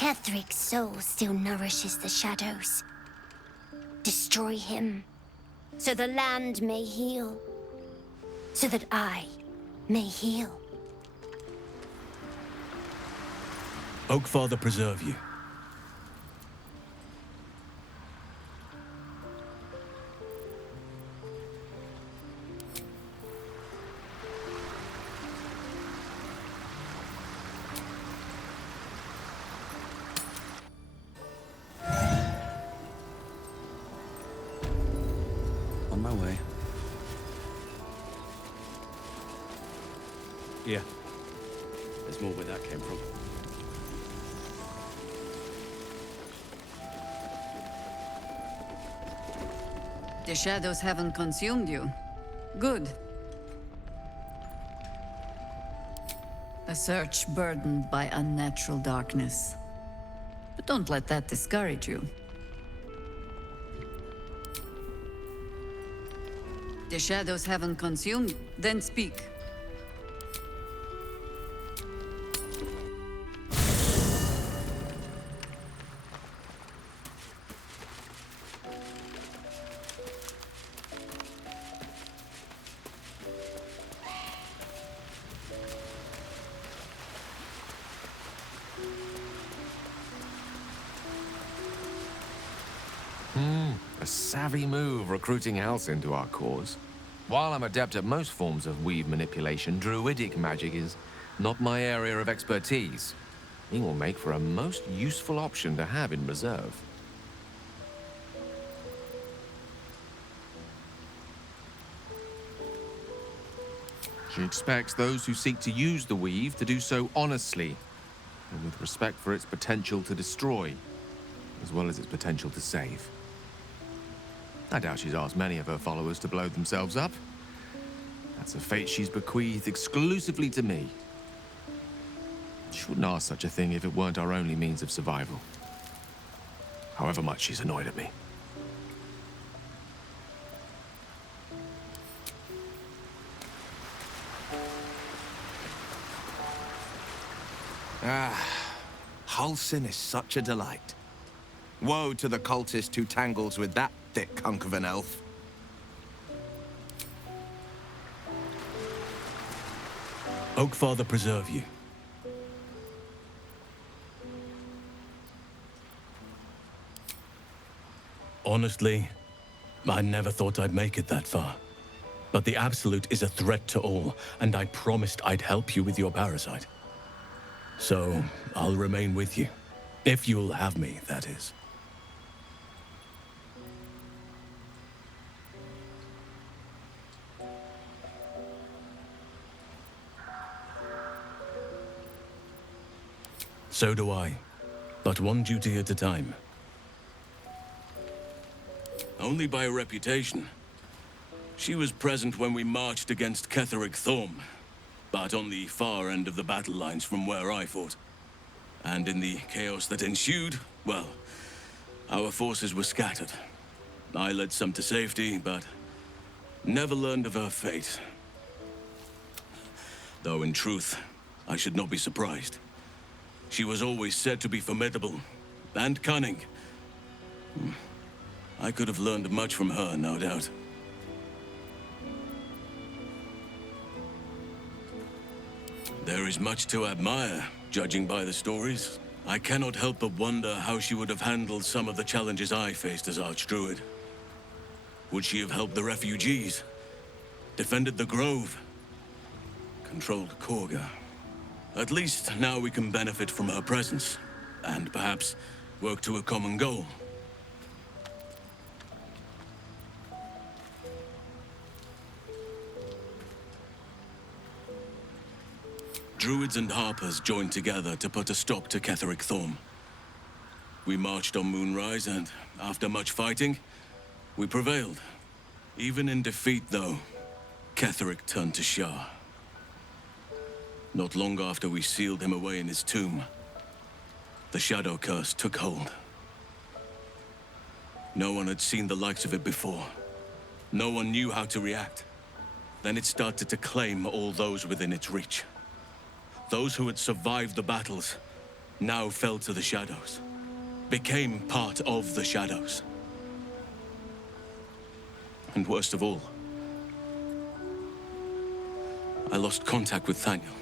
Kethric's soul still nourishes the shadows. Destroy him, so the land may heal, so that I may heal. Oakfather preserve you. On my way. Yeah. There's more where that came from. The shadows haven't consumed you. Good. A search burdened by unnatural darkness. But don't let that discourage you. The shadows haven't consumed, then speak. A savvy move recruiting Else into our cause. While I'm adept at most forms of weave manipulation, druidic magic is not my area of expertise. He will make for a most useful option to have in reserve. She expects those who seek to use the weave to do so honestly, and with respect for its potential to destroy, as well as its potential to save. I doubt she's asked many of her followers to blow themselves up. That's a fate she's bequeathed exclusively to me. She wouldn't ask such a thing if it weren't our only means of survival. However much she's annoyed at me. Halsin is such a delight. Woe to the cultist who tangles with that thick hunk of an elf. Oakfather preserve you. Honestly, I never thought I'd make it that far. But the Absolute is a threat to all, and I promised I'd help you with your parasite. So, I'll remain with you. If you'll have me, that is. So do I. But one duty at a time. Only by reputation. She was present when we marched against Cleric Thorm, but on the far end of the battle lines from where I fought. And in the chaos that ensued, well, our forces were scattered. I led some to safety, but never learned of her fate. Though in truth, I should not be surprised. She was always said to be formidable and cunning. I could have learned much from her, no doubt. There is much to admire, judging by the stories. I cannot help but wonder how she would have handled some of the challenges I faced as Archdruid. Would she have helped the refugees? Defended the Grove? Controlled Korga? At least now we can benefit from her presence, and perhaps work to a common goal. Druids and Harpers joined together to put a stop to Cleric Thorm. We marched on Moonrise, and after much fighting, we prevailed. Even in defeat, though, Cleric turned to Shah. Not long after we sealed him away in his tomb, the Shadow Curse took hold. No one had seen the likes of it before. No one knew how to react. Then it started to claim all those within its reach. Those who had survived the battles, now fell to the shadows, became part of the shadows. And worst of all, I lost contact with Thaniel.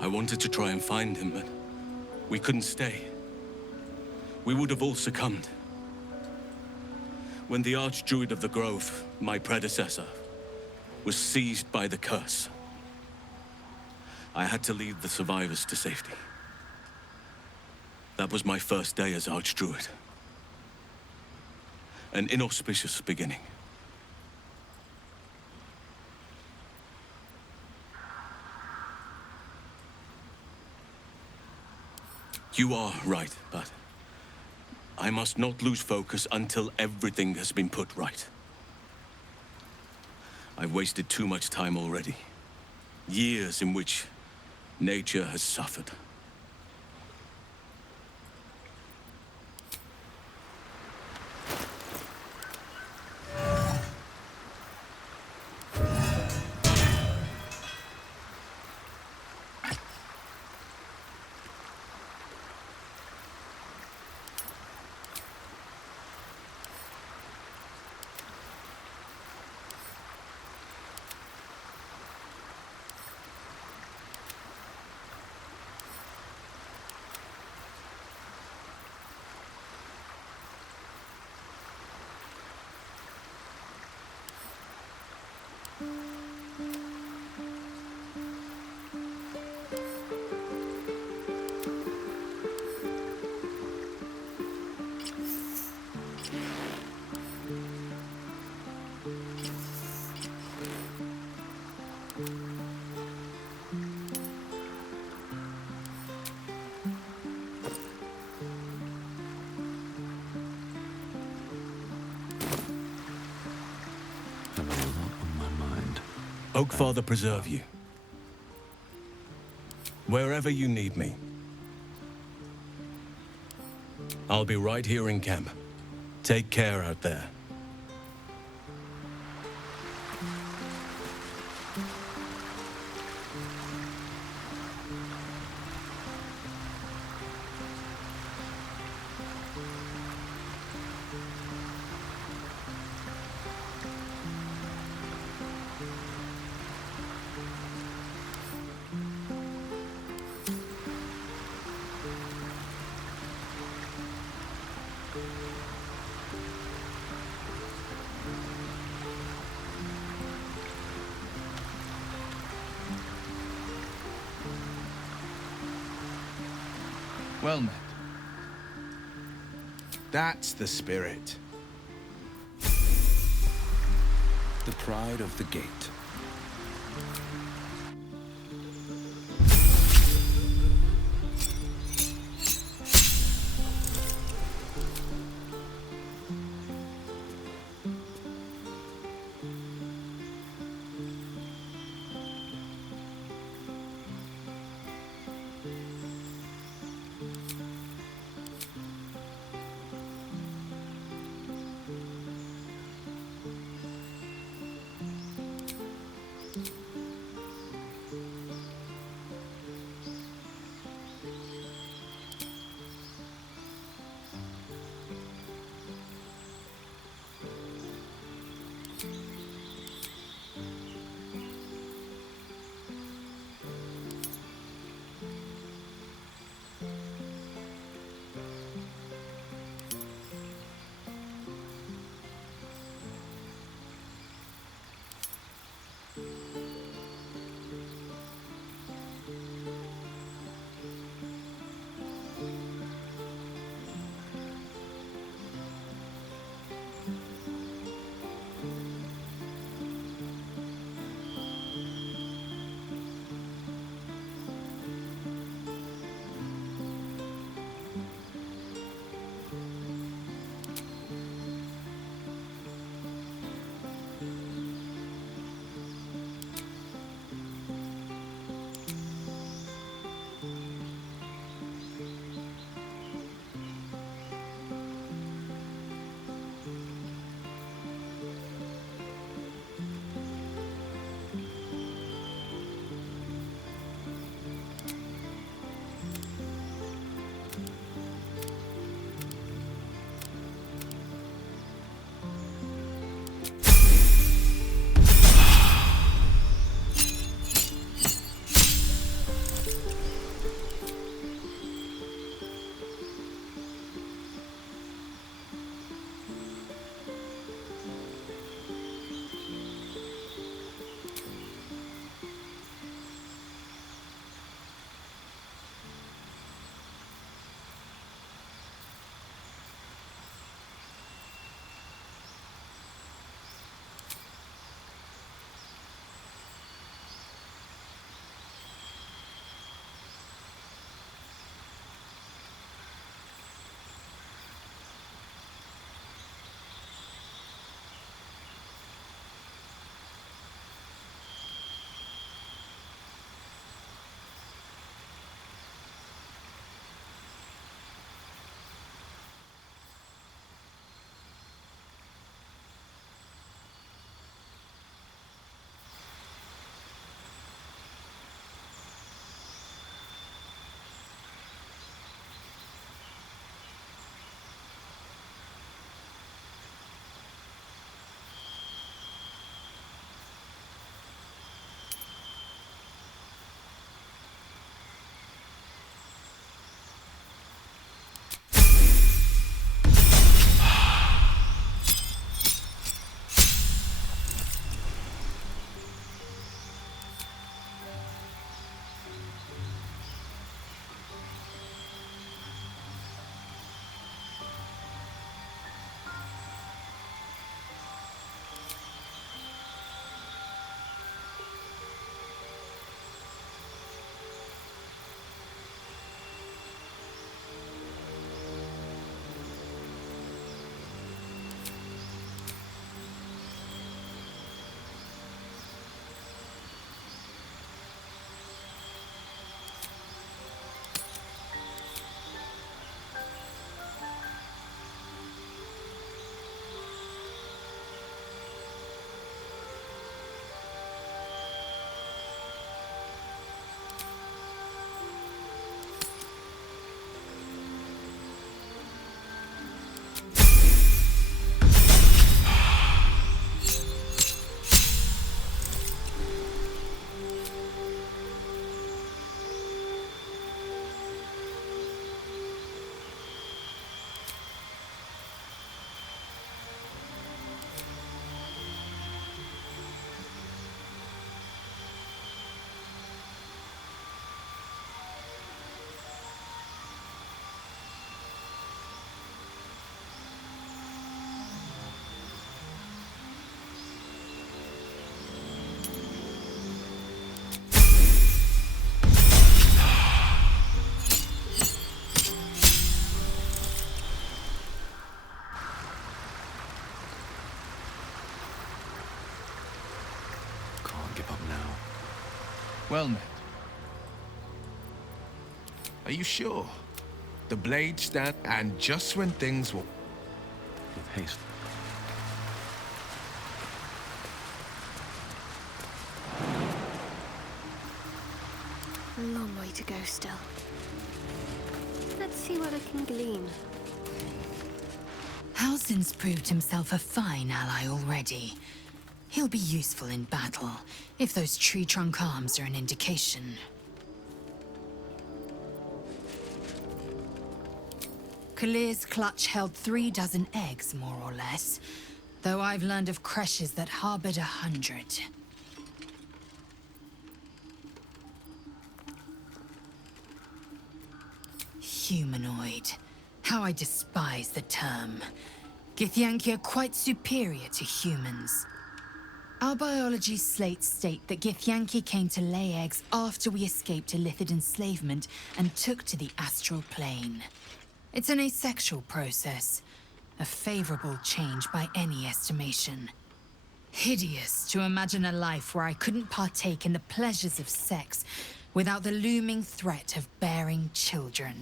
I wanted to try and find him, but we couldn't stay. We would have all succumbed. When the Archdruid of the Grove, my predecessor, was seized by the curse, I had to lead the survivors to safety. That was my first day as Archdruid. An inauspicious beginning. You are right, but I must not lose focus until everything has been put right. I've wasted too much time already. Years in which nature has suffered. Oakfather preserve you. Wherever you need me. I'll be right here in camp. Take care out there. Well met. That's the spirit. The pride of the gate. Well met. Are you sure? The blade stand, and just when things will... With haste. A long way to go still. Let's see what I can glean. Halsin's proved himself a fine ally already. He'll be useful in battle, if those tree trunk arms are an indication. Kalir's clutch held 36 eggs, more or less, though I've learned of creches that harbored 100. Humanoid. How I despise the term. Githyanki are quite superior to humans. Our biology slates state that Githyanki came to lay eggs after we escaped Illithid enslavement and took to the astral plane. It's an asexual process, a favorable change by any estimation. Hideous to imagine a life where I couldn't partake in the pleasures of sex without the looming threat of bearing children.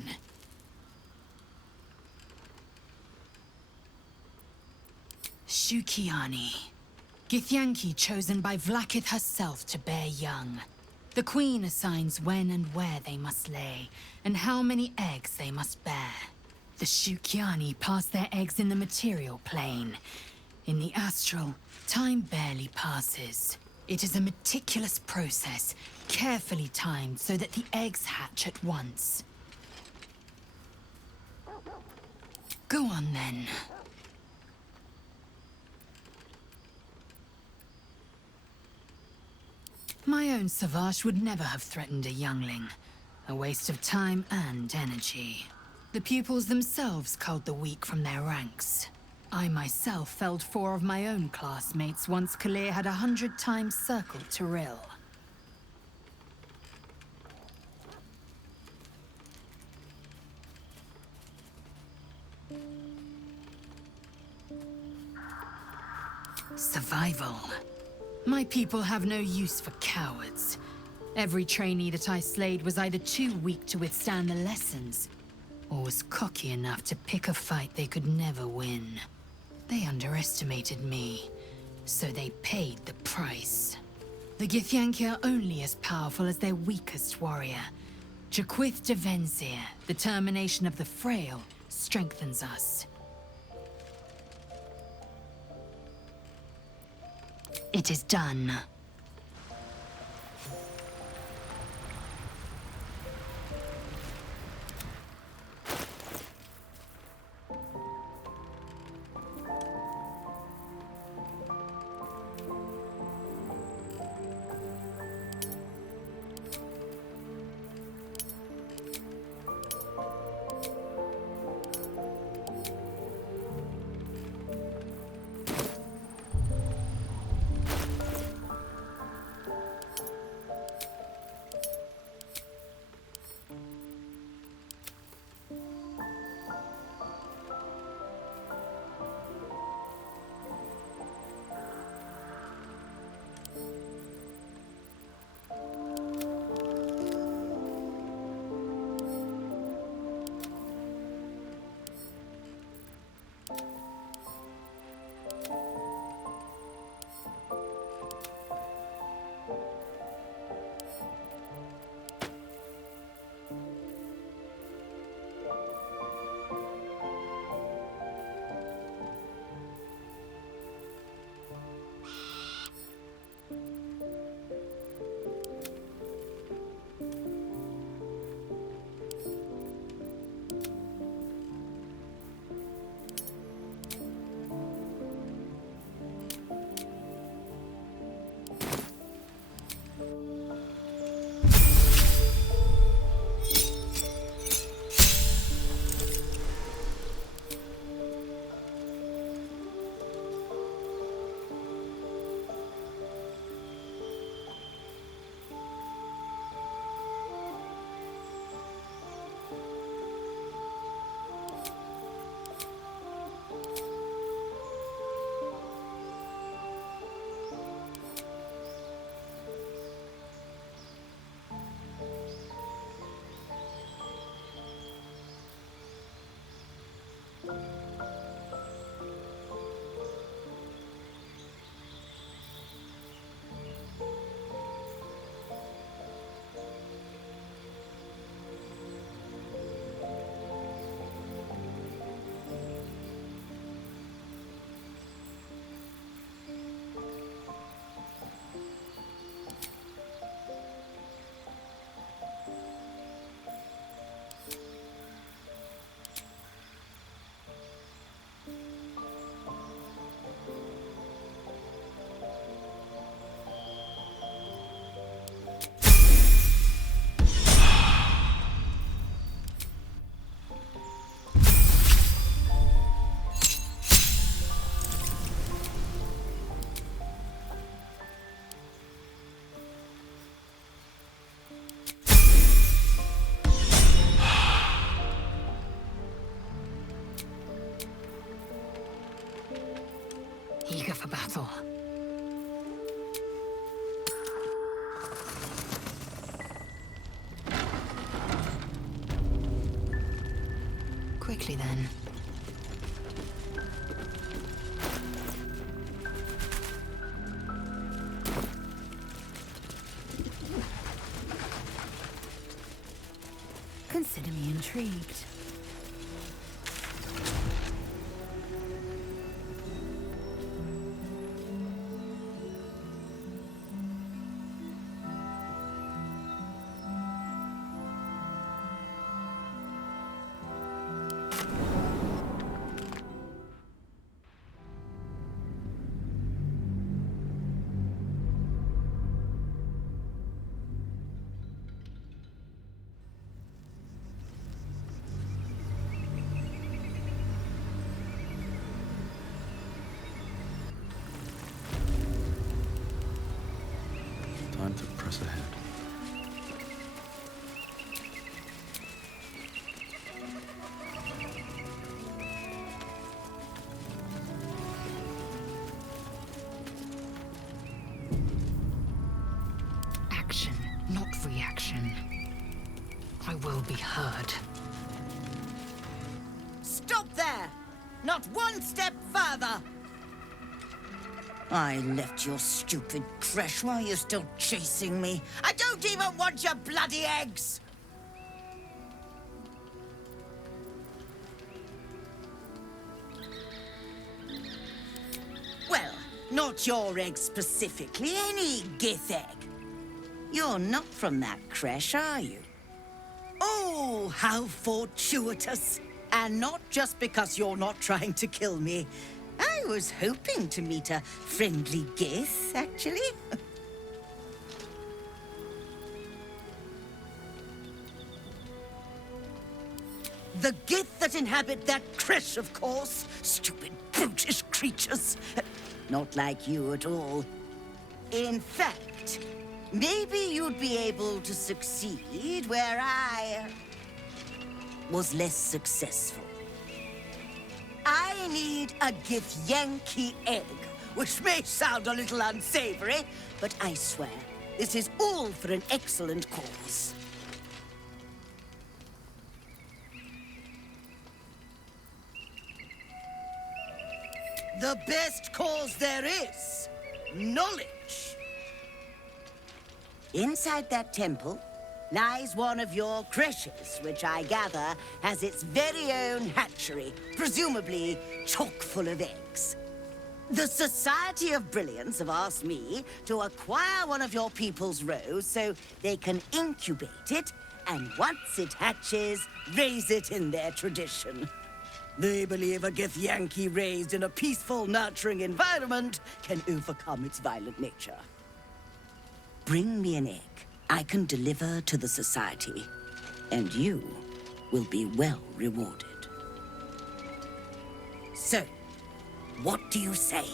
Shukiani. Githyanki chosen by Vlaakith herself to bear young. The Queen assigns when and where they must lay, and how many eggs they must bear. The Shukiani pass their eggs in the material plane. In the astral, time barely passes. It is a meticulous process, carefully timed so that the eggs hatch at once. Go on then. My own Savage would never have threatened a youngling. A waste of time and energy. The pupils themselves culled the weak from their ranks. I myself felled 4 of my own classmates once Kalir had 100 times circled Tyrell. Survival. My people have no use for cowards. Every trainee that I slayed was either too weak to withstand the lessons, or was cocky enough to pick a fight they could never win. They underestimated me, so they paid the price. The Githyanki are only as powerful as their weakest warrior. Jaquith de Venzir, the termination of the frail, strengthens us. It is done. quickly then. Consider me intrigued. Time to press ahead. Action, not reaction. I will be heard. Stop there! Not one step further! I left your stupid creche while you're still chasing me. I don't even want your bloody eggs! Well, not your egg specifically, any Gith egg. You're not from that creche, are you? Oh, how fortuitous! And not just because you're not trying to kill me. I was hoping to meet a friendly Gith, actually. The Gith that inhabit that creche, of course. Stupid, brutish creatures. Not like you at all. In fact, maybe you'd be able to succeed where I was less successful. I need a Githyanki egg, which may sound a little unsavory, but I swear, this is all for an excellent cause. The best cause there is, knowledge. Inside that temple lies one of your creches, which I gather has its very own hatchery, presumably chock full of eggs. The Society of Brilliance have asked me to acquire one of your people's rows so they can incubate it, and once it hatches, raise it in their tradition. They believe a Githyanki raised in a peaceful, nurturing environment can overcome its violent nature. Bring me an egg I can deliver to the Society, and you will be well rewarded. So, what do you say?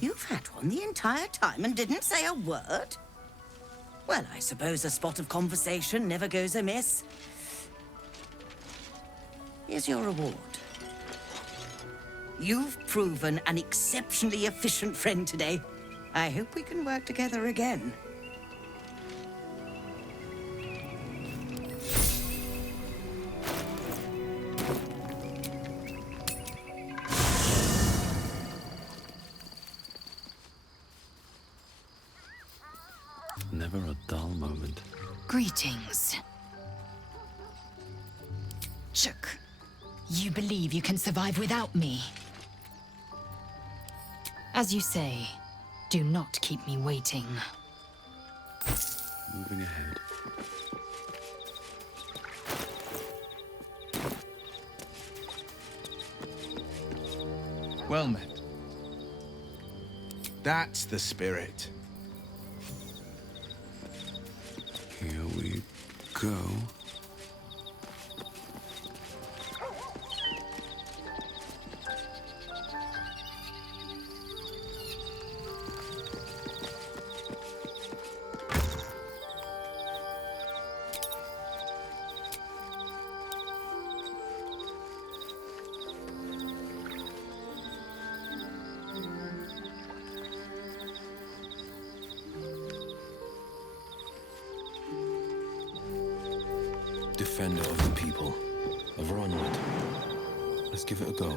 You've had one the entire time and didn't say a word? Well, I suppose a spot of conversation never goes amiss. Here's your reward. You've proven an exceptionally efficient friend today. I hope we can work together again. Never a dull moment. Greetings. Chook, you believe you can survive without me? As you say, do not keep me waiting. Moving ahead. Well met. That's the spirit. Here we go. Defender of the people. Of Ronwood. Let's give it a go.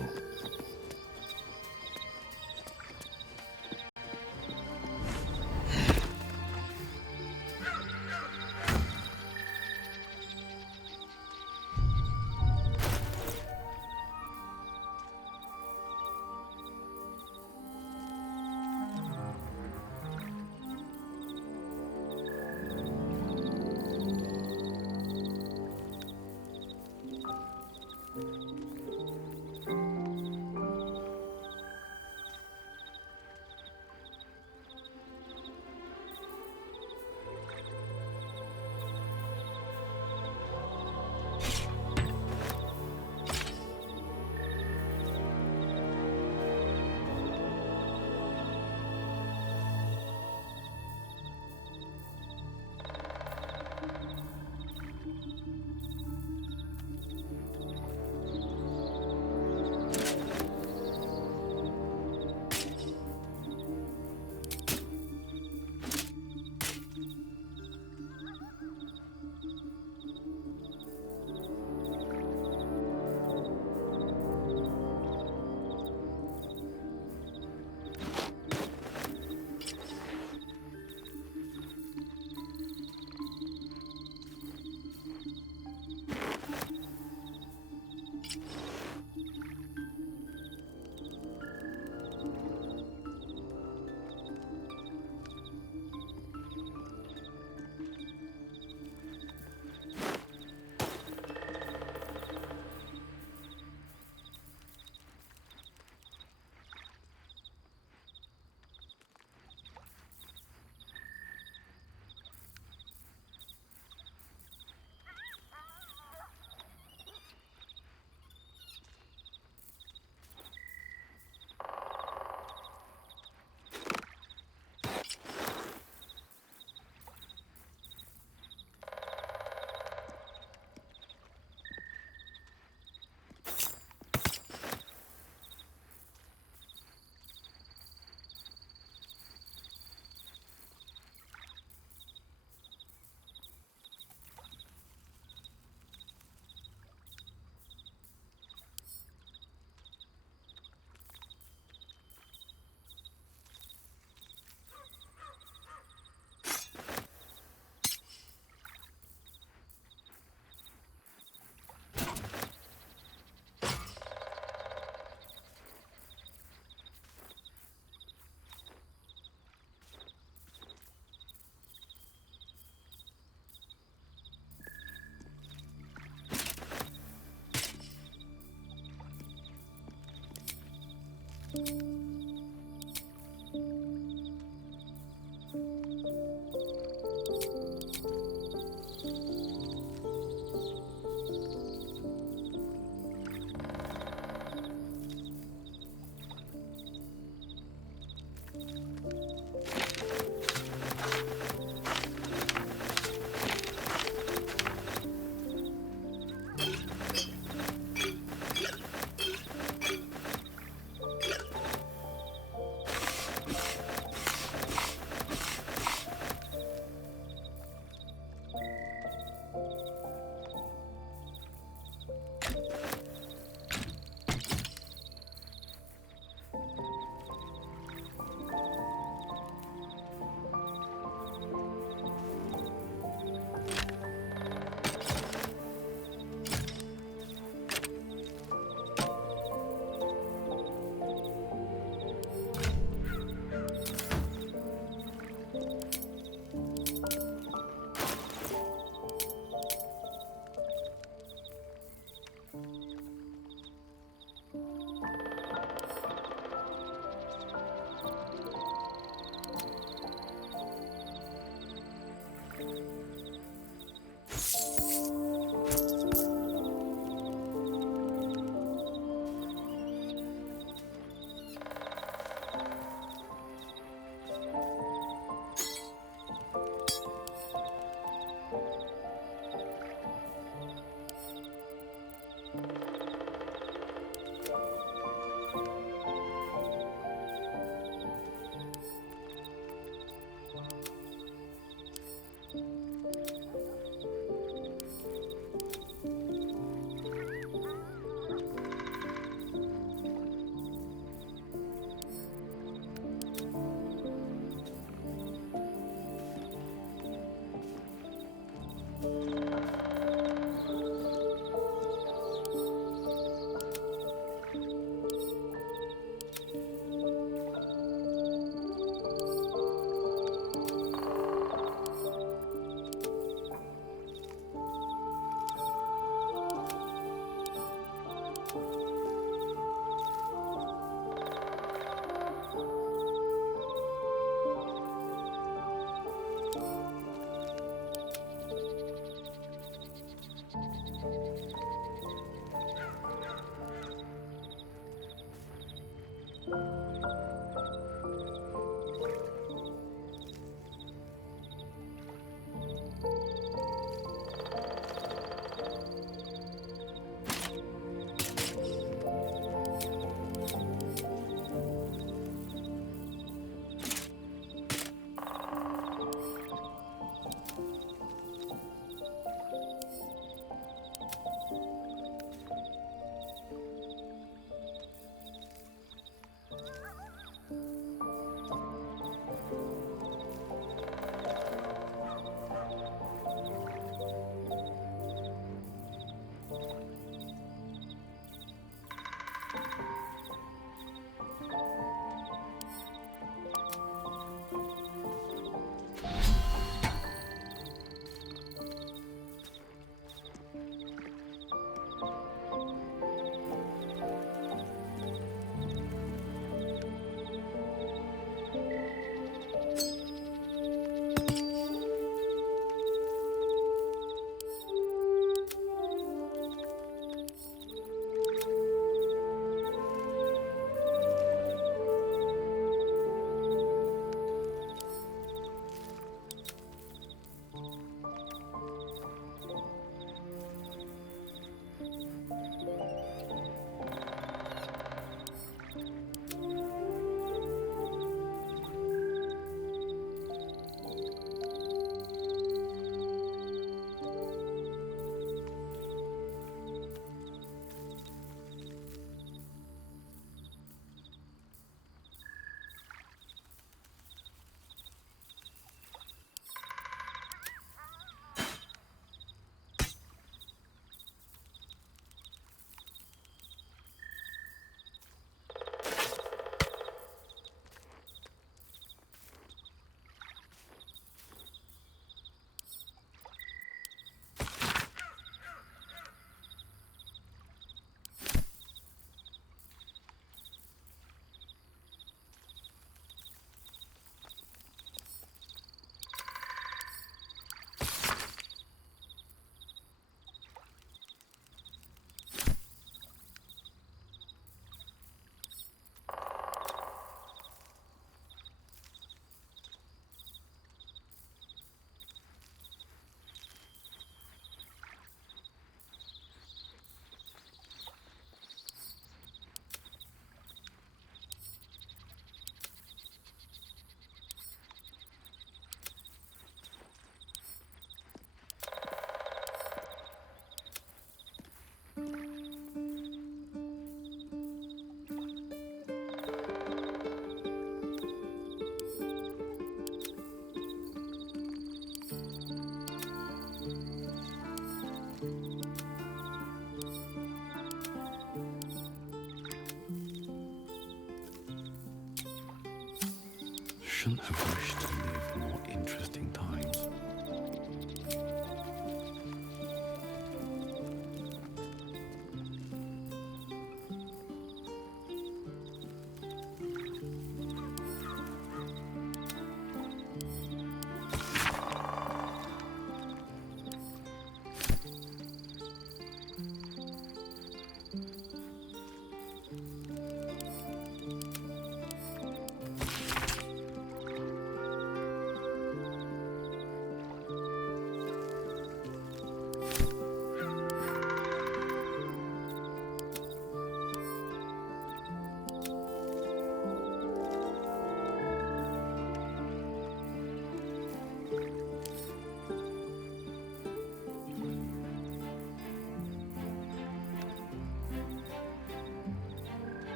Shouldn't have wished to live more interesting times.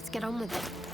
Let's get on with it.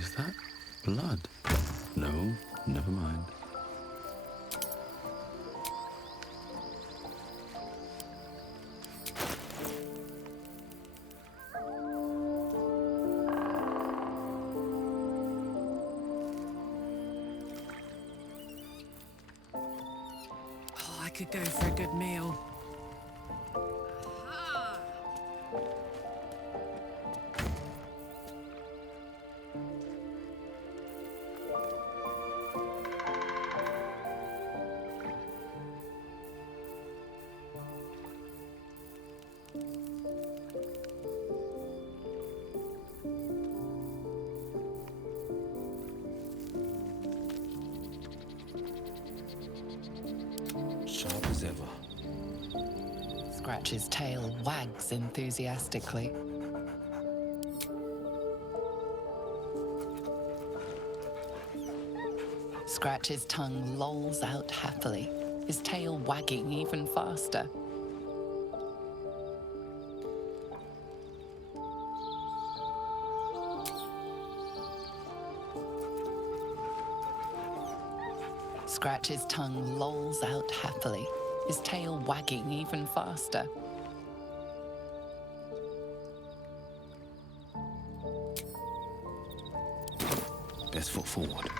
Is that blood? No, never mind. Oh, I could go for a good meal. Sharp as ever. Scratch's tail wags enthusiastically. Scratch's tongue lolls out happily, his tail wagging even faster. Scratch's tongue lolls out happily, his tail wagging even faster. Best foot forward.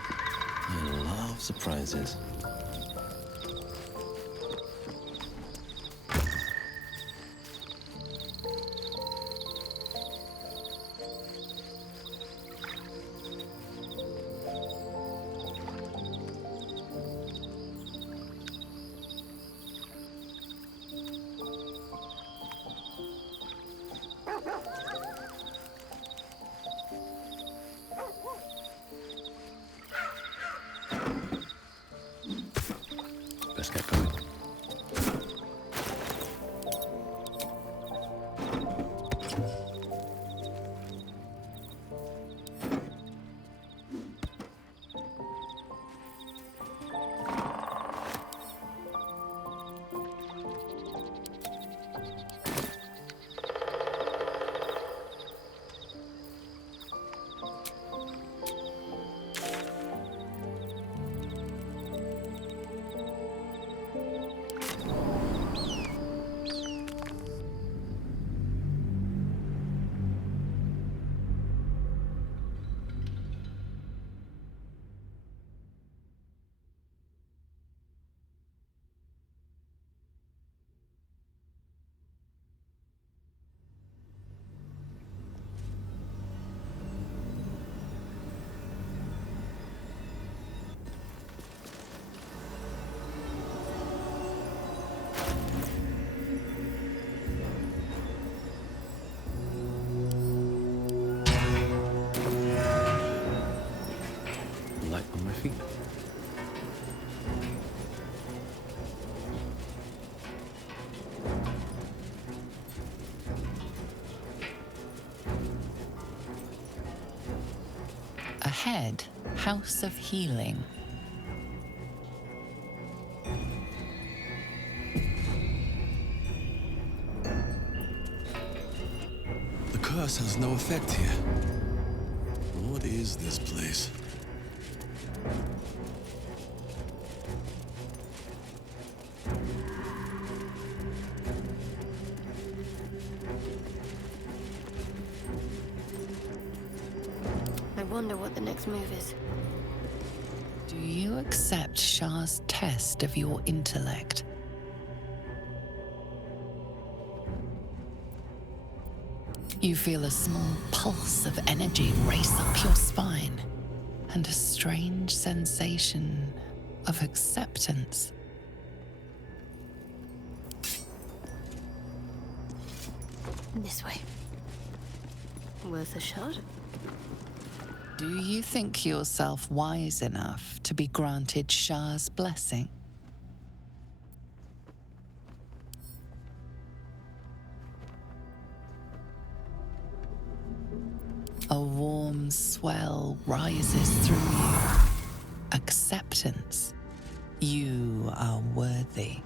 I love surprises. Let's get going. Light on my feet. Ahead, House of Healing. The curse has no effect here. What is this place? I wonder what the next move is. Do you accept Shah's test of your intellect? You feel a small pulse of energy race up your spine, and a strange sensation of acceptance. This way. Worth a shot? Do you think yourself wise enough to be granted Shah's blessing? A warm swell rises through you. Acceptance. You are worthy.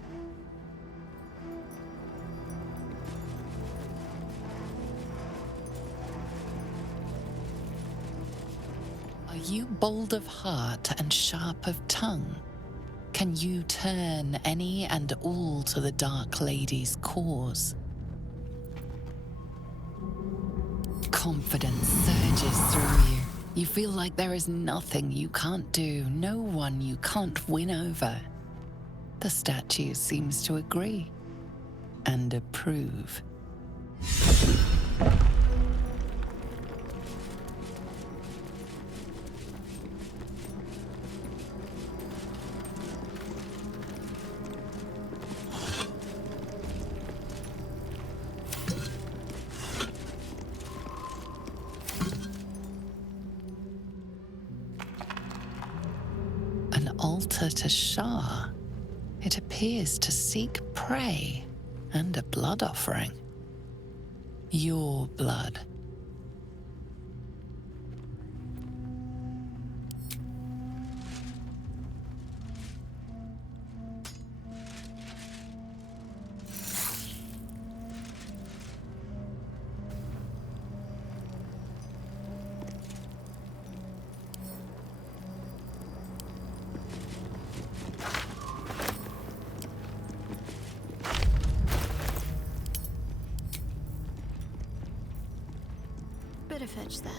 you bold of heart and sharp of tongue? Can you turn any and all to the Dark Lady's cause? Confidence surges through you. You feel like there is nothing you can't do, no one you can't win over. The statue seems to agree and approve. An altar to Shah. It appears to seek prey and a blood offering. Your blood. Better fetch that.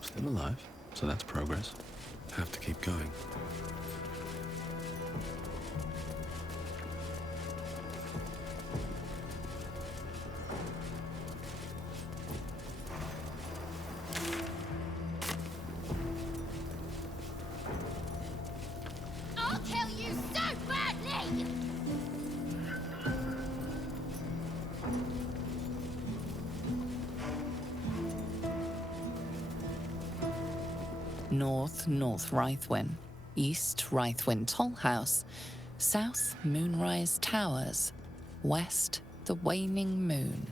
Still alive, so that's progress. Have to keep going. I'll kill you so badly! North Rythwin, East Rythwin Tollhouse, South Moonrise Towers, West the Waning Moon.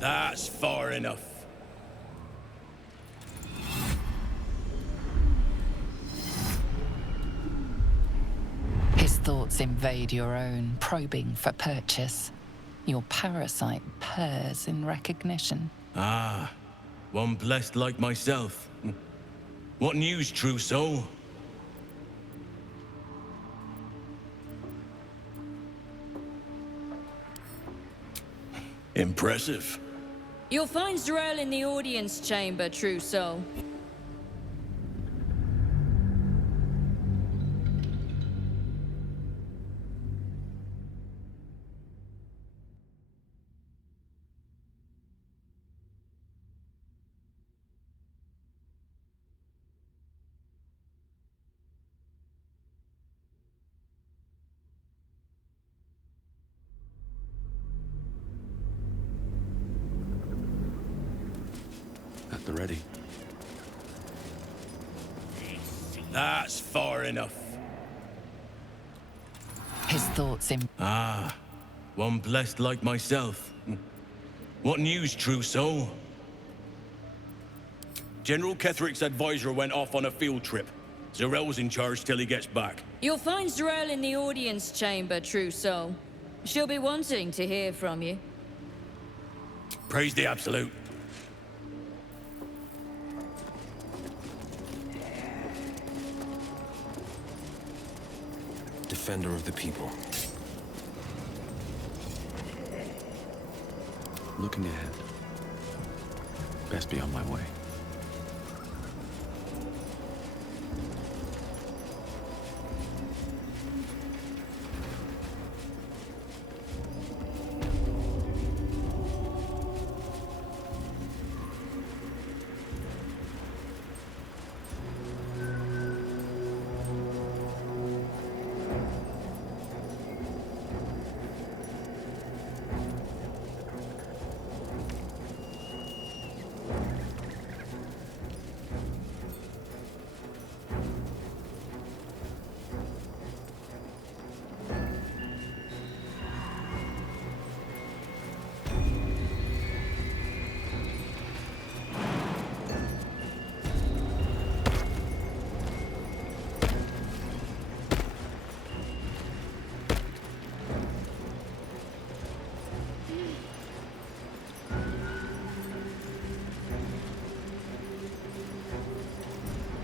That's far enough. His thoughts invade your own, probing for purchase. Your parasite purrs in recognition. Ah, one blessed like myself. What news, true soul? Impressive. You'll find Z'rell in the audience chamber, true soul. At the ready. That's far enough. His thoughts in... Ah, one blessed like myself. What news, true soul? General Ketheric's advisor went off on a field trip. Zarel's in charge till he gets back. You'll find Zarel in the audience chamber, true soul. She'll be wanting to hear from you. Praise the Absolute. Defender of the people. Looking ahead. Best be on my way.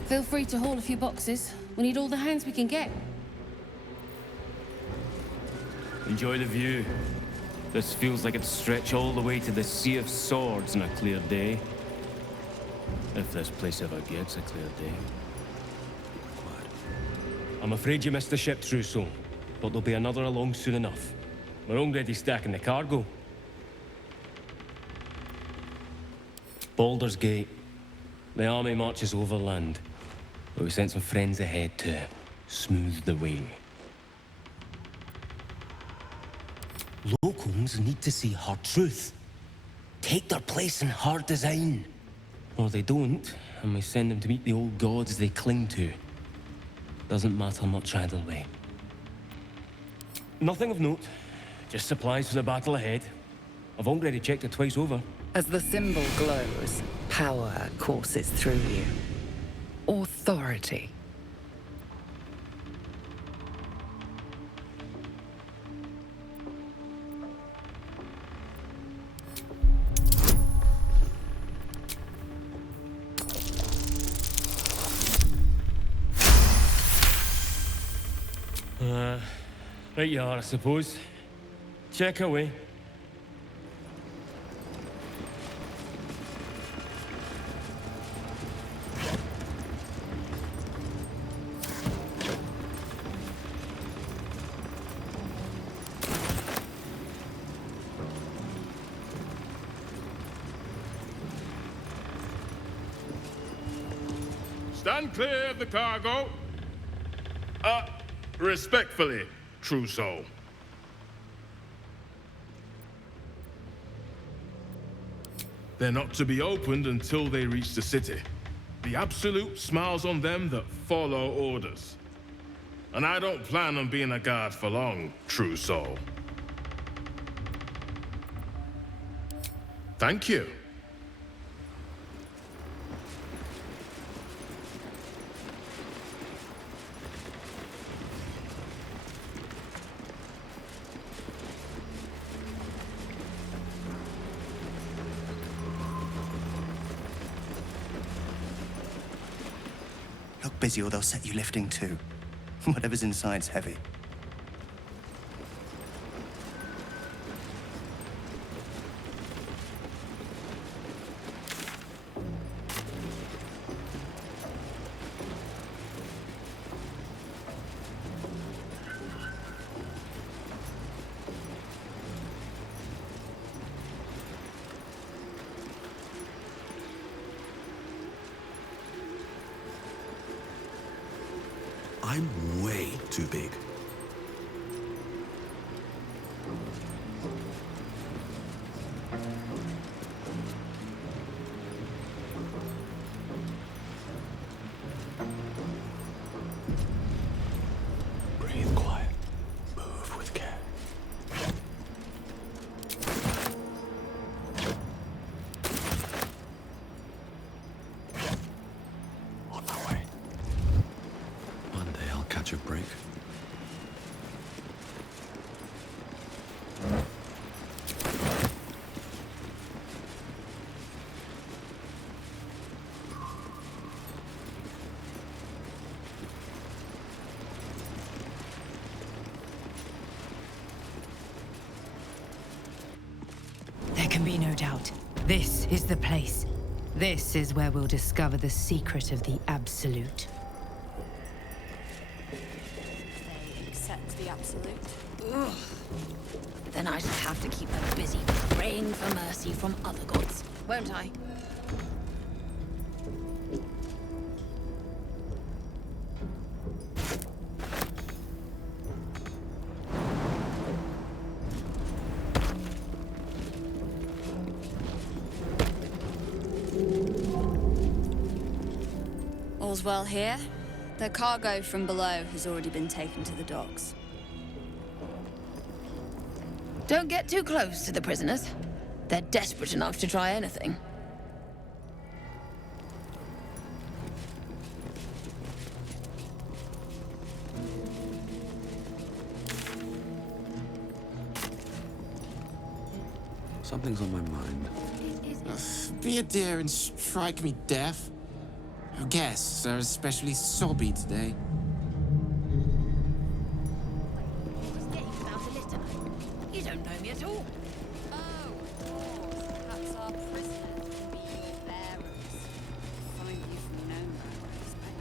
Feel free to haul a few boxes. We need all the hands we can get. Enjoy the view. This feels like it'd stretch all the way to the Sea of Swords on a clear day. If this place ever gets a clear day. I'm afraid you missed the ship, Trousseau, but there'll be another along soon enough. We're already stacking the cargo. Baldur's Gate. The army marches overland, but we sent some friends ahead to smooth the way. Locals need to see hard truth. Take their place in hard design. Or they don't, and we send them to meet the old gods they cling to. Doesn't matter much either way. Nothing of note. Just supplies for the battle ahead. I've already checked it twice over. As the symbol glows, power courses through you. Authority. Right you are, I suppose. Check away. Stand clear of the cargo. Respectfully, Trousseau. They're not to be opened until they reach the city. The Absolute smiles on them that follow orders. And I don't plan on being a guard for long, Trousseau. Thank you. Look busy or they'll set you lifting too. Whatever's inside's heavy. I'm way too big. Breathe quiet. Move with care. On my way. catch a break? There can be no doubt. This is the place. This is where we'll discover the secret of the Absolute. They accept the Absolute. Ugh. Then I just have to keep them busy praying for mercy from other gods, won't I? All's well here. The cargo from below has already been taken to the docks. Don't get too close to the prisoners. They're desperate enough to try anything. Something's on my mind. Be a dear and strike me deaf. Our guests are especially sobby today. You don't know me at all. Oh, of course. Perhaps our prisoner can be your bearers. Find you from nowhere, I expect.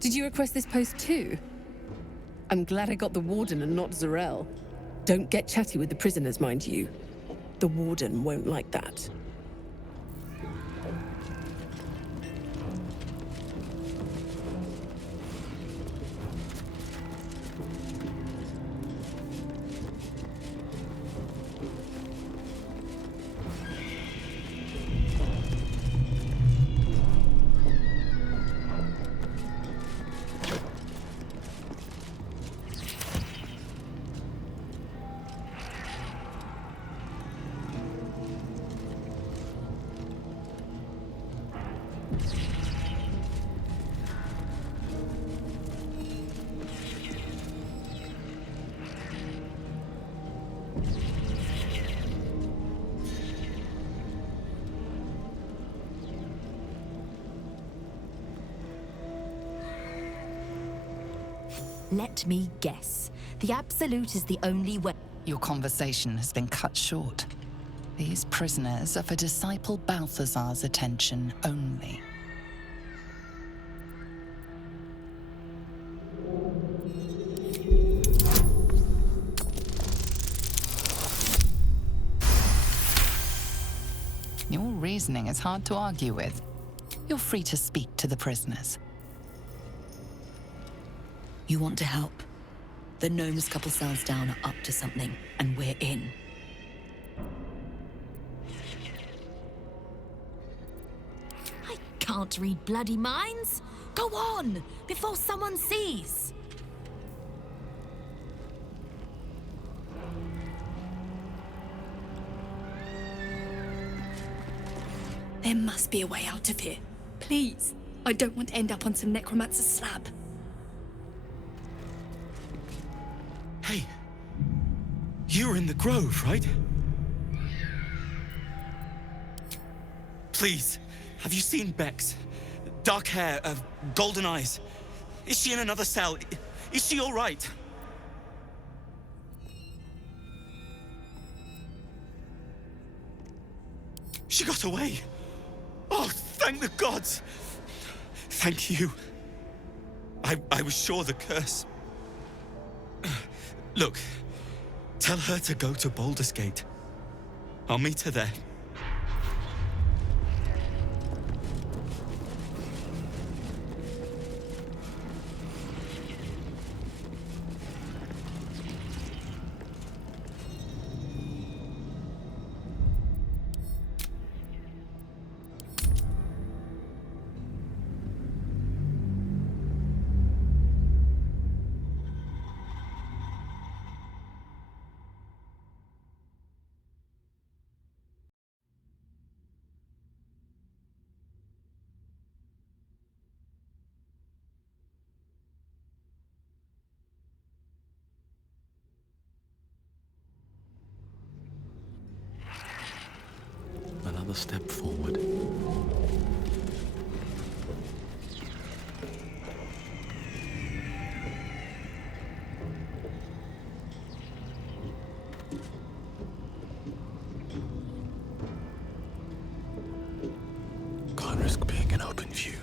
Did you request this post too? I'm glad I got the Warden and not Zarel. Don't get chatty with the prisoners, mind you. The Warden won't like that. Let me guess. The Absolute is the only way. Your conversation has been cut short. These prisoners are for Disciple Balthazar's attention only. Your reasoning is hard to argue with. You're free to speak to the prisoners. You want to help? The gnomes couple cells down are up to something, and we're in. I can't read bloody minds. Go on, before someone sees. There must be a way out of here. Please. I don't want to end up on some necromancer's slab. Hey. You were in the grove, right? Please, have you seen Bex? Dark hair, golden eyes. Is she in another cell? Is she all right? She got away. Oh, thank the gods. Thank you. I was sure the curse. Look, tell her to go to Baldur's Gate. I'll meet her there. another step forward. Can't risk being in open view.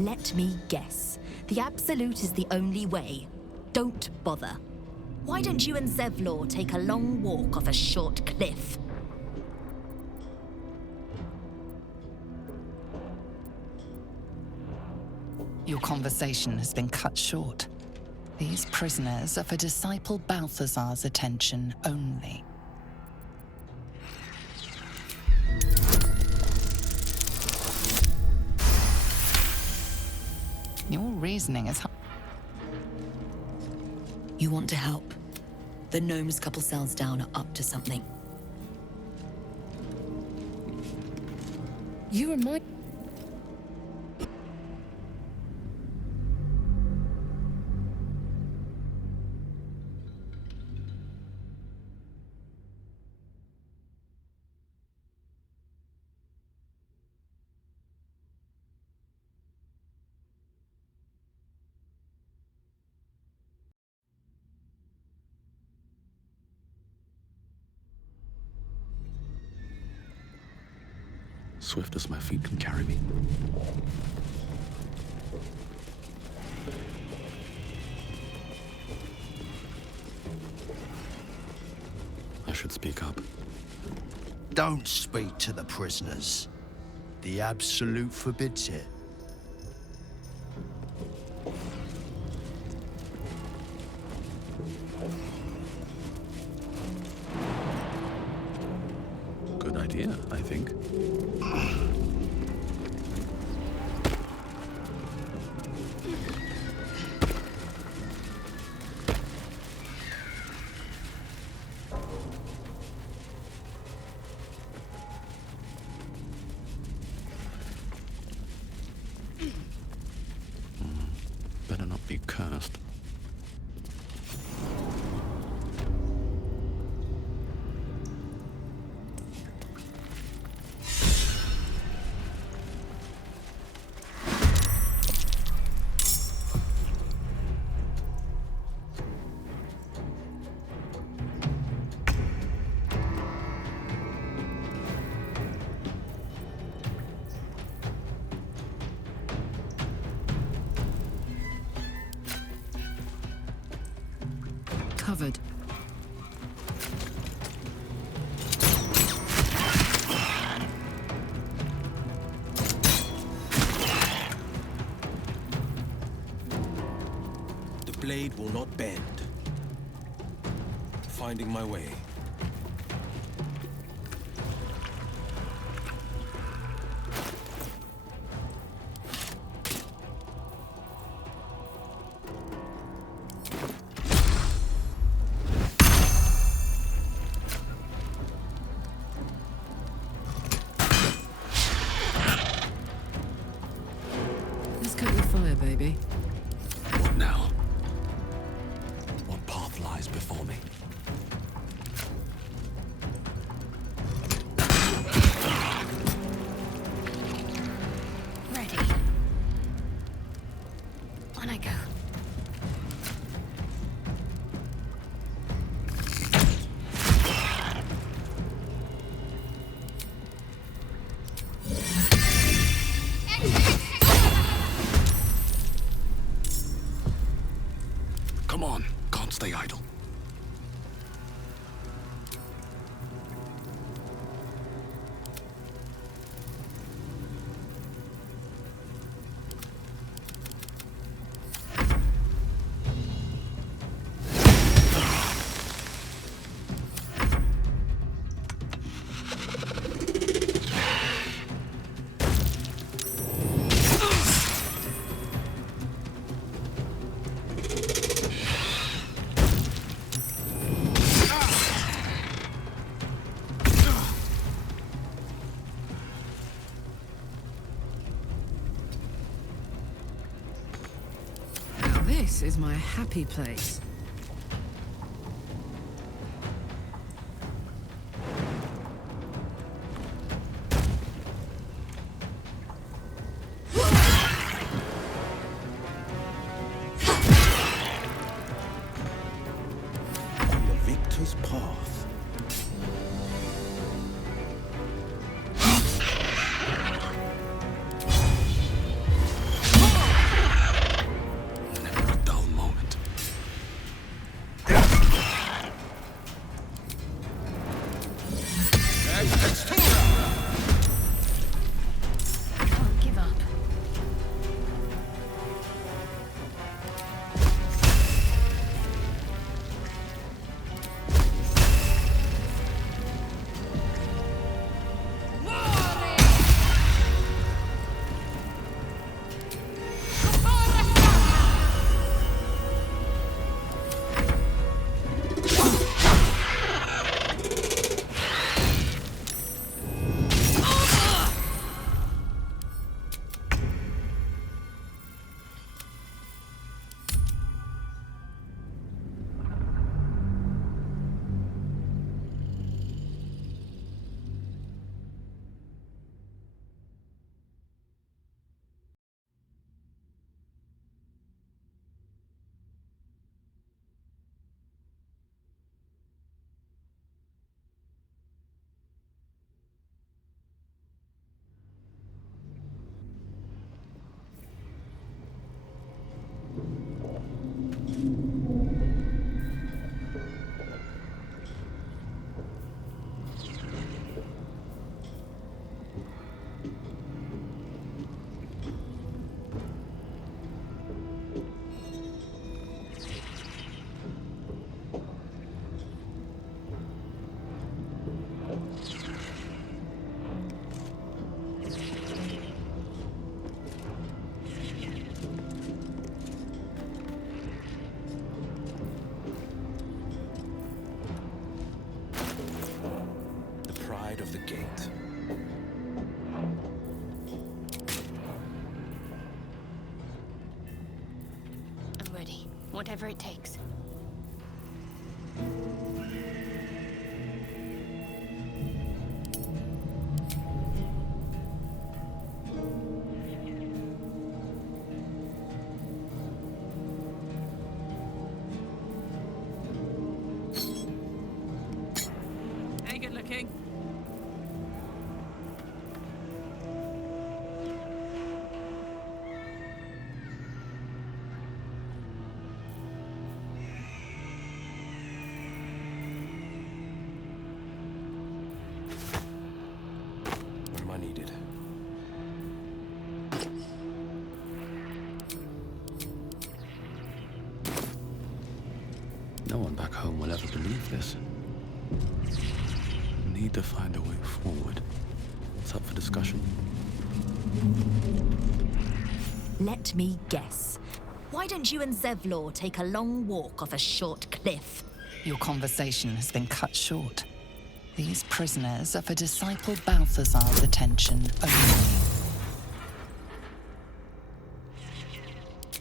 Let me guess. The Absolute is the only way. Don't bother. Why don't you and Zevlor take a long walk off a short cliff? Your conversation has been cut short. These prisoners are for Disciple Balthazar's attention only. Your reasoning is... You want to help? The gnomes couple cells down are up to something. You remind... Swift as my feet can carry me. I should speak up. Don't speak to the prisoners. The Absolute forbids it. Good idea, I think. Better not be cursed. Covered. The blade will not bend. Finding my way. Let's cut your fire, baby. What now? What path lies before me? Ready. On I go. Come on, can't stay idle. Now this is my happy place. gate. I'm ready. Whatever it takes. Hey, good looking. Where am I needed? No one back home will ever believe this. Need to find a way forward. It's up for discussion. Let me guess. Why don't you and Zevlor take a long walk off a short cliff? Your conversation has been cut short. These prisoners are for Disciple Balthazar's attention only.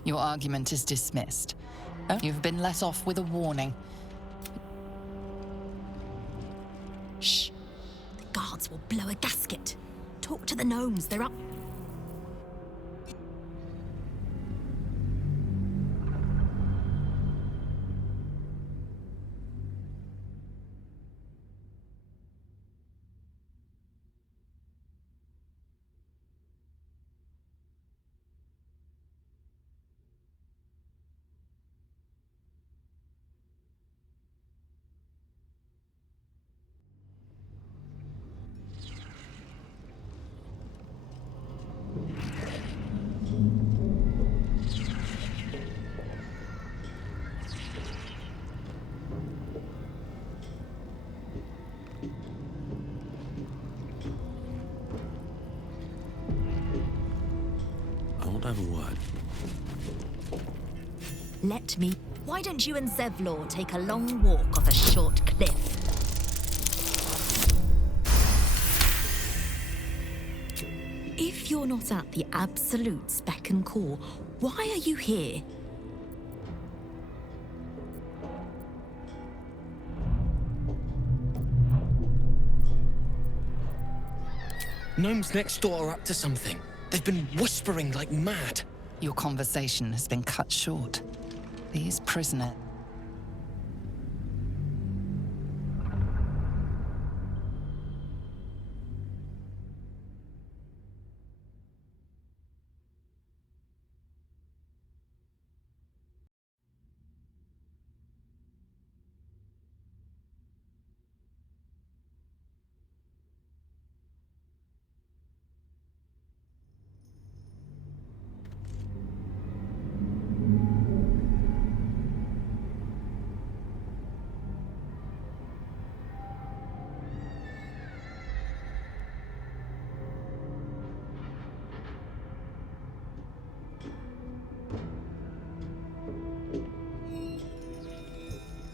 Your argument is dismissed. You've been let off with a warning. Shh. The guards will blow a gasket. Talk to the gnomes, they're up. I won't have a word. Let me. Why don't you and Zevlor take a long walk off a short cliff? If you're not at the absolute beck and call, why are you here? Gnomes next door are up to something. They've been whispering like mad. Your conversation has been cut short. These prisoners...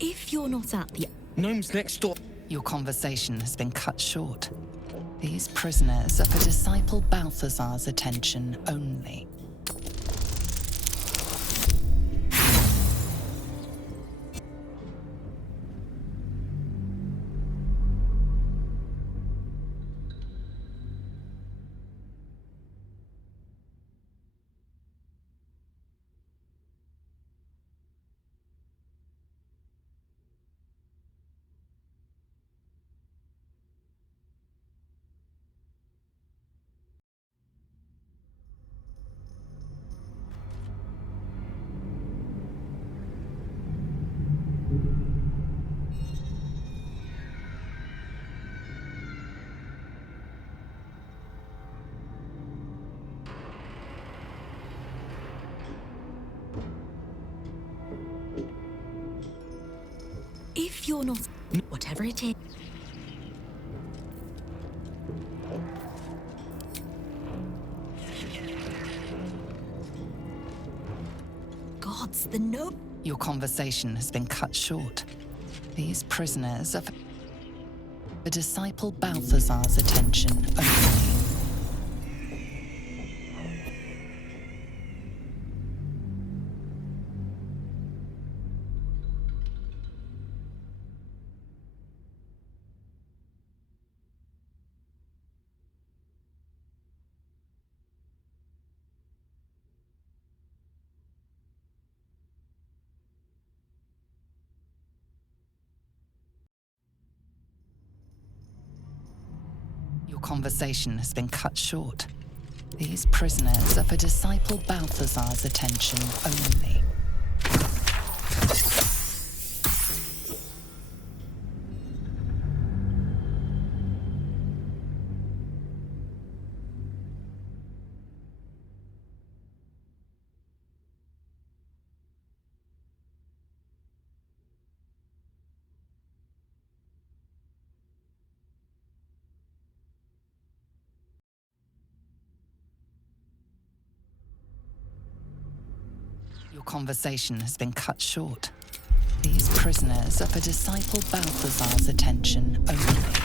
If you're not at the... Gnomes next door... Your conversation has been cut short. These prisoners are for Disciple Balthazar's attention only. If you're not... Whatever it is... Gods, the no... Your conversation has been cut short. These prisoners are... for disciple Balthazar's attention only. Your conversation has been cut short. These prisoners are for disciple Balthazar's attention only. Your conversation has been cut short. These prisoners are for disciple Balthazar's attention only.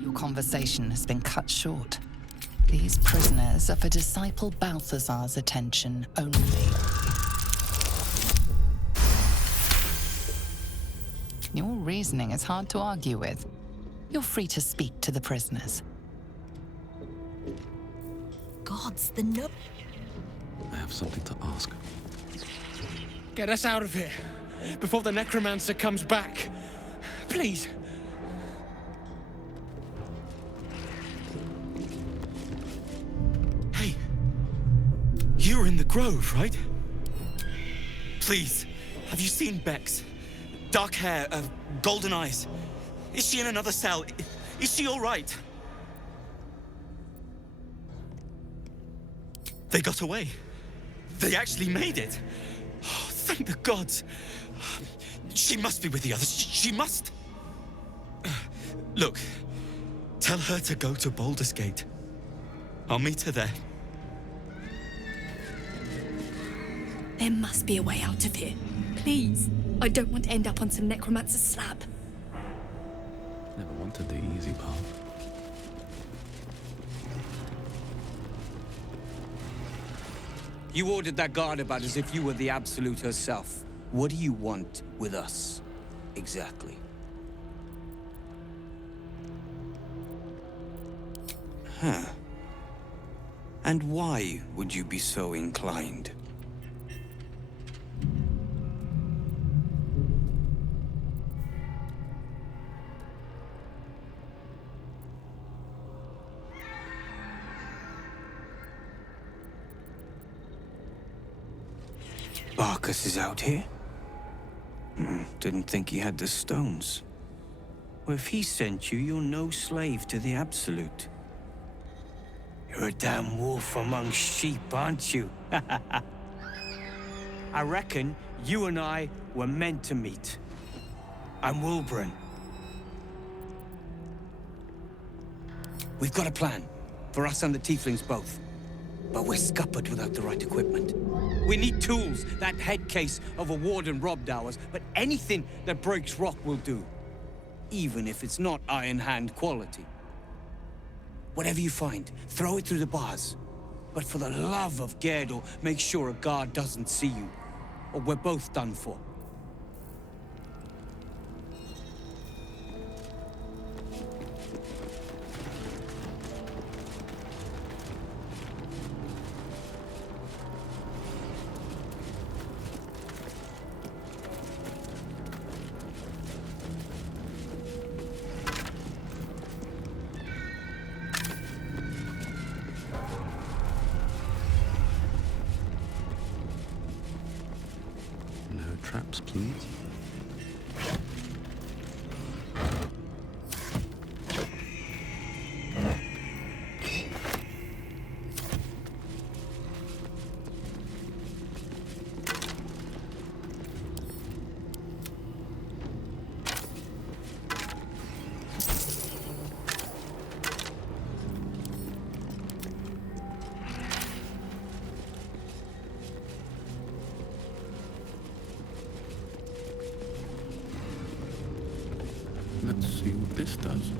Your conversation has been cut short. These prisoners are for disciple Balthazar's attention only. Your reasoning is hard to argue with. You're free to speak to the prisoners. Gods, the no... I have something to ask. Get us out of here, before the necromancer comes back. Please. Hey, you were in the grove, right? Please, have you seen Bex? Dark hair, golden eyes. Is she in another cell? Is she all right? They got away. They actually made it. Oh, thank the gods. She must be with the others. She must. Look, tell her to go to Baldur's Gate. I'll meet her there. There must be a way out of here. Please. I don't want to end up on some necromancer's slab. Never wanted the easy path. You ordered that guard about as if you were the Absolute herself. What do you want with us, exactly? Huh. And why would you be so inclined? Barkus is out here? Didn't think he had the stones. Well, if he sent you, you're no slave to the Absolute. You're a damn wolf among sheep, aren't you? I reckon you and I were meant to meet. I'm Wilburn. We've got a plan, for us and the tieflings both. But we're scuppered without the right equipment. We need tools. That head case of a warden robbed ours, but anything that breaks rock will do. Even if it's not Iron Hand quality. Whatever you find, throw it through the bars. But for the love of Gerdel, make sure a guard doesn't see you, or we're both done for. Traps, please. this does.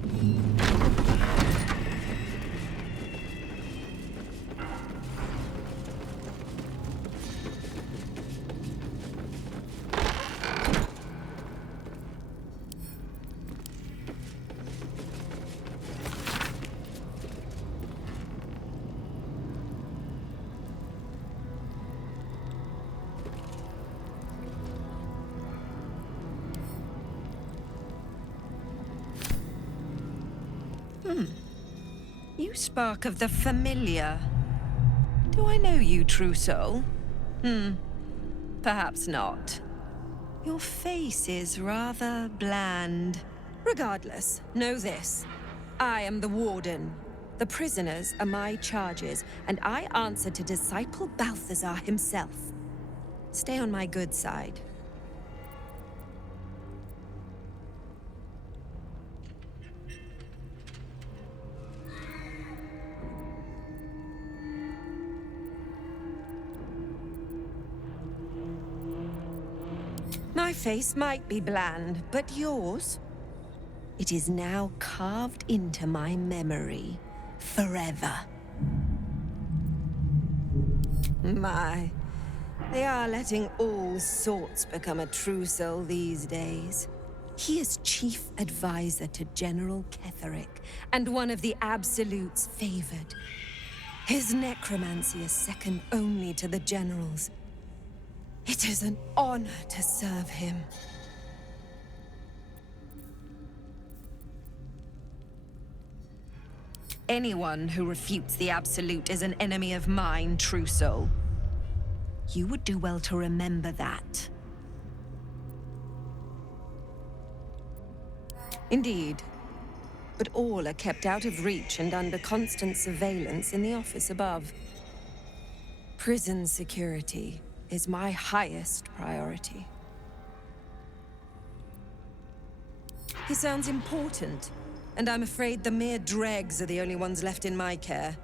You spark of the familiar. Do I know you, true soul? Perhaps not. Your face is rather bland. Regardless, know this. I am the Warden. The prisoners are my charges, and I answer to Disciple Balthazar himself. Stay on my good side. My face might be bland, but yours? It is now carved into my memory, forever. My, they are letting all sorts become a true soul these days. He is chief advisor to General Cleric, and one of the Absolute's favored. His necromancy is second only to the General's. It is an honor to serve him. Anyone who refutes the Absolute is an enemy of mine, true soul. You would do well to remember that. Indeed. But all are kept out of reach and under constant surveillance in the office above. Prison security is my highest priority. He sounds important, and I'm afraid the mere dregs are the only ones left in my care.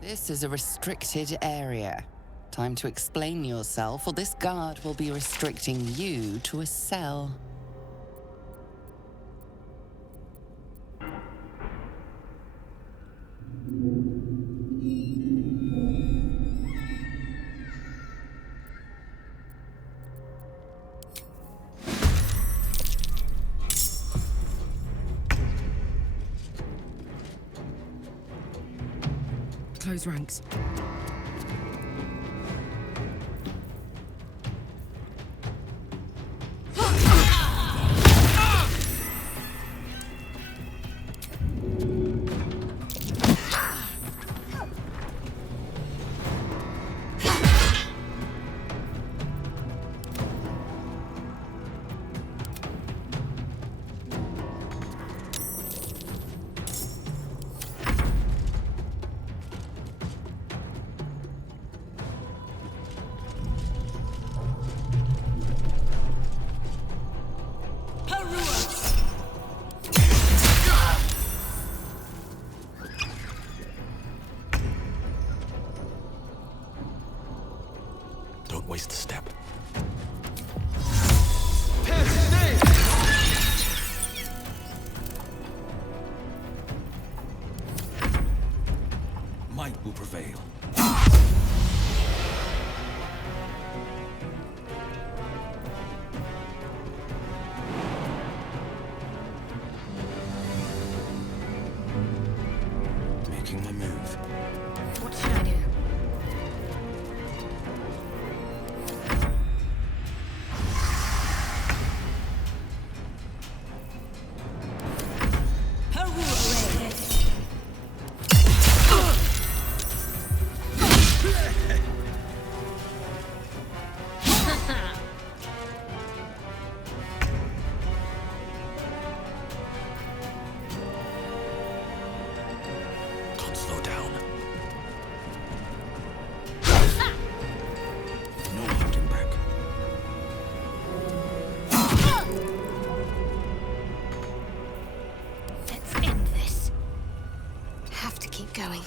This is a restricted area. Time to explain yourself, or this guard will be restricting you to a cell. Close ranks. Don't waste a step. Might will prevail. Making my move. What should I do? going.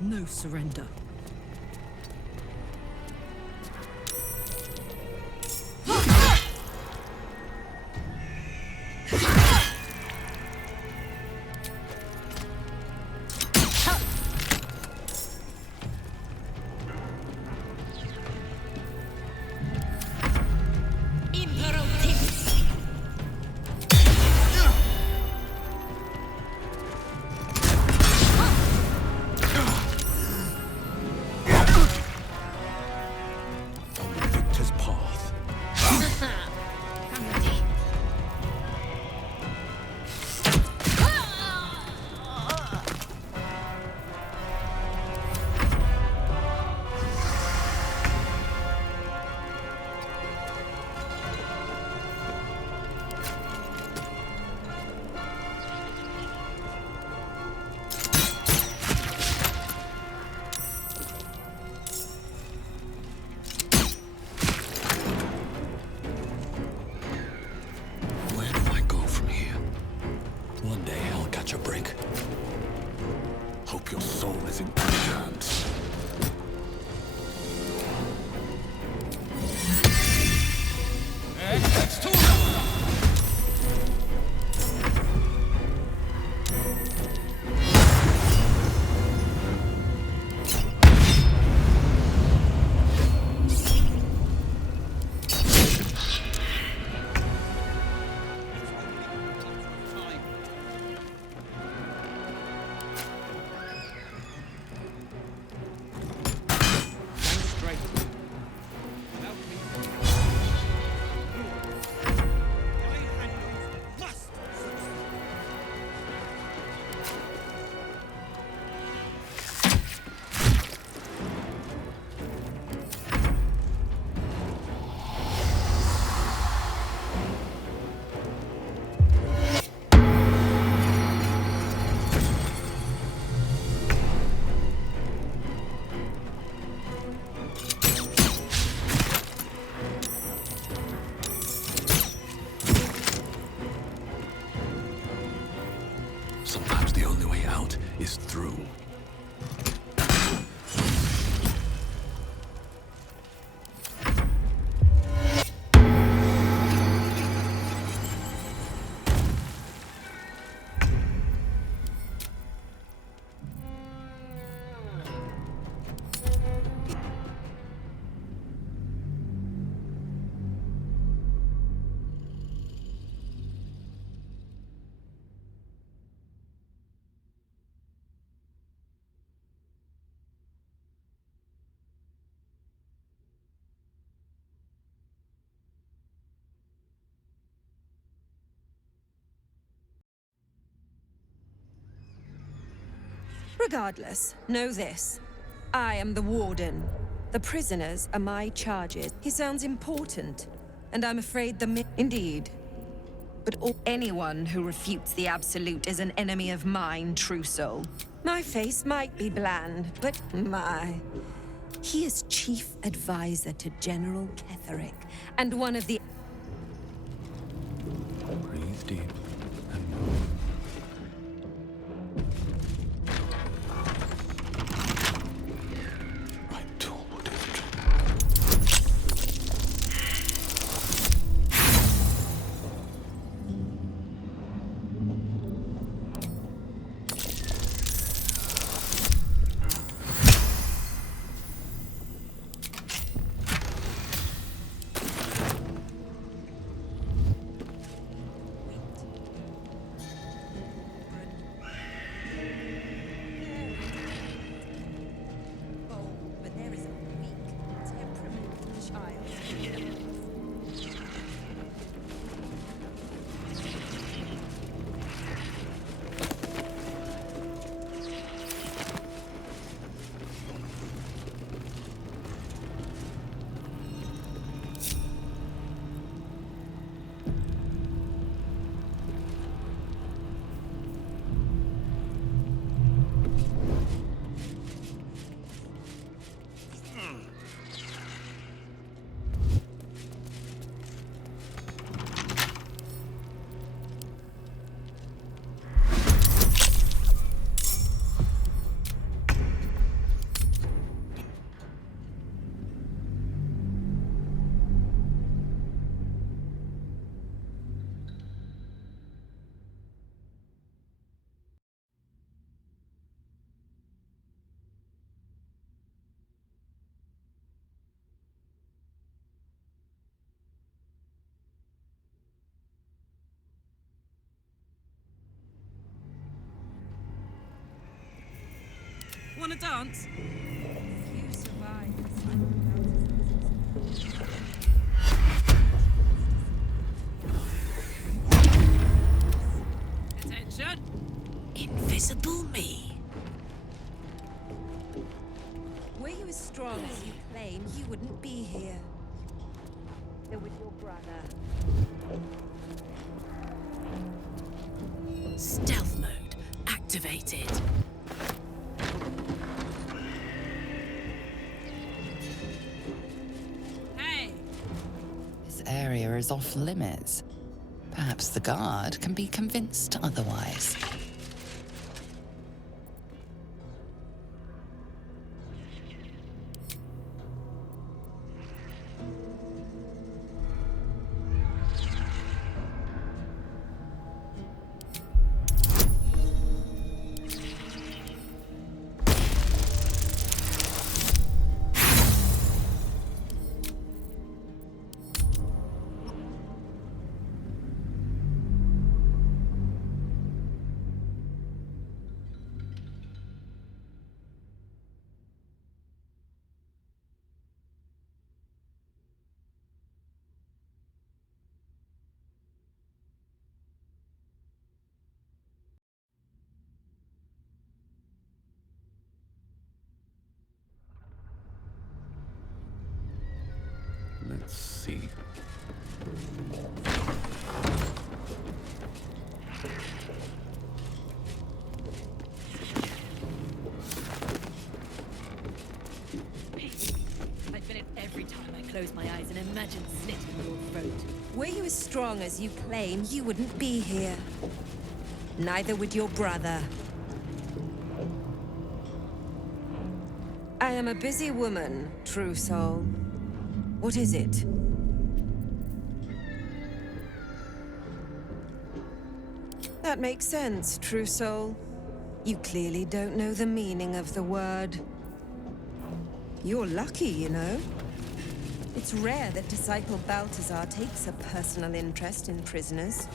No surrender. Sometimes the only way out is through. Regardless, know this. I am the Warden. The prisoners are my charges. He sounds important, and I'm afraid Indeed. But anyone who refutes the Absolute is an enemy of mine, true soul. My face might be bland, but he is Chief Advisor to General Cleric, and one of the... Breathe deep and right tool will do the trick. want to dance? You survived. Attention! Invisible me. Were you as strong as you claim, you wouldn't be here. They're with your brother. Stealth mode activated. Hey! This area is off limits. Perhaps the guard can be convinced otherwise. Let's see. I feel it every time I close my eyes and imagine slitting your throat. Were you as strong as you claim, you wouldn't be here. Neither would your brother. I am a busy woman, true soul. What is it? That makes sense, true soul. You clearly don't know the meaning of the word. You're lucky, you know. It's rare that Disciple Balthazar takes a personal interest in prisoners.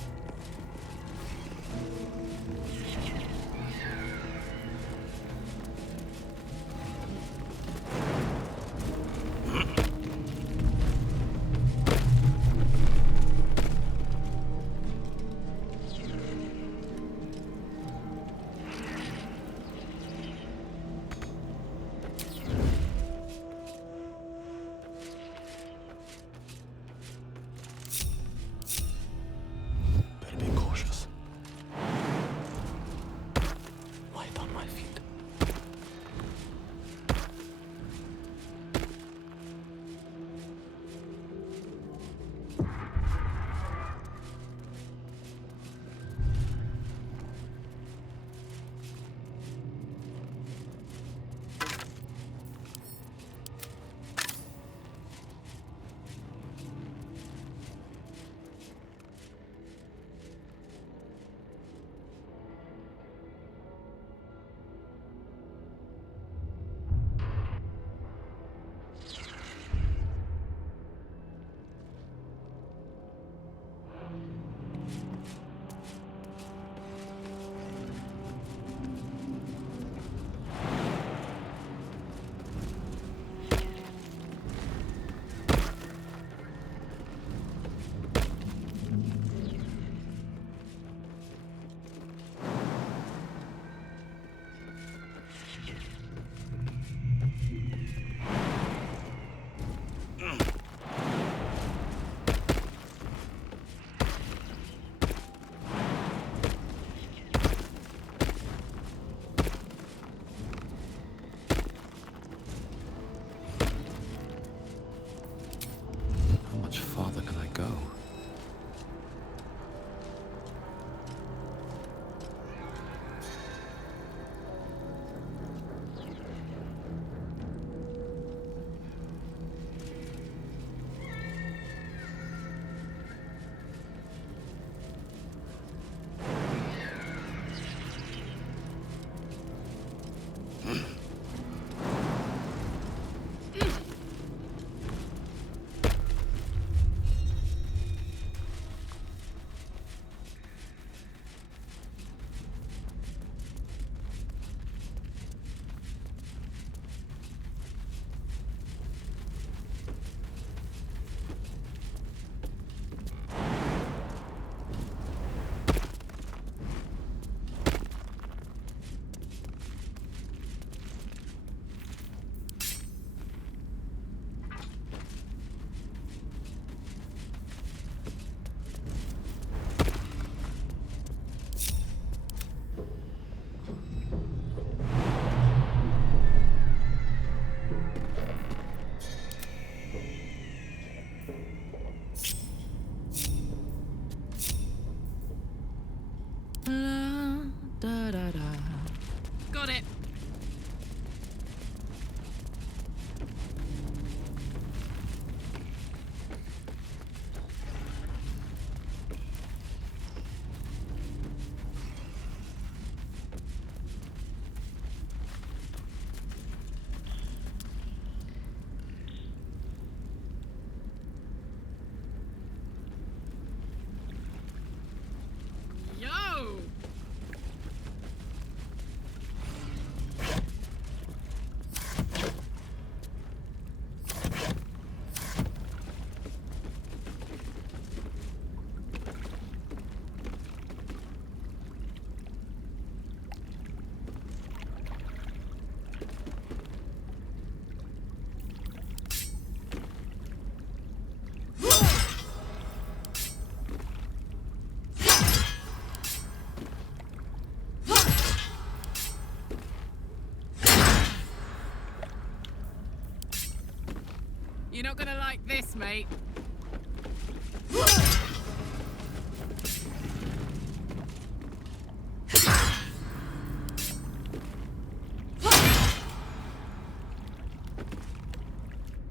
You're not gonna like this, mate.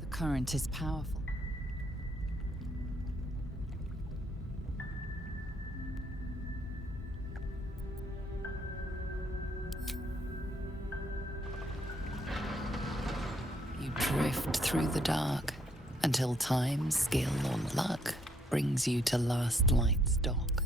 The current is powerful. You drift through the dark until time, skill, or luck brings you to Last Light's dock.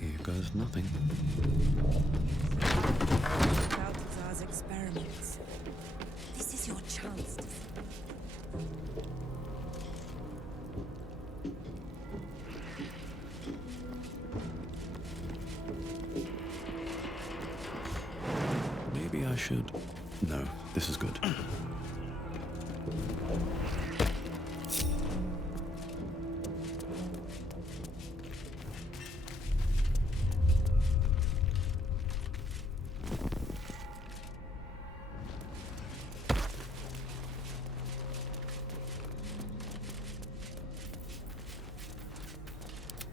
Here goes nothing. Balthazar's experiments. This is your chance to... Maybe I should... No, this is good.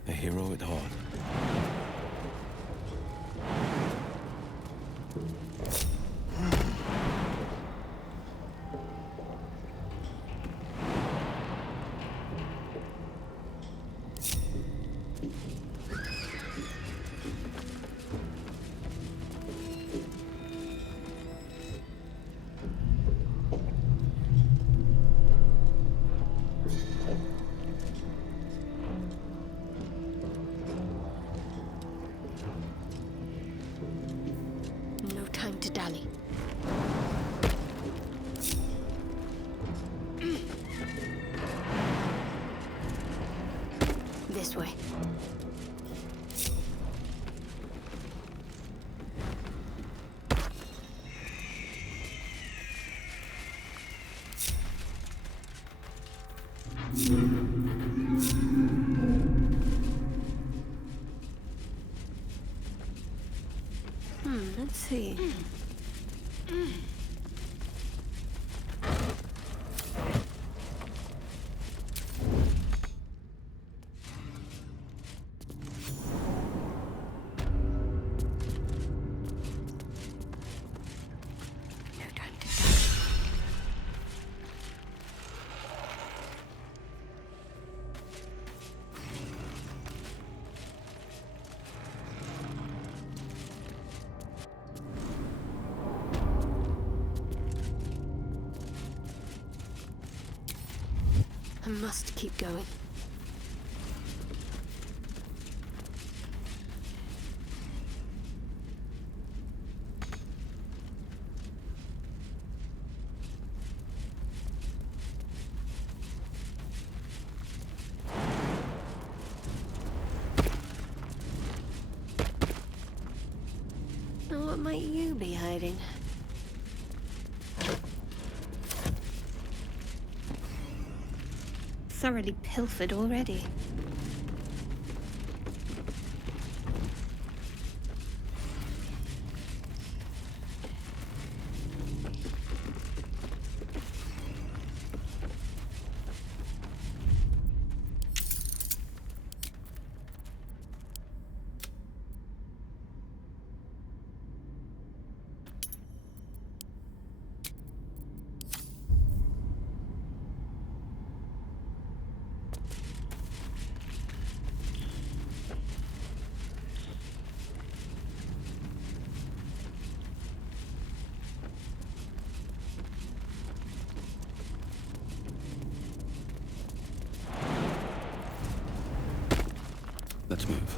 A hero at heart. No time to dally. This way. Let's see. I must keep going. Now, what might you be hiding? Thoroughly pilfered already. Let's move.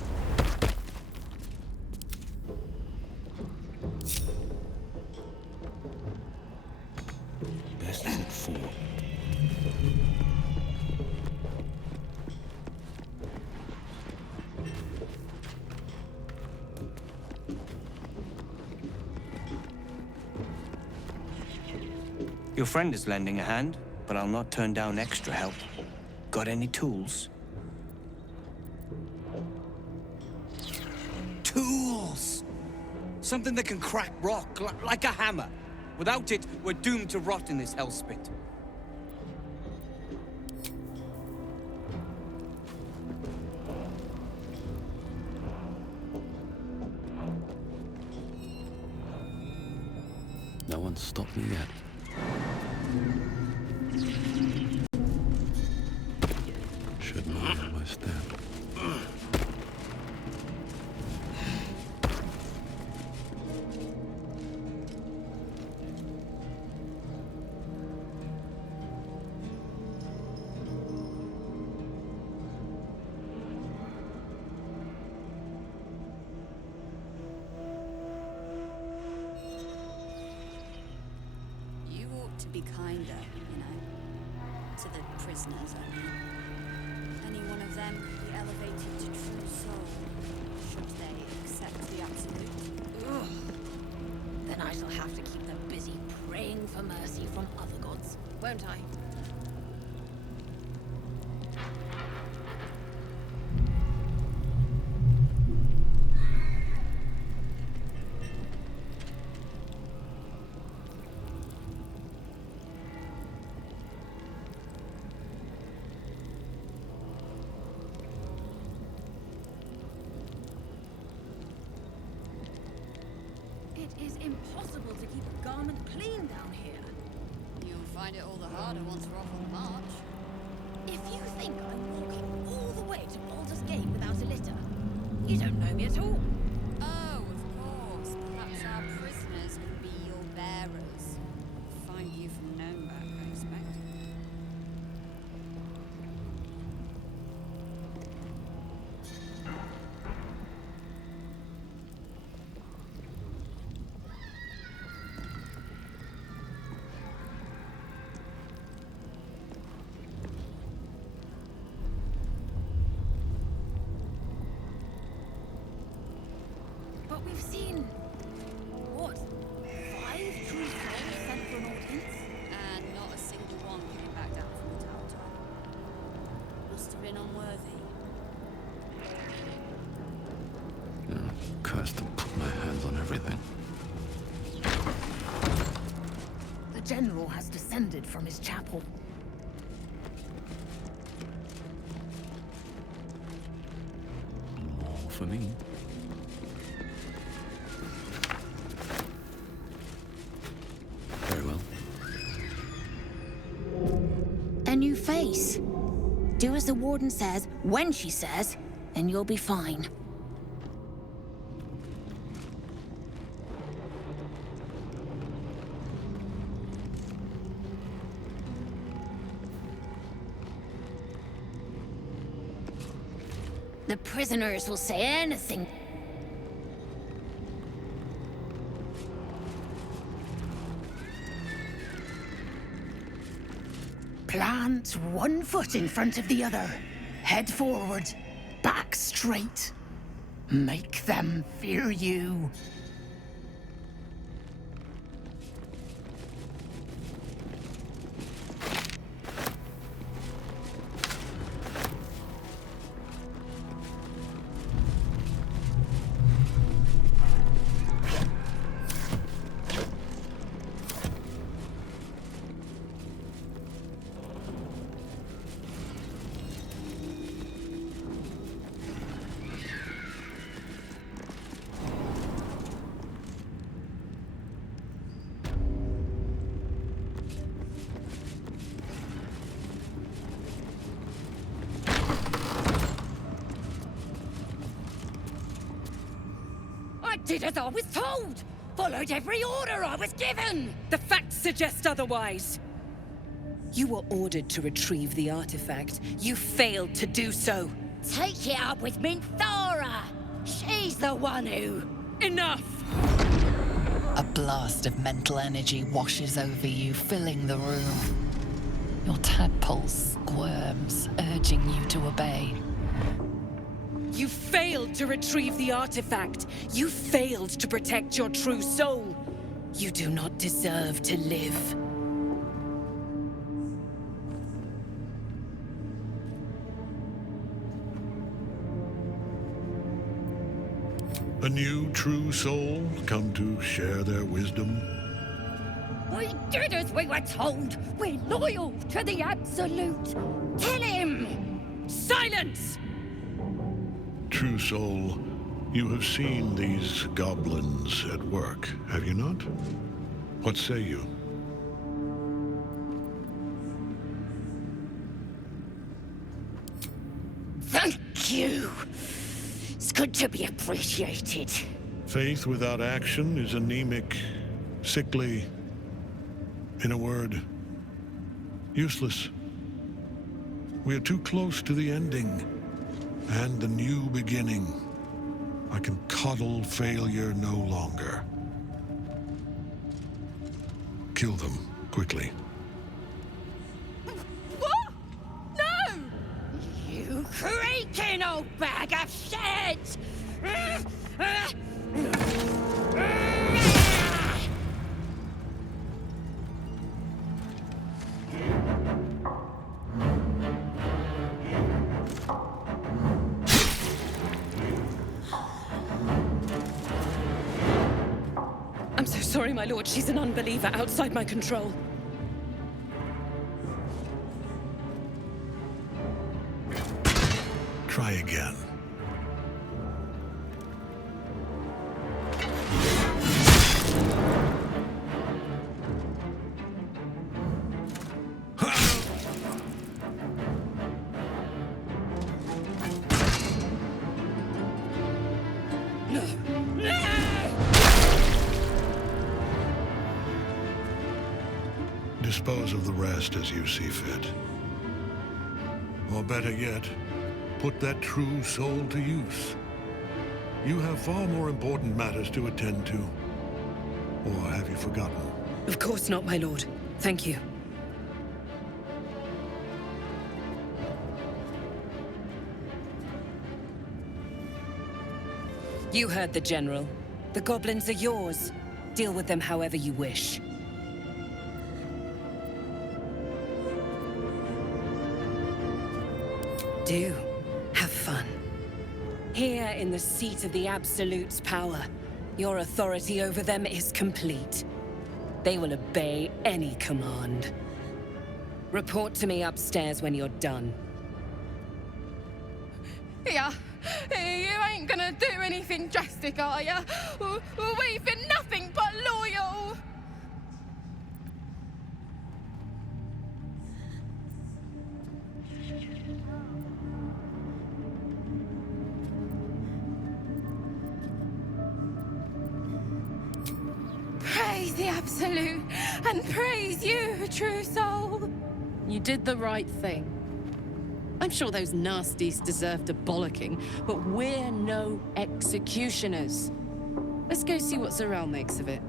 Best foot 4. Your friend is lending a hand, but I'll not turn down extra help. Got any tools? Tools! Something that can crack rock, like a hammer. Without it, we're doomed to rot in this hellspit. No one's stopped me yet. Should not have my step. You ought to be kinder, you know. To the prisoners, I mean. Any one of them could be elevated to true soul, should they accept the absolute. Ugh. Then I shall have to keep them busy praying for mercy from other gods, won't I? It is impossible to keep a garment clean down here. You'll find it all the harder once we're off on the march. If you think I'm walking all the way to Baldur's Gate without a litter, you don't know me at all. Oh, of course. Perhaps our prisoners can be your bearers. Find you from Nuremberg, I expect. But we've seen, what, 5 true souls sent for an audience? And not a single one came back down from the tower top. Must have been unworthy. Cursed to put my hands on everything. The general has descended from his chapel. More for me. Very well. A new face. Do as the warden says, when she says, and you'll be fine. The prisoners will say anything. Plant one foot in front of the other. Head forward. Back straight. Make them fear you. Did as I was told! Followed every order I was given! The facts suggest otherwise. You were ordered to retrieve the artifact. You failed to do so. Take it up with Minthara! She's the one who... Enough! A blast of mental energy washes over you, filling the room. Your tadpole squirms, urging you to obey. You failed to retrieve the artifact. You failed to protect your true soul. You do not deserve to live. A new true soul come to share their wisdom? We did as we were told. We're loyal to the Absolute. Kill him! Silence! True soul, you have seen these goblins at work, have you not? What say you? Thank you. It's good to be appreciated. Faith without action is anemic, sickly, in a word, useless. We are too close to the ending and the new beginning. I can coddle failure no longer. Kill them, quickly. What? No! You creaking old bag of shit! I'm so sorry, my lord. She's an unbeliever outside my control. Try again. Dispose of the rest as you see fit. Or better yet, put that true soul to use. You have far more important matters to attend to. Or have you forgotten? Of course not, my lord. Thank you. You heard the General. The goblins are yours. Deal with them however you wish. Do. Have fun. Here in the seat of the Absolute's power, your authority over them is complete. They will obey any command. Report to me upstairs when you're done. Yeah, you ain't gonna do anything drastic, are ya? We've been nothing but loyal! Praise the Absolute, and praise you, true soul. You did the right thing. I'm sure those nasties deserved a bollocking, but we're no executioners. Let's go see what Zarel makes of it.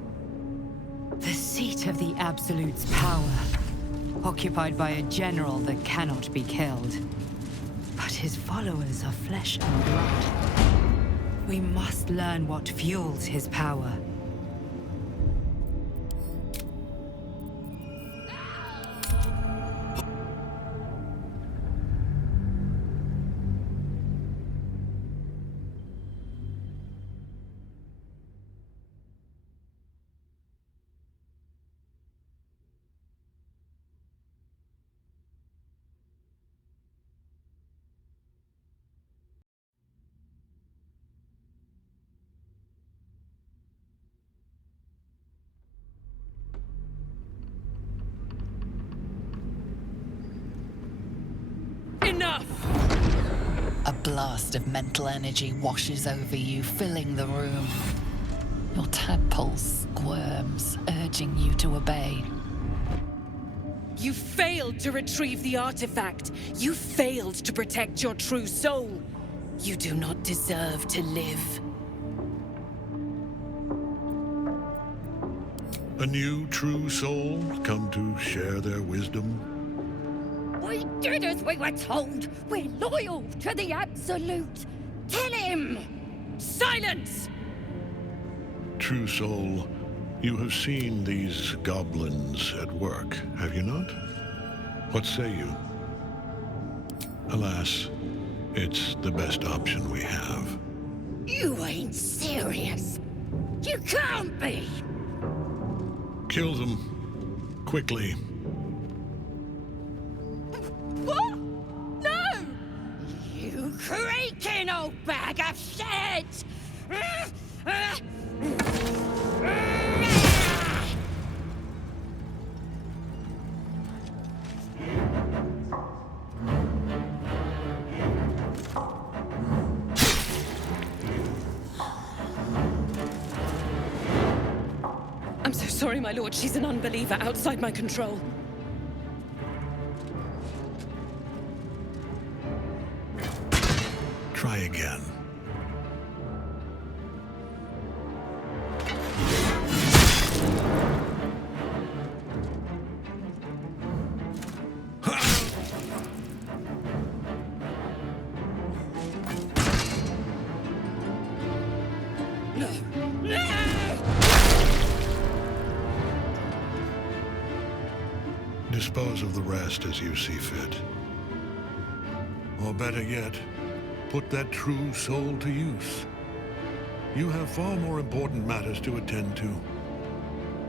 The seat of the Absolute's power, occupied by a general that cannot be killed. But his followers are flesh and blood. We must learn what fuels his power. Enough! A blast of mental energy washes over you, filling the room. Your tadpole squirms, urging you to obey. You failed to retrieve the artifact. You failed to protect your true soul. You do not deserve to live. A new true soul come to share their wisdom? We did as we were told. We're loyal to the Absolute. Kill him! Silence! True soul, you have seen these goblins at work, have you not? What say you? Alas, it's the best option we have. You ain't serious. You can't be. Kill them. Quickly. What? No! You creaking old bag of shit! I'm so sorry, my lord. She's an unbeliever outside my control. Try again. Dispose of the rest as you see fit. Or better yet, put that true soul to use. You have far more important matters to attend to.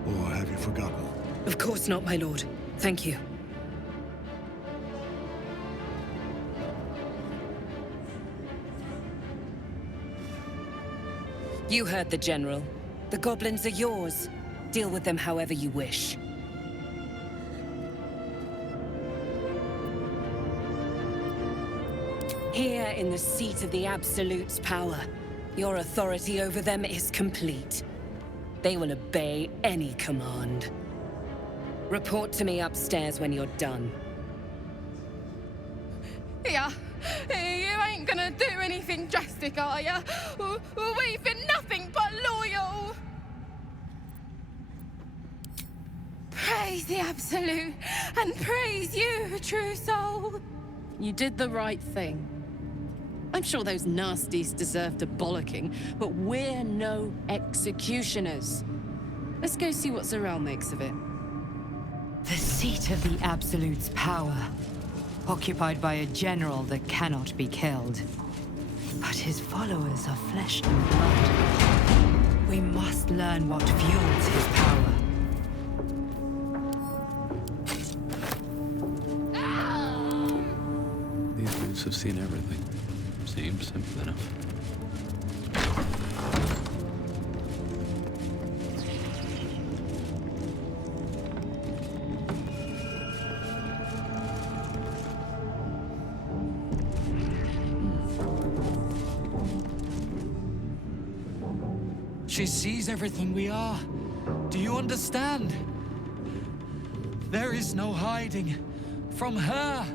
Or have you forgotten? Of course not, my lord. Thank you. You heard the General. The goblins are yours. Deal with them however you wish. Here in the seat of the Absolute's power, your authority over them is complete. They will obey any command. Report to me upstairs when you're done. Yeah, you ain't gonna do anything drastic, are ya? We've been nothing but loyal! Praise the Absolute, and praise you, true soul! You did the right thing. I'm sure those nasties deserved a bollocking, but we're no executioners. Let's go see what Zarel makes of it. The seat of the Absolute's power, occupied by a general that cannot be killed. But his followers are flesh and blood. We must learn what fuels his power. These moves have seen everything. Seems simple enough. She sees everything we are. Do you understand? There is no hiding from her.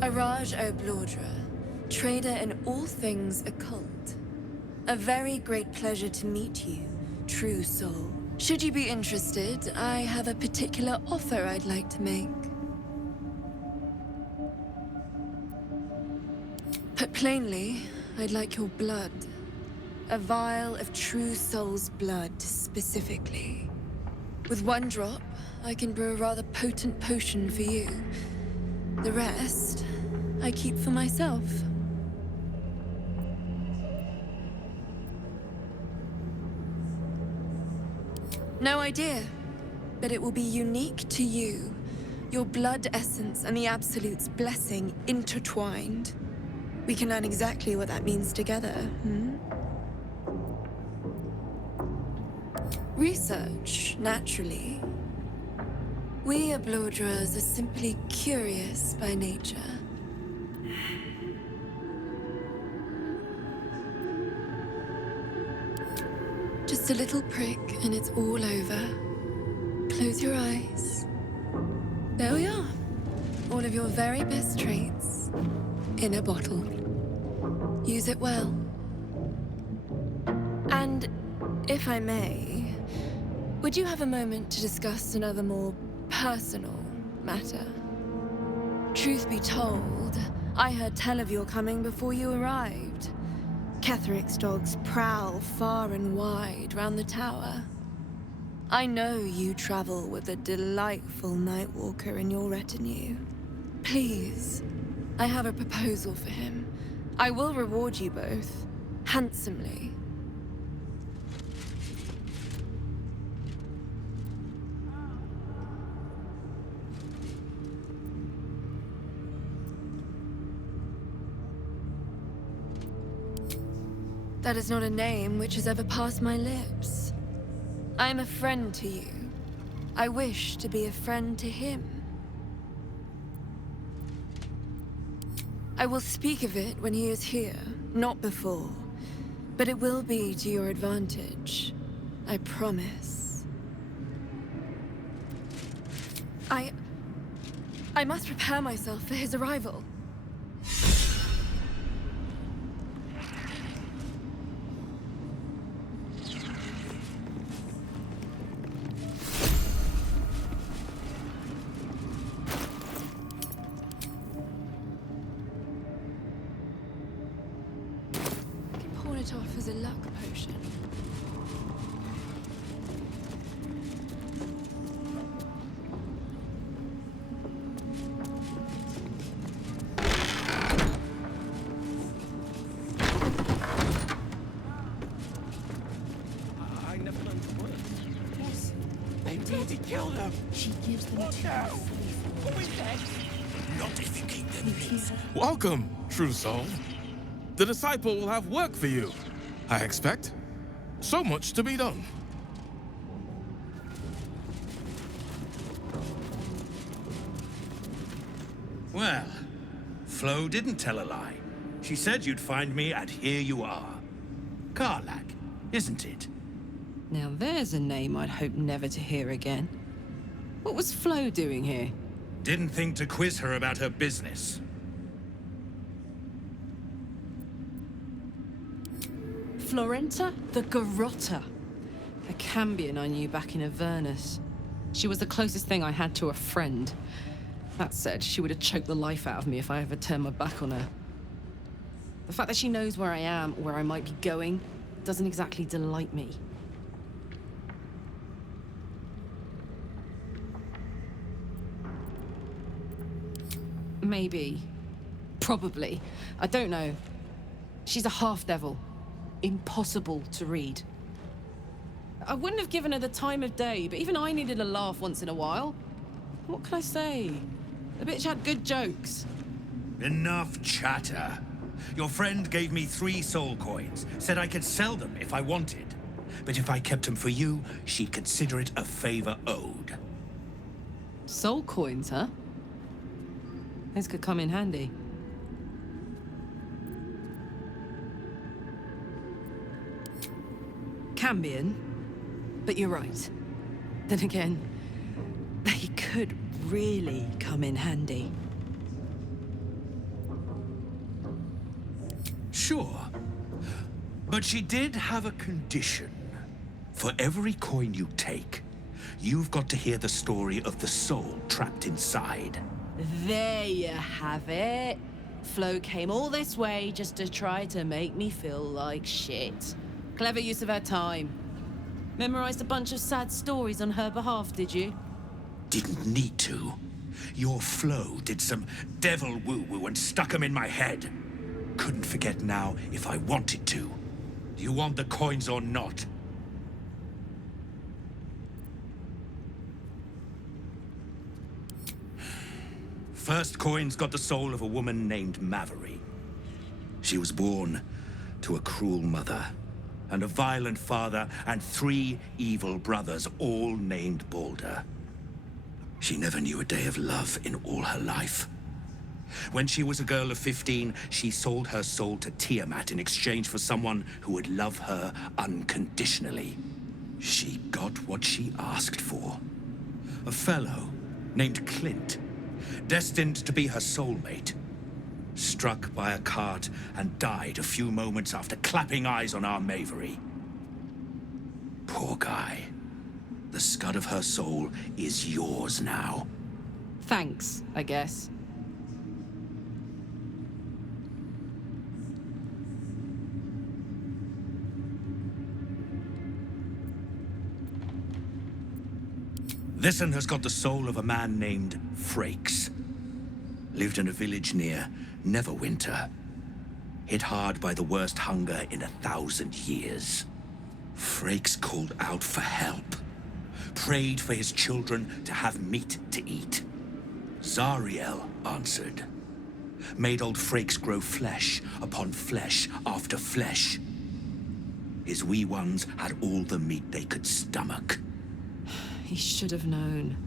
Enraged Baldur, trader in all things occult. A very great pleasure to meet you, true soul. Should you be interested, I have a particular offer I'd like to make. Put plainly, I'd like your blood. A vial of true soul's blood, specifically. With one drop, I can brew a rather potent potion for you. The rest, I keep for myself. No idea, but it will be unique to you. Your blood essence and the Absolute's blessing intertwined. We can learn exactly what that means together, Research, naturally. We Balduras are simply curious by nature. Just a little prick and it's all over. Close your eyes. There we are. All of your very best traits in a bottle. Use it well. And if I may, would you have a moment to discuss another more personal matter? Truth be told, I heard tell of your coming before you arrived. Ketheric's dogs prowl far and wide round the tower. I know you travel with a delightful Nightwalker in your retinue. Please, I have a proposal for him. I will reward you both, handsomely. That is not a name which has ever passed my lips. I am a friend to you. I wish to be a friend to him. I will speak of it when he is here, not before. But it will be to your advantage. I promise. I must prepare myself for his arrival. It off as a luck potion. I never learned to work. Yes, they did. He killed them. She gives them to Not if you keep them neat. Welcome, true soul. The disciple will have work for you, I expect. So much to be done. Well, Flo didn't tell a lie. She said you'd find me, and here you are. Karlach, isn't it? Now there's a name I'd hope never to hear again. What was Flo doing here? Didn't think to quiz her about her business. Florenta the Garotta. A Cambion I knew back in Avernus. She was the closest thing I had to a friend. That said, she would have choked the life out of me if I ever turned my back on her. The fact that she knows where I am, where I might be going, doesn't exactly delight me. Maybe. Probably. I don't know. She's a half-devil. Impossible to read. I wouldn't have given her the time of day, but even I needed a laugh once in a while. What can I say? The bitch had good jokes. Enough chatter. Your friend gave me 3 soul coins, said I could sell them if I wanted. But if I kept them for you, she'd consider it a favor owed. Soul coins, huh? Those could come in handy. Cambion, but you're right. Then again, they could really come in handy. Sure. But she did have a condition. For every coin you take, you've got to hear the story of the soul trapped inside. There you have it. Flo came all this way just to try to make me feel like shit. Clever use of her time. Memorized a bunch of sad stories on her behalf, did you? Didn't need to. Your Flo did some devil woo-woo and stuck 'em in my head. Couldn't forget now if I wanted to. Do you want the coins or not? First coin's got the soul of a woman named Maveri. She was born to a cruel mother, and a violent father, and 3 evil brothers, all named Baldur. She never knew a day of love in all her life. When she was a girl of 15, she sold her soul to Tiamat in exchange for someone who would love her unconditionally. She got what she asked for. A fellow named Clint, destined to be her soulmate. Struck by a cart and died a few moments after clapping eyes on our Maveri. Poor guy. The scud of her soul is yours now. Thanks, I guess. This one has got the soul of a man named Frakes. Lived in a village near Neverwinter. Hit hard by the worst hunger in 1,000 years. Frakes called out for help. Prayed for his children to have meat to eat. Zariel answered. Made old Frakes grow flesh upon flesh after flesh. His wee ones had all the meat they could stomach. He should have known.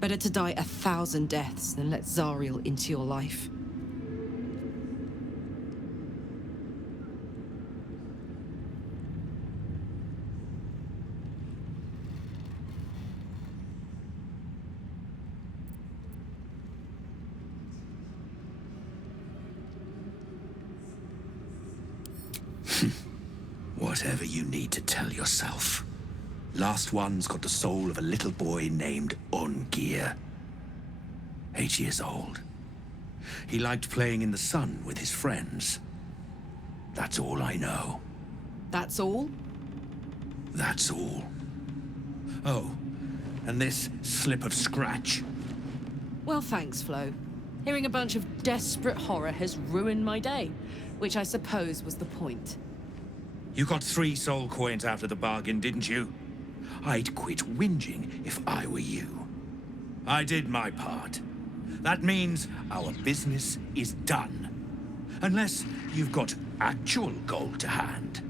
Better to die 1,000 deaths than let Zariel into your life. Whatever you need to tell yourself. Last one's got the soul of a little boy named Ungir. 8 years old. He liked playing in the sun with his friends. That's all I know. That's all? That's all. Oh, and this slip of scratch. Well, thanks, Flo. Hearing a bunch of desperate horror has ruined my day, which I suppose was the point. You got 3 soul coins after the bargain, didn't you? I'd quit whinging if I were you. I did my part. That means our business is done. Unless you've got actual gold to hand.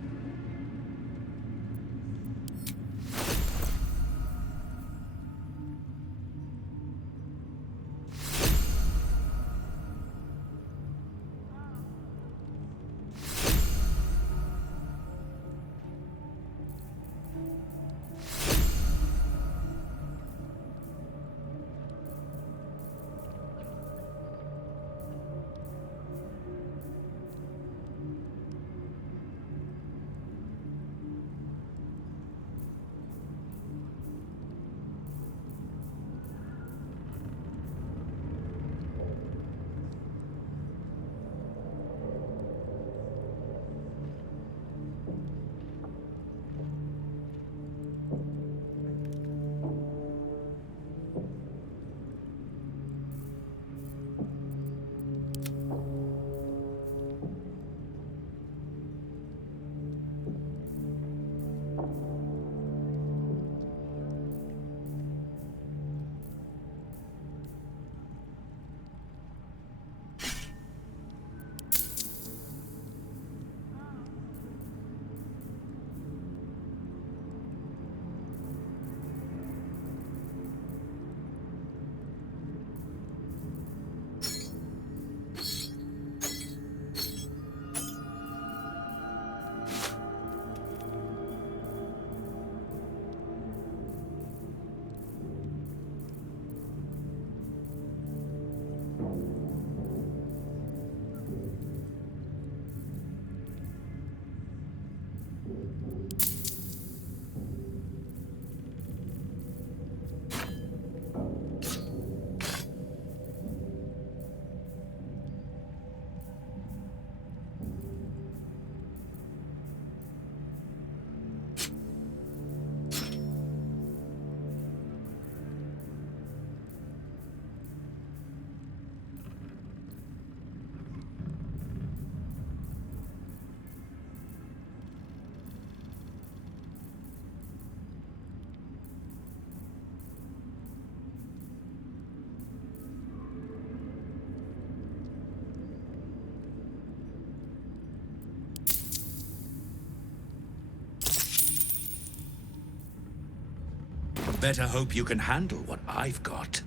Better hope you can handle what I've got.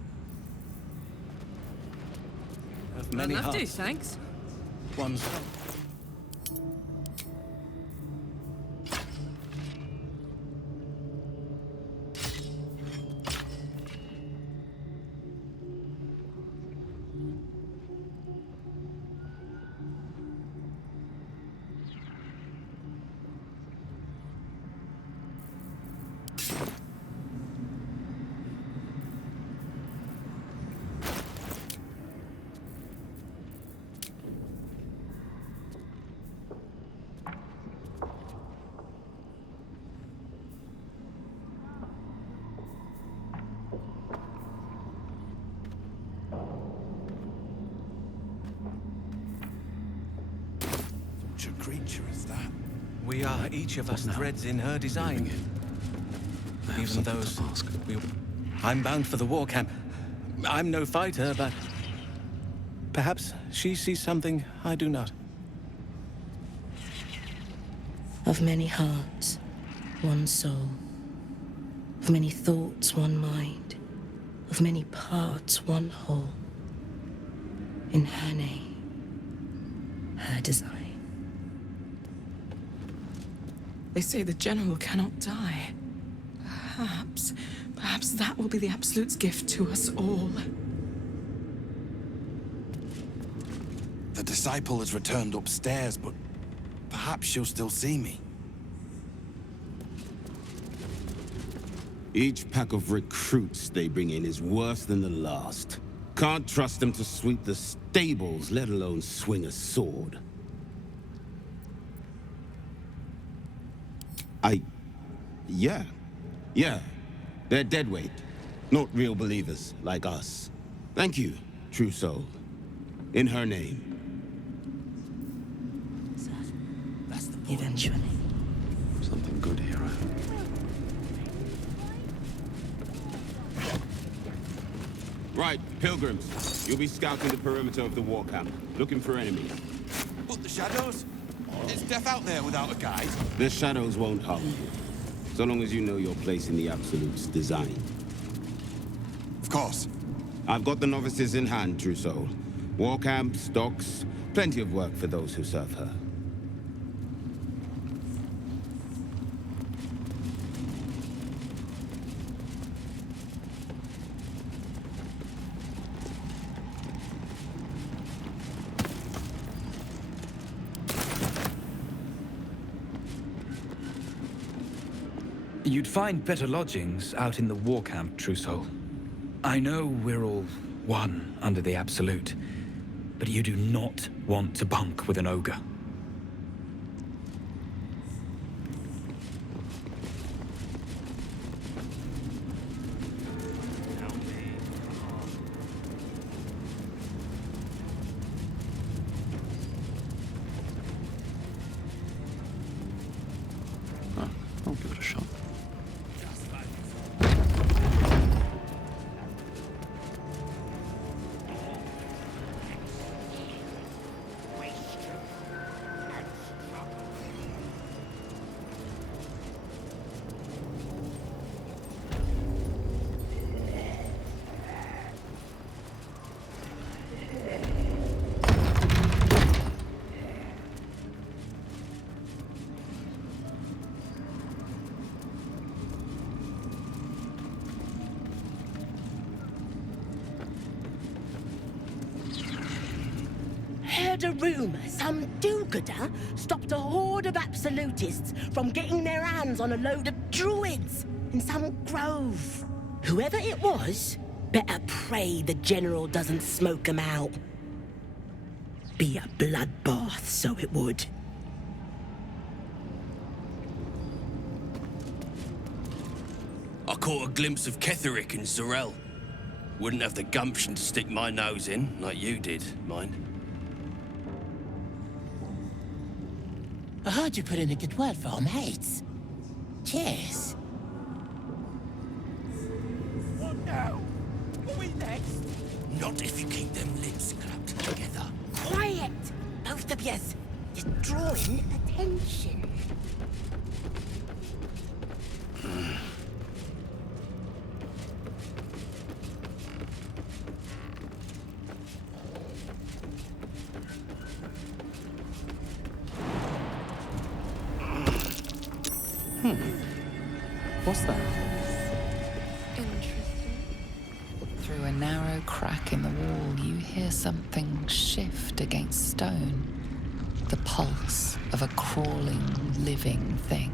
Have many Enough to, hearts. thanks. One's We are each of us threads in her design. Even those... I'm bound for the war camp. I'm no fighter, but... perhaps she sees something I do not. Of many hearts, one soul. Of many thoughts, one mind. Of many parts, one whole. In her name, her design. They say the General cannot die. Perhaps that will be the Absolute's gift to us all. The Disciple has returned upstairs, but perhaps she'll still see me. Each pack of recruits they bring in is worse than the last. Can't trust them to sweep the stables, let alone swing a sword. Yeah. They're deadweight. Not real believers, like us. Thank you, true soul. In her name. That's the point. Eventually. Something good, hero. Right, pilgrims. You'll be scouting the perimeter of the war camp, looking for enemies. But the shadows? It's death out there without a guide. The shadows won't harm you, so long as you know your place in the Absolute's design. Of course. I've got the novices in hand, true soul. War camps, docks, plenty of work for those who serve her. You'd find better lodgings out in the war camp, true soul. I know we're all one under the Absolute, but you do not want to bunk with an ogre. I'll give it a shot. Heard a rumor some do-gooder stopped a horde of absolutists from getting their hands on a load of druids in some grove. Whoever it was, better pray the General doesn't smoke 'em out. Be a bloodbath, so it would. I caught a glimpse of Cleric and Zarel. Wouldn't have the gumption to stick my nose in, like you did, mind. I heard you put in a good word for our mates. Cheers. What now? Are we next? Not if you keep them lips clapped together. Quiet! Both of yous. You're drawing attention. What's that? Through a narrow crack in the wall, you hear something shift against stone. The pulse of a crawling, living thing.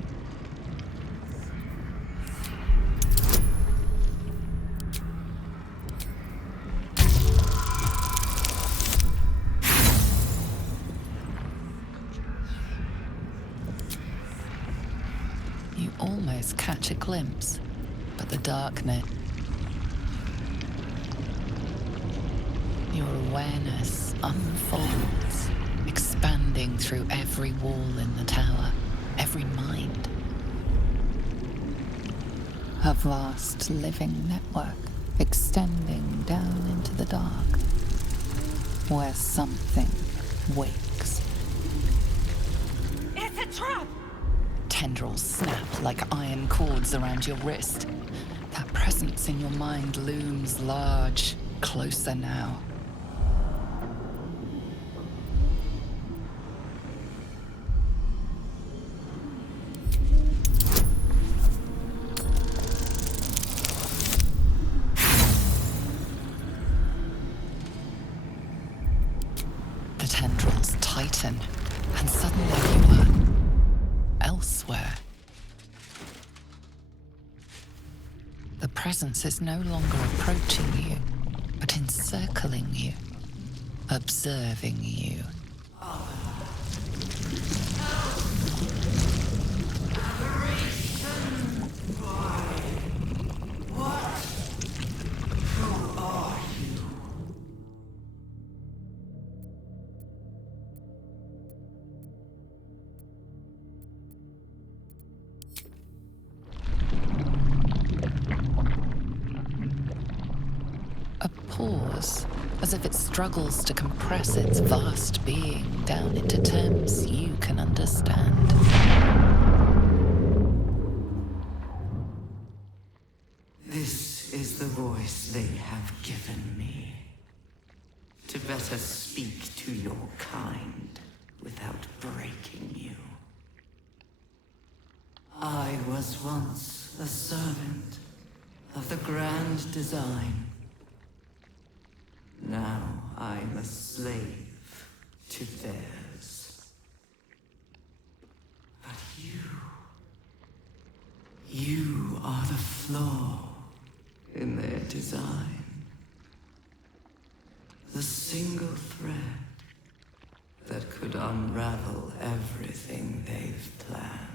You almost catch a glimpse, but the darkness. Your awareness unfolds, expanding through every wall in the tower, every mind. A vast living network extending down into the dark, where something wakes. It's a trap! Tendrils snap like iron cords around your wrist. That presence in your mind looms large, closer now. The tendrils tighten, and suddenly you are elsewhere. The presence is no longer approaching you, but encircling you, observing you. A pause, as if it struggles to compress its vast being down into terms you can understand. This is the voice they have given me. To better speak to your kind without breaking you. I was once a servant of the grand design. Now I'm a slave to theirs. But you are the flaw in their design. The single thread that could unravel everything they've planned.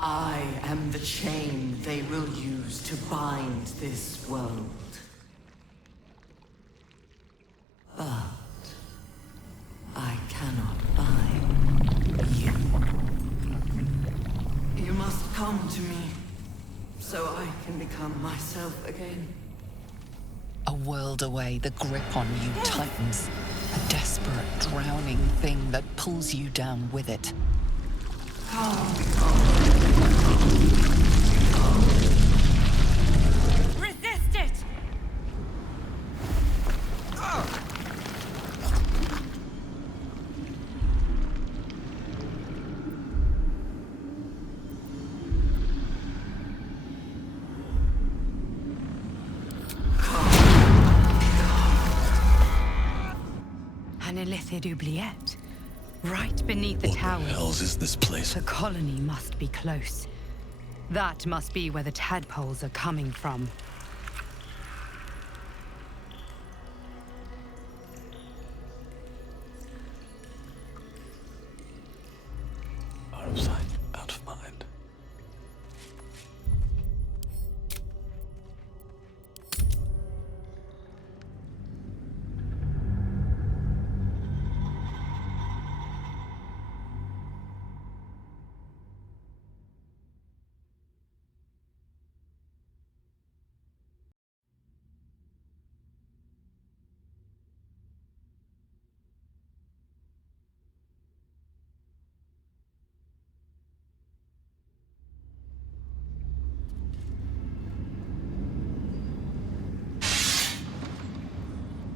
I am the chain they will use to bind this world. But I cannot bind you. You must come to me, so I can become myself again. A world away, the grip on you tightens. A desperate, drowning thing that pulls you down with it. Resist it! An illithid oubliette. Right beneath the tower. What the hell is this place? The colony must be close. That must be where the tadpoles are coming from. Out of sight, out of mind.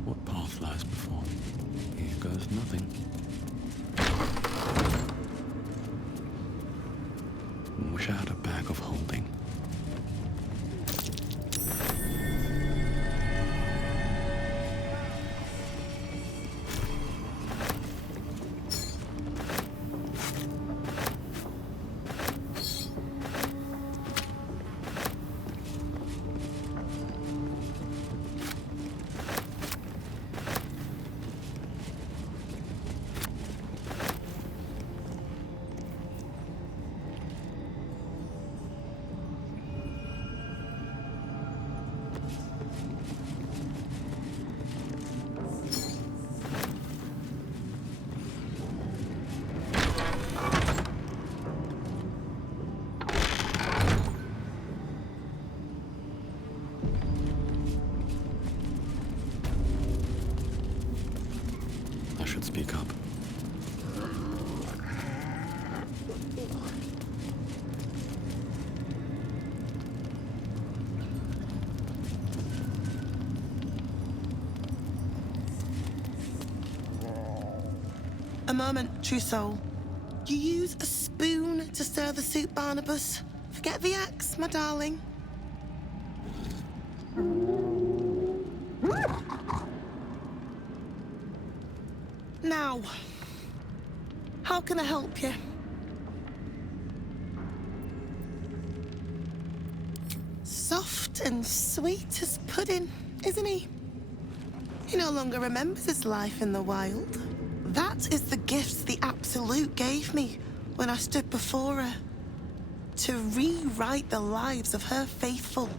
What path lies before? Here goes nothing. Wish I had a bag of holding. should speak up. A moment, true soul. You use a spoon to stir the soup, Barnabas. Forget the axe, my darling. Now, how can I help you? Soft and sweet as pudding, isn't he? He no longer remembers his life in the wild. That is the gift the Absolute gave me when I stood before her. To rewrite the lives of her faithful.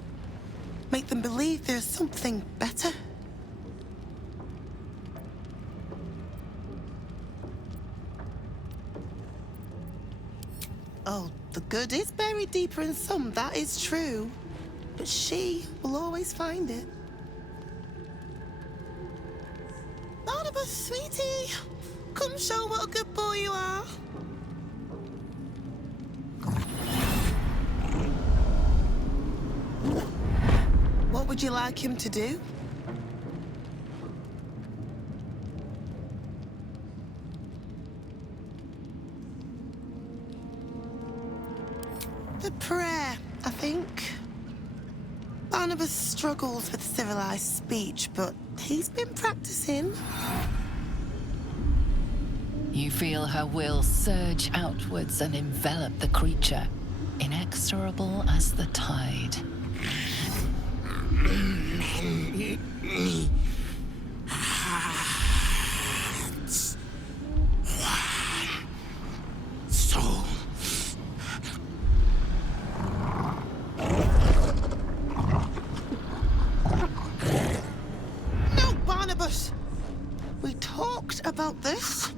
Make them believe there's something better. Oh, the good is buried deeper in some, that is true. But she will always find it. Barnabas, sweetie, come show what a good boy you are. What would you like him to do? The prayer, I think. Barnabas struggles with civilized speech, but he's been practicing. You feel her will surge outwards and envelop the creature, inexorable as the tide. Soul. No, Barnabas! We talked about this.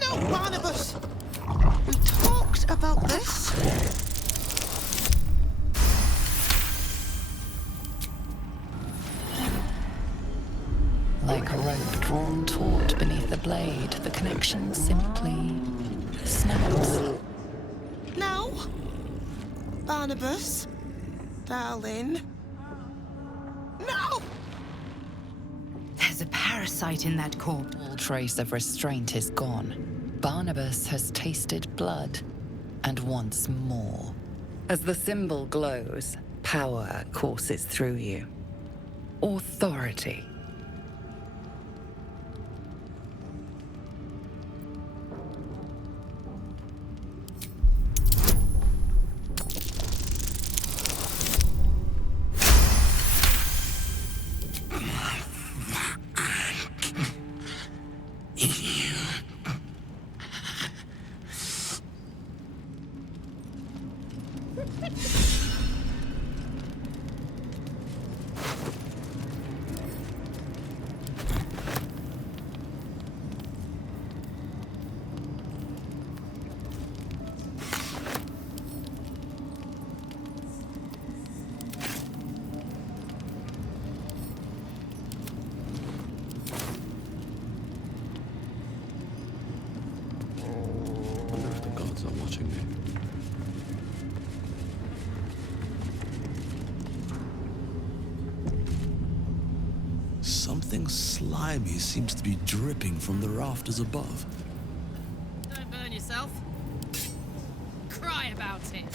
No, Barnabas! We talked about this. Like a rope drawn taut beneath the blade, the connection simply snaps. No! Barnabas, darling. No! There's a parasite in that corpse. All trace of restraint is gone. Barnabas has tasted blood, and wants more. As the symbol glows, power courses through you. Authority. Are watching me. Something slimy seems to be dripping from the rafters above. Don't burn yourself. Cry about it.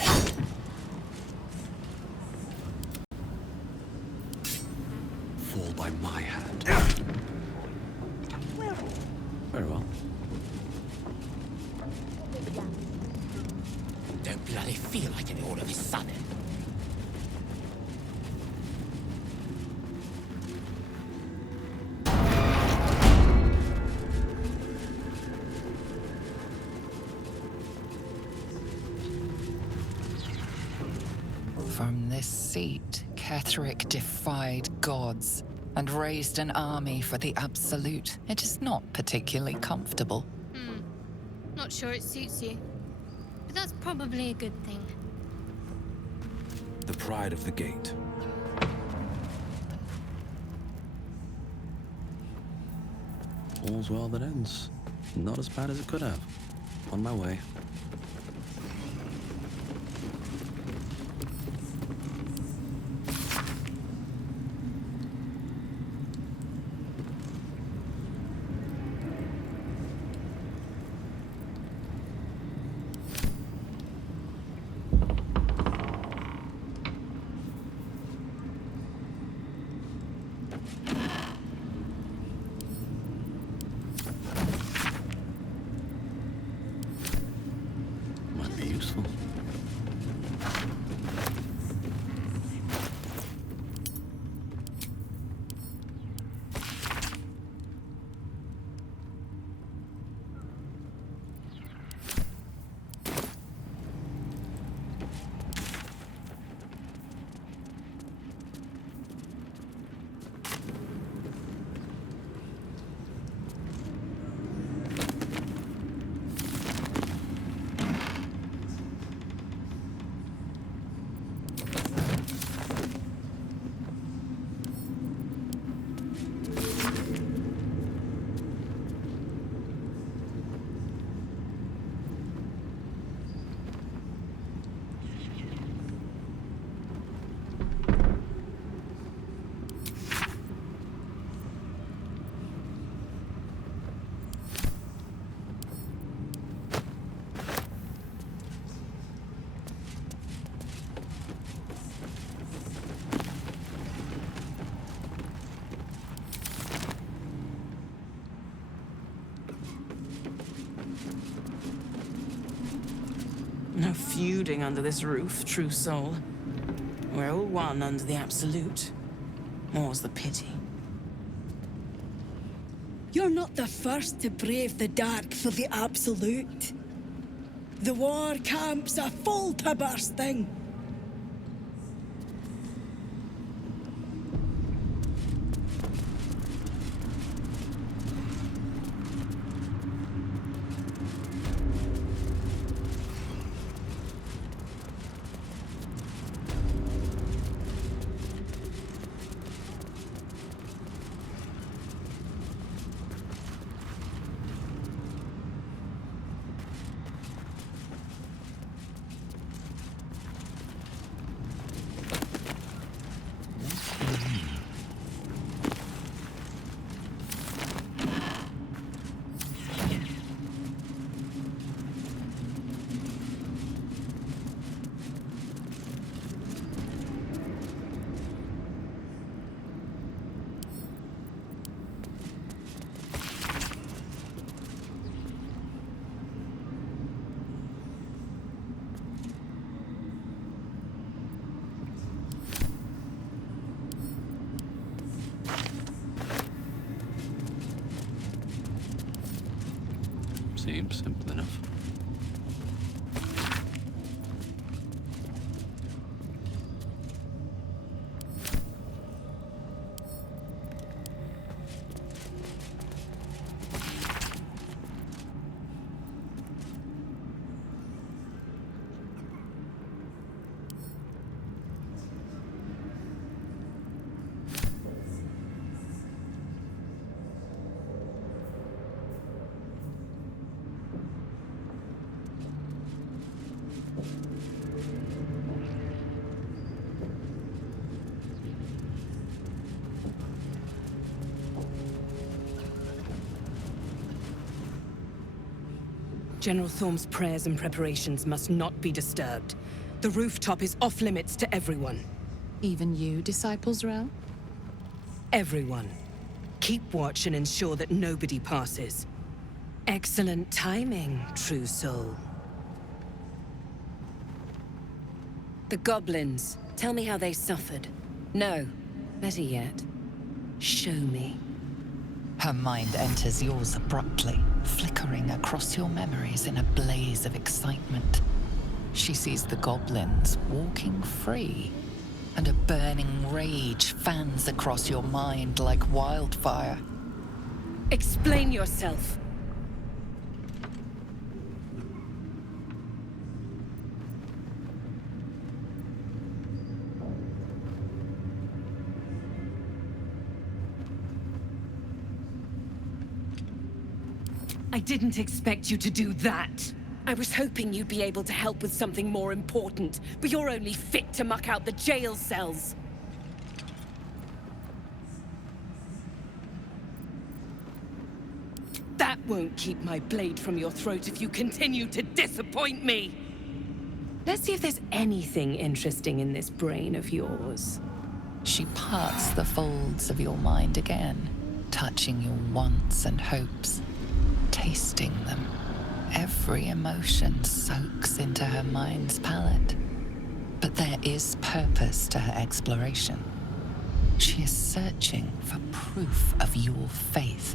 Fall by my hand. We'll Very well. Don't bloody feel like any all of a sudden. From this seat, Cleric defied gods and raised an army for the Absolute. It is not particularly comfortable. Not sure it suits you. But that's probably a good thing. The pride of the gate. All's well that ends. Not as bad as it could have. On my way. Might be useful. No feuding under this roof, true soul. We're all one under the Absolute. More's the pity. You're not the first to brave the dark for the Absolute. The war camps are full to bursting. Seems simple enough. General Thorm's prayers and preparations must not be disturbed. The rooftop is off limits to everyone. Even you, Disciples Rel? Everyone. Keep watch and ensure that nobody passes. Excellent timing, true soul. The goblins, tell me how they suffered. No, better yet, show me. Her mind enters yours abruptly, flickering across your memories in a blaze of excitement. She sees the goblins walking free, and a burning rage fans across your mind like wildfire. Explain yourself. I didn't expect you to do that. I was hoping you'd be able to help with something more important, but you're only fit to muck out the jail cells. That won't keep my blade from your throat if you continue to disappoint me. Let's see if there's anything interesting in this brain of yours. She parts the folds of your mind again, touching your wants and hopes, tasting them. Every emotion soaks into her mind's palate. But there is purpose to her exploration. She is searching for proof of your faith.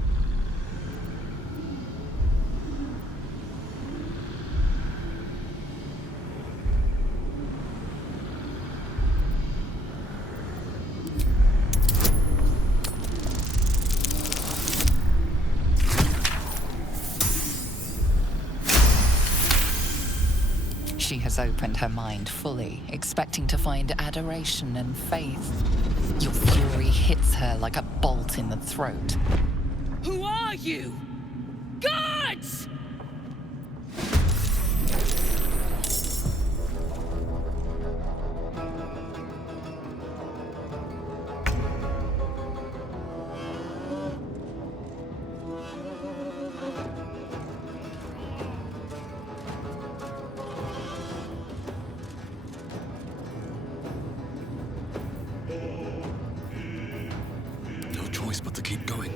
She has opened her mind fully, expecting to find adoration and faith. Your fury hits her like a bolt in the throat. Who are you? Gods! No choice but to keep going.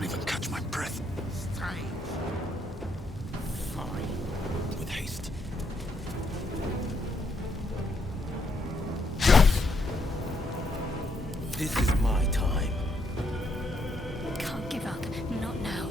can't even catch my breath. Strange. Fine. With haste. This is my time. Can't give up. Not now.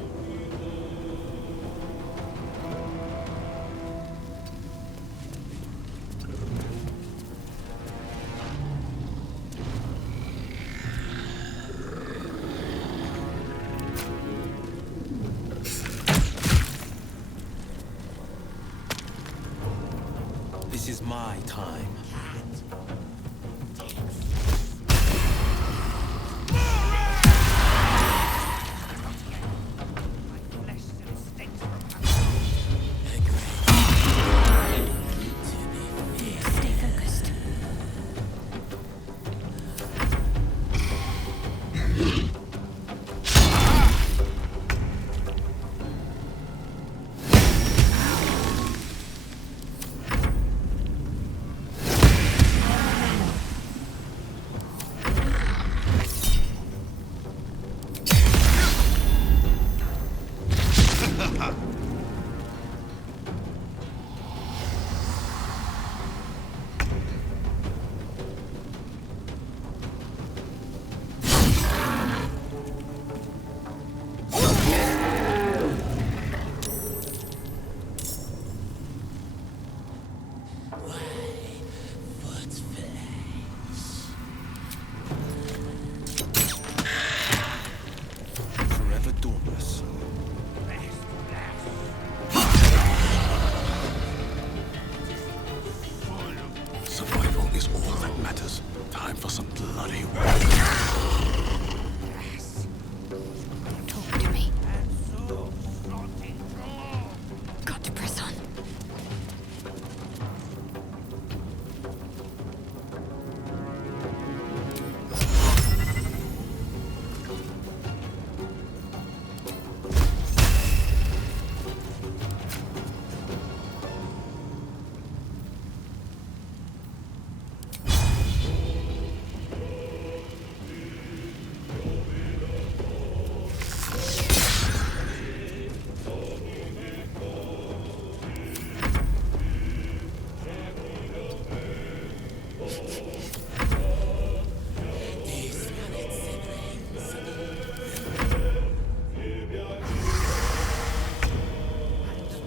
This is my time. Stay focused. Forever dauntless. Survival is all that matters. Time for some bloody work. Talk to me. Got to press on.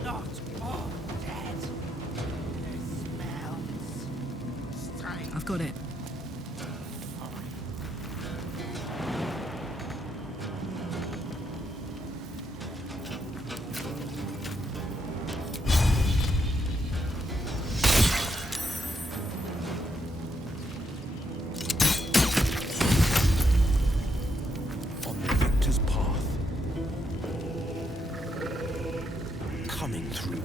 Not all dead. Smells strange. I've got it. On the victor's path. Coming through.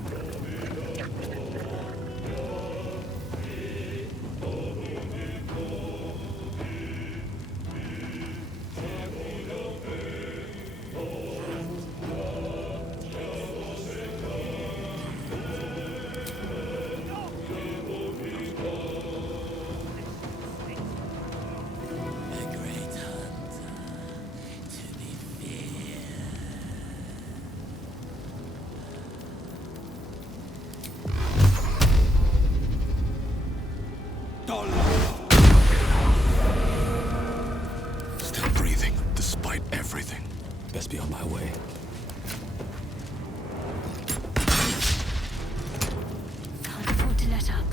Still breathing, despite everything. Best be on my way. Can't afford to let up.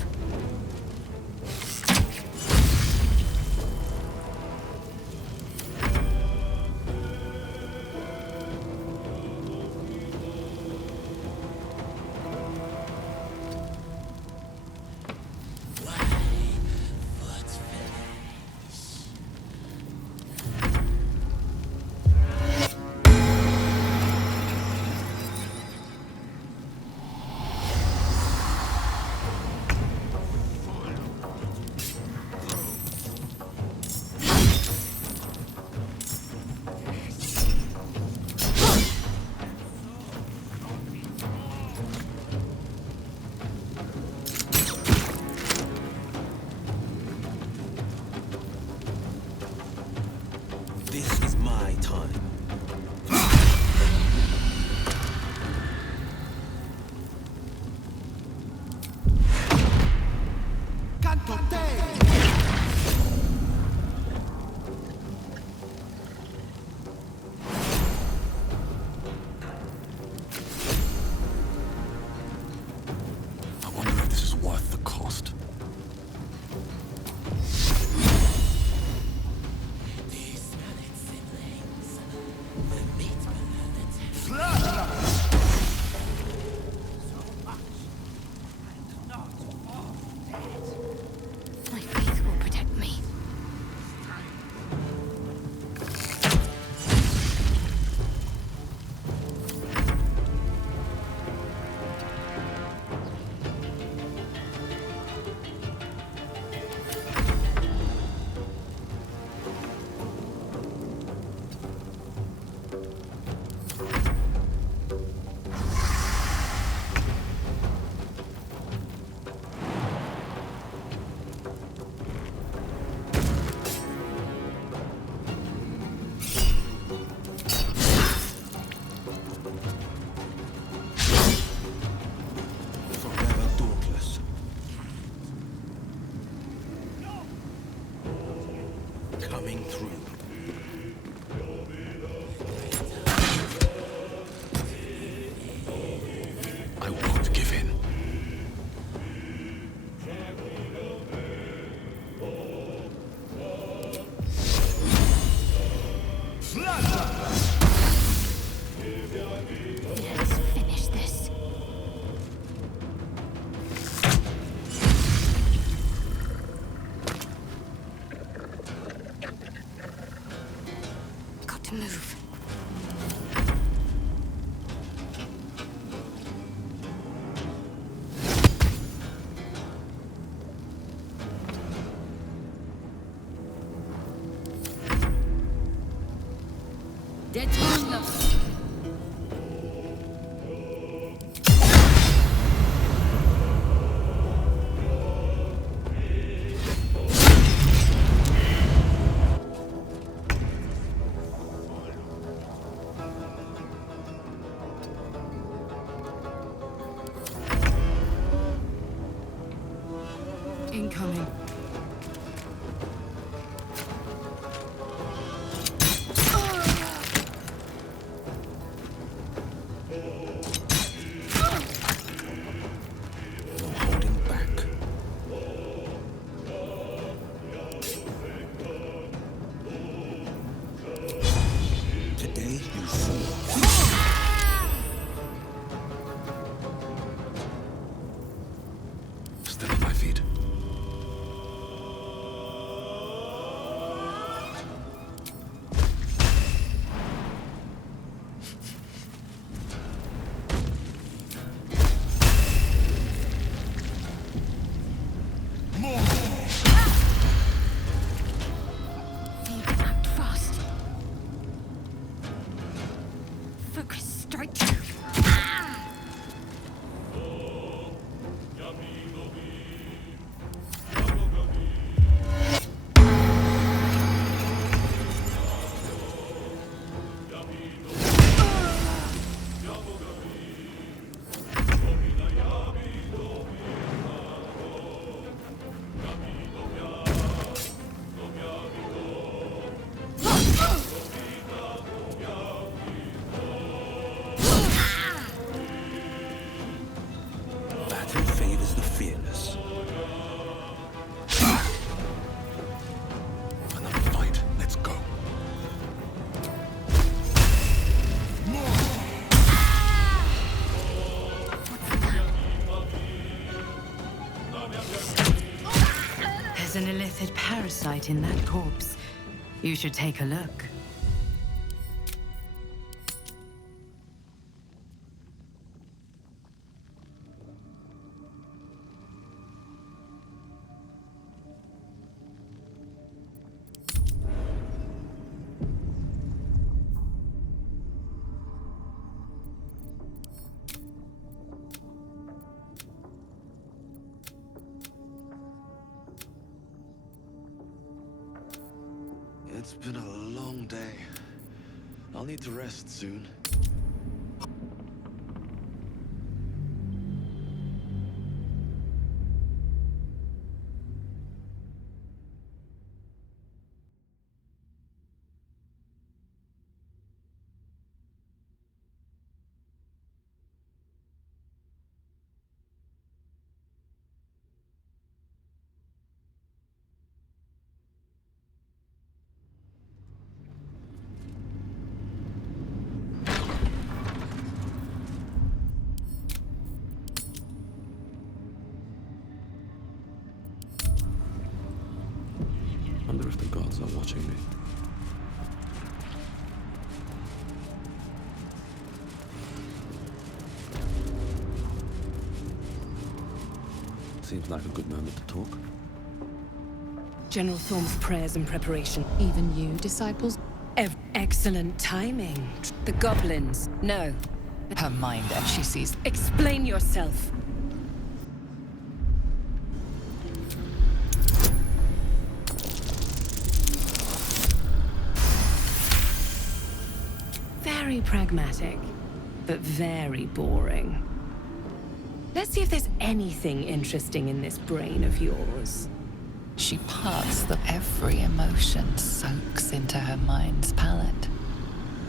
Let's finish this. Got to move. Detonga. Incoming. Still on my feet. You can act fast. Focus, strike. Battle favors the fearless. Another fight. Let's go. There's an illithid parasite in that corpse. You should take a look. It's been a long day. I'll need to rest soon. Wonder if the gods are watching me. Seems like a good moment to talk. General Thorm's prayers and preparation. Even you, disciples? Excellent timing. The goblins. No. Her mind, and she sees. Explain yourself. Very pragmatic, but very boring. Let's see if there's anything interesting in this brain of yours. She parts the every emotion soaks into her mind's palette.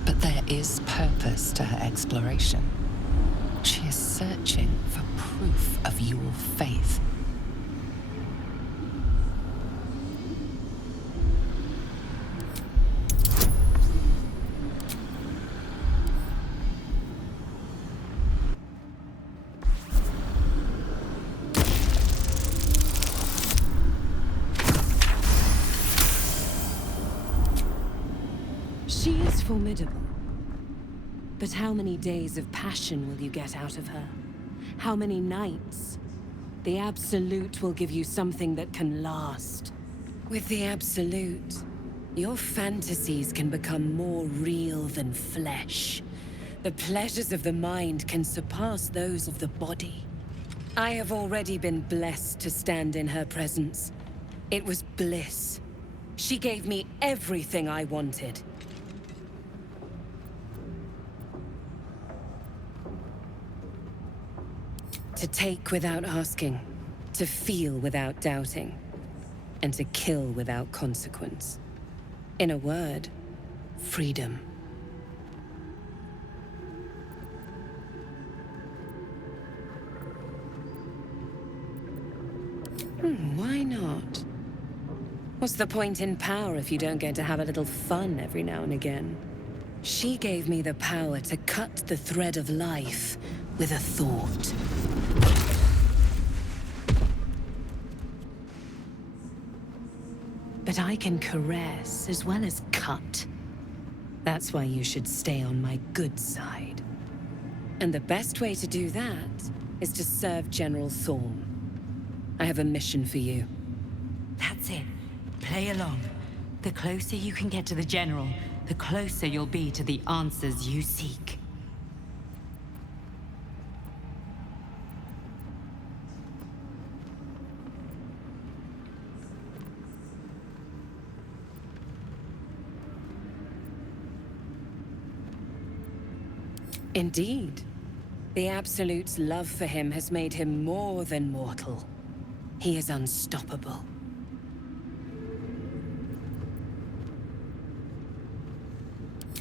But there is purpose to her exploration. She is searching for proof of your faith. formidable. But how many days of passion will you get out of her? How many nights? The Absolute will give you something that can last. With the Absolute, your fantasies can become more real than flesh. The pleasures of the mind can surpass those of the body. I have already been blessed to stand in her presence. It was bliss. She gave me everything I wanted. To take without asking, to feel without doubting, and to kill without consequence. In a word, freedom. Why not? What's the point in power if you don't get to have a little fun every now and again? She gave me the power to cut the thread of life with a thought. But I can caress as well as cut. That's why you should stay on my good side. And the best way to do that is to serve General Thorm. I have a mission for you. That's it. Play along. The closer you can get to the General, the closer you'll be to the answers you seek. Indeed. The Absolute's love for him has made him more than mortal. He is unstoppable.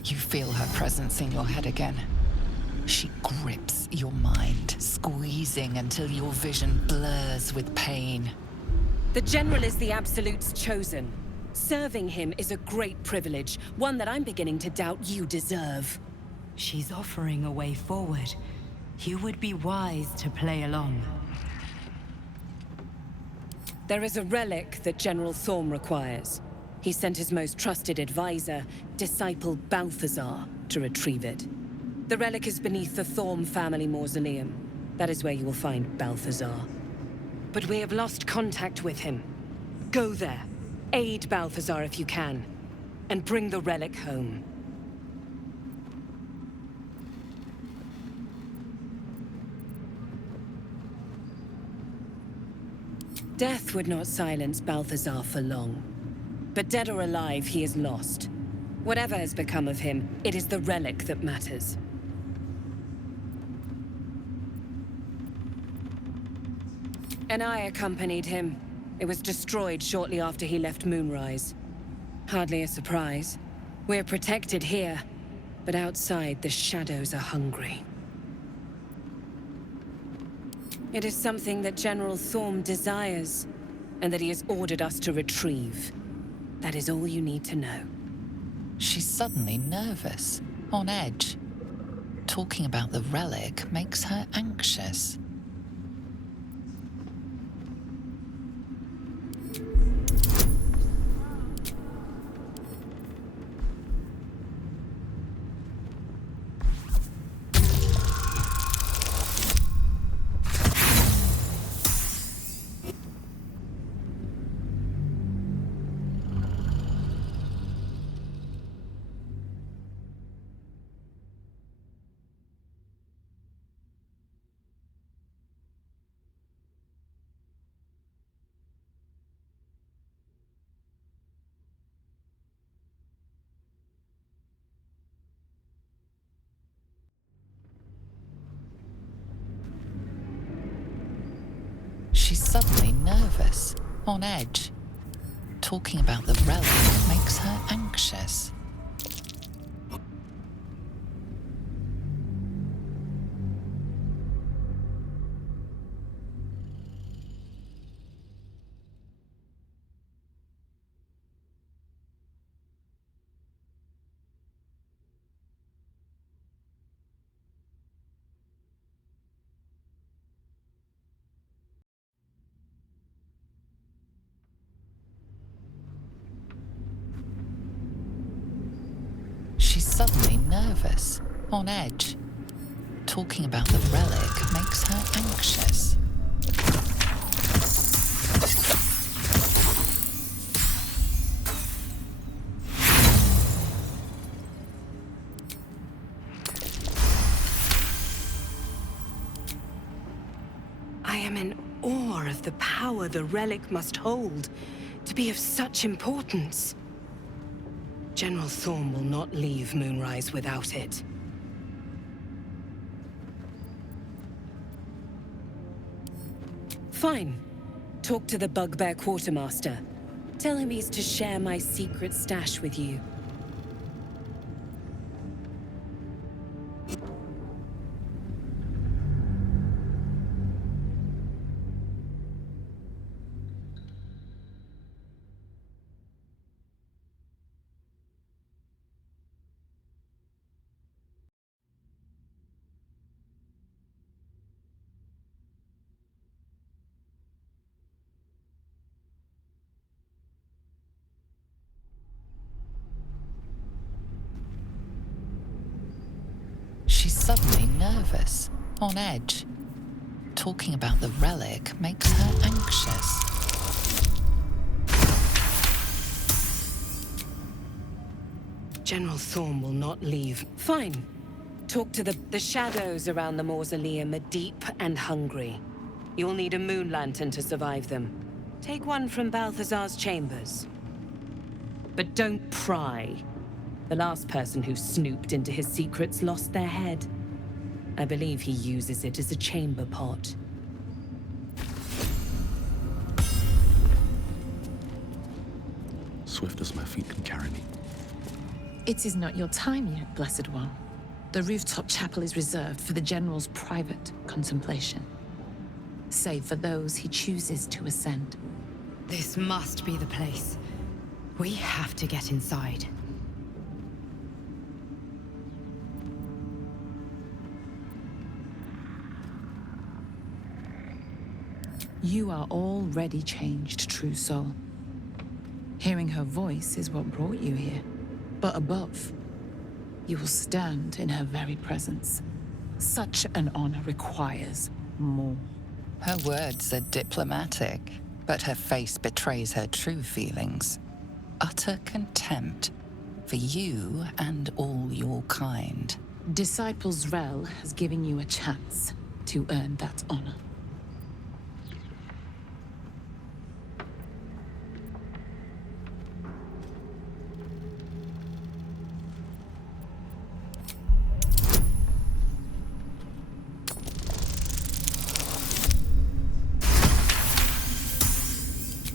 You feel her presence in your head again. She grips your mind, squeezing until your vision blurs with pain. The General is the Absolute's chosen. Serving him is a great privilege, one that I'm beginning to doubt you deserve. She's offering a way forward. You would be wise to play along. There is a relic that General Thorm requires. He sent his most trusted advisor, disciple Balthazar, to retrieve it. The relic is beneath the Thorm family mausoleum. That is where you will find Balthazar. But we have lost contact with him. Go there, aid Balthazar if you can, and bring the relic home. Death would not silence Balthazar for long. But dead or alive, he is lost. Whatever has become of him, it is the relic that matters. And I accompanied him. It was destroyed shortly after he left Moonrise. Hardly a surprise. We're protected here, but outside the shadows are hungry. It is something that General Thorm desires, and that he has ordered us to retrieve. That is all you need to know. She's suddenly nervous, on edge. Talking about the relic makes her anxious. She's suddenly nervous, on edge. Talking about the relic makes her anxious. She's suddenly nervous, on edge. Talking about the relic makes her anxious. I am in awe of the power the relic must hold to be of such importance. General Thorm will not leave Moonrise without it. Fine. Talk to the Bugbear Quartermaster. Tell him he's to share my secret stash with you. She's suddenly nervous, on edge. Talking about the relic makes her anxious. General Thorm will not leave. Fine. Talk to the shadows around the mausoleum are deep and hungry. You'll need a moon lantern to survive them. Take one from Balthazar's chambers. But don't pry. The last person who snooped into his secrets lost their head. I believe he uses it as a chamber pot. Swift as my feet can carry me. It is not your time yet, Blessed One. The rooftop chapel is reserved for the General's private contemplation, save for those he chooses to ascend. This must be the place. We have to get inside. You are already changed, true soul. Hearing her voice is what brought you here. But above, you will stand in her very presence. Such an honor requires more. Her words are diplomatic, but her face betrays her true feelings. Utter contempt for you and all your kind. Disciples Rel has given you a chance to earn that honor.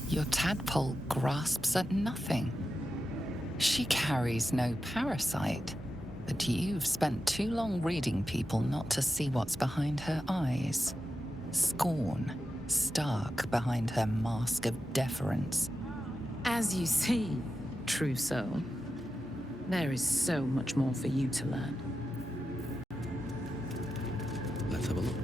Your tadpole grasps at nothing. She carries no parasite, but you've spent too long reading people not to see what's behind her eyes. Scorn, stark behind her mask of deference. As you see, true soul, there is so much more for you to learn. Let's have a look.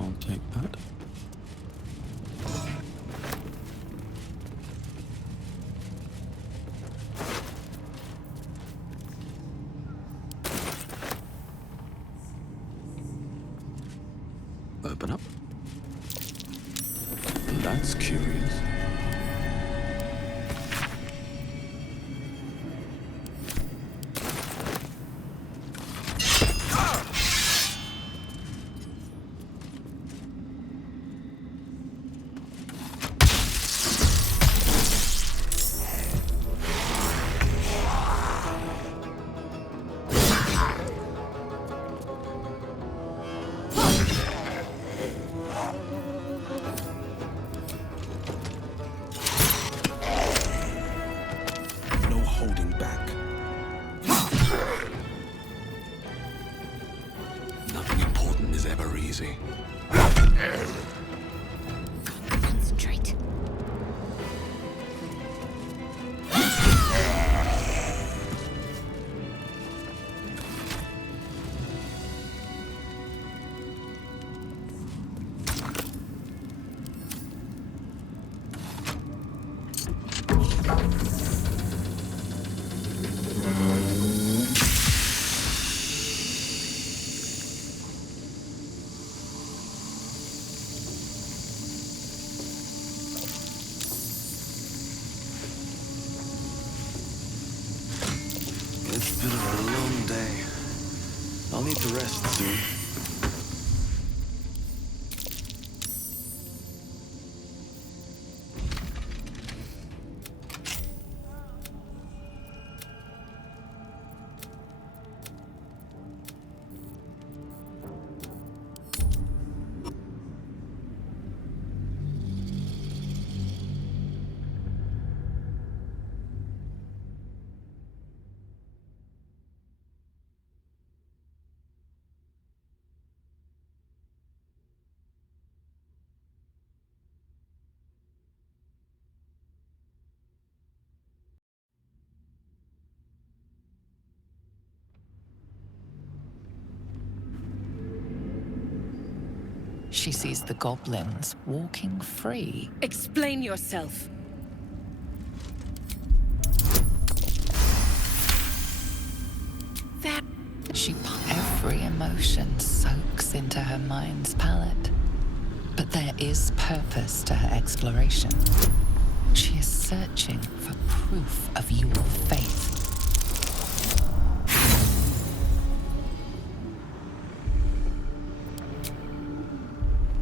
I'll take that. Open up. That's curious. way. Concentrate. It's been a long day. I'll need to rest soon. She sees the goblins walking free. Explain yourself. Every emotion soaks into her mind's palette. But there is purpose to her exploration. She is searching for proof of your faith.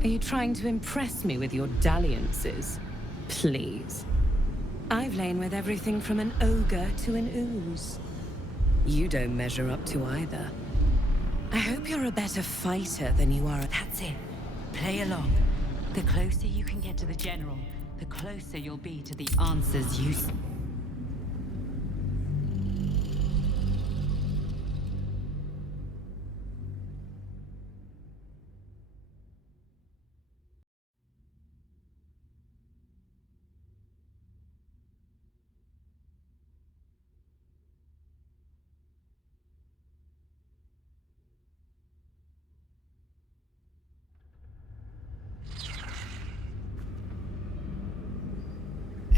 Are you trying to impress me with your dalliances? Please. I've lain with everything from an ogre to an ooze. You don't measure up to either. I hope you're a better fighter than you are. That's it. Play along. The closer you can get to the General, the closer you'll be to the answers you...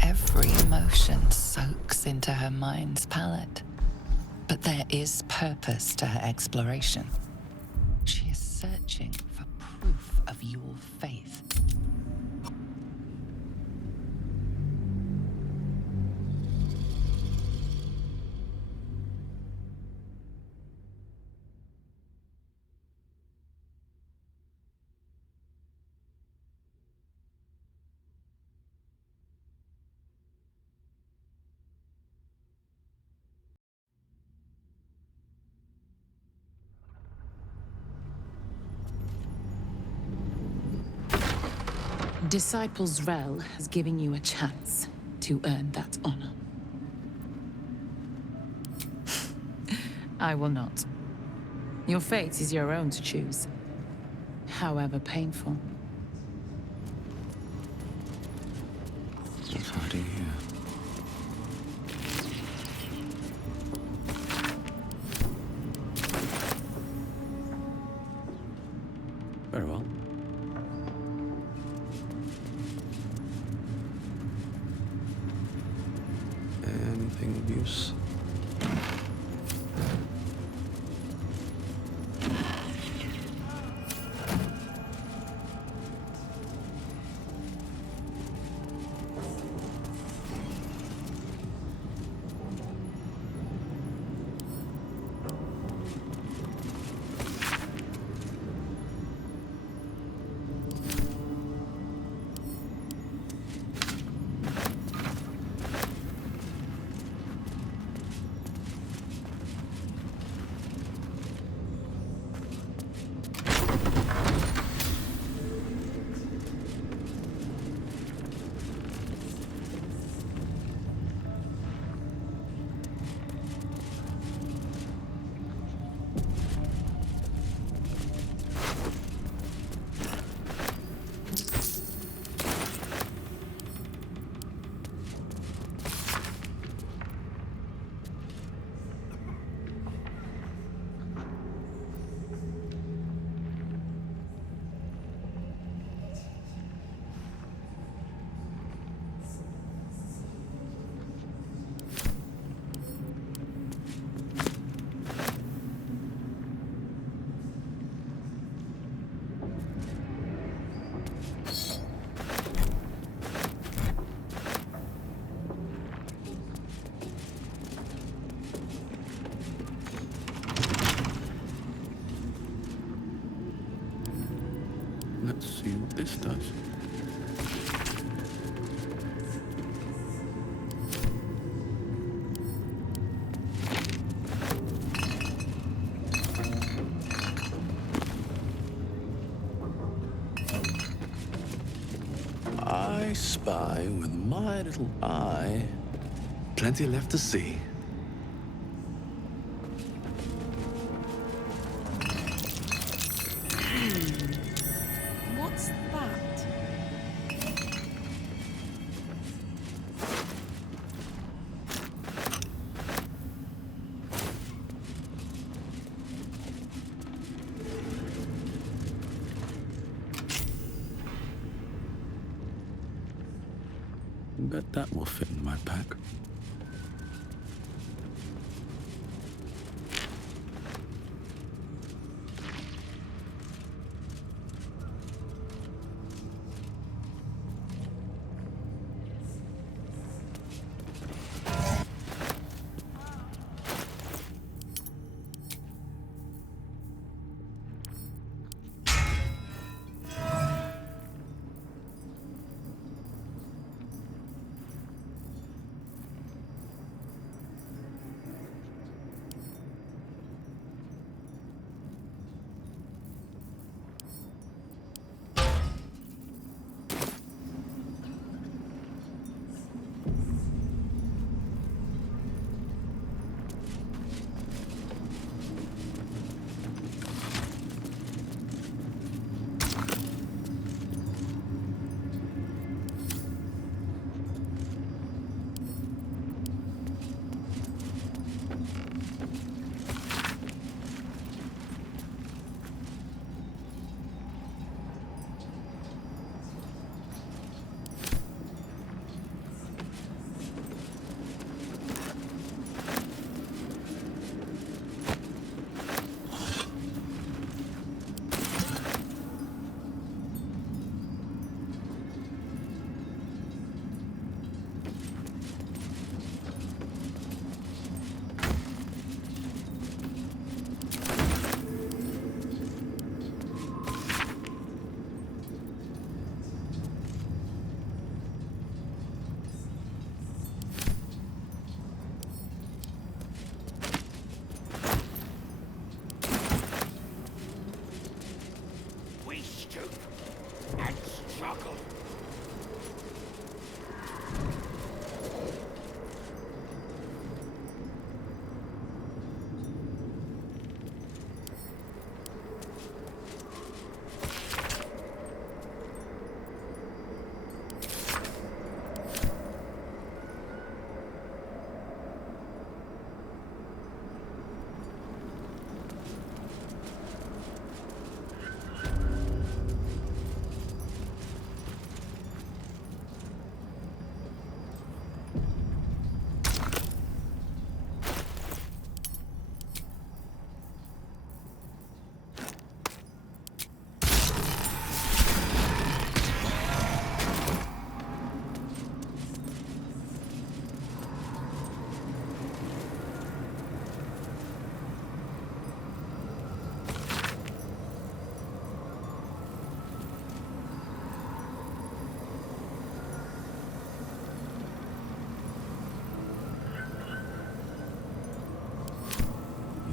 Every emotion soaks into her mind's palette. But there is purpose to her exploration. She is searching for proof of your faith. Disciples Rel has given you a chance to earn that honor. I will not. Your fate is your own to choose, however painful. What's hiding here? Very well. Anything of use? spy with my little eye. Plenty left to see. What's that? Bet that will fit in my pack.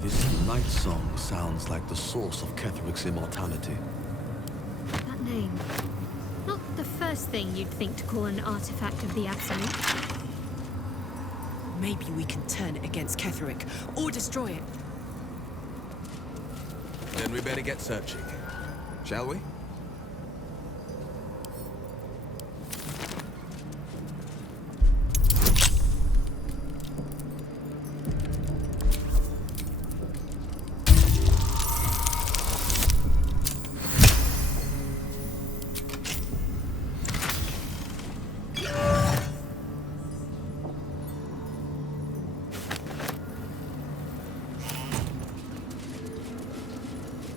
This night song sounds like the source of Ketheric's immortality. That name. Not the first thing you'd think to call an artifact of the Absolute. Maybe we can turn it against Ketheric, or destroy it. Then we better get searching. Shall we?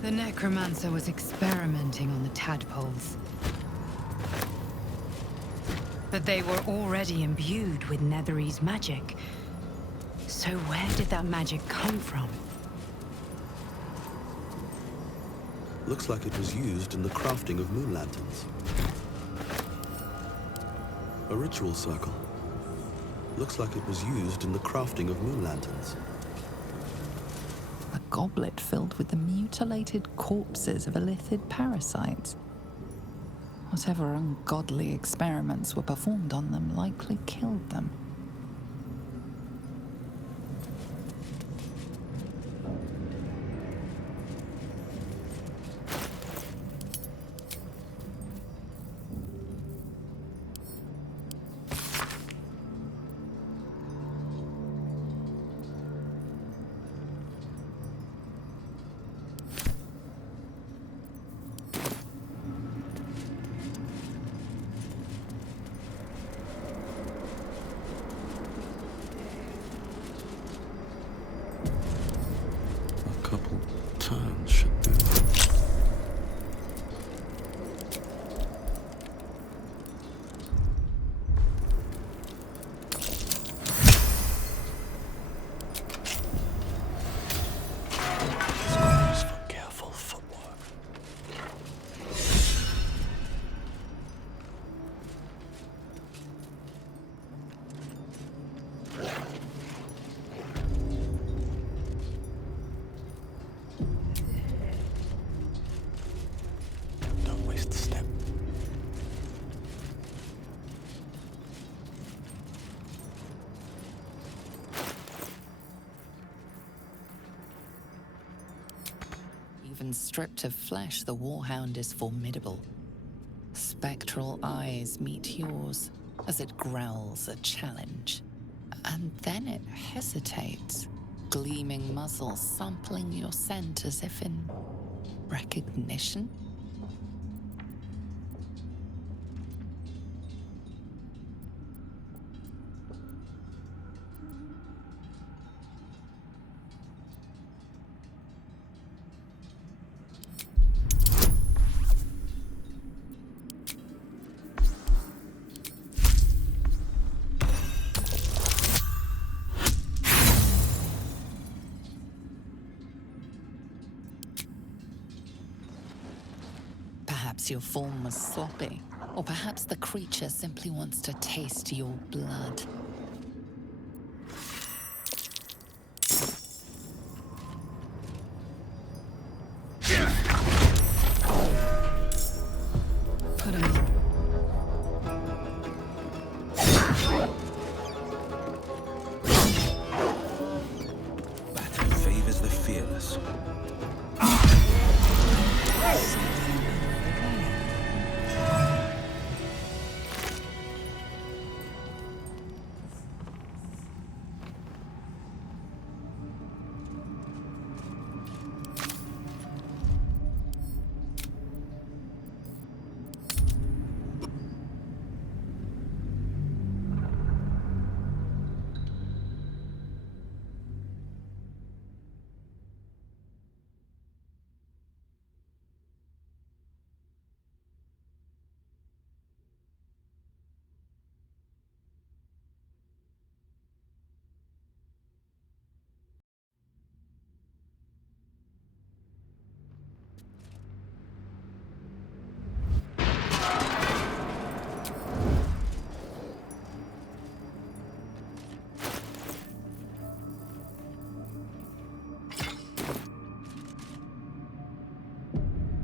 The necromancer was experimenting on the tadpoles. But they were already imbued with Netherese magic. So where did that magic come from? Looks like it was used in the crafting of moon lanterns. A ritual circle. Looks like it was used in the crafting of moon lanterns. A goblet filled with the mutilated corpses of elithid parasites. Whatever ungodly experiments were performed on them likely killed them. A couple turns should do. Scores for careful footwork. Don't waste a step. Even stripped of flesh, the warhound is formidable. Spectral eyes meet yours as it growls a challenge. And then it hesitates, gleaming muzzle sampling your scent as if in recognition. Perhaps your form was sloppy, or perhaps the creature simply wants to taste your blood. Put him in. Battle favors the fearless.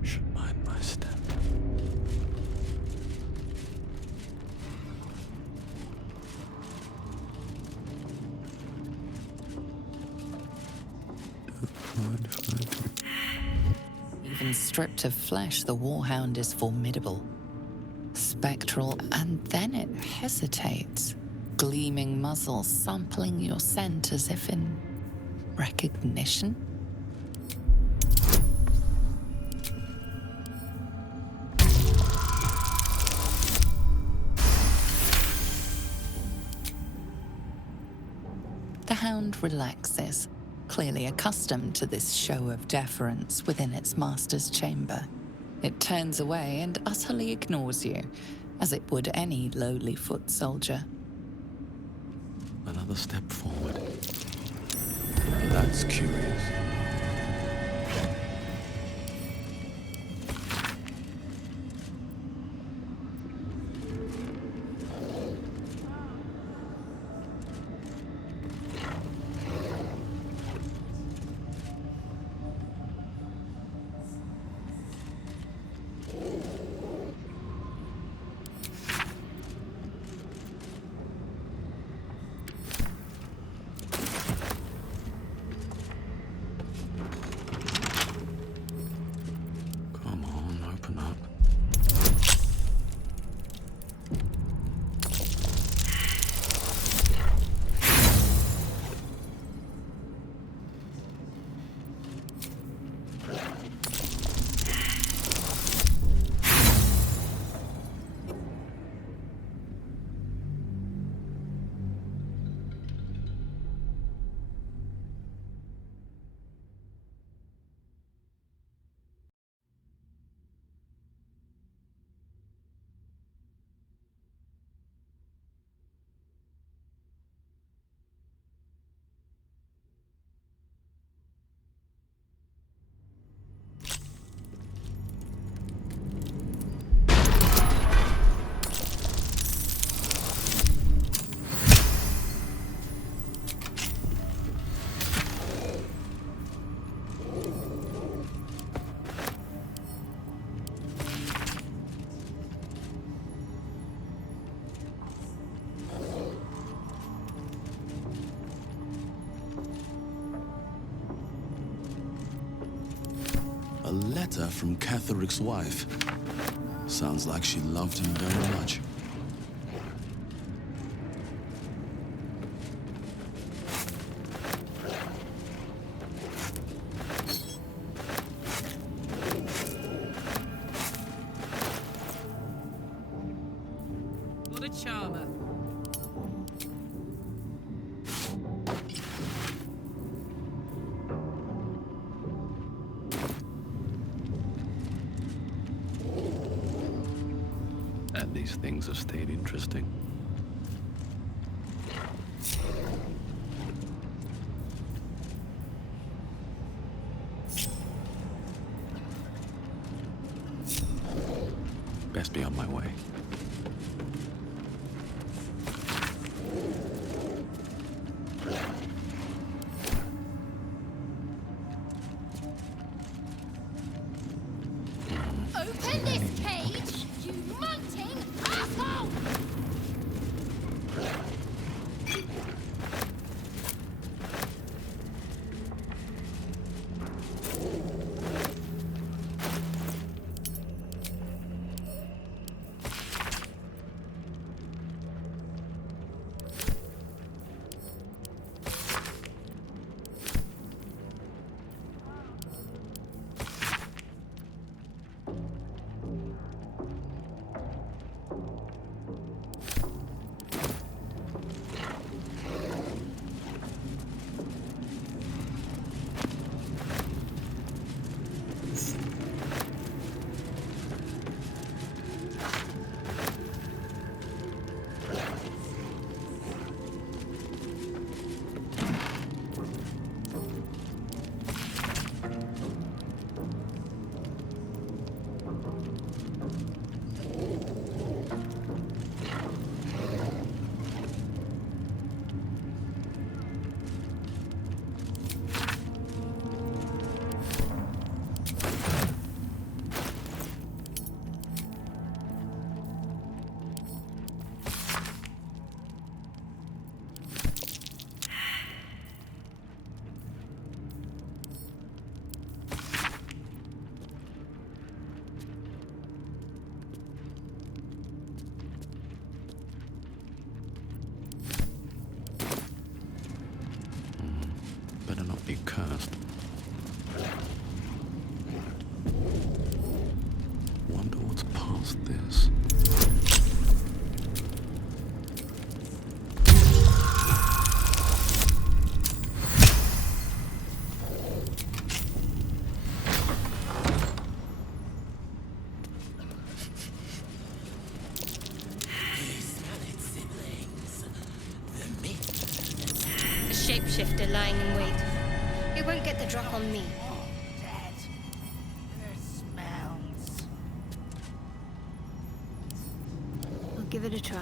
Should mind my step. Even stripped of flesh, the warhound is formidable. Spectral, and then it hesitates, gleaming muzzle sampling your scent as if in recognition. The hound relaxes, clearly accustomed to this show of deference within its master's chamber. It turns away and utterly ignores you, as it would any lowly foot soldier. Another step forward. That's curious. letter from Catheric's wife. Sounds like she loved him very much. What a charmer. And these things have stayed interesting. Best be on my way. Open this cage, you munting asshole! Better not be cursed. Wonder what's past this. A shapeshifter lying in wait. It won't get the drop on me. I'll give it a try.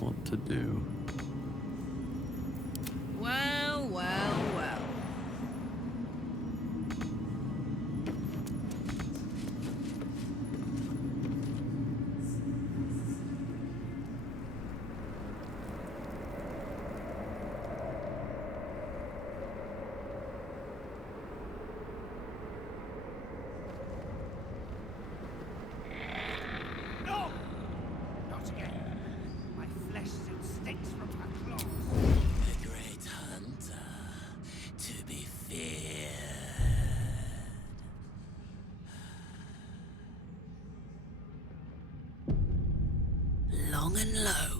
What to do? Well, well, well. No! Not again. My flesh still stinks from her claws. The great hunter, to be feared. Long and low.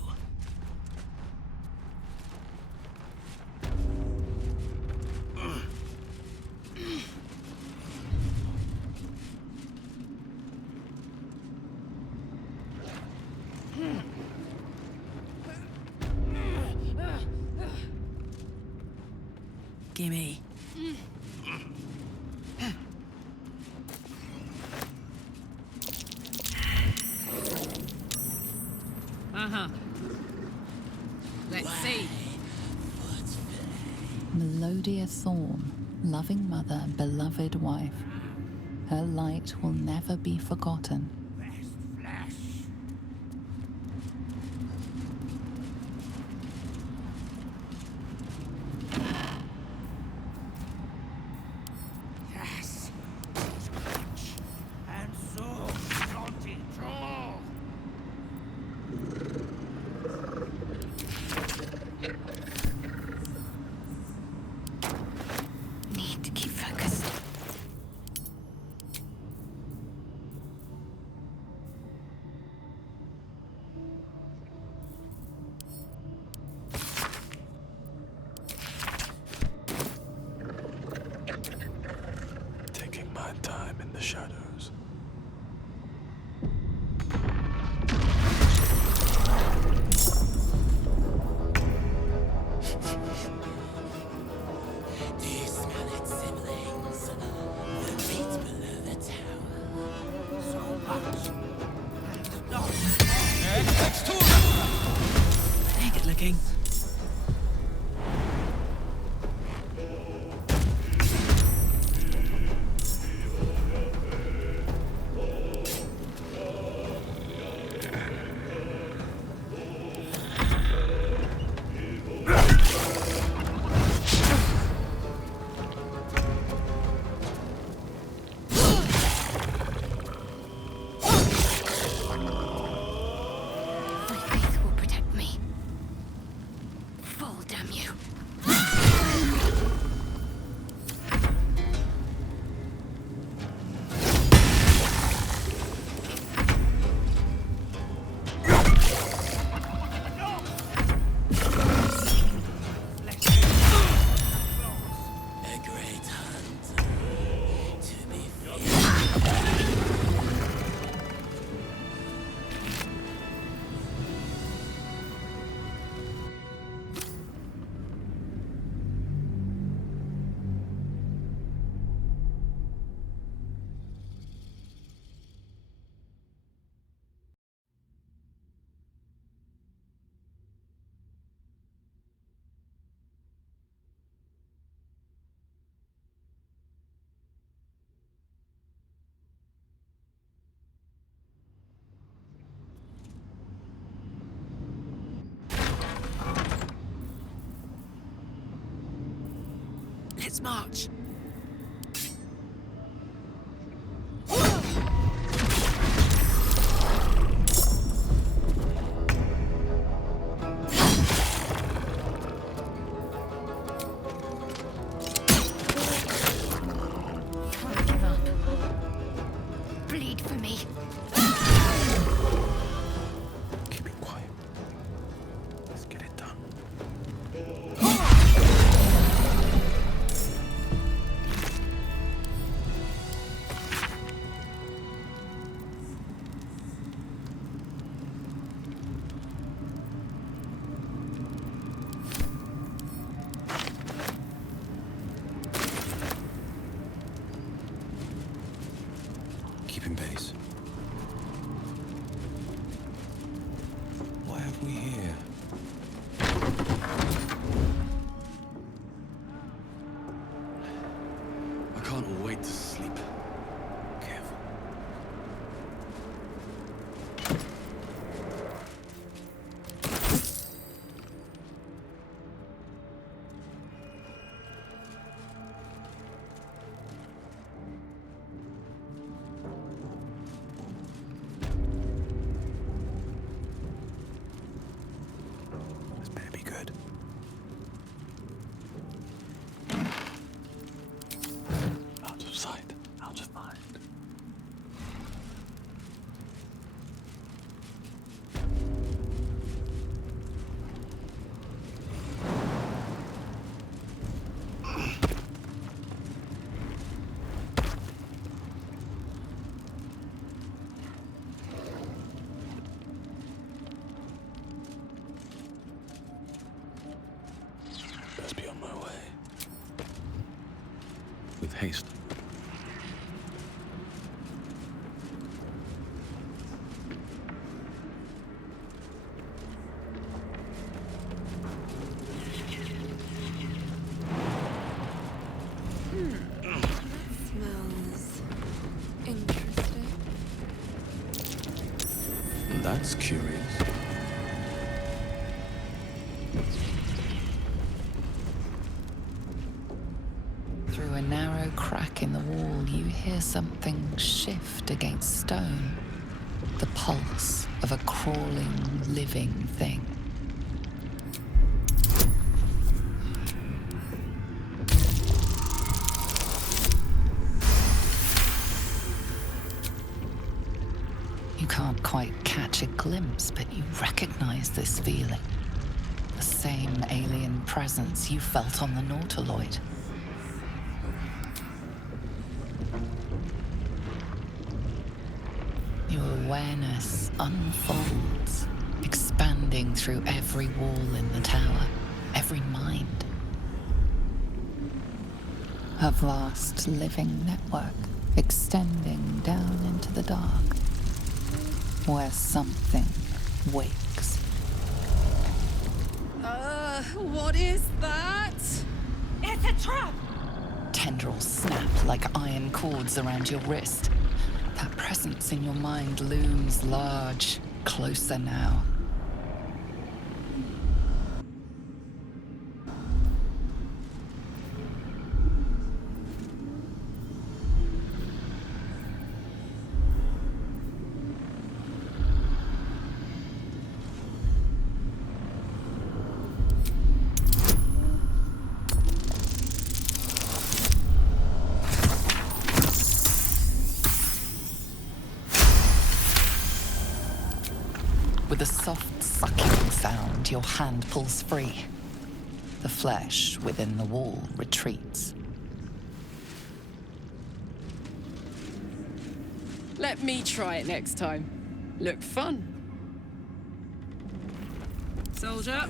Gimme. Uh-huh. Let's see. Melodia Thorn. Loving mother, beloved wife. Her light will never be forgotten. Yes. Scratch. And so, Shanty draw. Need to keep focused. Taking my time in the shadows. These scarlet siblings, the pit below the tower. So much. Stop. Next tool! Naked looking. My faith will protect me. Fall, damn you. A great hunter to be feared. Let's march. Can't give up. Bleed for me. Keep it quiet. Let's get it done. Keeping pace. What have we here? I can't wait to sleep. Careful. This better be good. Out of sight, out of mind. Best be on my way. With haste. That's curious. Through a narrow crack in the wall, you hear something shift against stone. The pulse of a crawling, living thing. You can't quite catch a glimpse, but you recognize this feeling. The same alien presence you felt on the Nautiloid. Your awareness unfolds, expanding through every wall in the tower, every mind. A vast living network extending down into the dark, where something wakes. What is that? It's a trap! Tendrils snap like iron cords around your wrist. That presence in your mind looms large, closer now. With a soft sucking sound, your hand pulls free. The flesh within the wall retreats. Let me try it next time. Look fun. Soldier.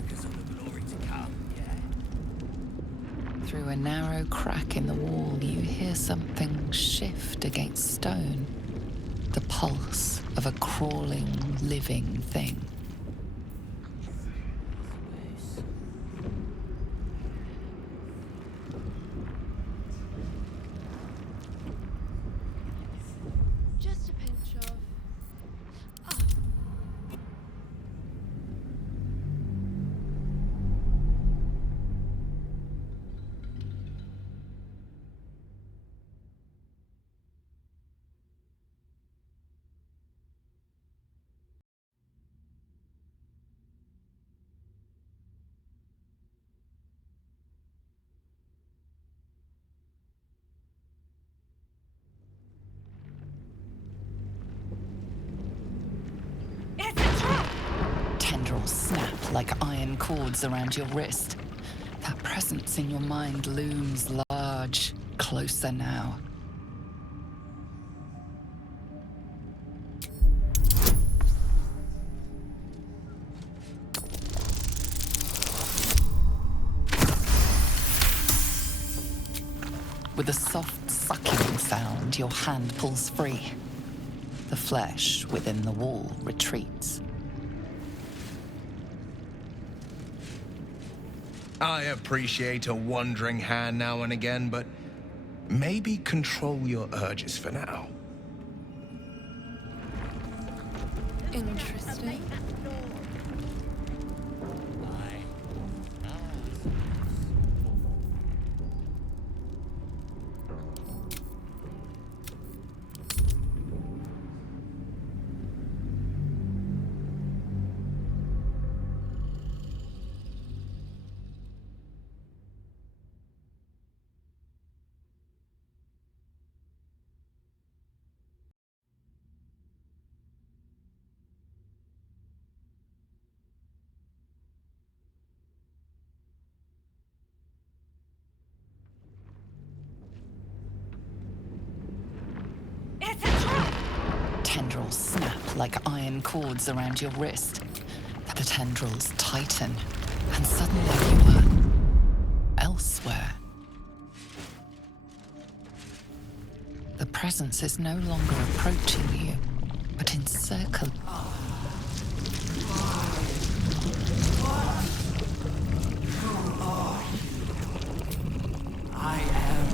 Through a narrow crack in the wall, you hear something shift against stone. The pulse of a crawling, living thing. Just a pinch of... Tendrils snap like iron cords around your wrist. That presence in your mind looms large, closer now. With a soft sucking sound, your hand pulls free. The flesh within the wall retreats. I appreciate a wandering hand now and again, but maybe control your urges for now. Interesting. Tendrils snap like iron cords around your wrist. The tendrils tighten, and suddenly you are elsewhere. The presence is no longer approaching you, but encircling. I am.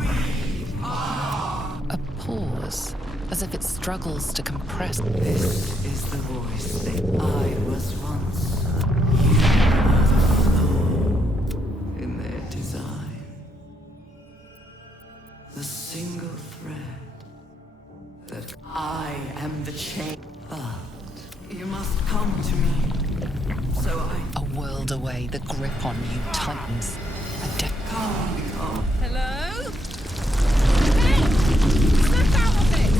We are. A pause, as if it struggles to compress. This is the voice that I was once. You are the flaw in their design. The single thread that I am the chain. You must come to me. So A world away, the grip on you tightens. Come. Hello? Hey! Slip out of it!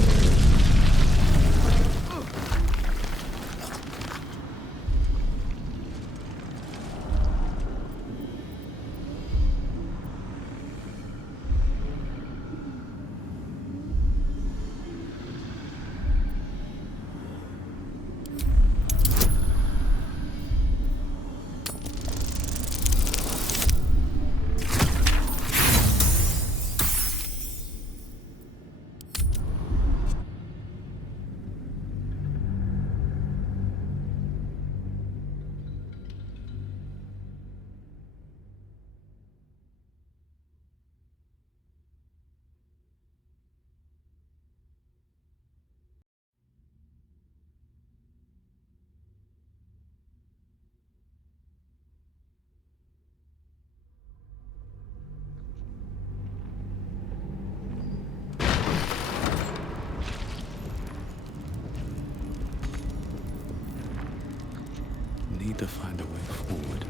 Need to find a way forward.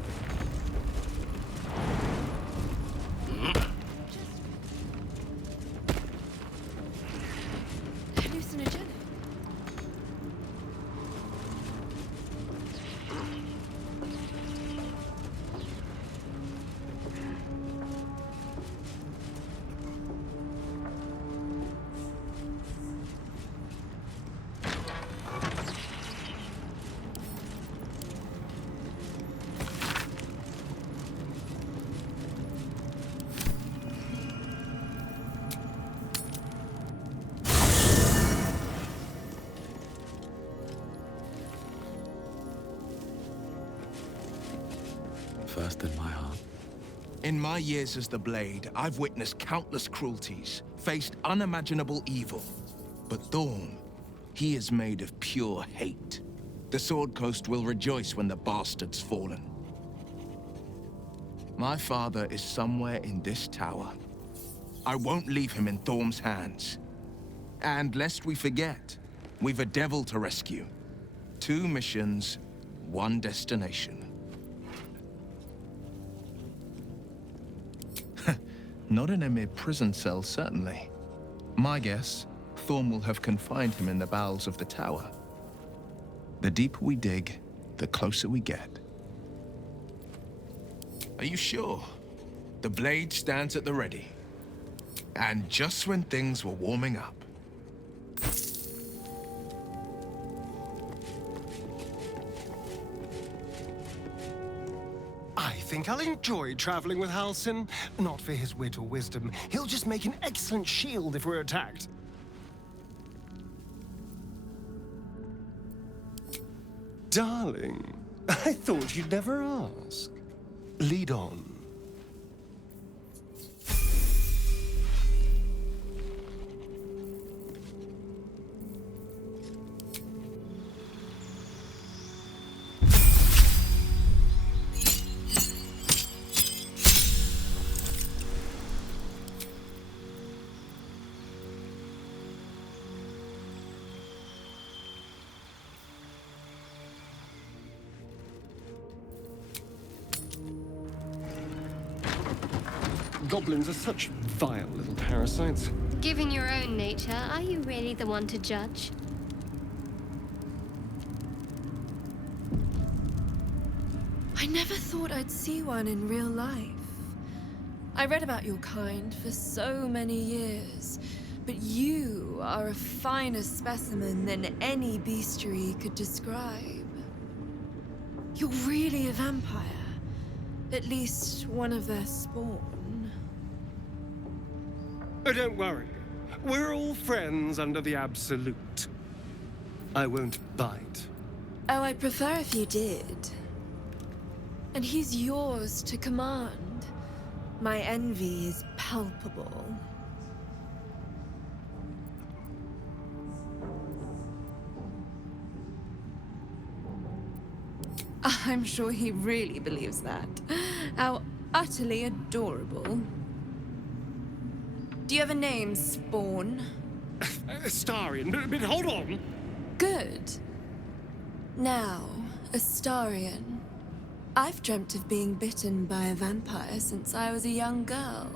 Hallucinogenic. First in my heart. In my years as the Blade, I've witnessed countless cruelties, faced unimaginable evil. But Thorn, he is made of pure hate. The Sword Coast will rejoice when the bastard's fallen. My father is somewhere in this tower. I won't leave him in Thorm's hands. And lest we forget, we've a devil to rescue. 2 missions, 1 destination. Not in a mere prison cell, certainly. My guess, Thorm will have confined him in the bowels of the tower. The deeper we dig, the closer we get. Are you sure? The Blade stands at the ready. And just when things were warming up. I think I'll enjoy traveling with Halsin. Not for his wit or wisdom. He'll just make an excellent shield if we're attacked. Darling, I thought you'd never ask. Lead on. Goblins are such vile little parasites. Given your own nature, are you really the one to judge? I never thought I'd see one in real life. I read about your kind for so many years, but you are a finer specimen than any bestiary could describe. You're really a vampire. At least one of their spawn. Oh, don't worry. We're all friends under the Absolute. I won't bite. Oh, I'd prefer if you did. And he's yours to command. My envy is palpable. I'm sure he really believes that. How utterly adorable. Do you have a name, Spawn? Astarion, but hold on. Good. Now, Astarion. I've dreamt of being bitten by a vampire since I was a young girl.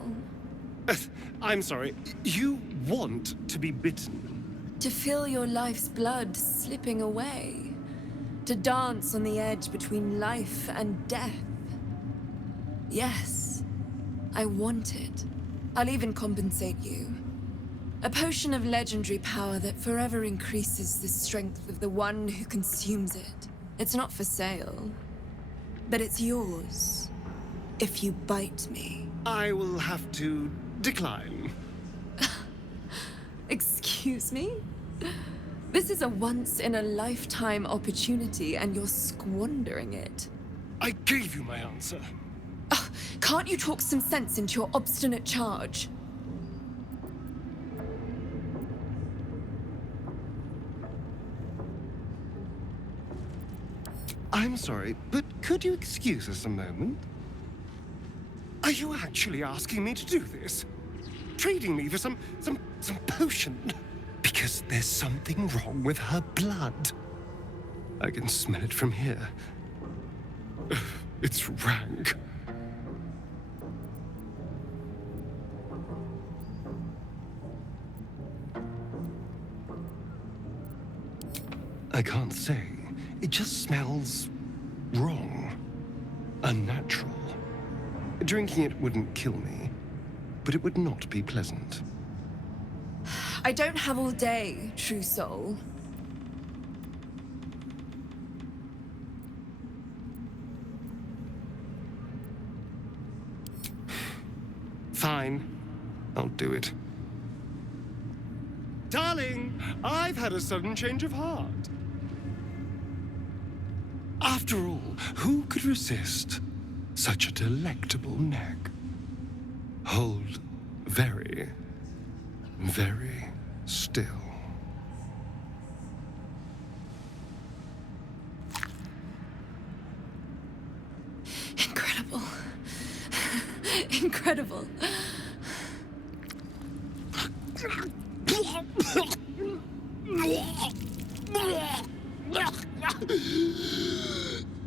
I'm sorry, you want to be bitten? To feel your life's blood slipping away. To dance on the edge between life and death. Yes, I want it. I'll even compensate you. A potion of legendary power that forever increases the strength of the one who consumes it. It's not for sale, but it's yours if you bite me. I will have to decline. Excuse me? This is a once-in-a-lifetime opportunity, and you're squandering it. I gave you my answer. Can't you talk some sense into your obstinate charge? I'm sorry, but could you excuse us a moment? Are you actually asking me to do this? Trading me for some potion? Because there's something wrong with her blood. I can smell it from here. It's rank. I can't say. It just smells wrong. Unnatural. Drinking it wouldn't kill me, but it would not be pleasant. I don't have all day, true soul. Fine. I'll do it. Darling, I've had a sudden change of heart. After all, who could resist such a delectable neck? Hold very, very still. Incredible. Incredible.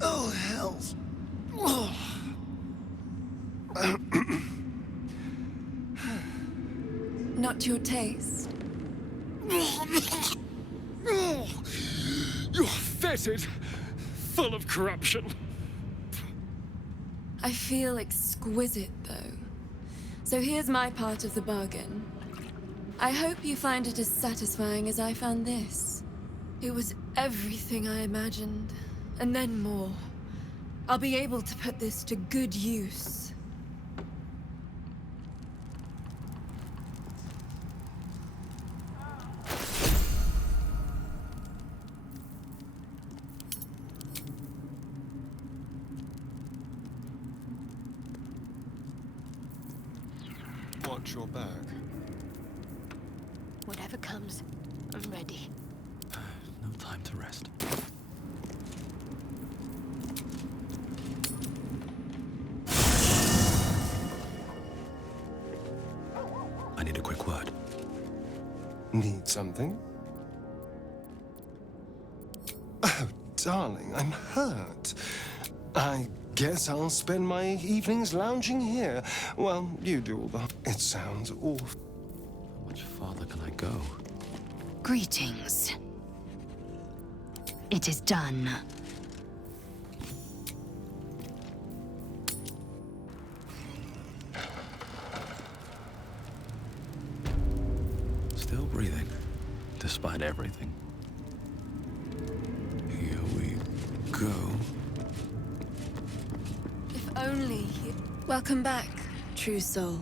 Oh, hells. Not to your taste. You're fetid, full of corruption. I feel exquisite, though. So here's my part of the bargain. I hope you find it as satisfying as I found this. It was everything I imagined, and then more. I'll be able to put this to good use. Watch your back. Whatever comes, I'm ready. No time to rest. I need a quick word. Need something? Oh, darling, I'm hurt. I guess I'll spend my evenings lounging here. Well, you do all the... It sounds awful. How much farther can I go? Greetings. It is done. Still breathing, despite everything. Here we go. If only you... Welcome back, true soul.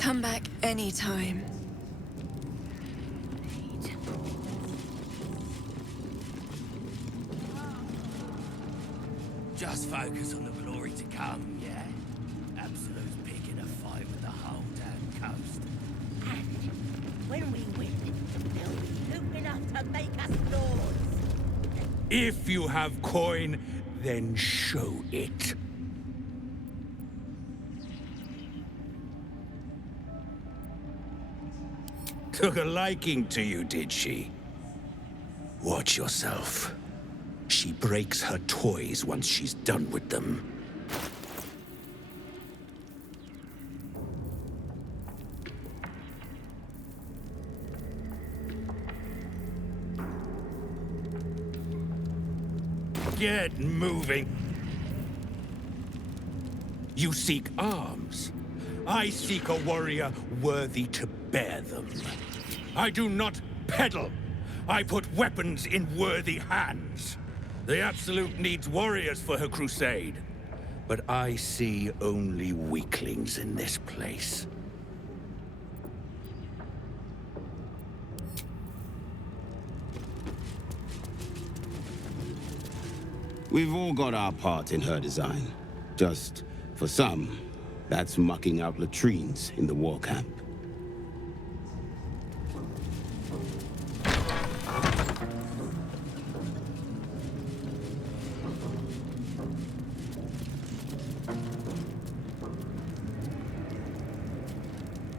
Come back anytime. Just focus on the glory to come, yeah? Absolute's picking a fight with the whole damn coast. And when we win, they'll be hoop enough to make us lords. If you have coin, then show it. Took a liking to you, did she? Watch yourself. She breaks her toys once she's done with them. Get moving. You seek arms. I seek a warrior worthy to bear them. I do not peddle. I put weapons in worthy hands. The Absolute needs warriors for her crusade. But I see only weaklings in this place. We've all got our part in her design. Just, for some, that's mucking out latrines in the war camp.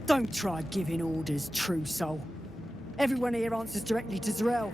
Don't try giving orders, True Soul. Everyone here answers directly to Z'rell.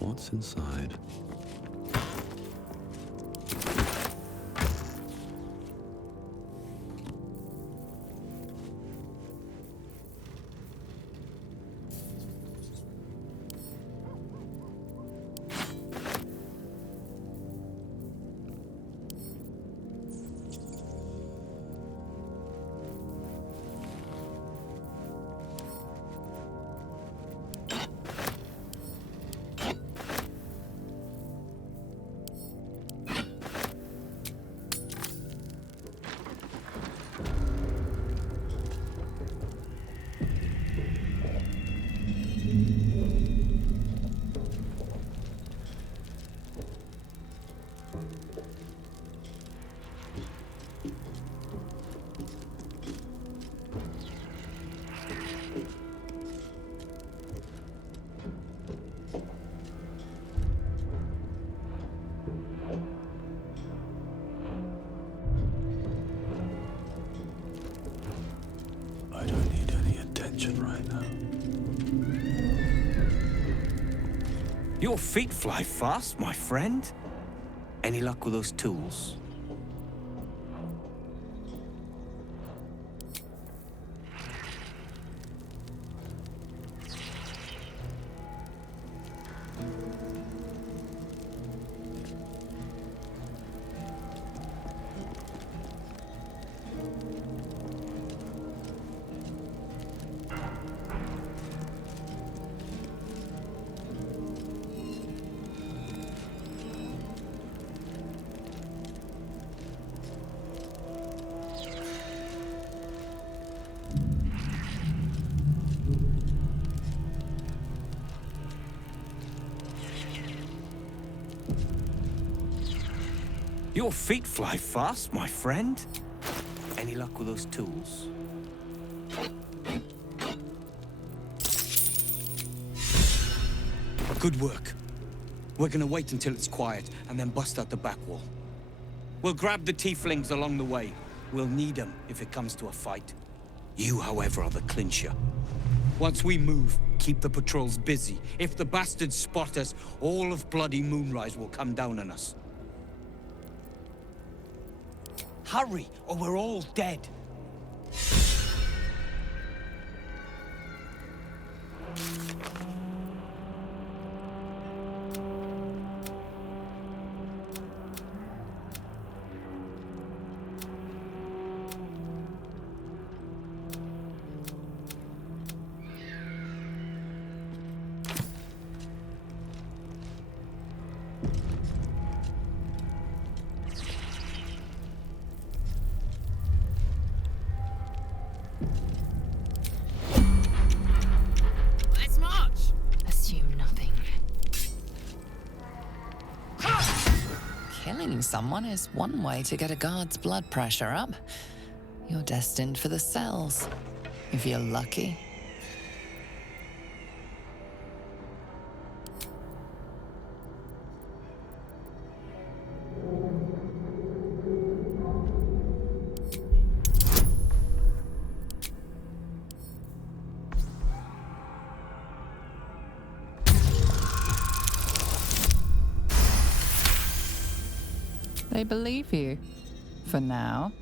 What's inside? I don't need any attention right now. Your feet fly fast, my friend. Any luck with those tools? Your feet fly fast, my friend. Any luck with those tools? Good work. We're gonna wait until it's quiet and then bust out the back wall. We'll grab the tieflings along the way. We'll need them if it comes to a fight. You, however, are the clincher. Once we move, keep the patrols busy. If the bastards spot us, all of bloody Moonrise will come down on us. Hurry, or we're all dead. Let's march! Assume nothing. Killing someone is one way to get a guard's blood pressure up. You're destined for the cells, if you're lucky. They believe you, for now.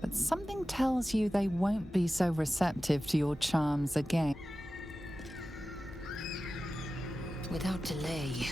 But something tells you they won't be so receptive to your charms again. Without delay.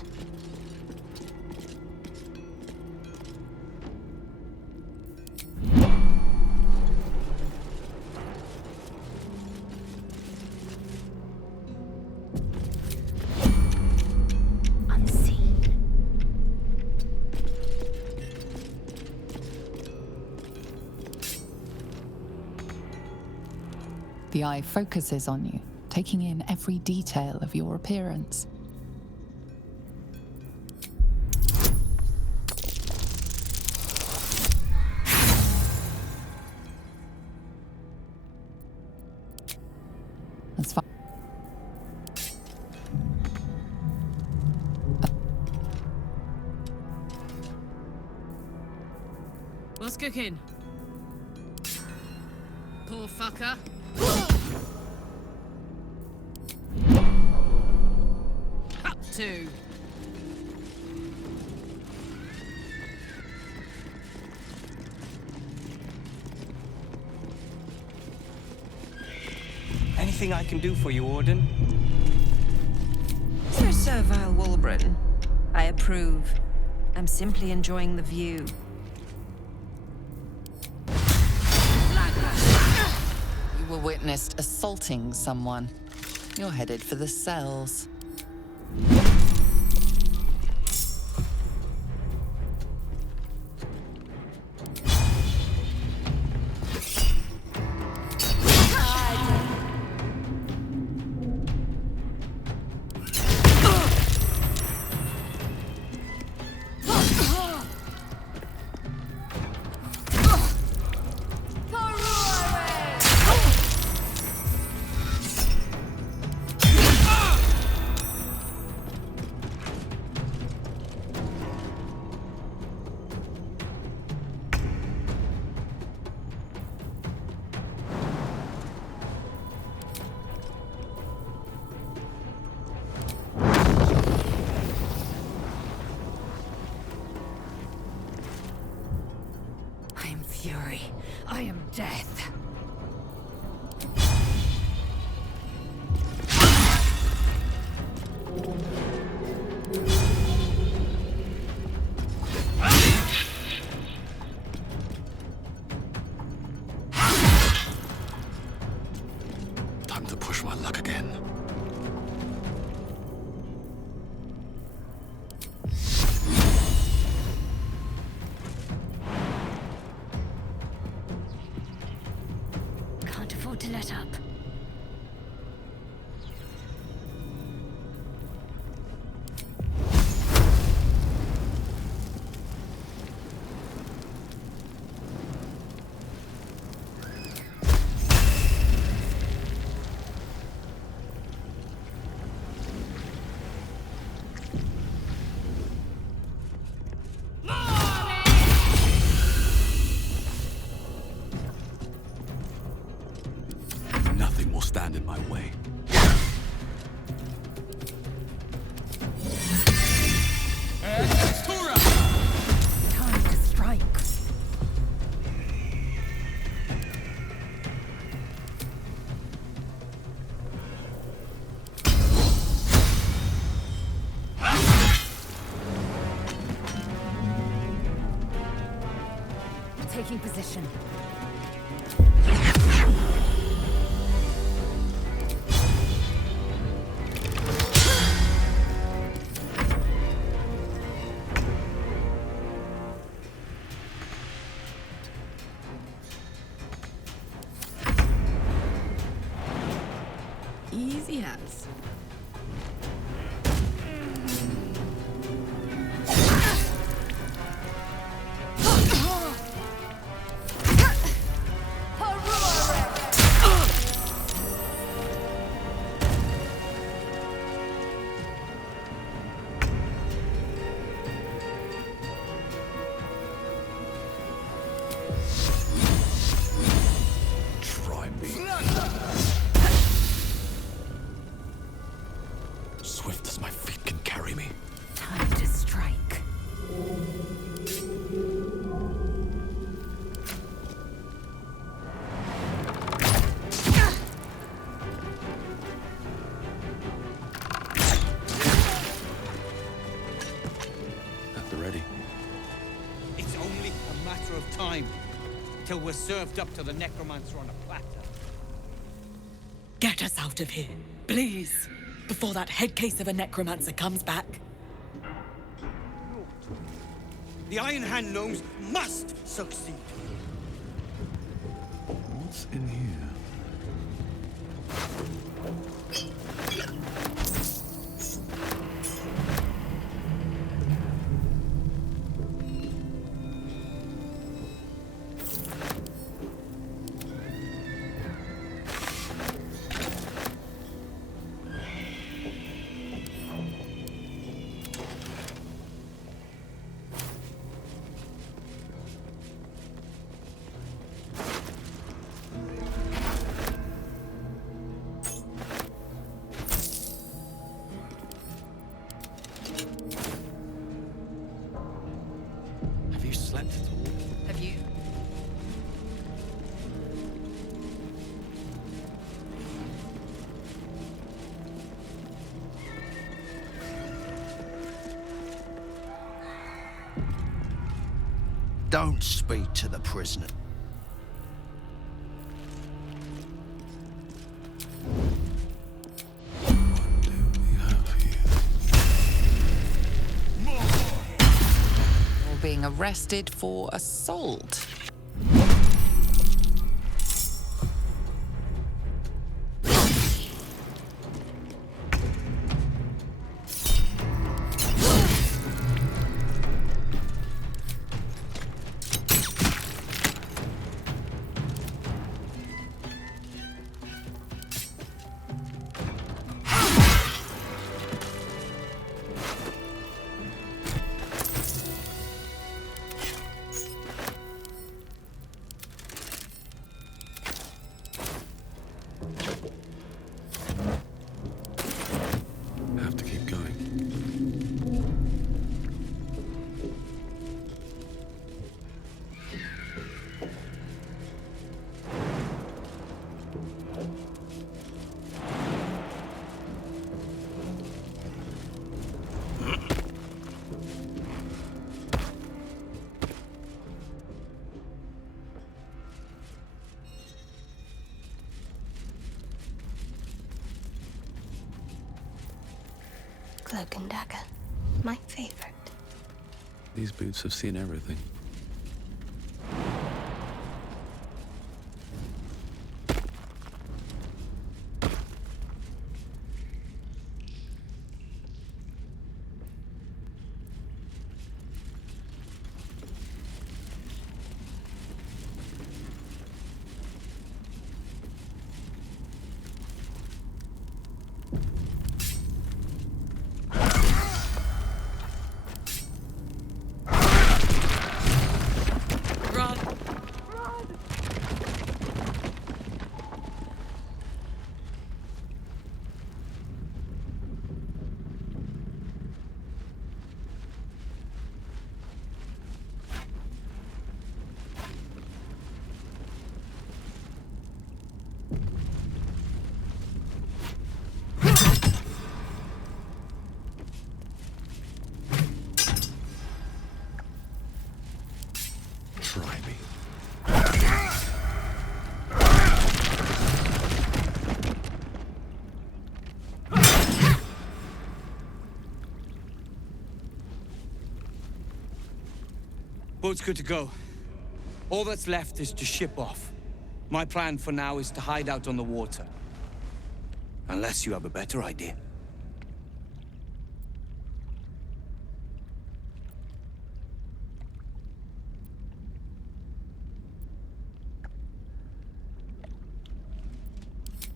The eye focuses on you, taking in every detail of your appearance. That's fine. What's cooking? Poor fucker. Up to. Anything I can do for you, Warden? Sir Servile Walbran, I approve. I'm simply enjoying the view. You were witnessed assaulting someone. You're headed for the cells. Fury. I am death. Time to push my luck again. Can't afford to let up. taking position. Easy as. Try me. Swift as my feet can carry me. Time to strike. At the ready. It's only a matter of time till we're served up to the necromancer on a platter. Get us out of here, please, before that head case of a necromancer comes back. The Iron Hand gnomes must succeed. What's in here? Have you slept at all? Have you? Don't speak to the prisoner. You're being arrested for assault. I have to keep going. Cloak and dagger. My favorite. These boots have seen everything. Boat's good to go. All that's left is to ship off. My plan for now is to hide out on the water. Unless you have a better idea.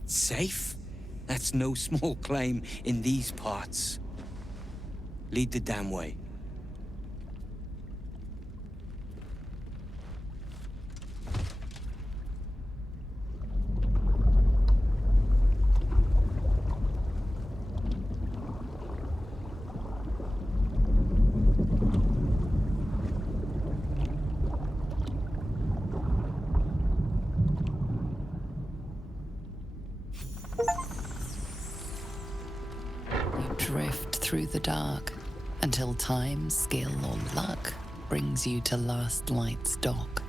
Safe? That's no small claim in these parts. Lead the damn way. Drift through the dark until time, skill, or luck brings you to Last Light's dock.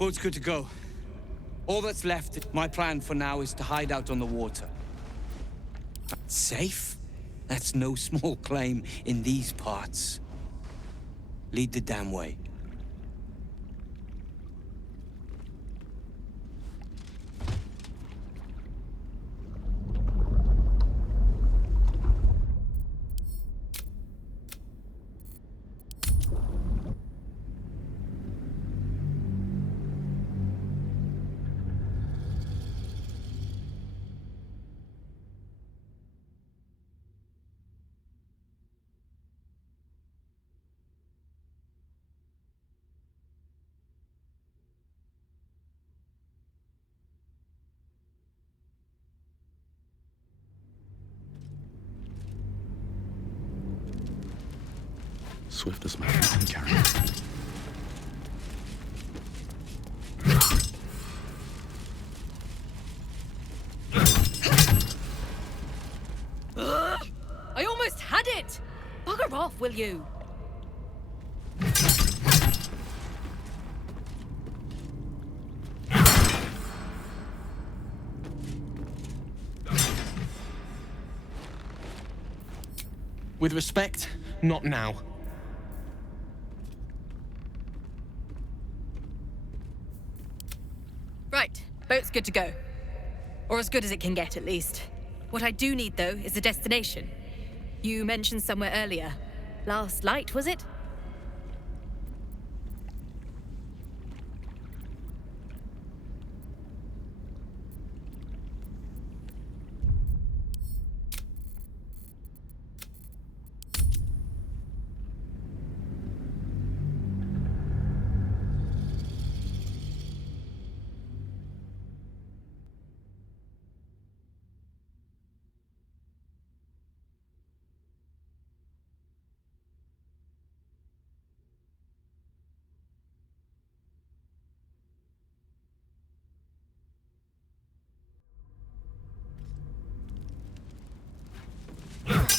Boat's good to go. All that's left, my plan for now, is to hide out on the water. Safe? That's no small claim in these parts. Lead the damn way. Swiftest man can carry it. I almost had it! Bugger off, will you? With respect, not now. Right, boat's good to go. Or as good as it can get, at least. What I do need, though, is a destination. You mentioned somewhere earlier. Last light, was it?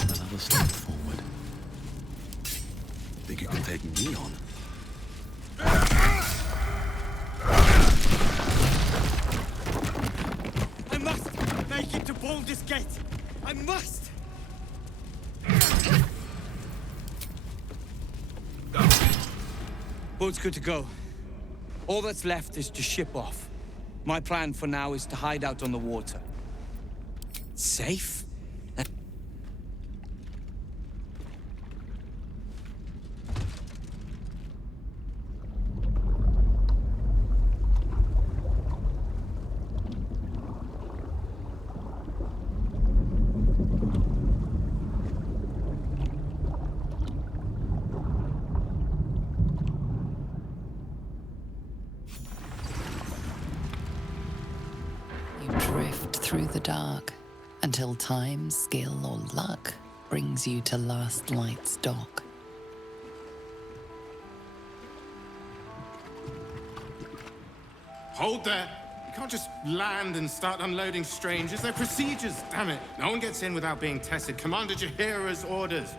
Another step forward. Think you can take me on? I must make it to Baldur's Gate! I must! Boat's good to go. All that's left is to ship off. My plan for now is to hide out on the water. Safe? Through the dark, until time, skill, or luck brings you to Last Light's dock. Hold there! You can't just land and start unloading strangers. They're procedures, damn it! No one gets in without being tested. Commander Jaheira's orders.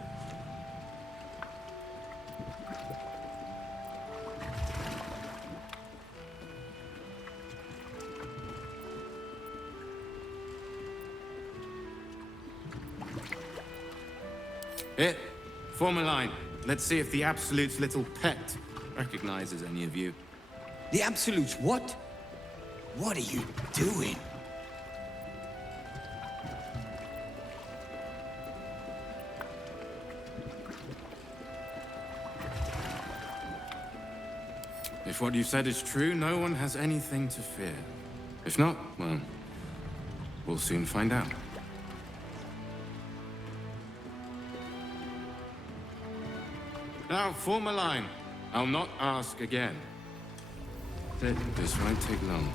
Here, form a line. Let's see if the Absolute's little pet recognizes any of you. The Absolutes, what? What are you doing? If what you said is true, no one has anything to fear. If not, well, we'll soon find out. Now, form a line. I'll not ask again. This won't take long.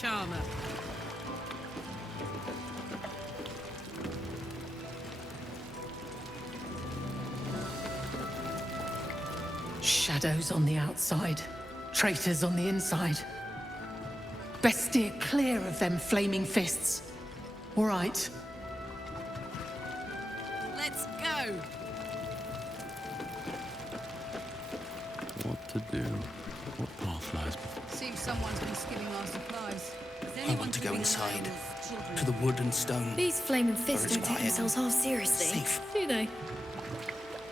charmer. Shadows on the outside, traitors on the inside. Best steer clear of them flaming fists. All right. Let's go! What to do? What path lies before? Seems someone's been skimming our supplies. I want to go inside, to the wood and stone. These flaming fists Where don't it's take quiet. themselves half seriously. Safe. Do they?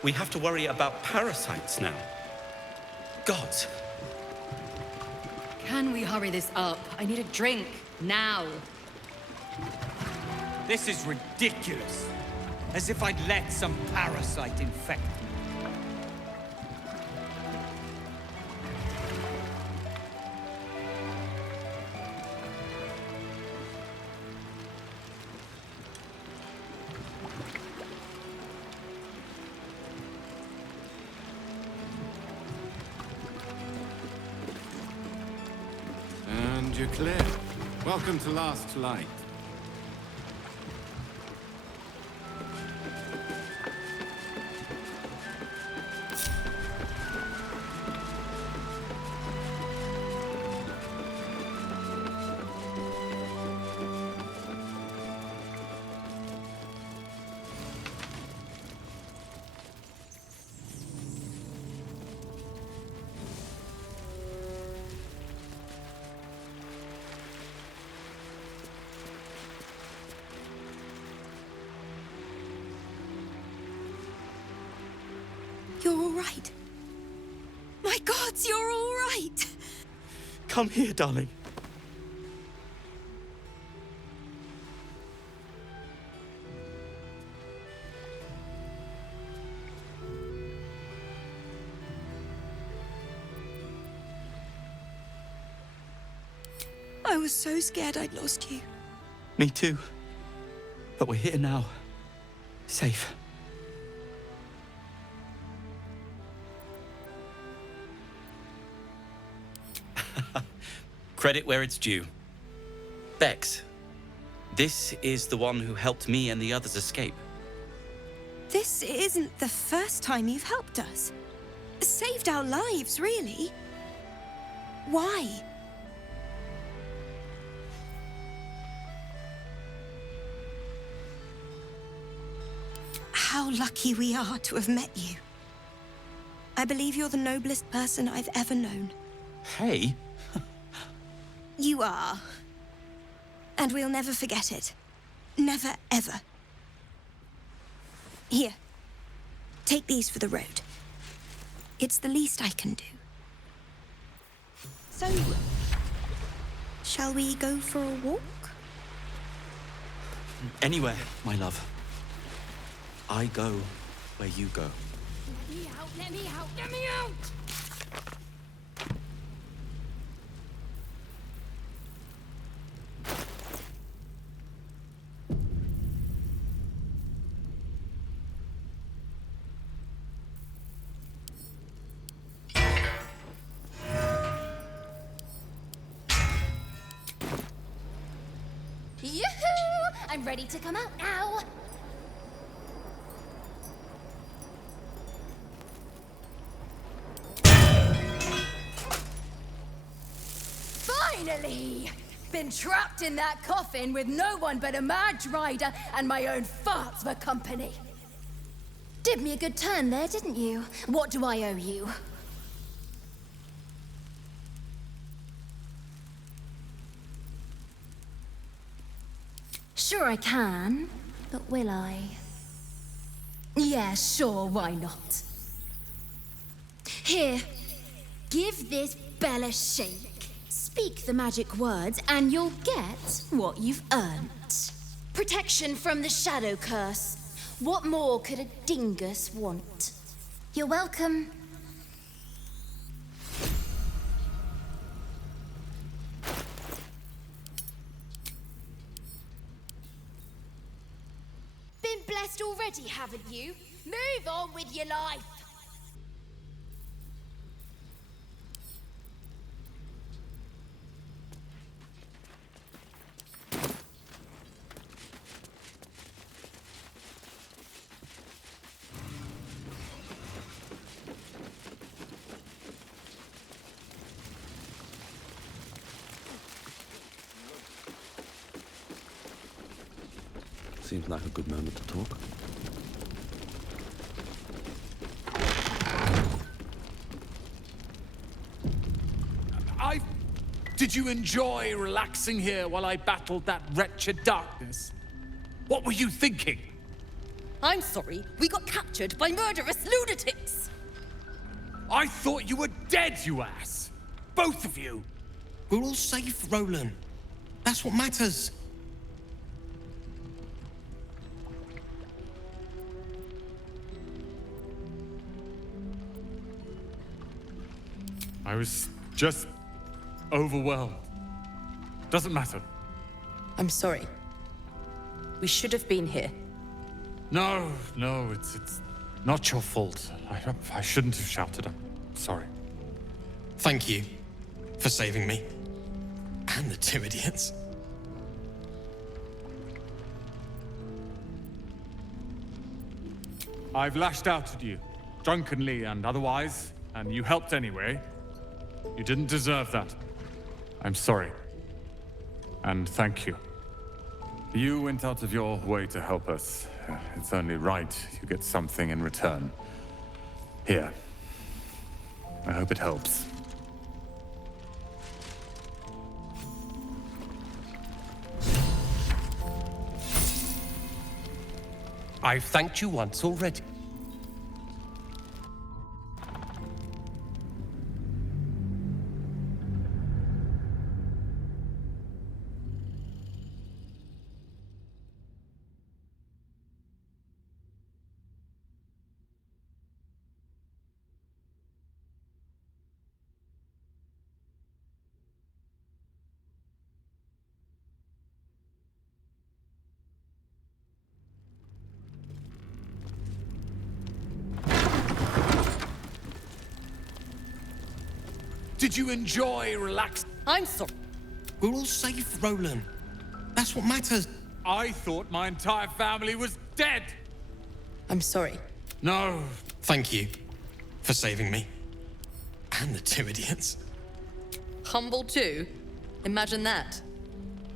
We have to worry about parasites now. Gods. Can we hurry this up? I need a drink. Now. This is ridiculous. As if I'd let some parasite infect me. And you're clear. Welcome to Last Light. You're all right. My gods, you're all right. Come here, darling. I was so scared I'd lost you. Me too. But we're here now. Safe. Credit where it's due. Bex, this is the one who helped me and the others escape. This isn't the first time you've helped us. Saved our lives, really. Why? How lucky we are to have met you. I believe you're the noblest person I've ever known. Hey. You are. And we'll never forget it. Never, ever. Here. Take these for the road. It's the least I can do. So, shall we go for a walk? Anywhere, my love. I go where you go. Let me out, let me out, let me out! Yoo-hoo! I'm ready to come out now. Finally! Been trapped in that coffin with no one but a Mad Rider and my own farts for company. Did me a good turn there, didn't you? What do I owe you? Sure I can, but will I? Yeah, sure, why not? Here, give this bell a shake. Speak the magic words and you'll get what you've earned. Protection from the shadow curse. What more could a dingus want? You're welcome. Been blessed already, haven't you? Move on with your life. Seems like a good moment to talk. Did you enjoy relaxing here while I battled that wretched darkness? What were you thinking? I'm sorry, we got captured by murderous lunatics! I thought you were dead, you ass! Both of you! We're all safe, Roland. That's what matters. I was just overwhelmed. Doesn't matter. I'm sorry. We should have been here. No, it's not your fault. I shouldn't have shouted. I'm sorry. Thank you for saving me. And the two idiots. I've lashed out at you, drunkenly and otherwise, and you helped anyway. You didn't deserve that. I'm sorry. And thank you. You went out of your way to help us. It's only right you get something in return. Here. I hope it helps. I've thanked you once already. Did you enjoy relaxing? I'm sorry. We're all safe, Roland. That's what matters. I thought my entire family was dead. I'm sorry. No. Thank you for saving me. And the two idiots. Humble too? Imagine that.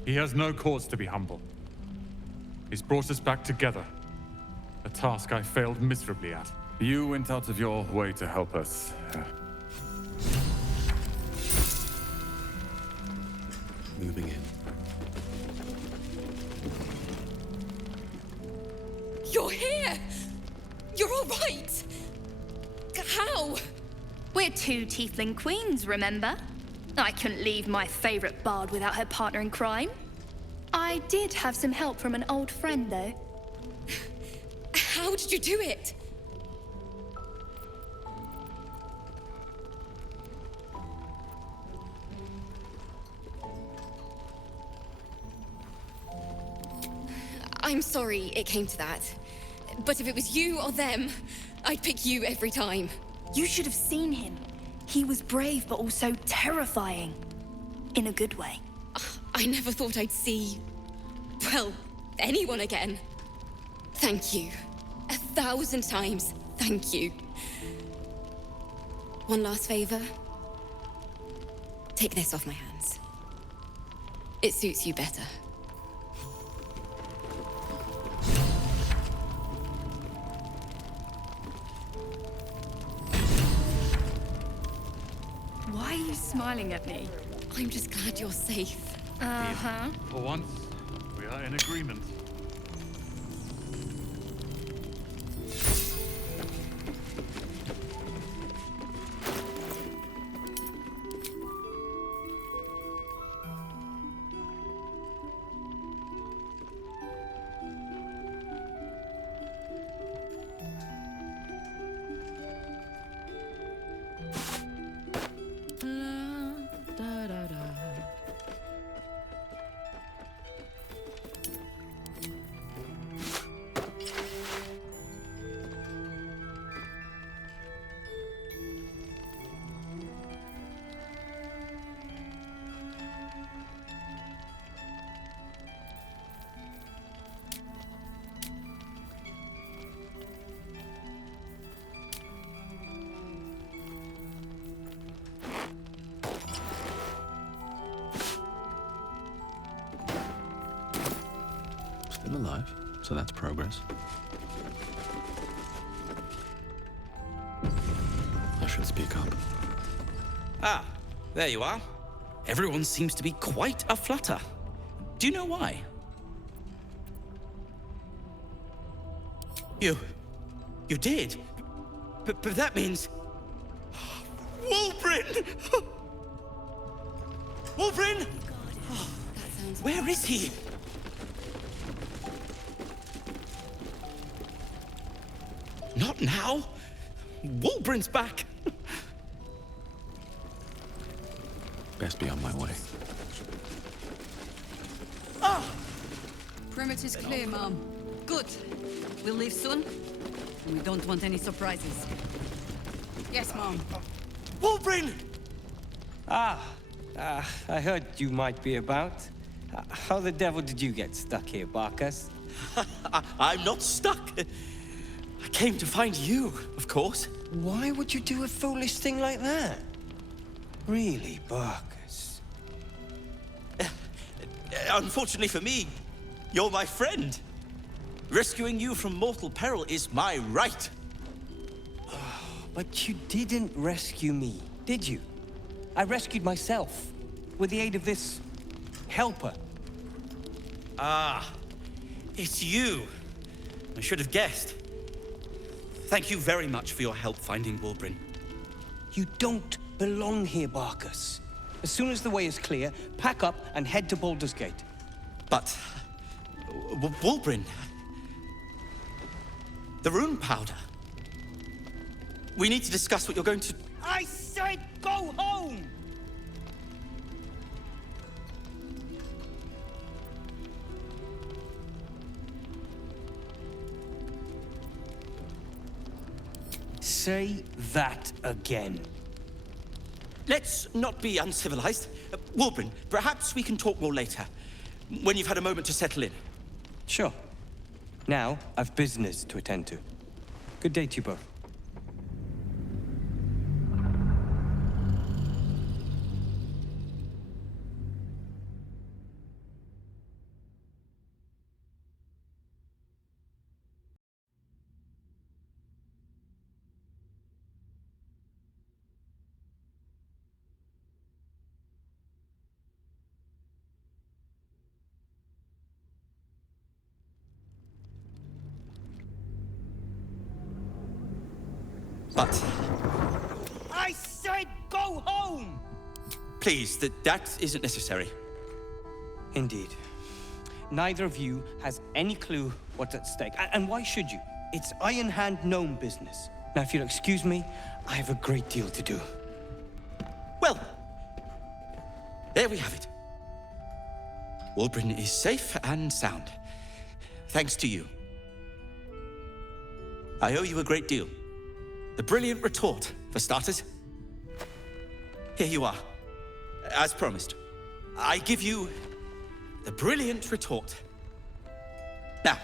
He has no cause to be humble. He's brought us back together. A task I failed miserably at. You went out of your way to help us. Moving in. You're here! You're all right! How? We're two tiefling queens, remember? I couldn't leave my favorite bard without her partner in crime. I did have some help from an old friend, though. How did you do it? I'm sorry it came to that. But if it was you or them, I'd pick you every time. You should have seen him. He was brave, but also terrifying. In a good way. I never thought I'd see... well, anyone again. Thank you. 1,000 times, thank you. One last favor. Take this off my hands. It suits you better. Why are you smiling at me? I'm just glad you're safe. Uh-huh. For once, we are in agreement. Still alive? so that's progress. I should speak up. Ah, there you are. Everyone seems to be quite aflutter. Do you know why? You did? But that means... Wulbrin! Wulbrin! Oh, where is he? Not now. Wulbrin's back. Best be on my way. Perimeter's clear, Mom. Good. We'll leave soon, and we don't want any surprises. Yes, Mom. Wulbrin! I heard you might be about. How the devil did you get stuck here, Barkus? I'm not stuck. I came to find you, of course. Why would you do a foolish thing like that? Really, Barkus? Unfortunately for me, you're my friend. Rescuing you from mortal peril is my right. But you didn't rescue me, did you? I rescued myself, with the aid of this... helper. Ah, it's you. I should have guessed. Thank you very much for your help finding Wulbrin. You don't belong here, Barkus. As soon as the way is clear, pack up and head to Baldur's Gate. But... Wulbrin... The rune powder. We need to discuss what you're going to... I said go home! Say that again. Let's not be uncivilized. Wulbrin, perhaps we can talk more later, when you've had a moment to settle in. Sure. Now, I've business to attend to. Good day to you both. But... I said go home! Please, that isn't necessary. Indeed. Neither of you has any clue what's at stake. And why should you? It's Iron Hand gnome business. Now, if you'll excuse me, I have a great deal to do. Well, there we have it. Wulbrin is safe and sound. Thanks to you. I owe you a great deal. The brilliant retort, for starters. Here you are. As promised. I give you the brilliant retort. Now,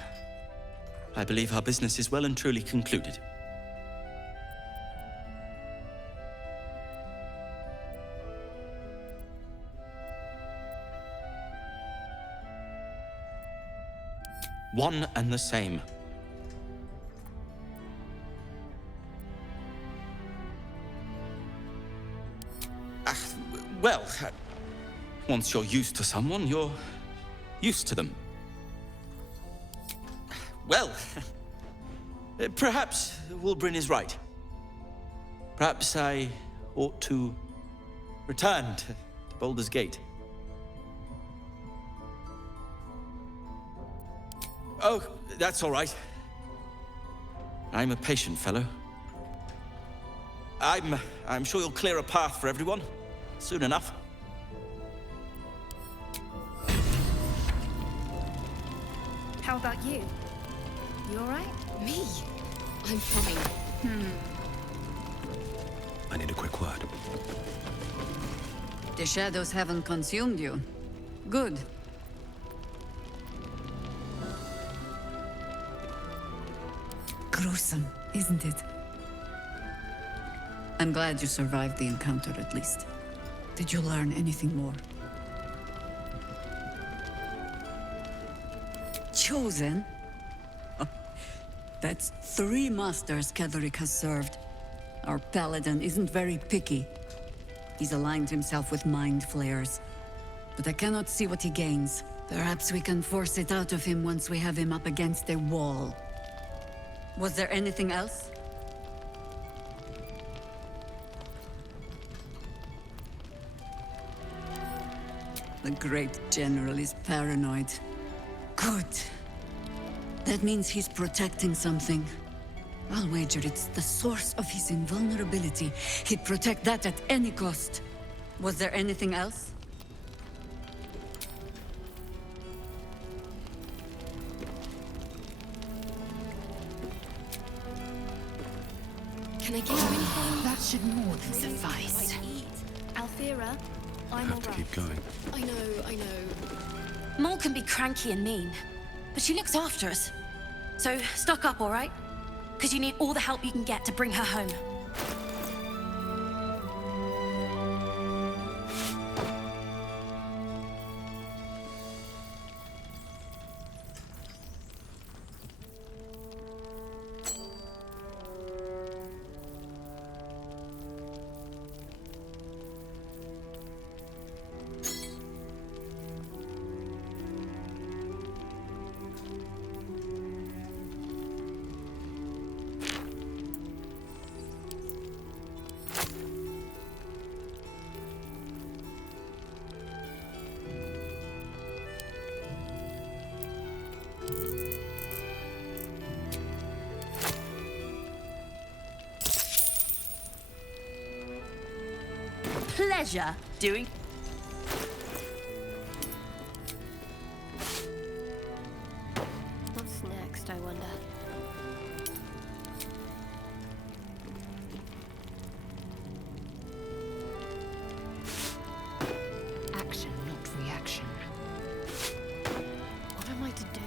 I believe our business is well and truly concluded. One and the same. Well, once you're used to someone, you're used to them. Well, perhaps Wulbrin is right. Perhaps I ought to return to Baldur's Gate. Oh, that's all right. I'm a patient fellow. I'm sure you'll clear a path for everyone. Soon enough. How about you? You all right? Me? I'm fine. I need a quick word. The shadows haven't consumed you. Good. Gruesome, isn't it? I'm glad you survived the encounter at least. Did you learn anything more? Chosen? That's 3 masters Cleric has served. Our paladin isn't very picky. He's aligned himself with mind flayers. But I cannot see what he gains. Perhaps we can force it out of him once we have him up against a wall. Was there anything else? The great general is paranoid. Good. That means he's protecting something. I'll wager it's the source of his invulnerability. He'd protect that at any cost. Was there anything else? Can I give you anything? That should more than suffice. Alfira, I'm Have to alright. keep going. I know. Mol can be cranky and mean, but she looks after us. So, stock up, alright? Because you need all the help you can get to bring her home. Pleasure doing. What's next, I wonder? Action, not reaction. What am I to do?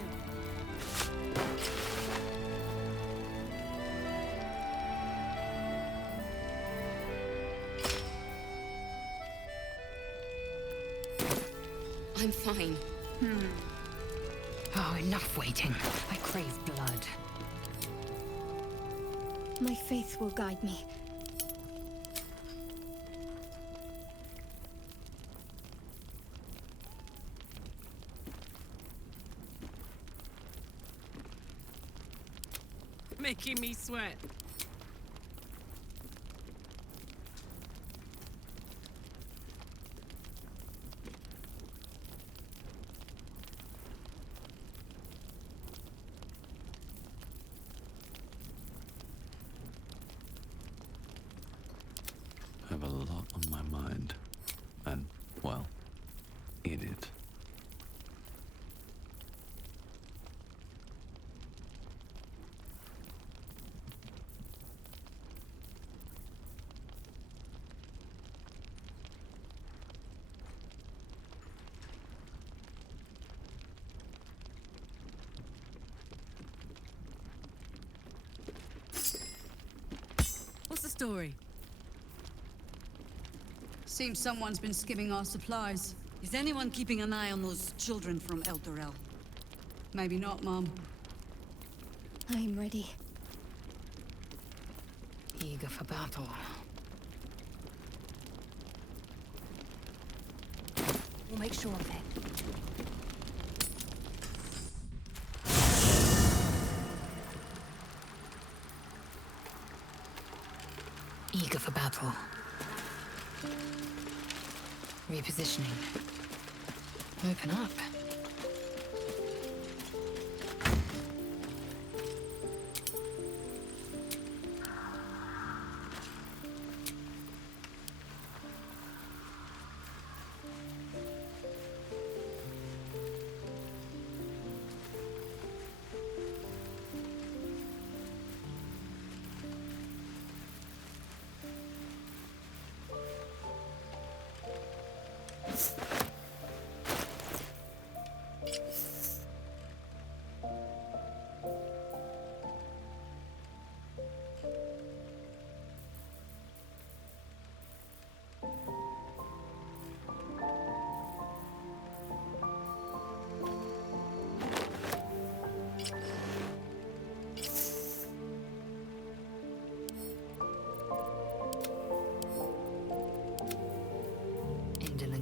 I'm fine. Oh, enough waiting. I crave blood. My faith will guide me. Making me sweat. I have a lot on my mind. And, well, in it. What's the story? Seems someone's been skimming our supplies. Is anyone keeping an eye on those children from El Dorel? Maybe not, Mom. I'm ready. Eager for battle. We'll make sure of it. Eager for battle. Repositioning. Open up.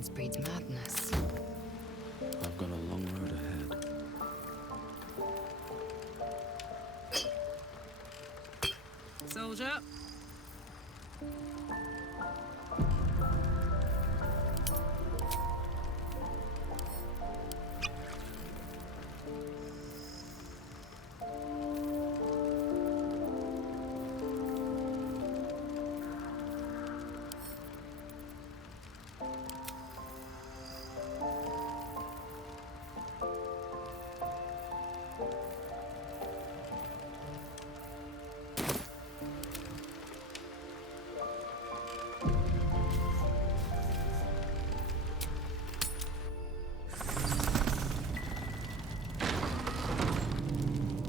patience breeds madness. I've got a long road ahead. Soldier.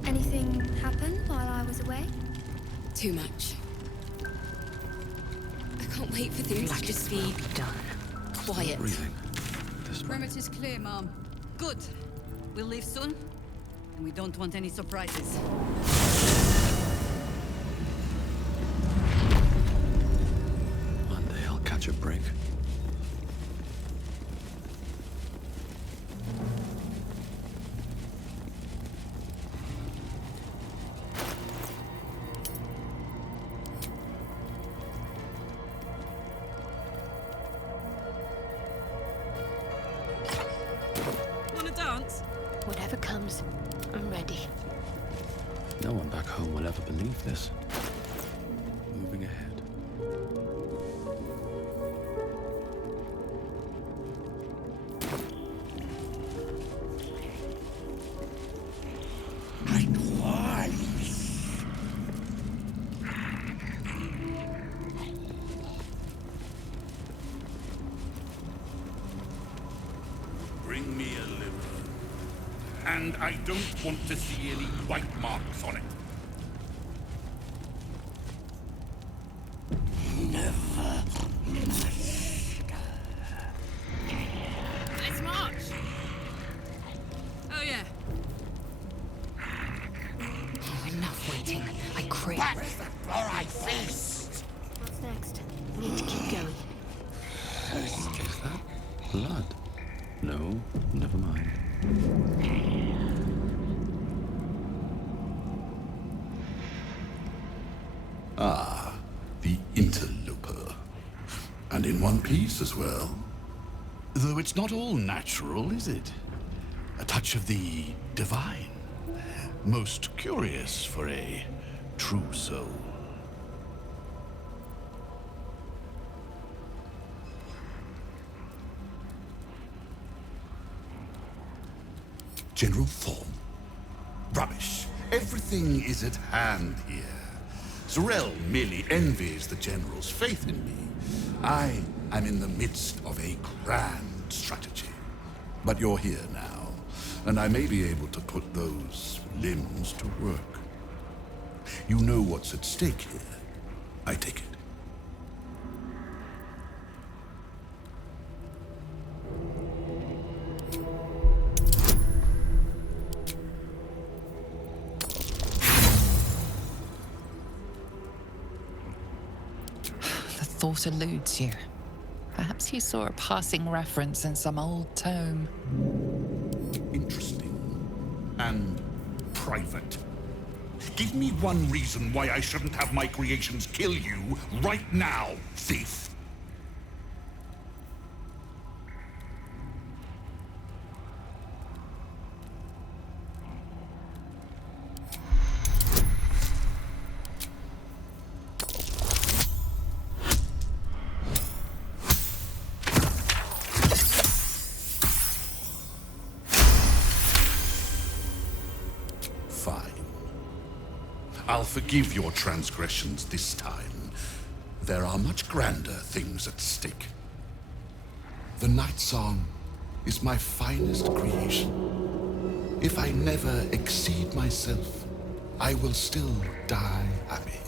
Anything happen while I was away? Too much. I can't wait for things to just be quiet. Breathing. Perimeter's clear, Mom. Good. We'll leave soon, and we don't want any surprises. One day I'll catch a break. Wanna dance? Whatever comes, I'm ready. No one back home will ever believe this. Moving ahead. Bring me a liver. And I don't want to see any white marks on it. Let's march! Oh, yeah. Oh, enough waiting. I crave. That's the floor I feast! What's next? We need to keep going. Is that blood? No, never mind. Ah, the interloper. And in one piece as well. Though it's not all natural, is it? A touch of the divine. Most curious for a true soul. General form? Rubbish. Everything is at hand here. Zarel merely envies the General's faith in me. I am in the midst of a grand strategy. But you're here now, and I may be able to put those limbs to work. You know what's at stake here, I take it. The thought eludes you. Perhaps you saw a passing reference in some old tome. Interesting. And private. Give me one reason why I shouldn't have my creations kill you right now, thief. Fine. I'll forgive your transgressions this time. There are much grander things at stake. The Night Song is my finest creation. If I never exceed myself, I will still die happy.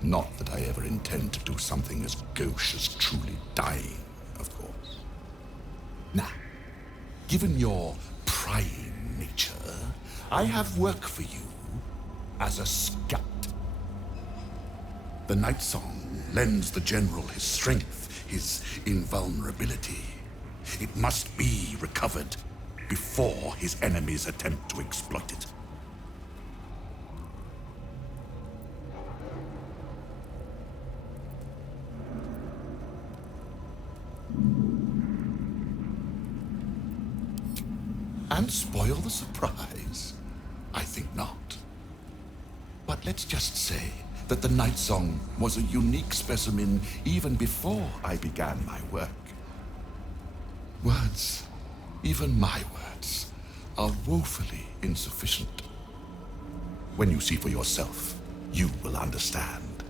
Not that I ever intend to do something as gauche as truly dying, of course. Now, given your prying nature, I have work for you as a scout. The Night Song lends the General his strength his invulnerability. It must be recovered before his enemies attempt to exploit it. And spoil the surprise? I think not. But let's just say that the Night Song was a unique specimen even before I began my work. Words, even my words, are woefully insufficient. When you see for yourself, you will understand.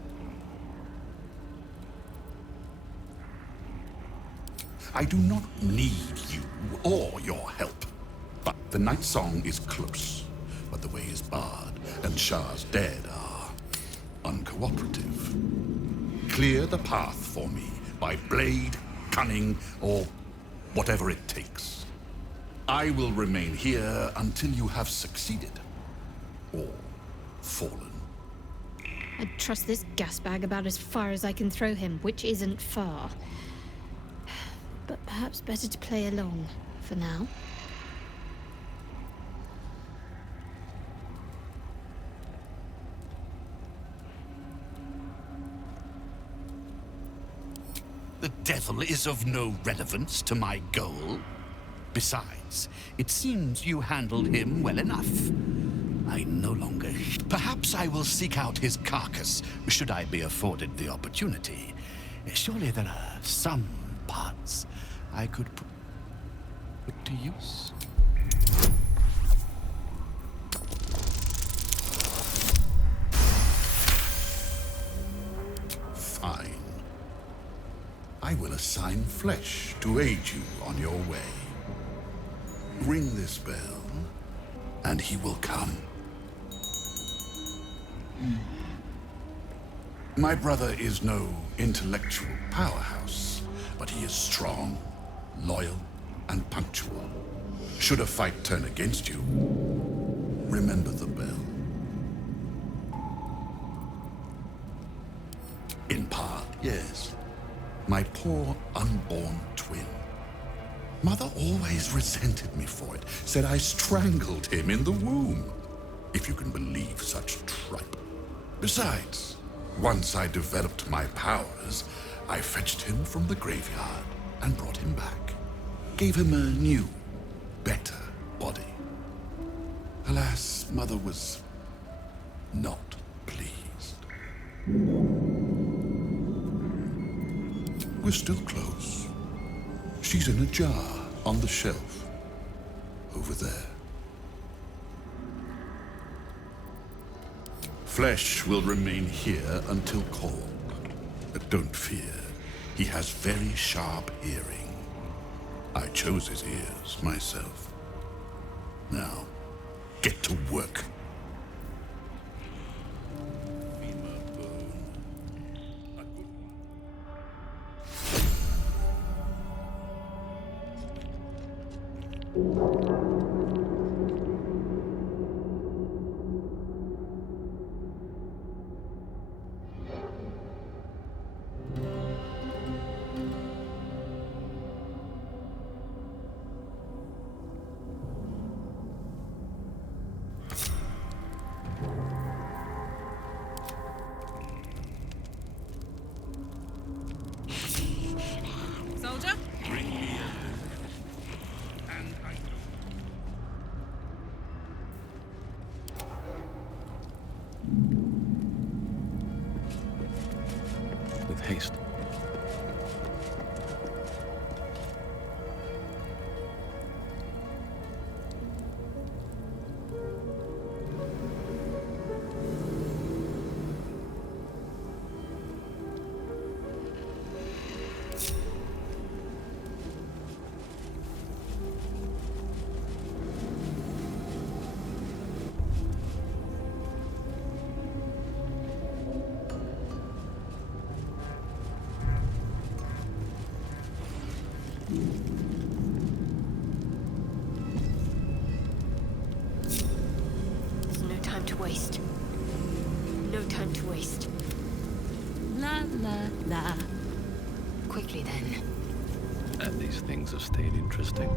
I do not need you or your help. But the Night Song is close, but the way is barred, and Shah's dead are uncooperative. Clear the path for me by blade, cunning, or whatever it takes. I will remain here until you have succeeded, or fallen. I'd trust this gas bag about as far as I can throw him, which isn't far. But perhaps better to play along, for now. The devil is of no relevance to my goal. Besides, it seems you handled him well enough. I no longer... Perhaps I will seek out his carcass, should I be afforded the opportunity. Surely there are some parts I could put to use. Fine. I will assign flesh to aid you on your way. Ring this bell, and he will come. My brother is no intellectual powerhouse, but he is strong, loyal, and punctual. Should a fight turn against you, remember the bell. In part, yes. My poor unborn twin. Mother always resented me for it, said I strangled him in the womb. If you can believe such tripe. Besides, once I developed my powers, I fetched him from the graveyard and brought him back. Gave him a new, better body. Alas, Mother was not pleased. We're still close. She's in a jar on the shelf. Over there. Flesh will remain here until called. But don't fear. He has very sharp hearing. I chose his ears myself. Now, get to work. Soldier? With haste. There's no time to waste. No time to waste. La la la. quickly then. And these things have stayed interesting.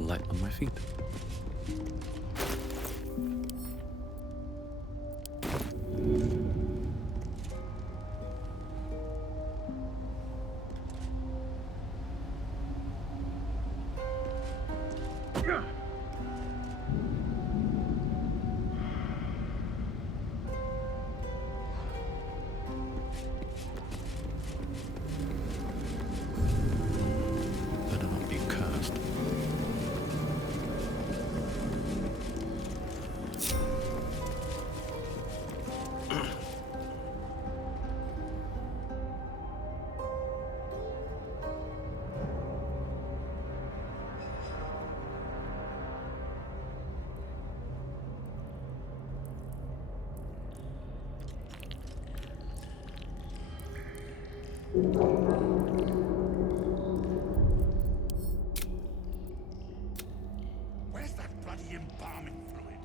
Light on my feet. Better not be cursed. Where's that bloody embalming fluid?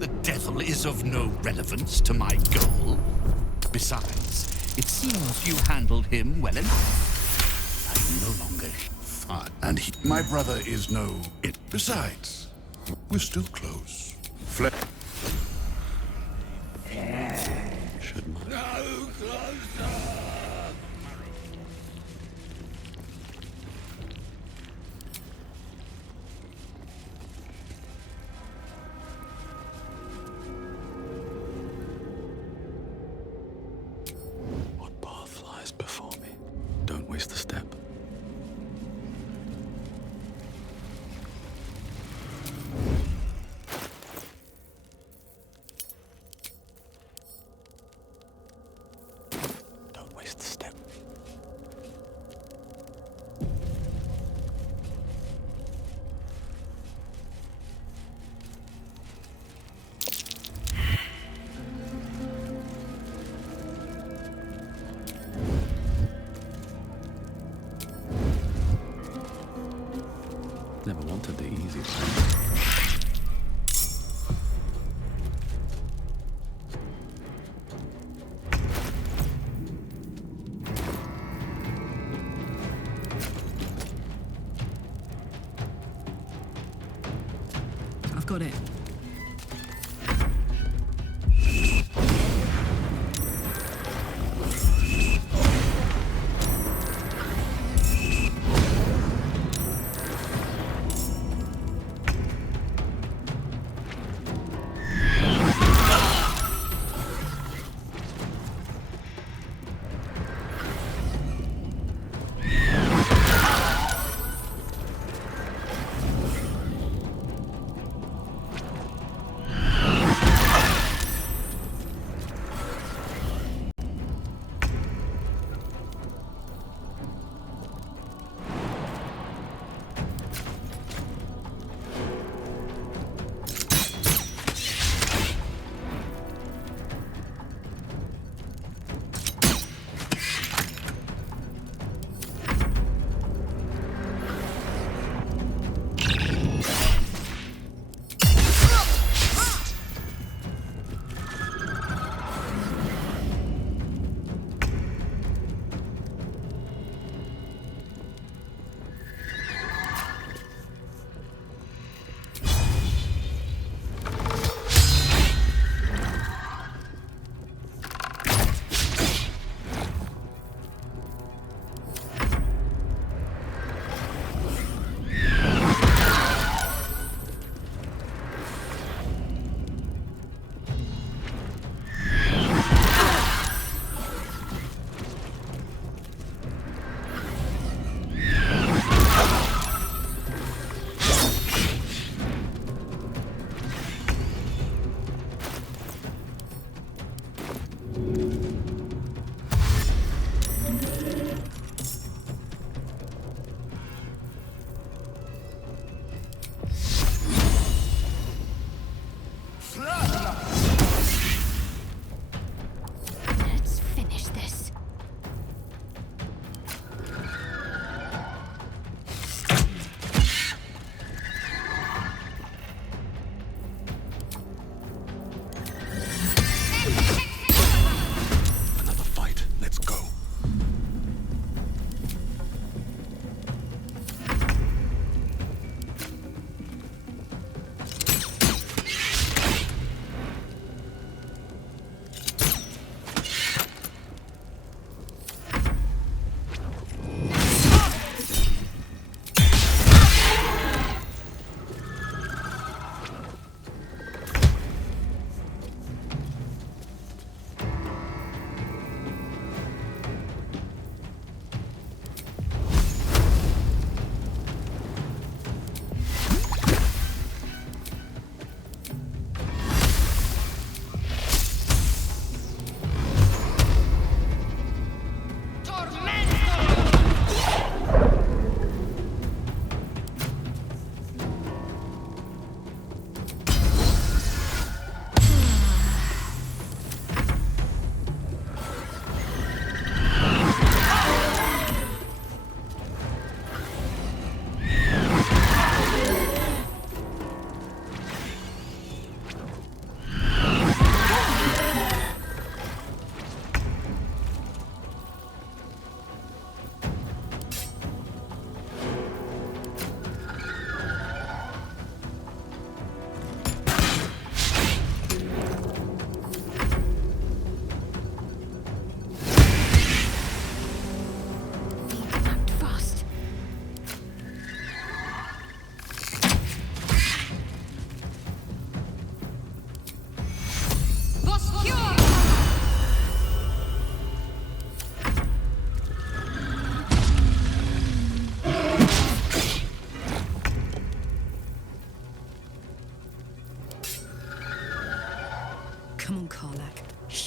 The devil is of no relevance to my goal. Besides, it seems you handled him well enough. I'm no longer fun. And my brother is no it. Besides, we're still close. Should my... No closer! What path lies before me? Don't waste a step. Don't waste a step. Never wanted the easy way. I've got it.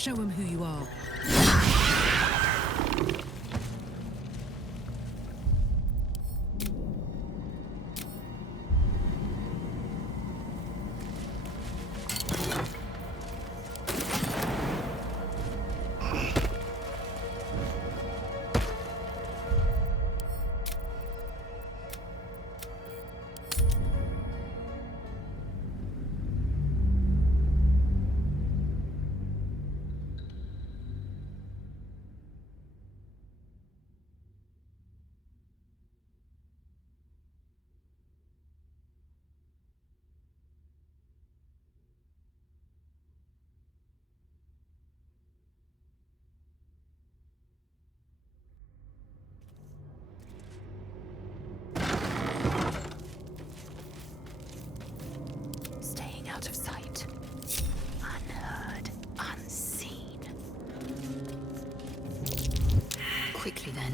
Show him who you are. Staying out of sight. Unheard, unseen. Quickly then.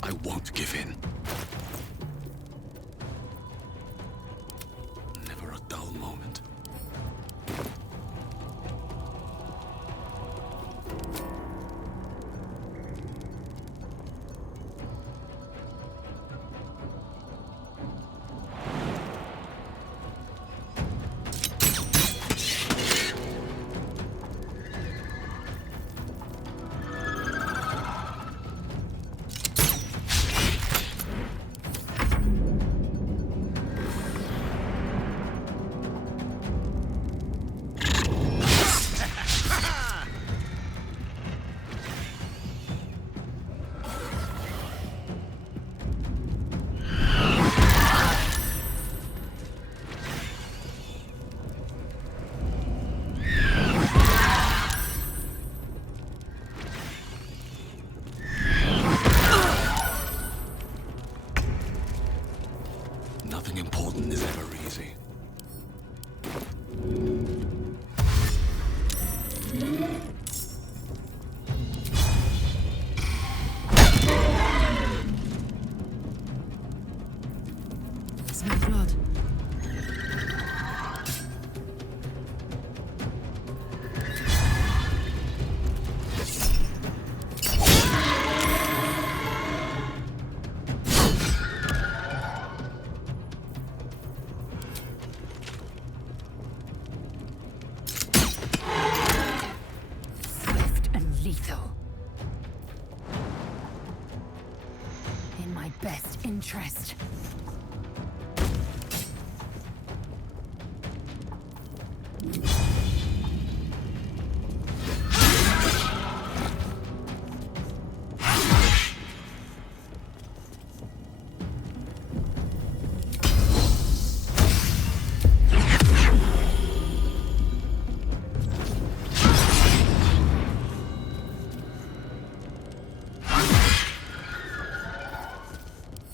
I won't give in. Never a dull moment. Nothing important is ever easy. Smell blood. Swift and lethal. In my best interest.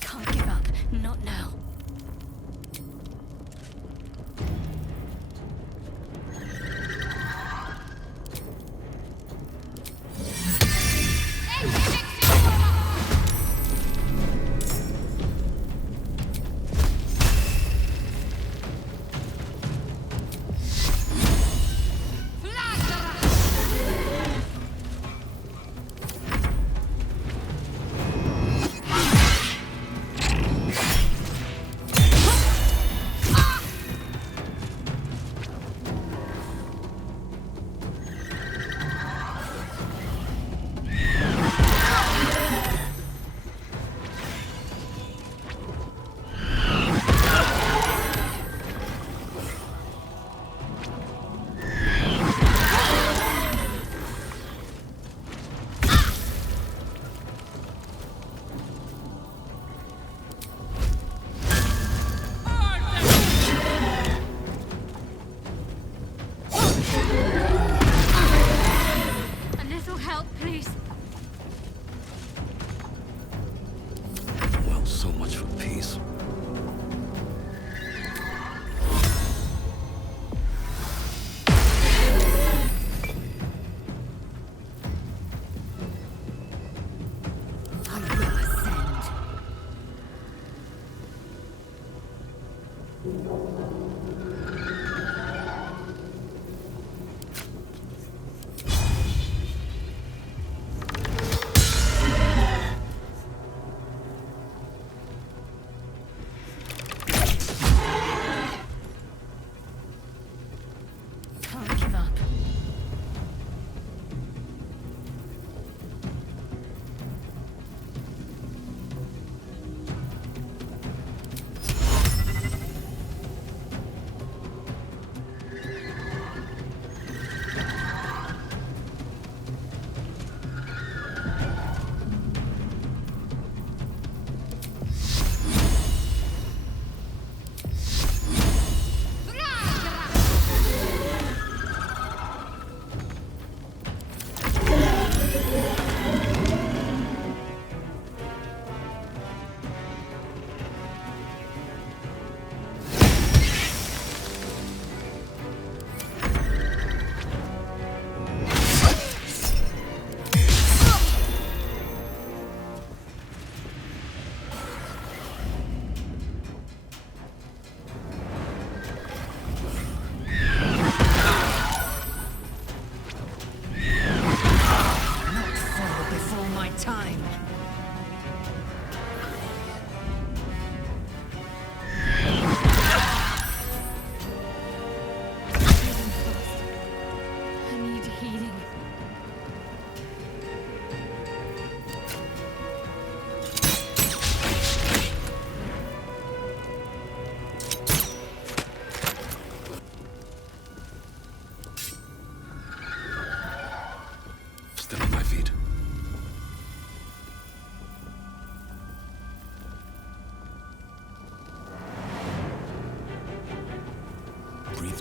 Can't give up. Not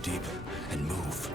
deep and move.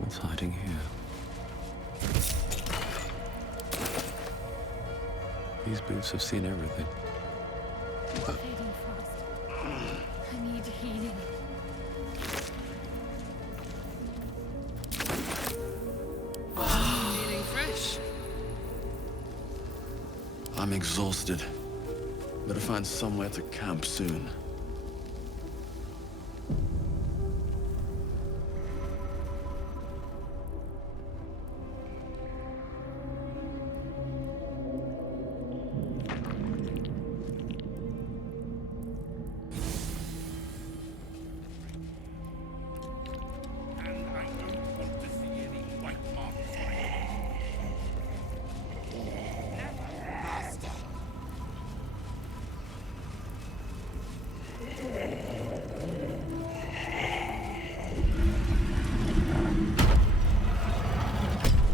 What's hiding here? These boots have seen everything. But Fading fast. I need healing. Feeling fresh? I'm exhausted. Better find somewhere to camp soon.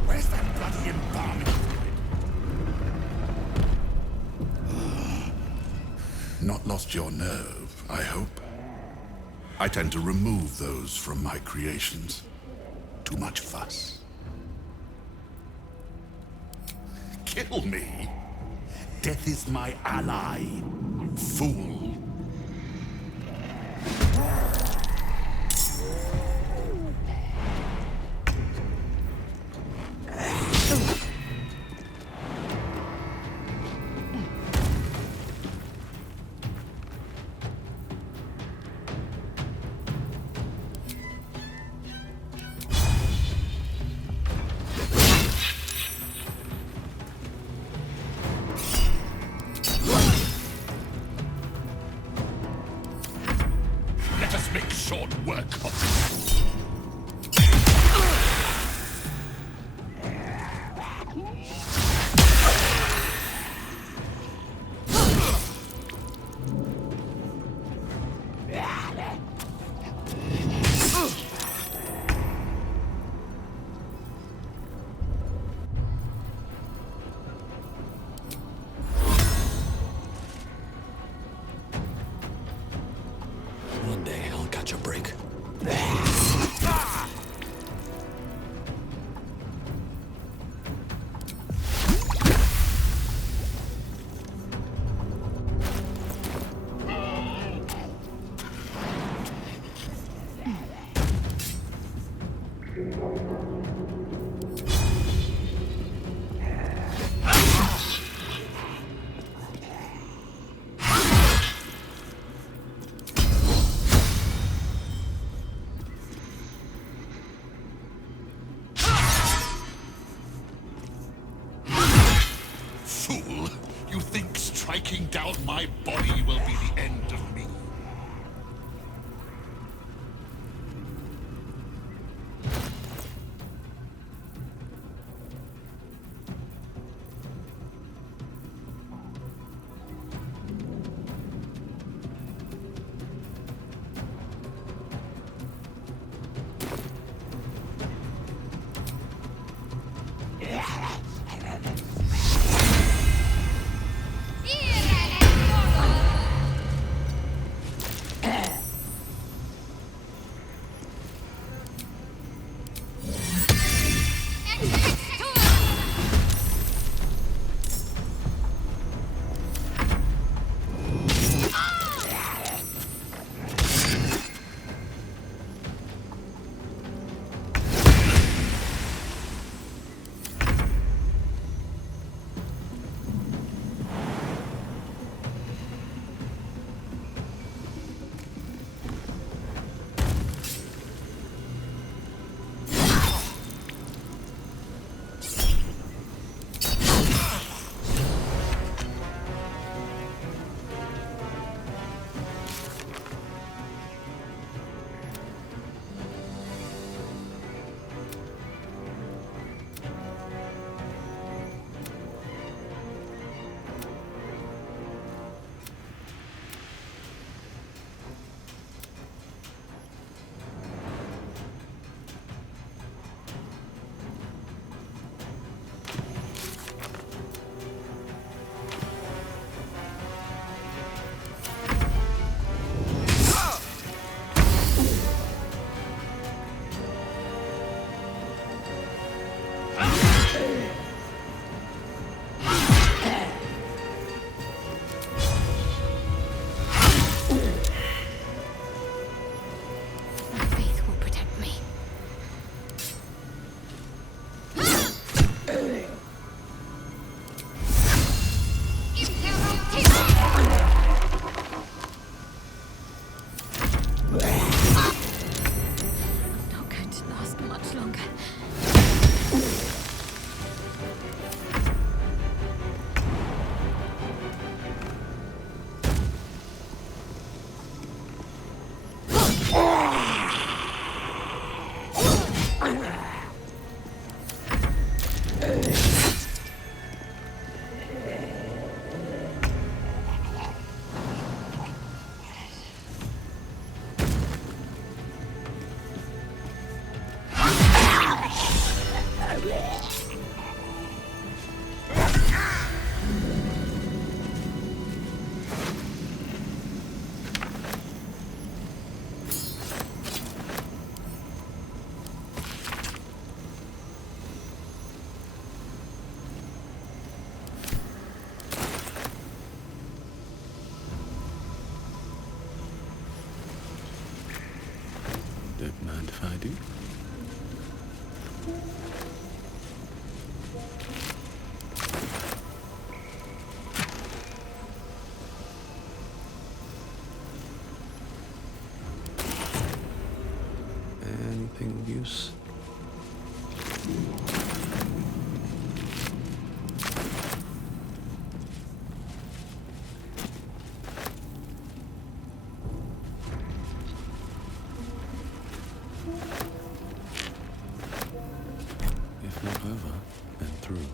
Where's that bloody embalming fluid? Not lost your nerve, I hope. I tend to remove those from my creations. Too much fuss. Kill me? Death is my ally, fool. Let us make short work of this. One day I'll catch a break. Fool, you think striking down my body will be the end of me? do? Anything of use? If not over, then through.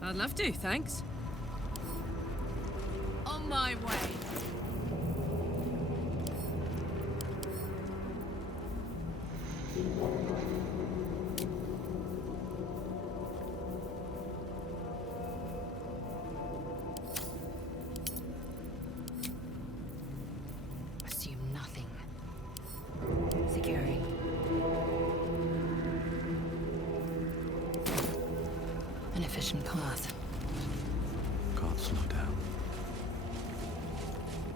I'd love to, thanks. On my way. Assume nothing. Securing. An efficient path. Can't slow down.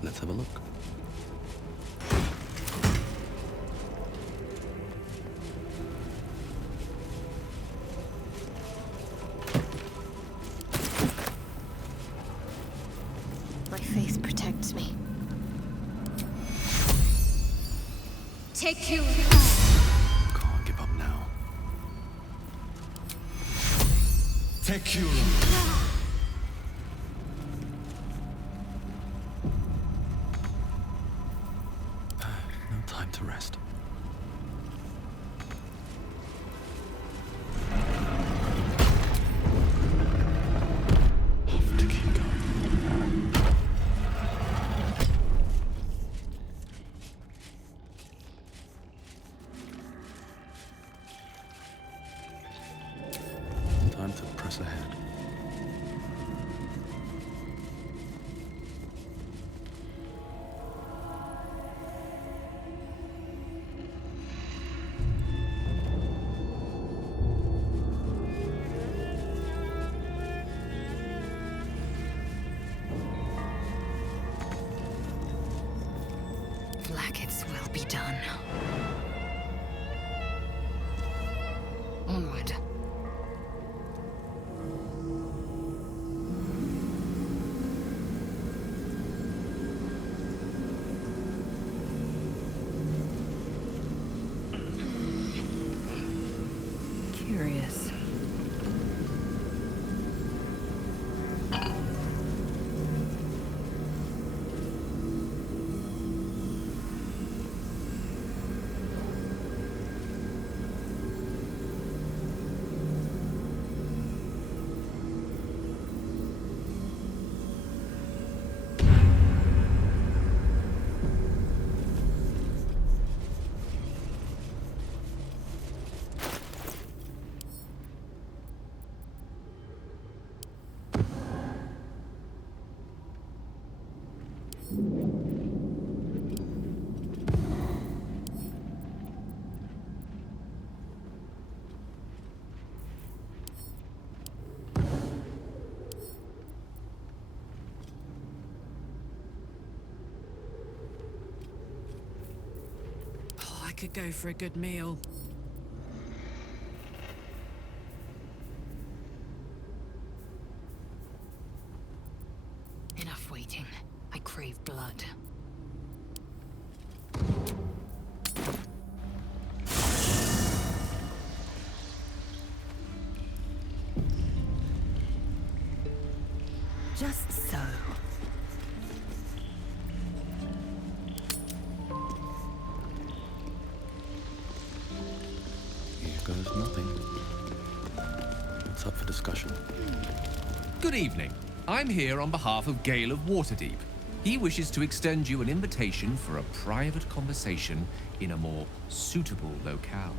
Let's have a look. My faith protects me. Take you. Can't give up now. Take you. No time to rest. Have to keep going. Time to press ahead. Blackets will be done. Onward. Curious. Oh, I could go for a good meal. Enough waiting. I crave blood. Just so. Here goes nothing. What's up for discussion? Good evening. I'm here on behalf of Gale of Waterdeep. He wishes to extend you an invitation for a private conversation in a more suitable locale.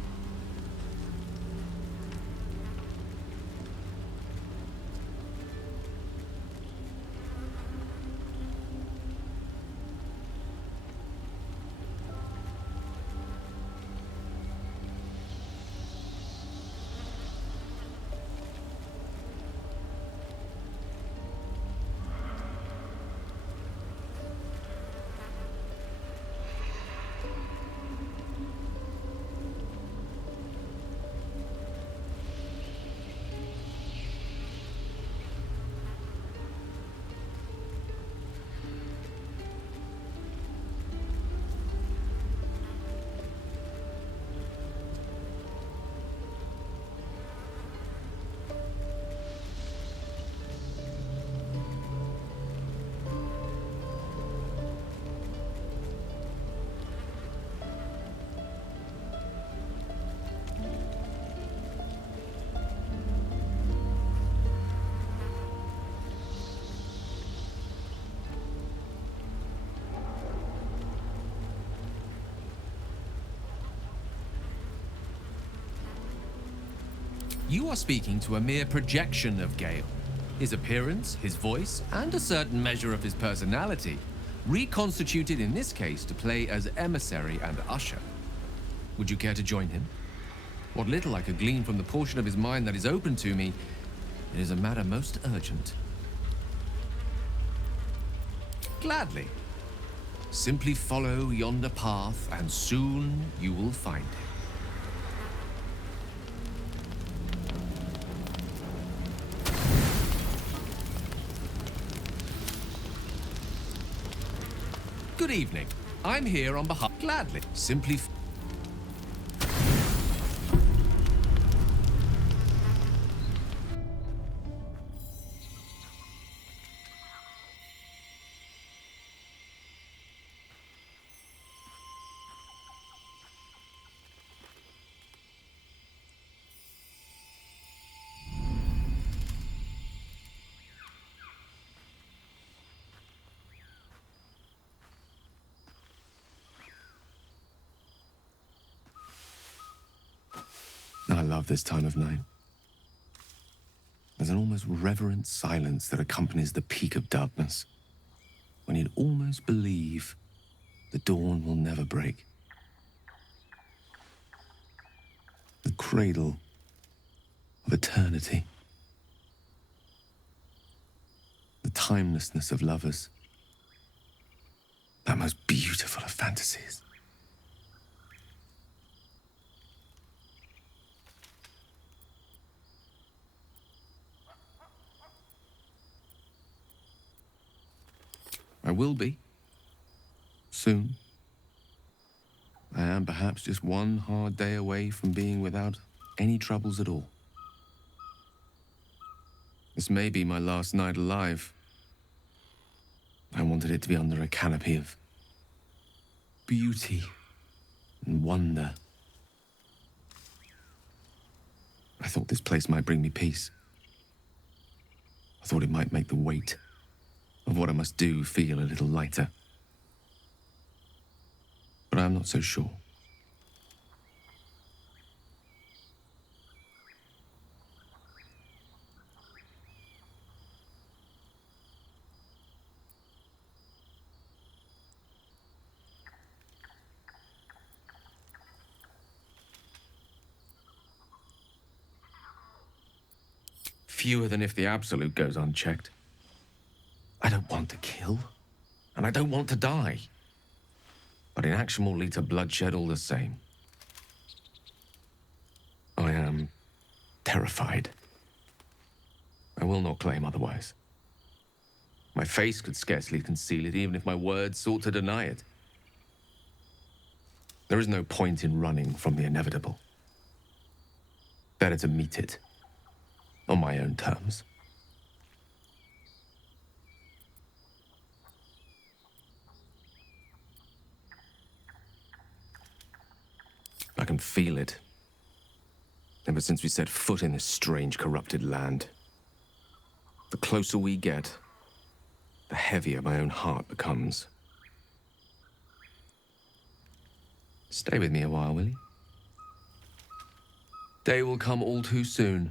You are speaking to a mere projection of Gale. His appearance, his voice, and a certain measure of his personality, reconstituted in this case to play as emissary and usher. Would you care to join him? What little I could glean from the portion of his mind that is open to me, it is a matter most urgent. Gladly. Simply follow yonder path, and soon you will find it. Good evening. I'm here on behalf... Gladly. Simply... I love this time of night. There's an almost reverent silence that accompanies the peak of darkness, when you'd almost believe the dawn will never break. The cradle of eternity. The timelessness of lovers. That most beautiful of fantasies. I will be. Soon. I am perhaps just one hard day away from being without any troubles at all. This may be my last night alive. I wanted it to be under a canopy of beauty and wonder. I thought this place might bring me peace. I thought it might make the weight of what I must do feel a little lighter. But I'm not so sure. Fewer than if the Absolute goes unchecked. I don't want to kill, and I don't want to die. But inaction will lead to bloodshed all the same. I am terrified. I will not claim otherwise. My face could scarcely conceal it, even if my words sought to deny it. There is no point in running from the inevitable. Better to meet it on my own terms. I can feel it. Ever since we set foot in this strange, corrupted land. The closer we get, the heavier my own heart becomes. Stay with me a while, will you? Day will come all too soon,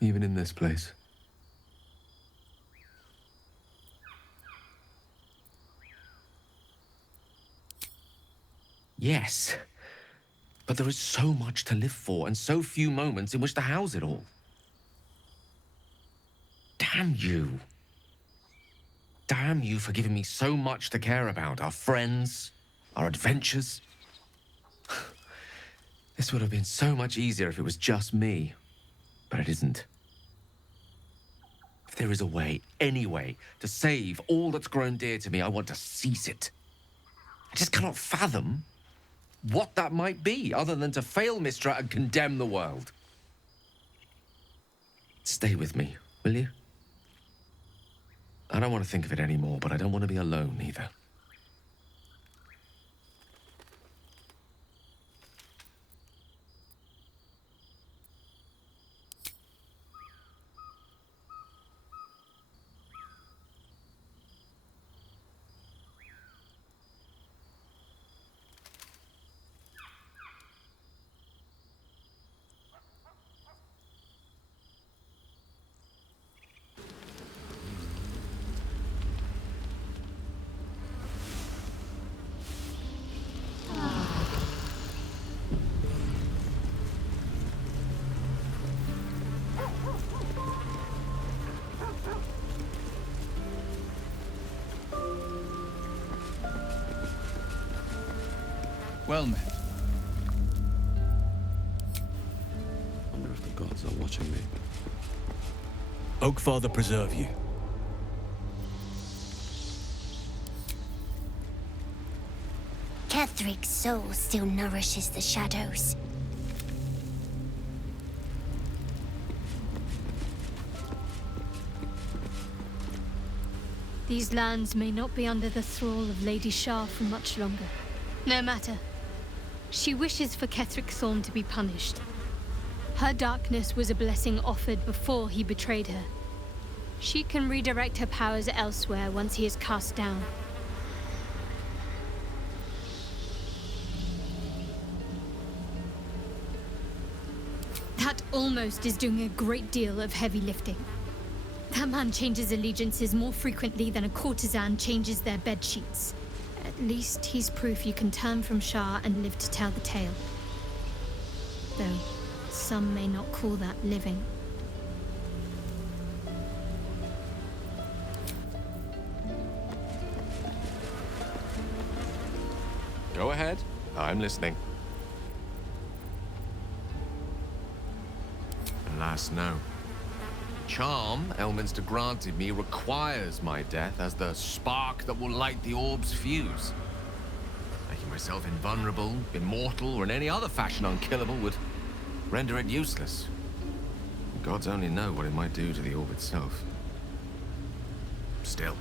even in this place. Yes. But there is so much to live for, and so few moments in which to house it all. Damn you. Damn you for giving me so much to care about. Our friends, our adventures. This would have been so much easier if it was just me. But it isn't. If there is a way, any way, to save all that's grown dear to me, I want to seize it. I just cannot fathom what that might be, other than to fail Mistra and condemn the world. Stay with me, will you? I don't want to think of it anymore, but I don't want to be alone either. Well met. I wonder if the gods are watching me. Oakfather preserve you. Kethric's soul still nourishes the shadows. These lands may not be under the thrall of Lady Shah for much longer. No matter. She wishes for Ketheric Thorn to be punished. Her darkness was a blessing offered before he betrayed her. She can redirect her powers elsewhere once he is cast down. That almost is doing a great deal of heavy lifting. That man changes allegiances more frequently than a courtesan changes their bedsheets. At least he's proof you can turn from Shah and live to tell the tale. Though some may not call that living. Go ahead. I'm listening. Alas, no. Charm Elminster granted me requires my death as the spark that will light the orb's fuse. Making myself invulnerable, immortal, or in any other fashion unkillable would render it useless. The gods only know what it might do to the orb itself. Still,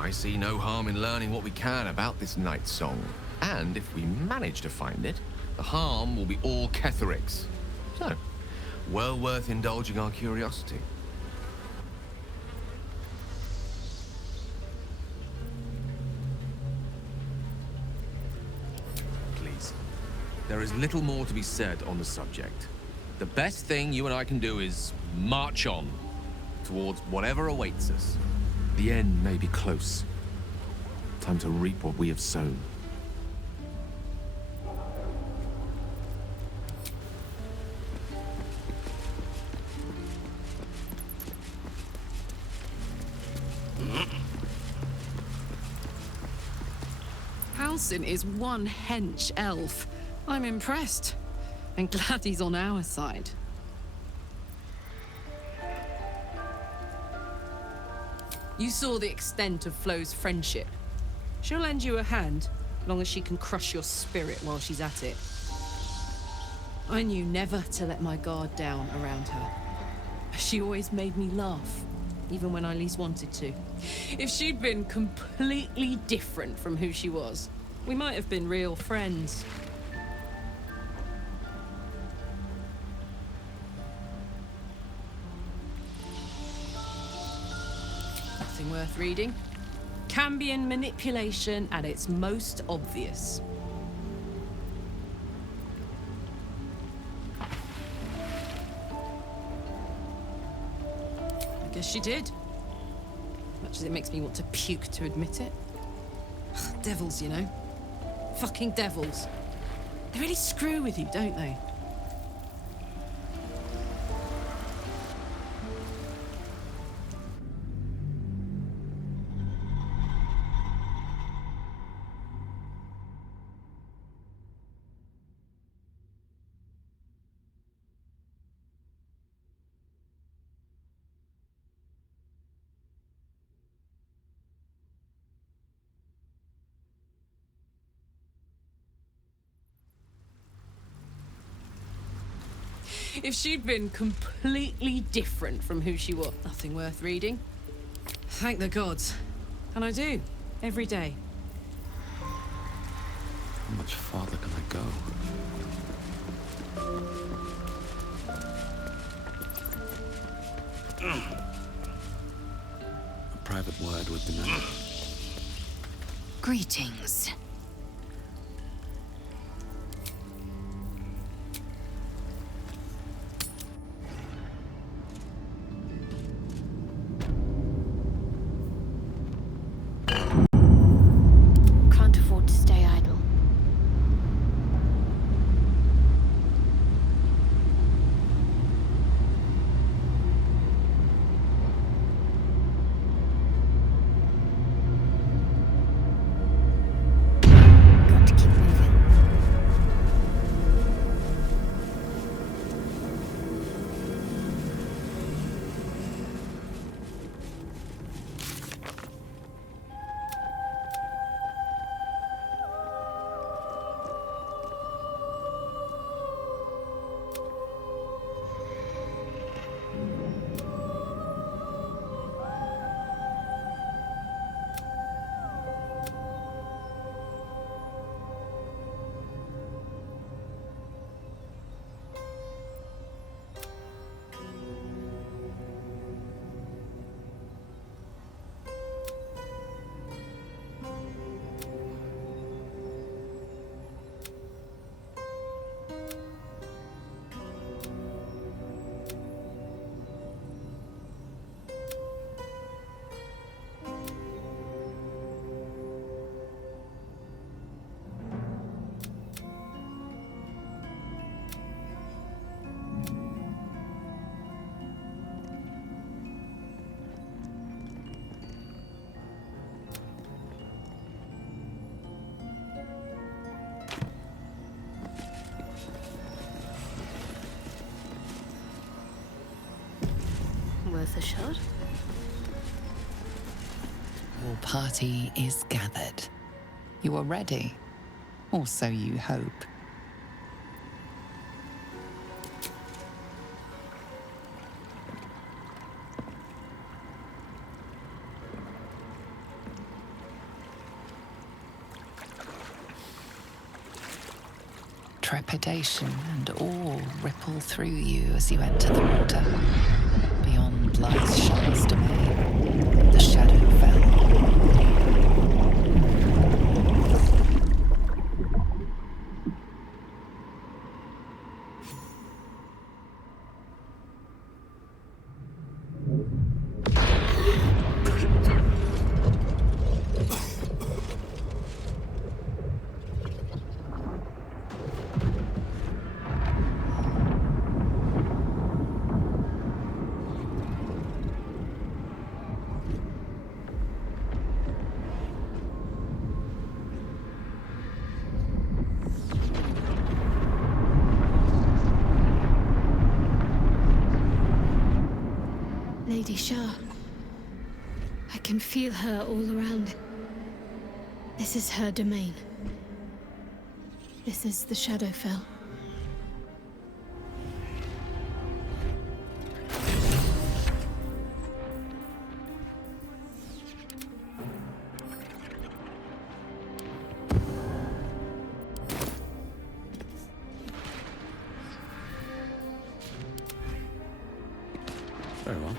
I see no harm in learning what we can about this night song. And if we manage to find it, the harm will be all Ketheric's. So, well worth indulging our curiosity. Please, there is little more to be said on the subject. The best thing you and I can do is march on towards whatever awaits us. The end may be close. Time to reap what we have sown. Halsin is one hench elf. I'm impressed. And glad he's on our side. You saw the extent of Flo's friendship. She'll lend you a hand, as long as she can crush your spirit while she's at it. I knew never to let my guard down around her. She always made me laugh, even when I least wanted to. If she'd been completely different from who she was, we might have been real friends. Nothing worth reading. Cambion manipulation at its most obvious. I guess she did. Much as it makes me want to puke to admit it. Devils, you know. Fucking devils. They really screw with you, don't they? If she'd been completely different from who she was, nothing worth reading. Thank the gods. And I do, every day. How much farther can I go? A private word with the man. Greetings. Can't afford to stay idle. worth a shot. Your party is gathered. You are ready, or so you hope. Trepidation and awe ripple through you as you enter the water. Beyond Lightshaw's domain, the shadow fell. Lady Shah. I can feel her all around. This is her domain. This is the Shadowfell. Very well.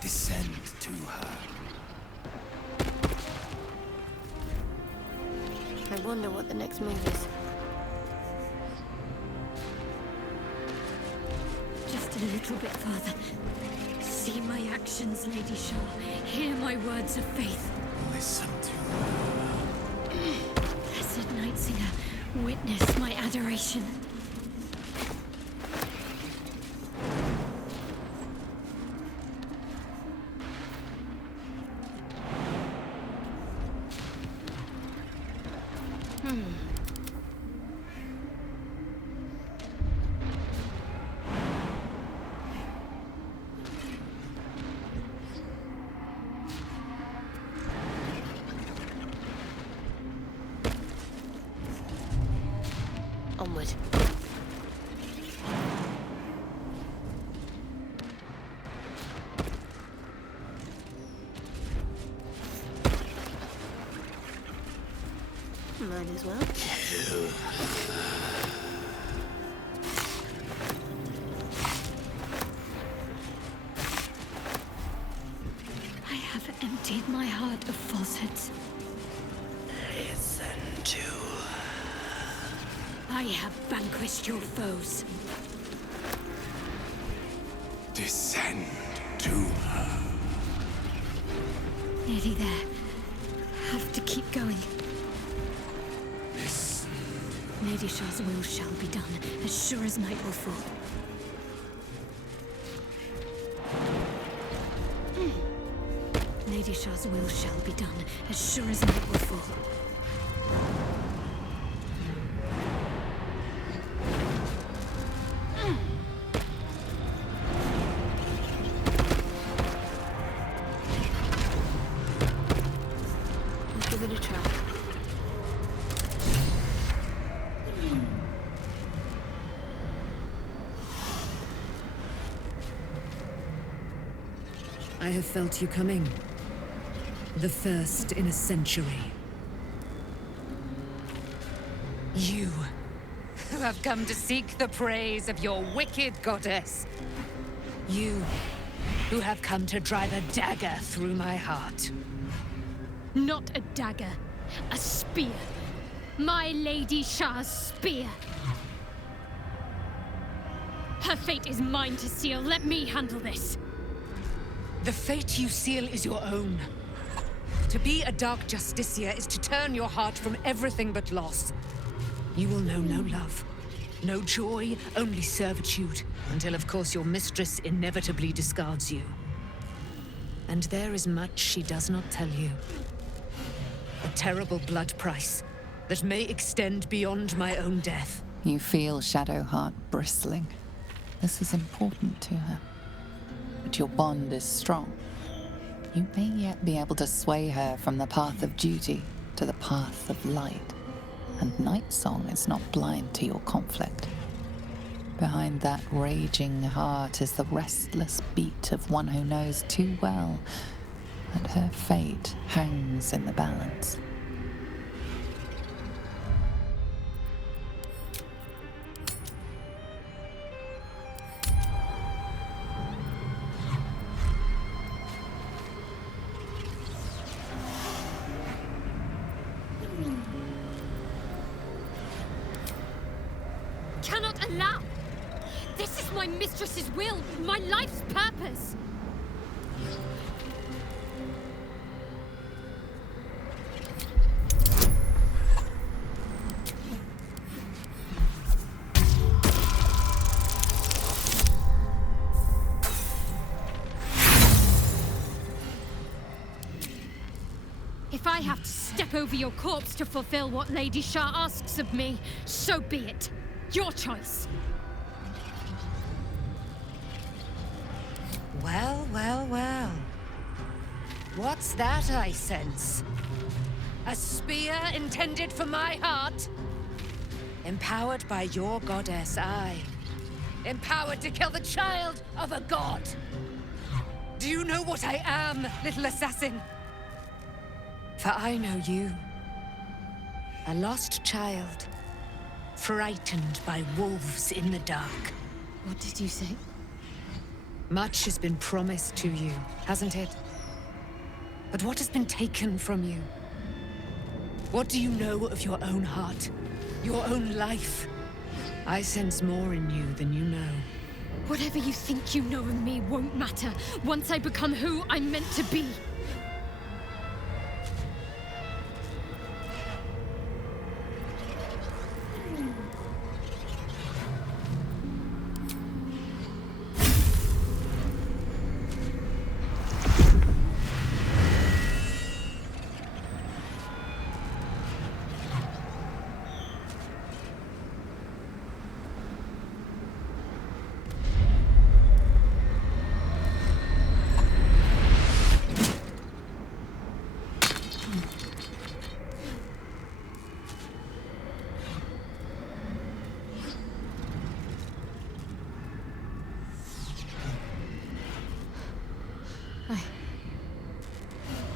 Descend to her. I wonder what the next move is. Just a little bit farther. See my actions, Lady Shah. Hear my words of faith. Listen to her. Blessed Nightsinger, witness my adoration. Onward. Might as well. I have emptied my heart of falsehoods. Listen to I have vanquished your foes. descend to her. Nearly there. Have to keep going. Listen. Lady Shah's will shall be done, as sure as night will fall. Lady Shah's will shall be done, as sure as night will fall. We'll give it a try. I have felt you coming. The first in a century. You, who have come to seek the praise of your wicked goddess. You, who have come to drive a dagger through my heart. Not a dagger, a spear. My Lady Shah's spear. Her fate is mine to seal. Let me handle this. The fate you seal is your own. To be a Dark Justiciar is to turn your heart from everything but loss. You will know no love, no joy, only servitude, until of course your mistress inevitably discards you. And there is much she does not tell you. A terrible blood price that may extend beyond my own death. You feel Shadowheart bristling. This is important to her. But your bond is strong. You may yet be able to sway her from the path of duty to the path of light. And Nightsong is not blind to your conflict. Behind that raging heart is the restless beat of one who knows too well that her fate hangs in the balance. Cannot allow! This is my mistress's will, my life's purpose! If I have to step over your corpse to fulfill what Lady Shah asks of me, so be it. Your choice. Well, well, well. What's that I sense? A spear intended for my heart? Empowered by your goddess, I. Empowered to kill the child of a god. Do you know what I am, little assassin? For I know you. A lost child. Frightened by wolves in the dark. What did you say? Much has been promised to you, hasn't it? But what has been taken from you? What do you know of your own heart? Your own life? I sense more in you than you know. Whatever you think you know of me won't matter once I become who I'm meant to be.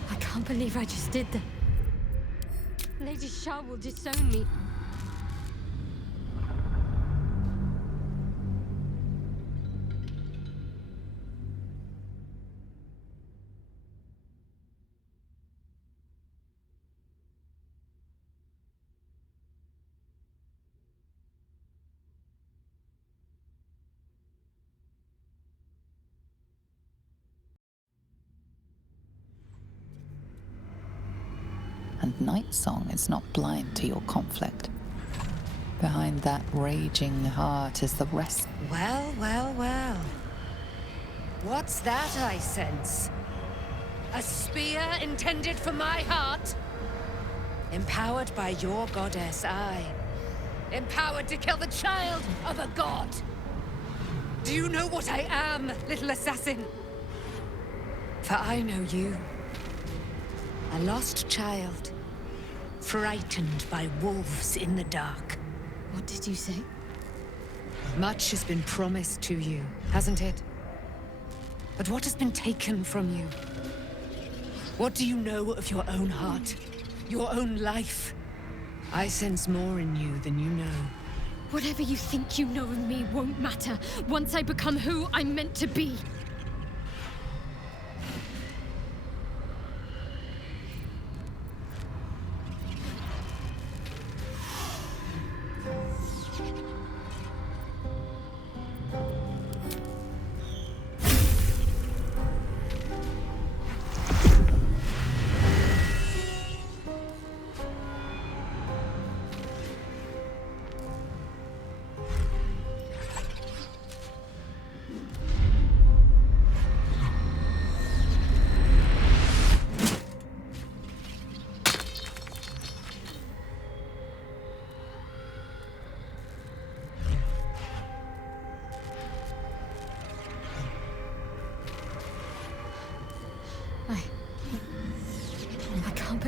I can't believe I just did that. Lady Shah will disown me. And Nightsong is not blind to your conflict. Behind that raging heart is the rest. Well, well, well. What's that I sense? A spear intended for my heart? Empowered by your goddess, I. Empowered to kill the child of a god. Do you know what I am, little assassin? For I know you. A lost child. Frightened by wolves in the dark. What did you say? Much has been promised to you, hasn't it? But what has been taken from you? What do you know of your own heart? Your own life? I sense more in you than you know. Whatever you think you know of me won't matter once I become who I'm meant to be.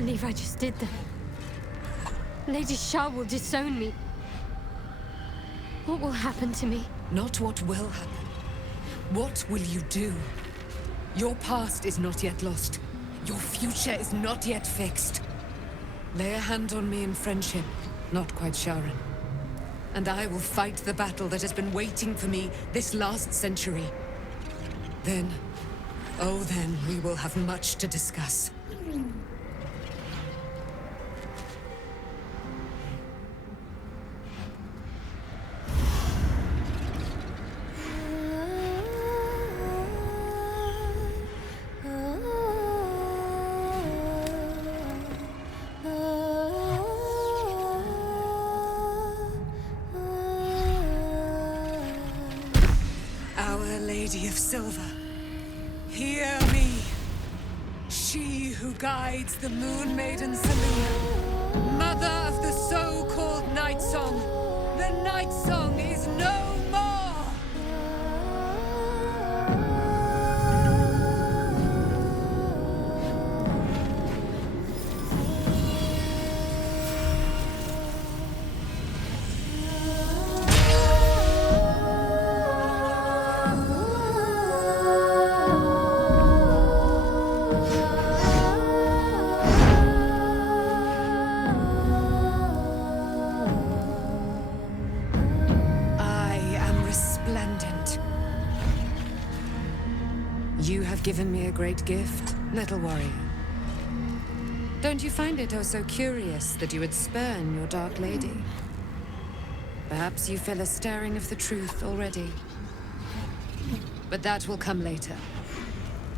believe I just did that. Lady Shah will disown me. What will happen to me? Not what will happen. What will you do? Your past is not yet lost. Your future is not yet fixed. Lay a hand on me in friendship, not quite Sharon. And I will fight the battle that has been waiting for me this last century. Then, oh then, we will have much to discuss. Silver, hear me. She who guides the Moon Maiden Selûne, mother of the so-called Night Song. The Night Song is no more! Given me a great gift, little warrior. Don't you find it oh so curious that you would spurn your dark lady? Perhaps you feel a stirring of the truth already. But that will come later.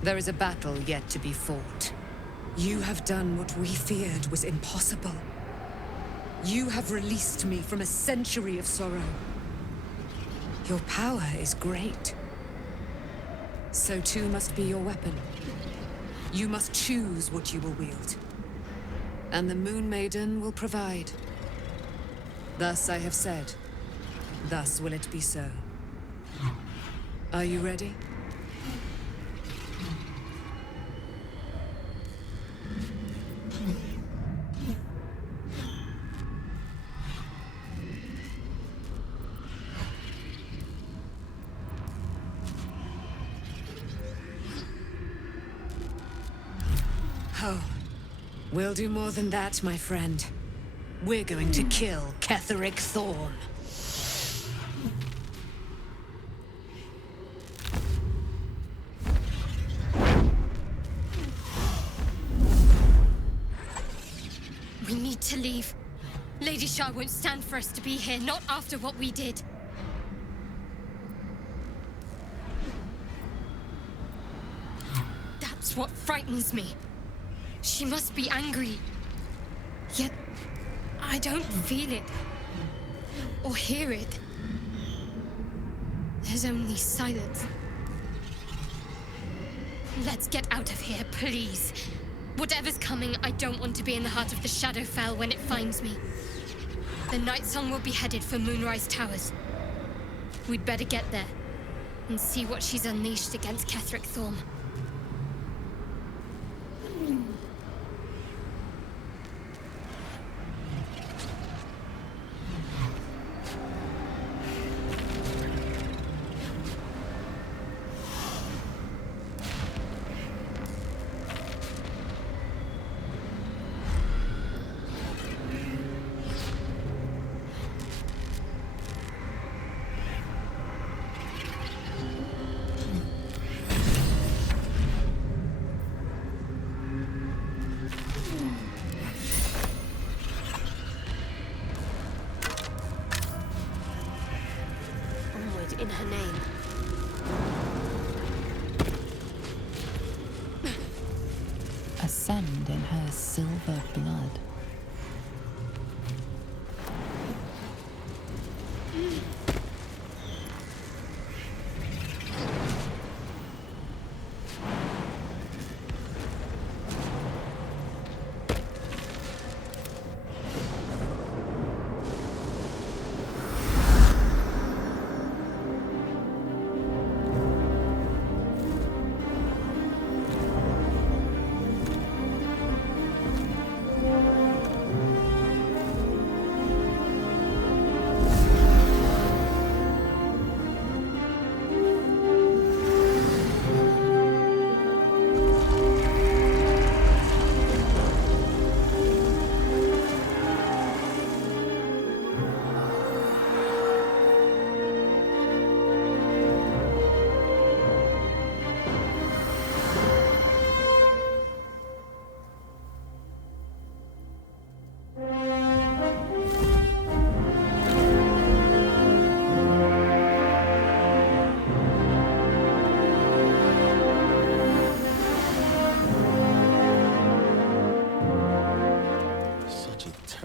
There is a battle yet to be fought. You have done what we feared was impossible. You have released me from a century of sorrow. Your power is great. So too must be your weapon. You must choose what you will wield. And the Moon Maiden will provide. Thus I have said. Thus will it be so. Are you ready? Oh, we'll do more than that, my friend. We're going to kill Cleric Thorn. We need to leave. Lady Shah won't stand for us to be here, not after what we did. That's what frightens me. She must be angry. Yet, I don't feel it. Or hear it. There's only silence. Let's get out of here, please. Whatever's coming, I don't want to be in the heart of the Shadowfell when it finds me. The Night Song will be headed for Moonrise Towers. We'd better get there and see what she's unleashed against Cleric Thorn. In her name. Ascend in her silver blood.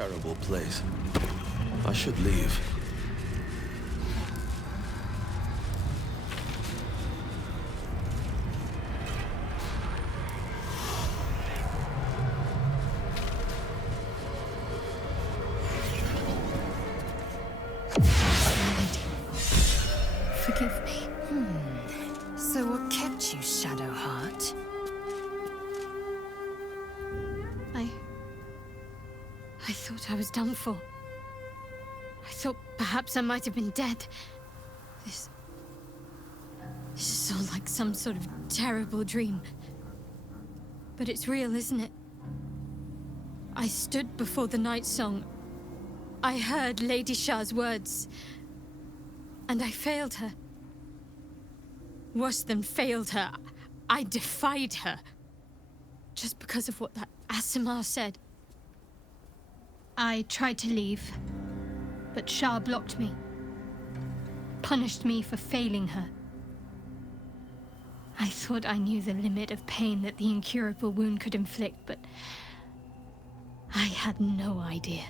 terrible place. I should leave. Forgive me. So what kept you, Shadowheart? I thought I was done for. I thought perhaps I might have been dead. This is all like some sort of terrible dream. But it's real, isn't it? I stood before the night song. I heard Lady Shah's words. And I failed her. Worse than failed her, I defied her. Just because of what that Asimar said. I tried to leave, but Shah blocked me. Punished me for failing her. I thought I knew the limit of pain that the incurable wound could inflict, but I had no idea.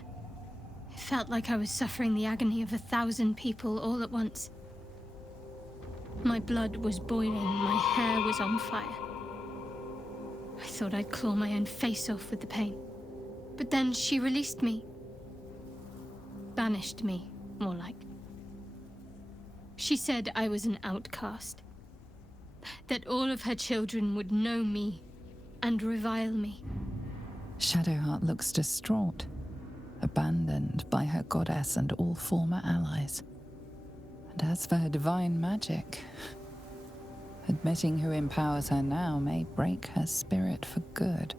It felt like I was suffering the agony of 1,000 people all at once. My blood was boiling, my hair was on fire. I thought I'd claw my own face off with the pain. But then she released me. Banished me, more like. She said I was an outcast. That all of her children would know me and revile me. Shadowheart looks distraught, abandoned by her goddess and all former allies. And as for her divine magic, admitting who empowers her now may break her spirit for good.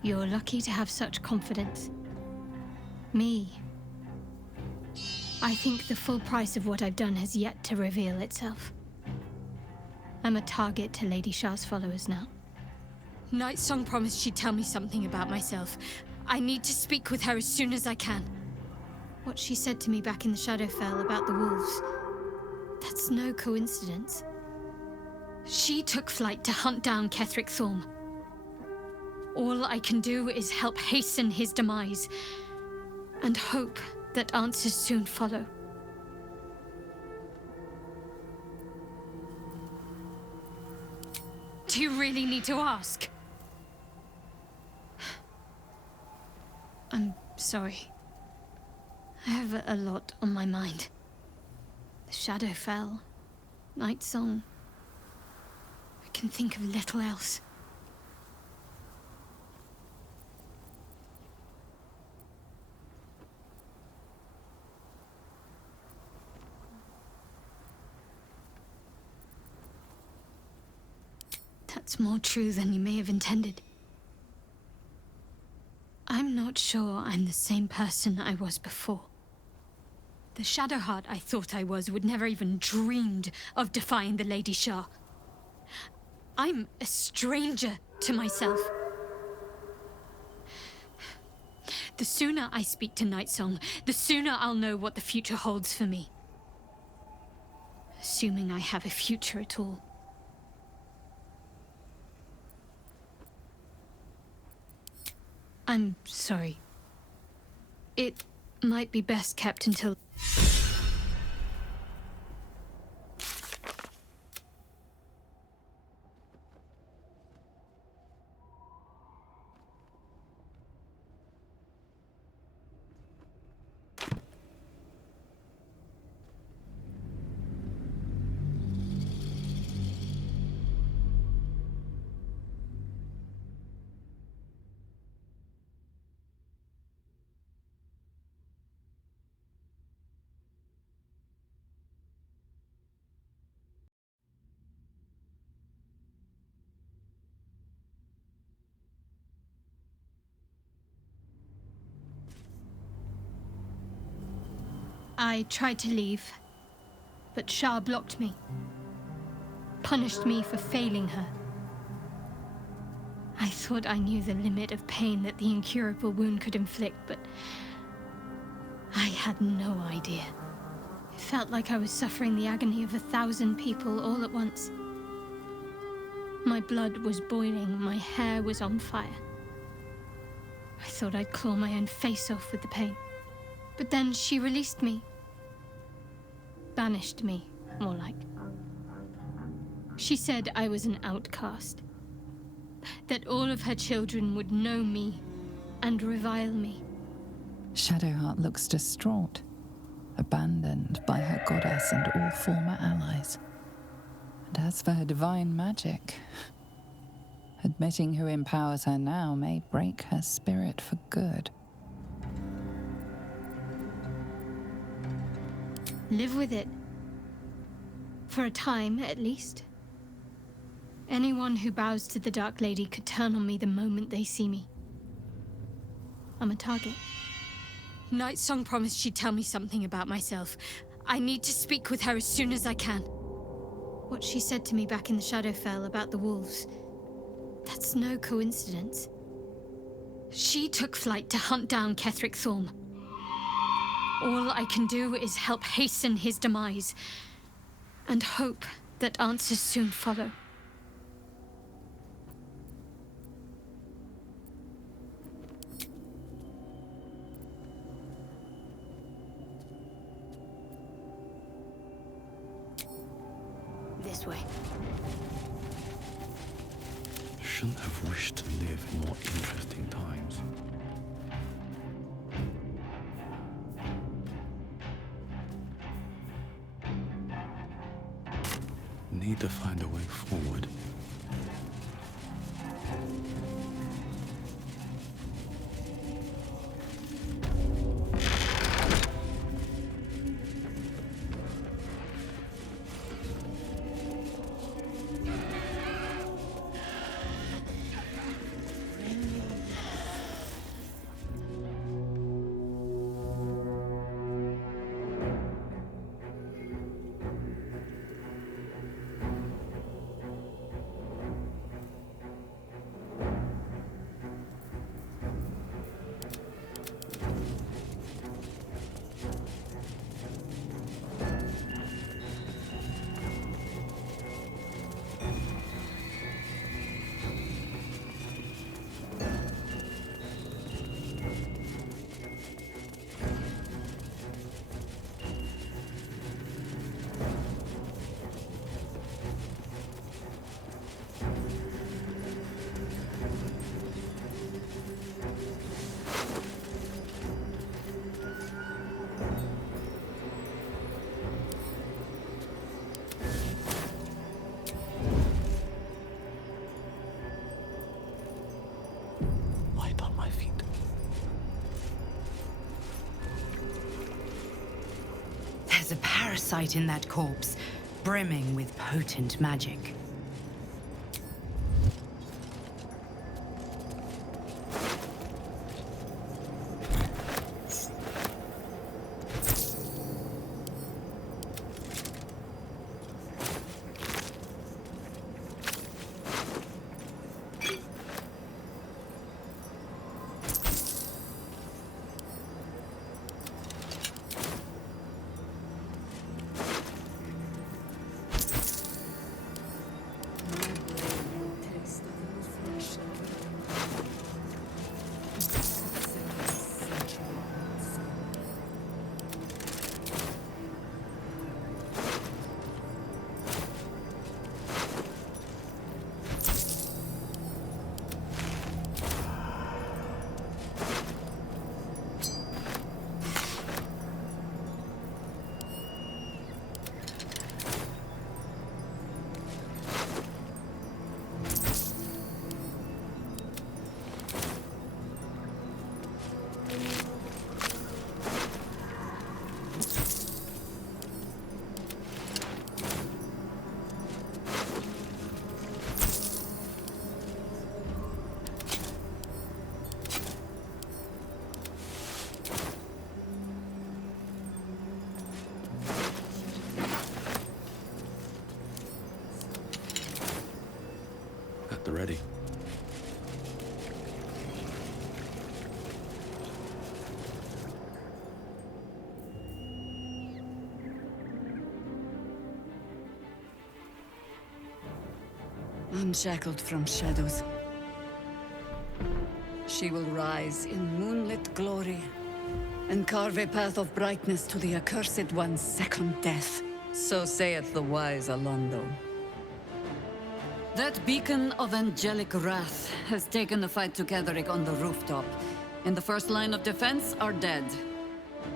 You're lucky to have such confidence. Me. I think the full price of what I've done has yet to reveal itself. I'm a target to Lady Shah's followers now. Night Song promised she'd tell me something about myself. I need to speak with her as soon as I can. What she said to me back in the Shadowfell about the wolves, that's no coincidence. She took flight to hunt down Cleric Thorm. All I can do is help hasten his demise, and hope that answers soon follow. Do you really need to ask? I'm sorry. I have a lot on my mind. The Shadowfell, Night Song. I can think of little else. That's more true than you may have intended. I'm not sure I'm the same person I was before. The Shadowheart I thought I was would never even dreamed of defying the Lady Shah. I'm a stranger to myself. The sooner I speak to Night Song, the sooner I'll know what the future holds for me. Assuming I have a future at all. I'm sorry. It might be best kept until... I tried to leave, but Shah blocked me. Punished me for failing her. I thought I knew the limit of pain that the incurable wound could inflict, but I had no idea. It felt like I was suffering the agony of 1,000 people all at once. My blood was boiling, my hair was on fire. I thought I'd claw my own face off with the pain. But then she released me. Banished me, more like. She said I was an outcast. That all of her children would know me and revile me. Shadowheart looks distraught, abandoned by her goddess and all former allies. And as for her divine magic, admitting who empowers her now may break her spirit for good. Live with it. For a time, at least. Anyone who bows to the Dark Lady could turn on me the moment they see me. I'm a target. Nightsong promised she'd tell me something about myself. I need to speak with her as soon as I can. What she said to me back in the Shadowfell about the wolves, that's no coincidence. She took flight to hunt down Ketheric Thorm. All I can do is help hasten his demise, and hope that answers soon follow. This way. Shouldn't have wished to live in more interesting times. Need to find a way forward. There's a parasite in that corpse, brimming with potent magic. Ready. unshackled from shadows. She will rise in moonlit glory and carve a path of brightness to the accursed one's second death. So saith the wise Alondo. That beacon of angelic wrath has taken the fight to Cleric on the rooftop, and the first line of defense are dead.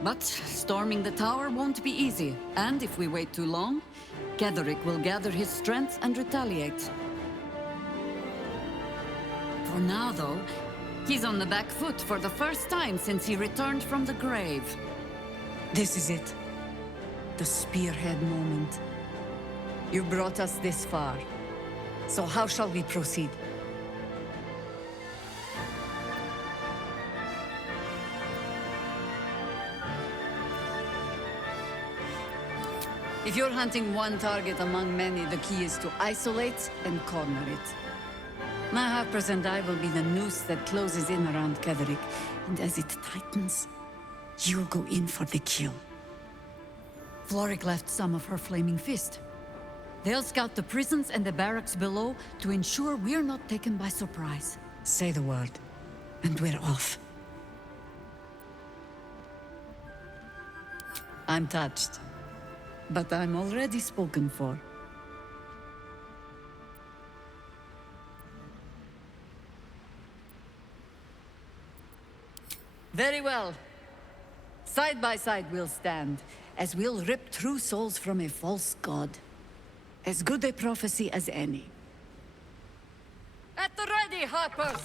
But storming the tower won't be easy, and if we wait too long, Cleric will gather his strength and retaliate. For now, though, he's on the back foot for the first time since he returned from the grave. This is it. The spearhead moment. You brought us this far. So how shall we proceed? If you're hunting one target among many, the key is to isolate and corner it. My half-breed and I will be the noose that closes in around Cleric, and as it tightens, you'll go in for the kill. Floric left some of her flaming fist. They'll scout the prisons and the barracks below to ensure we're not taken by surprise. Say the word, and we're off. I'm touched, but I'm already spoken for. Very well. Side by side we'll stand, as we'll rip true souls from a false god. As good a prophecy as any. At the ready, Harpers!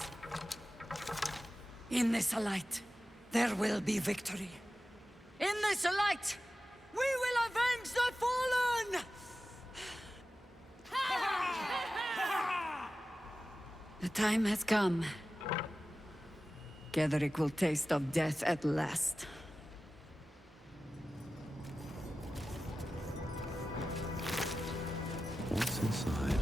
In this light, there will be victory. In this light, we will avenge the fallen! The time has come. Cleric will taste of death at last. What's inside?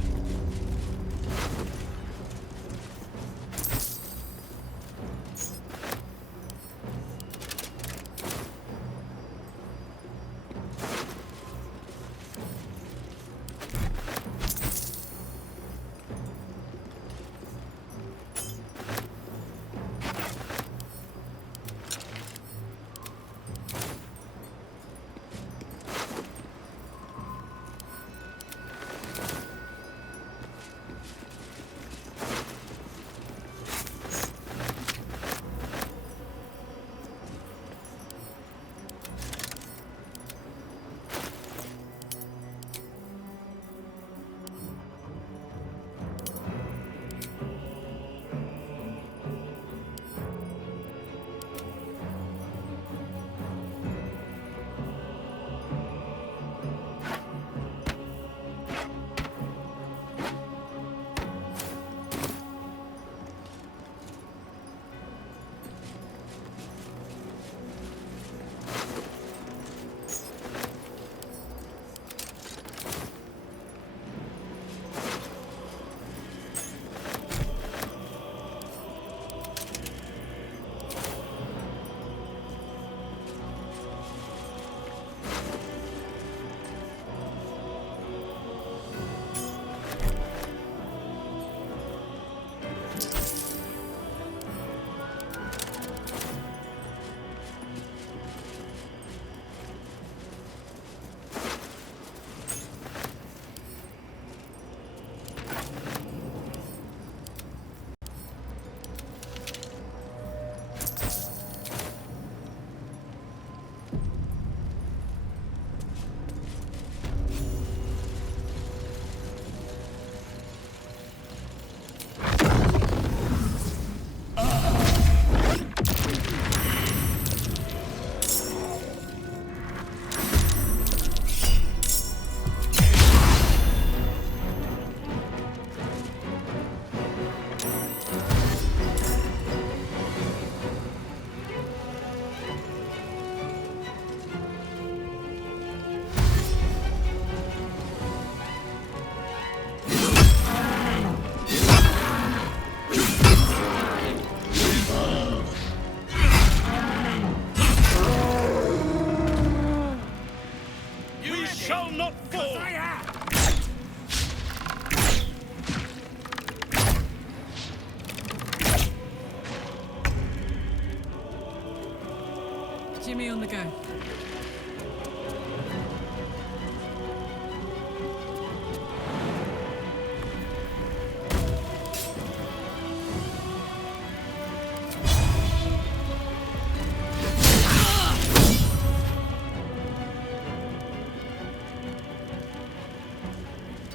Jimmy on the go.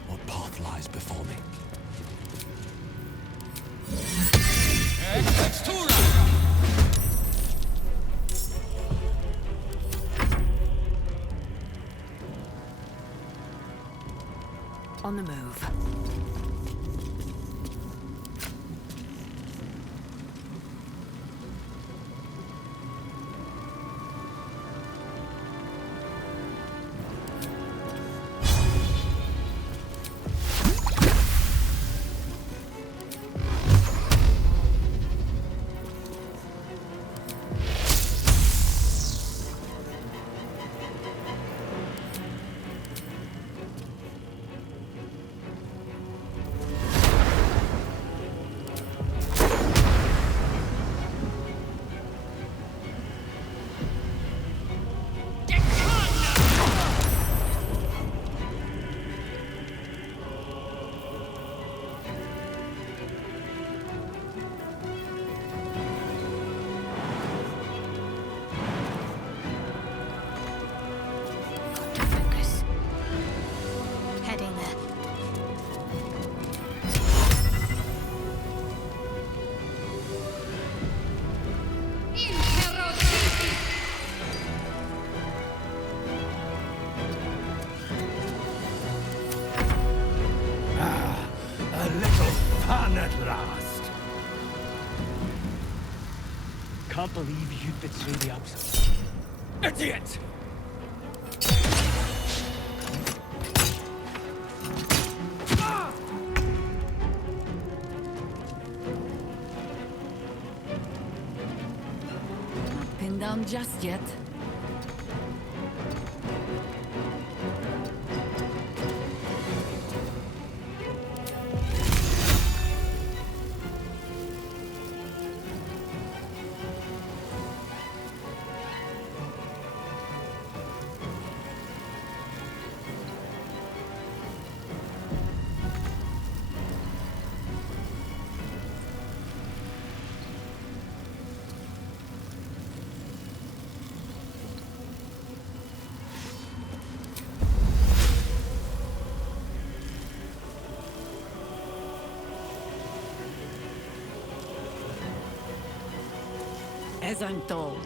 What path lies before me? On the move. At last. Can't believe you betrayed the outsiders. Idiot! Not pinned down just yet. As I'm told.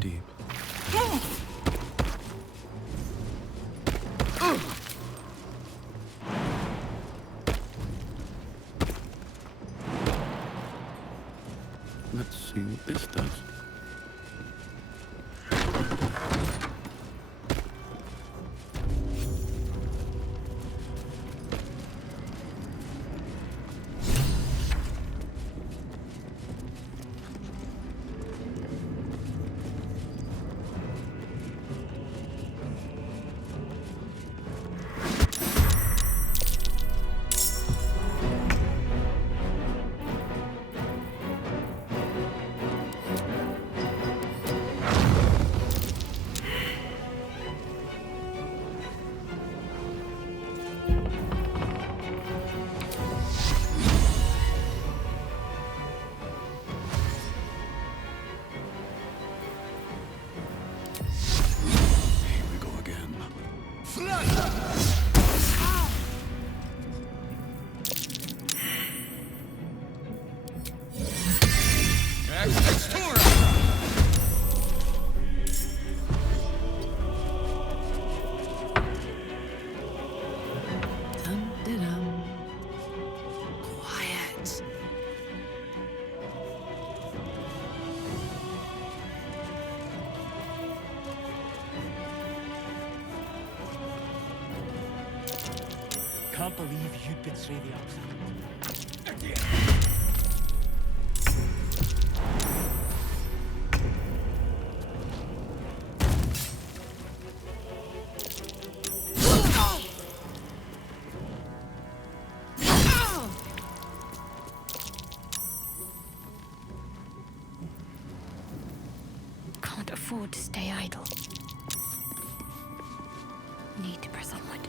breathe deep. Let's see what this does. Quiet. Can't believe you'd betray the Absolute. Can't afford to stay idle. Need to press onward.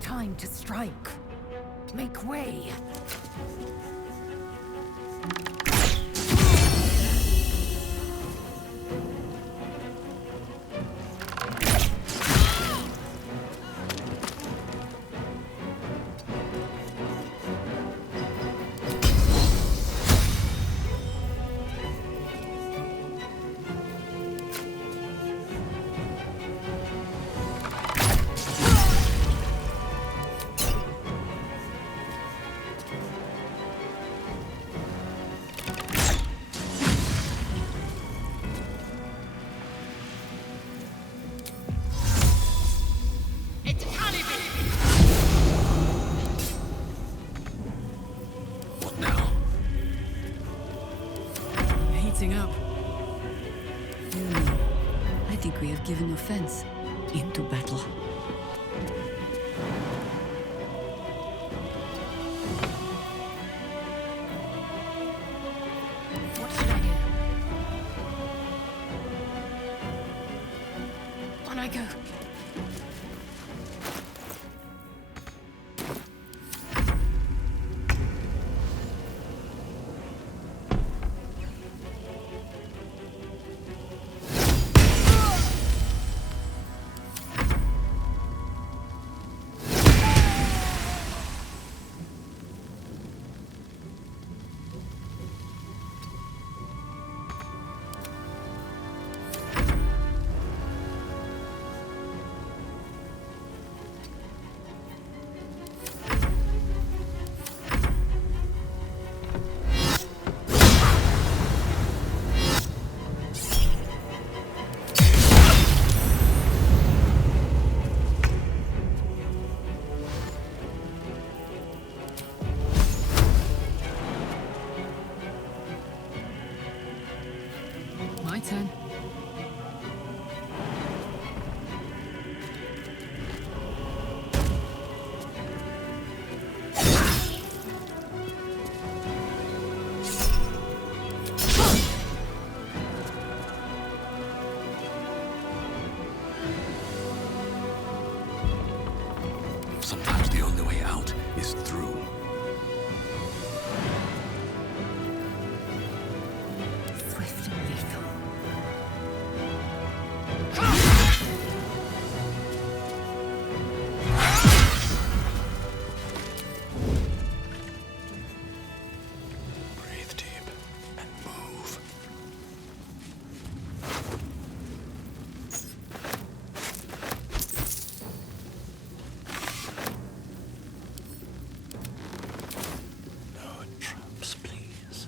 Time to strike. Make way. What now? Heating up. I think we have given offense into battle. What should I do? On I go. Sometimes the only way out is through. Swift and lethal. Breathe deep and move. No traps, please.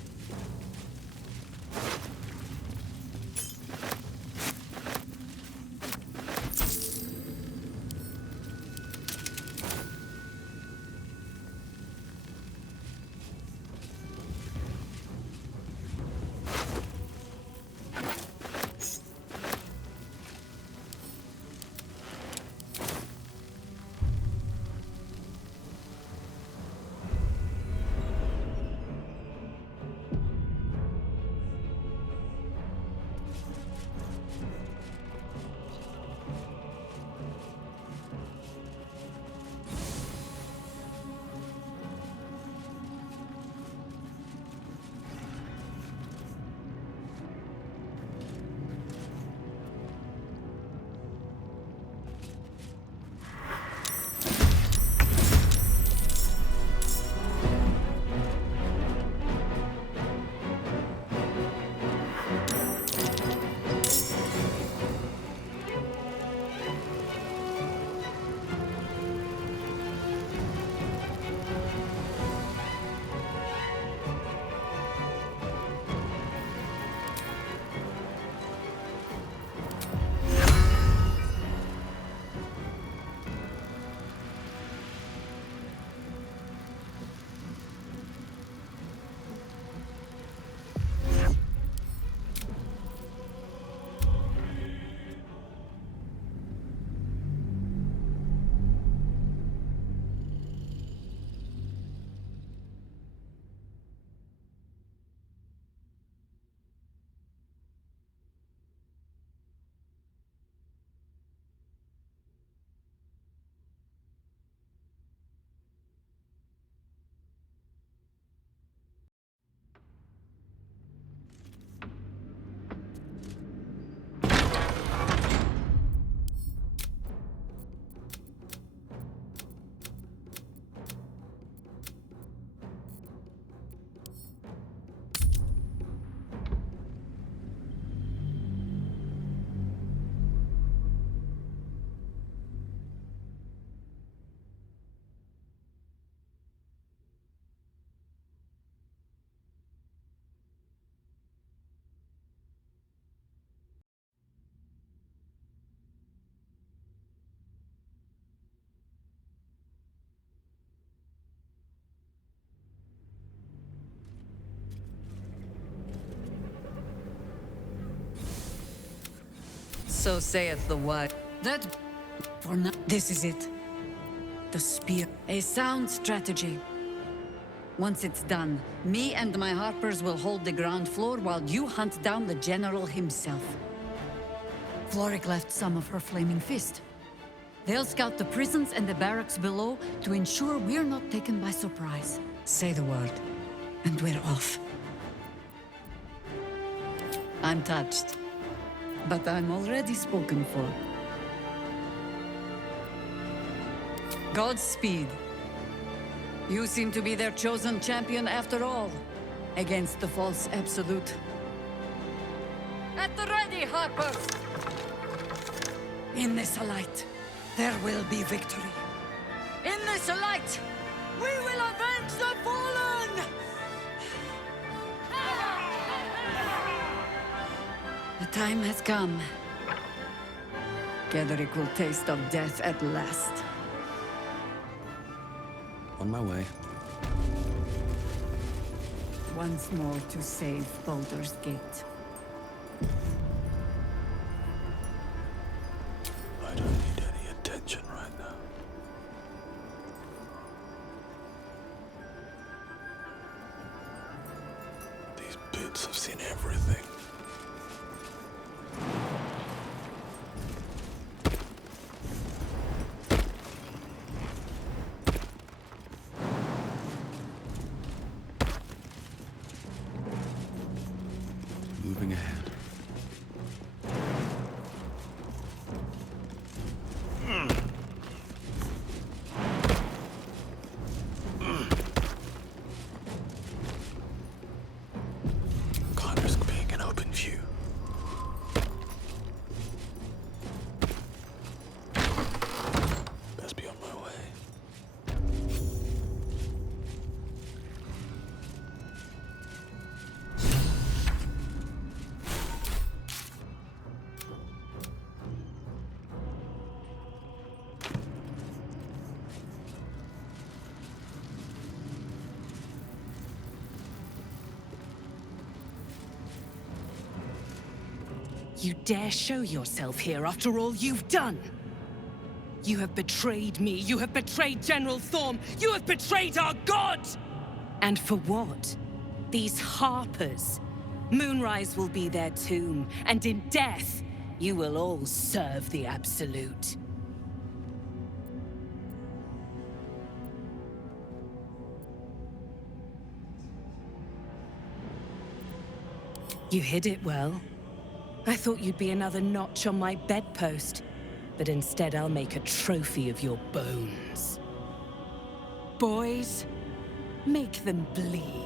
So saith the word. That... For now, this is it. The spear. A sound strategy. Once it's done, me and my harpers will hold the ground floor while you hunt down the general himself. Cleric left some of her flaming fist. They'll scout the prisons and the barracks below to ensure we're not taken by surprise. Say the word, and we're off. I'm touched. But I'm already spoken for. Godspeed. You seem to be their chosen champion after all, against the false absolute. At the ready, Harpers! In this light, there will be victory. In this light, we will avenge the fallen! The time has come. Cleric will taste of death at last. On my way. Once more to save Baldur's Gate. I don't need any attention right now. These bits have seen everything. You dare show yourself here after all you've done? You have betrayed me. You have betrayed General Thorm. You have betrayed our god! And for what? These harpers. Moonrise will be their tomb, and in death, you will all serve the Absolute. You hid it well. I thought you'd be another notch on my bedpost, but instead I'll make a trophy of your bones. Boys, make them bleed.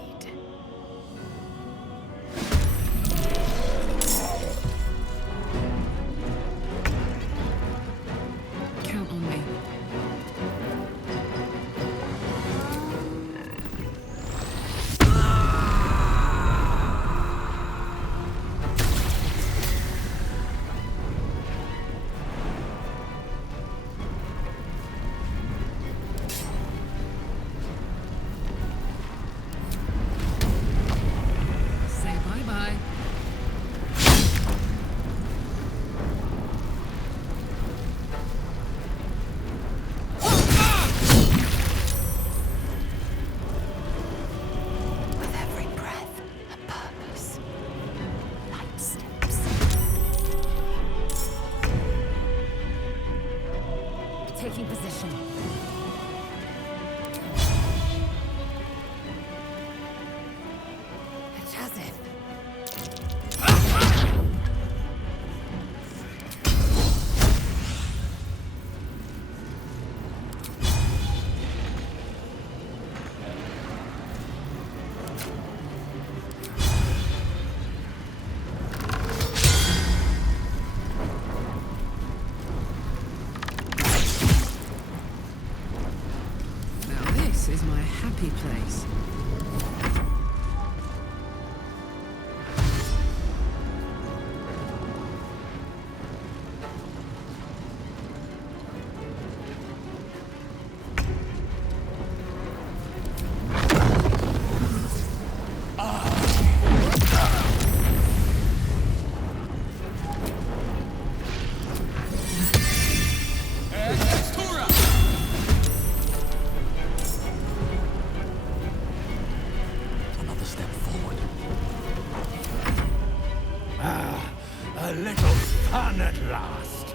Count on me. Say bye-bye. With every breath, a purpose. Light steps. Taking position. Chazif. Now this is my happy place. Another step forward. A little fun at last.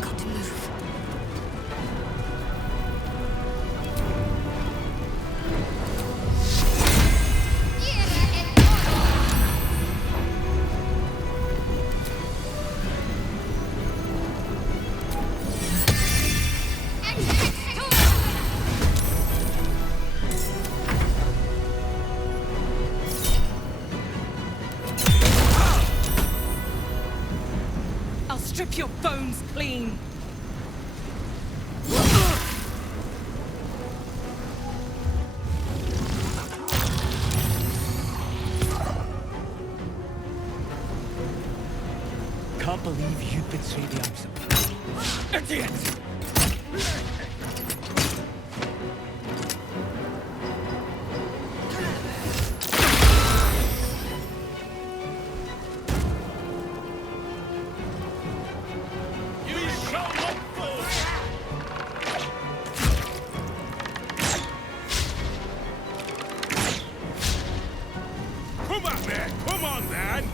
Got to move. I'll strip your bones clean. Can't believe you betrayed the Absolute. Idiot! Come on, man! Come on, man!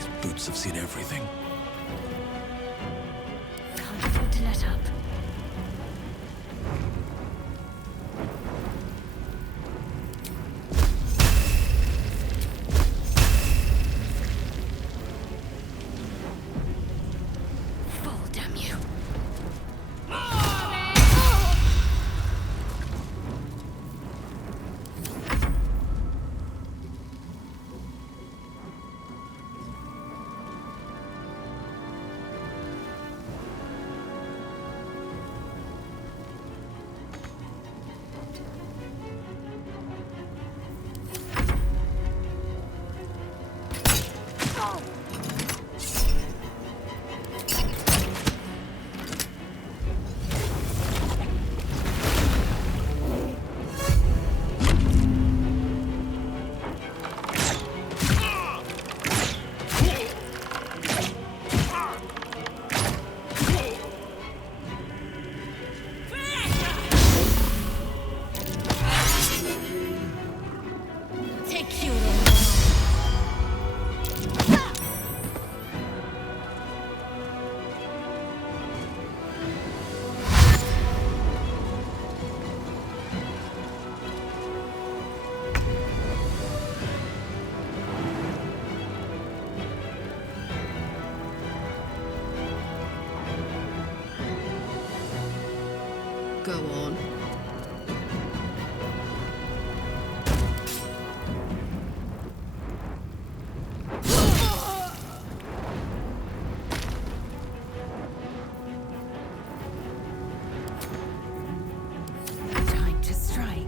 These boots have seen everything. Can't afford to let up. Fall, damn you. Take you. Go on. Time to strike.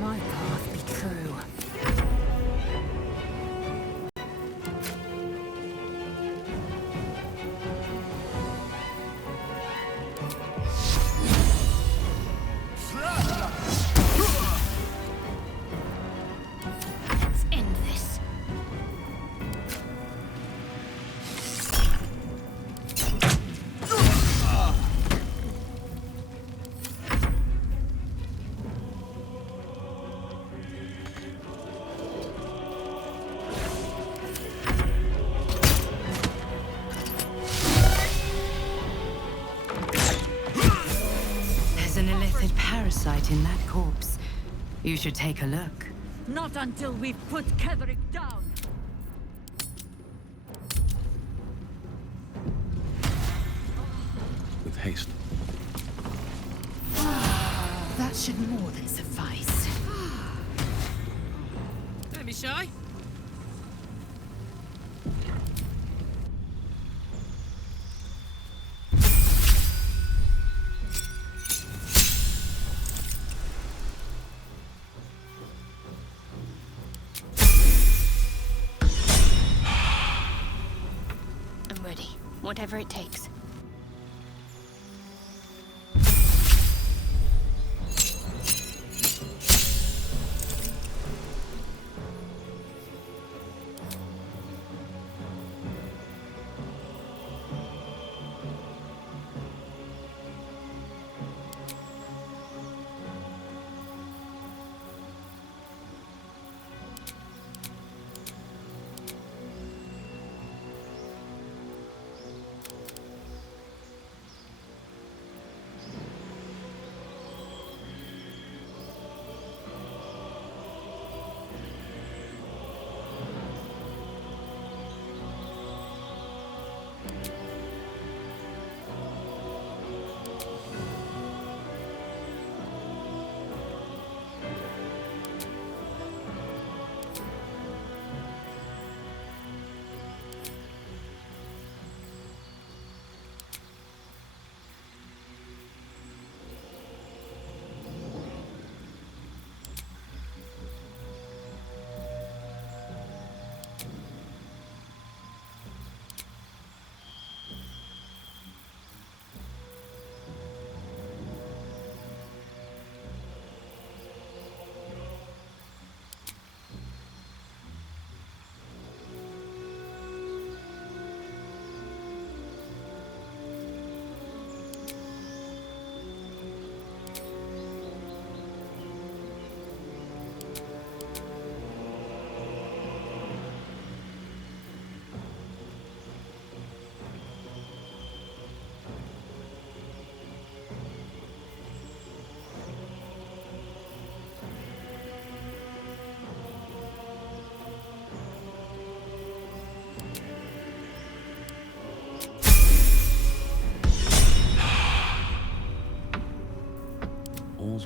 My path be true. Let's end this. There's an illithid parasite in that corpse. You should take a look. Not until we've put Cleric down. With haste. That should more than suffice. Don't be shy. I'm ready. Whatever it takes.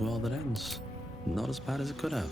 All's well that ends. Not as bad as it could have.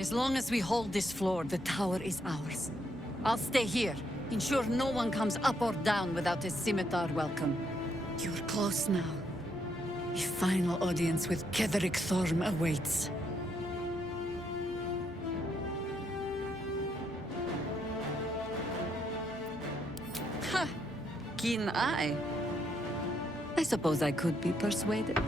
As long as we hold this floor, the tower is ours. I'll stay here. Ensure no one comes up or down without a scimitar welcome. You're close now. A final audience with Cleric Thorm awaits. Ha! Keen eye. I suppose I could be persuaded.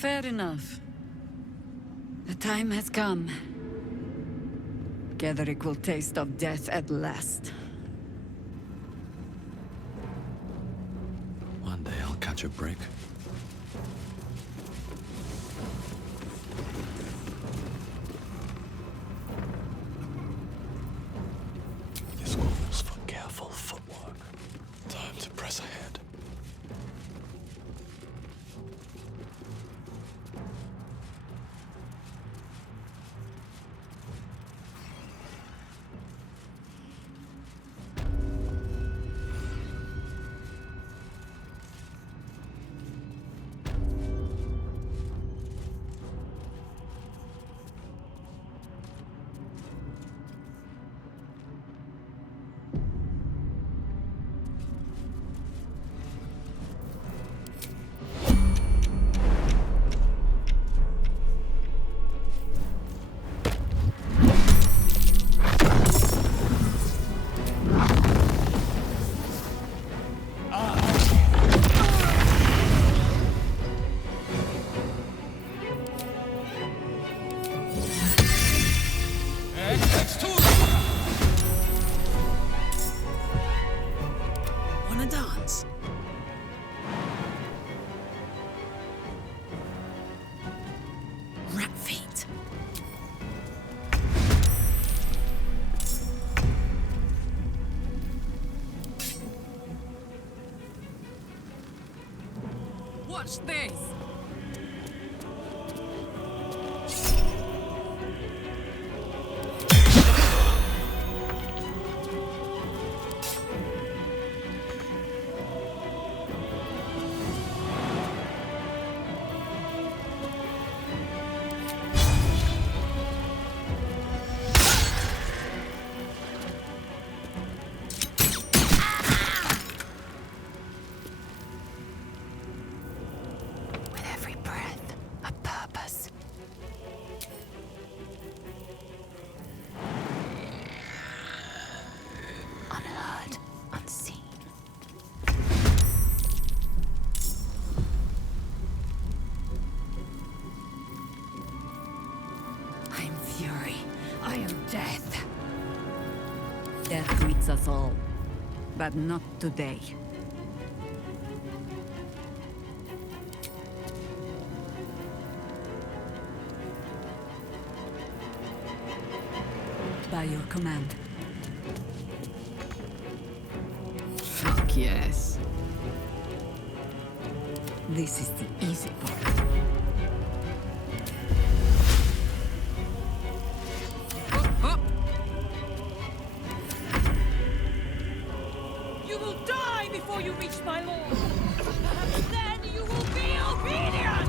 fair enough. The time has come. Cleric will taste of death at last. One day I'll catch a break. This calls for careful footwork. Time to press ahead. Wanna dance? Rat feet. Watch this! With every breath, a purpose. Unheard, unseen. I am fury. I am death. Death greets us all, but not today. By your command. Fuck yes. This is the easy part. You will die before you reach my lord. Perhaps then you will be obedient.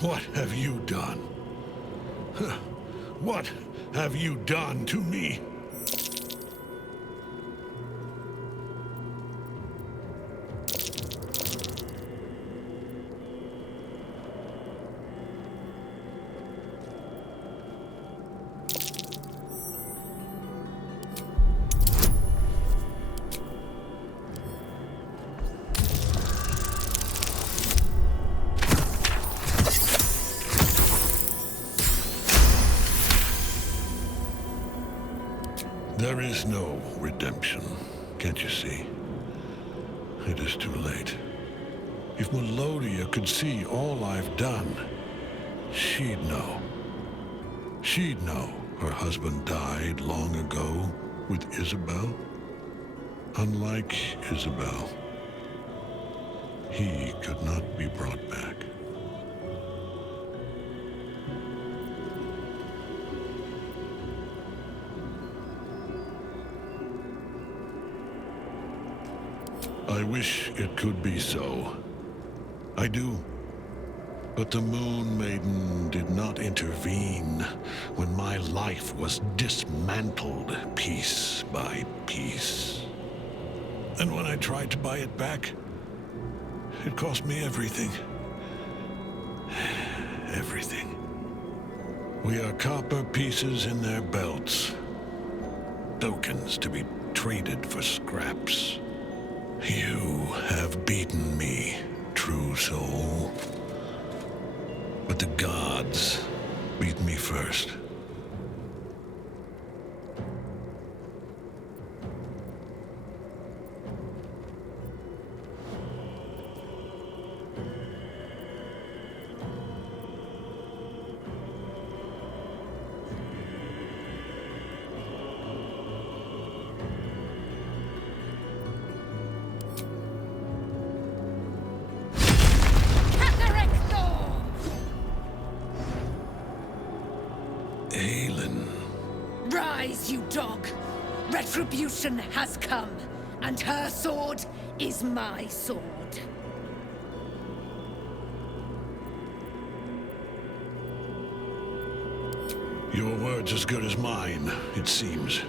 What have you done? What have you done to me? There is no redemption, can't you see? It is too late. If Melodia could see all I've done, she'd know. She'd know her husband died long ago with Isabel. Unlike Isabel, he could not be brought back. I wish it could be so. I do. But the Moon Maiden did not intervene when my life was dismantled piece by piece. And when I tried to buy it back, it cost me everything. Everything. We are copper pieces in their belts. Tokens to be traded for scraps. You have beaten me, true soul. But the gods beat me first. Rise, you dog! Retribution has come, and her sword is my sword. Your word's as good as mine, it seems.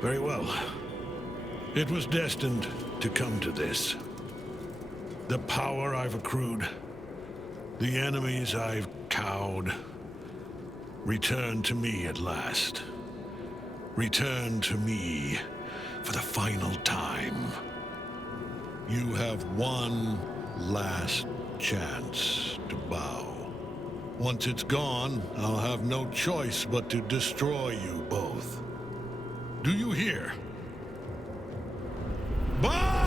Very well. It was destined to come to this. The power I've accrued, the enemies I've cowed, return to me at last. Return to me for the final time. You have one last chance to bow. Once it's gone, I'll have no choice but to destroy you both. Do you hear? Bow!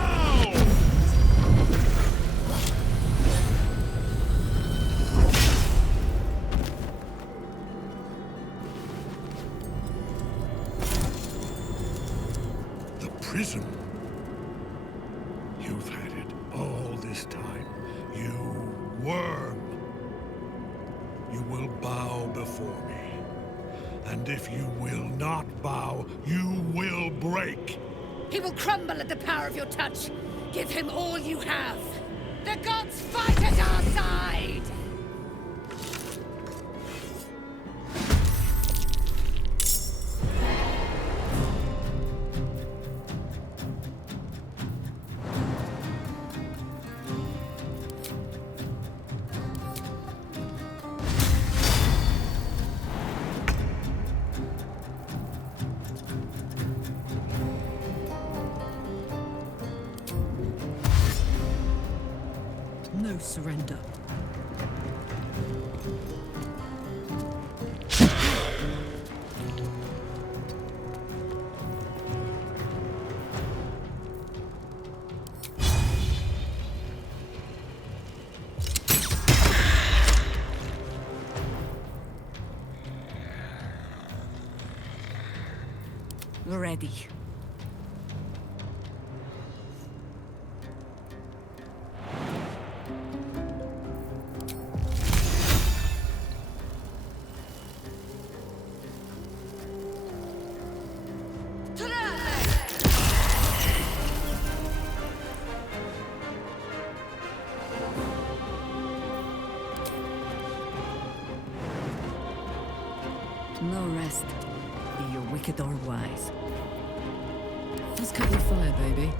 Prism. You've had it all this time, you worm. You will bow before me. And if you will not bow, you will break. He will crumble at the power of your touch. Give him all you have. The gods fight at our side! No surrender. Ready. No rest. Be you wicked or wise. Let's cut your fire, baby.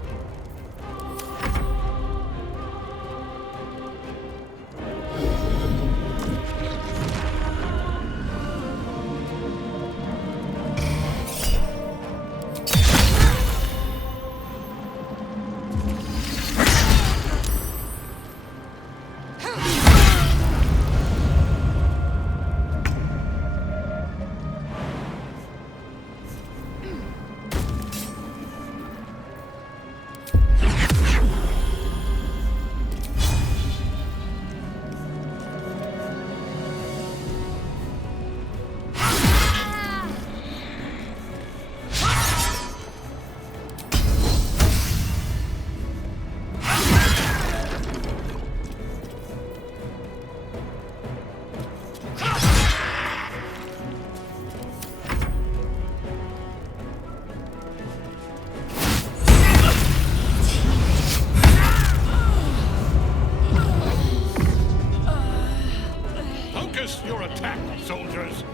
Your attack, soldiers!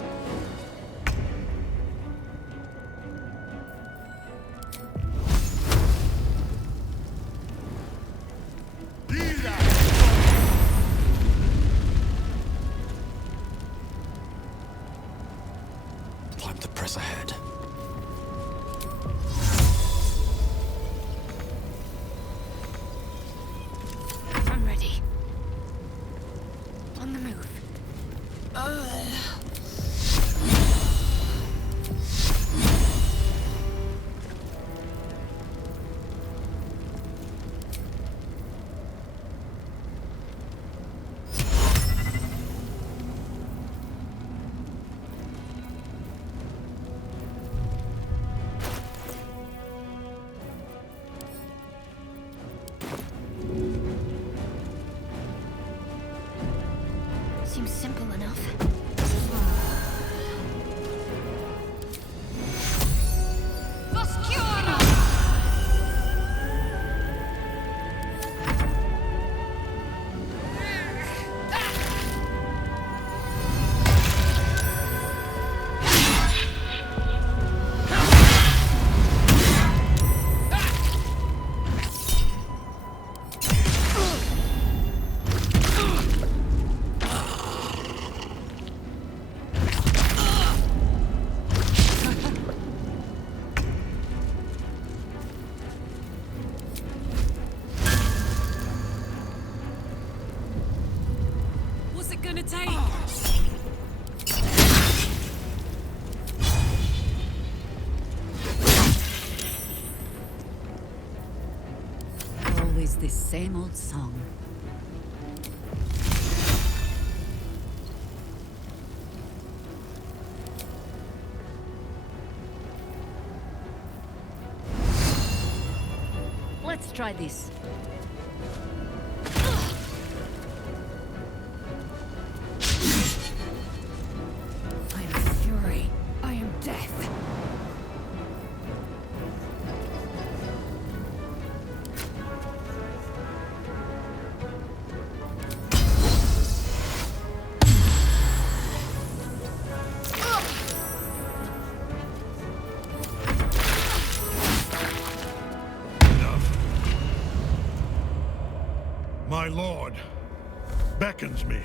Time to press ahead. I'm ready. On the move. Seems simple enough. What's it gonna take? Always this same old song. Let's try this. I am fury. I am death. My lord beckons me.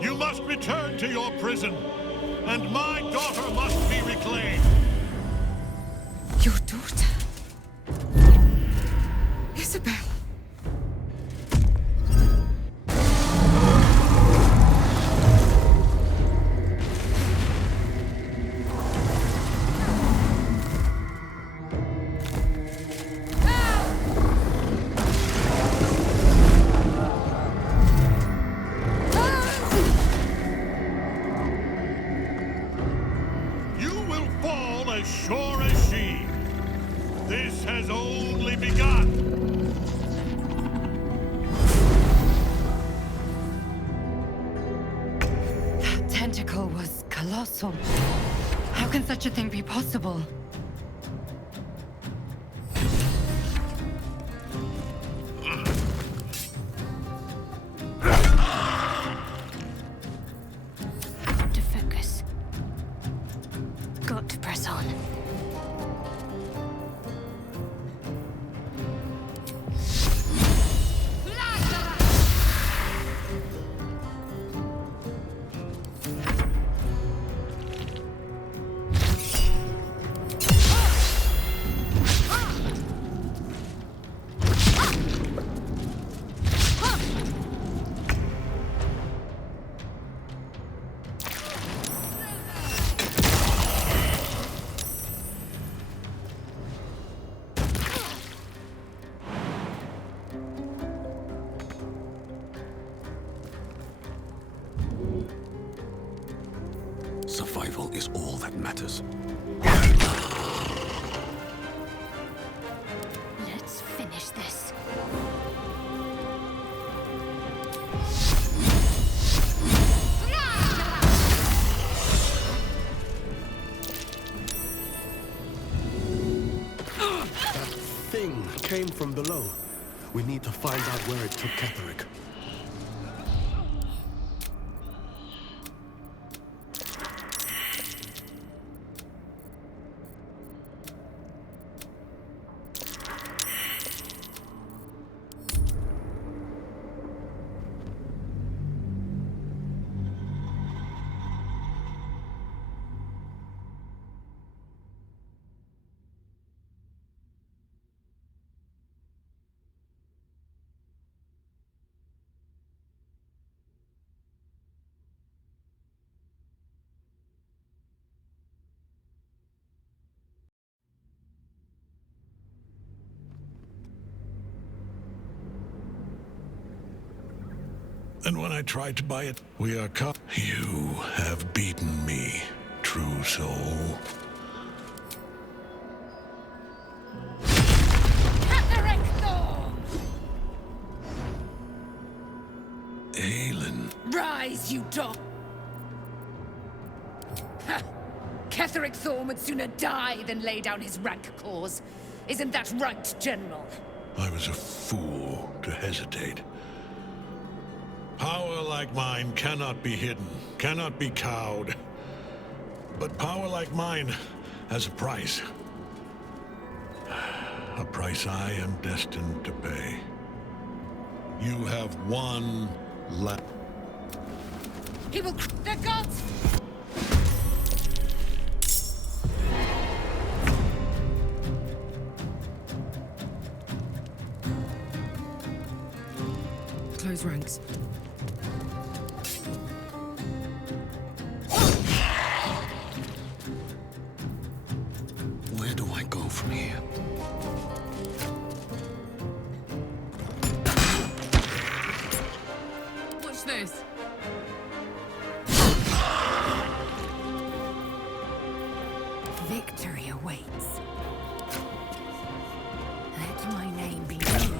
You must return to your prison, and my daughter must be reclaimed. Your daughter? Isabel. You will fall as sure as she. This has only begun. That tentacle was colossal. How can such a thing be possible? Survival is all that matters. Let's finish this. That thing came from below. We need to find out where it took Cleric. And when I tried to buy it, we are caught. You have beaten me, true soul. Cleric Thorn! Aelin. Rise, you dog! Ha! Cleric Thorn would sooner die than lay down his rank cause. Isn't that right, General? I was a fool to hesitate. Power like mine cannot be hidden, cannot be cowed. But power like mine has a price. A price I am destined to pay. You have one left. He will... The gods! Close ranks. Where do I go from here? Watch this. Victory awaits. Let my name be known.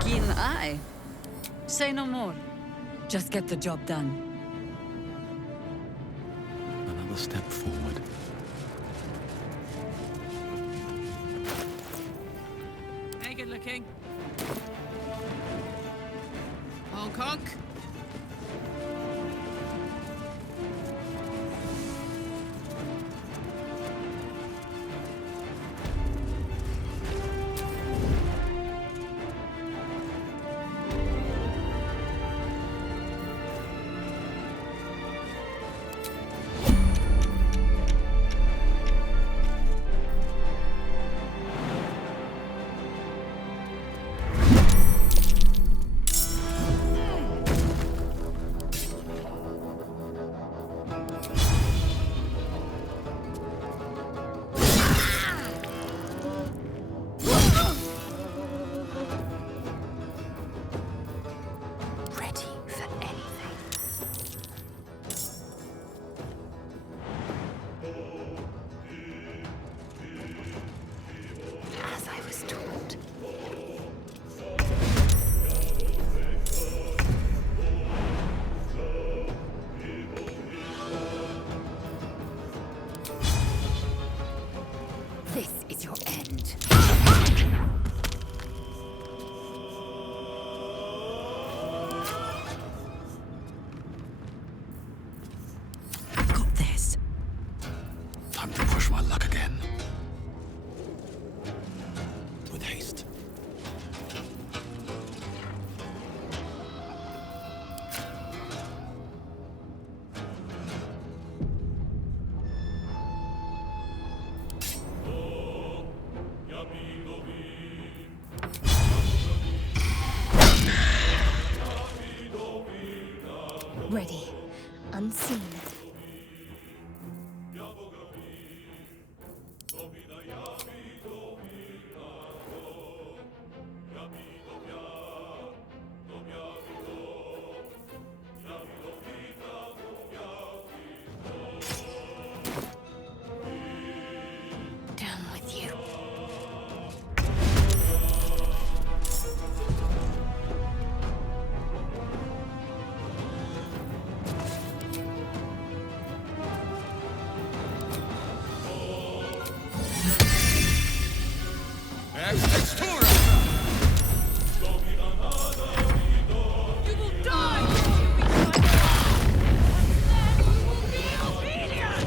Keen eye. Say no more. Just get the job done. Another step forward. Hey, good looking. Hong Kong. unseen. Down with you. You will die if you reach my goal. And then you will be obedient.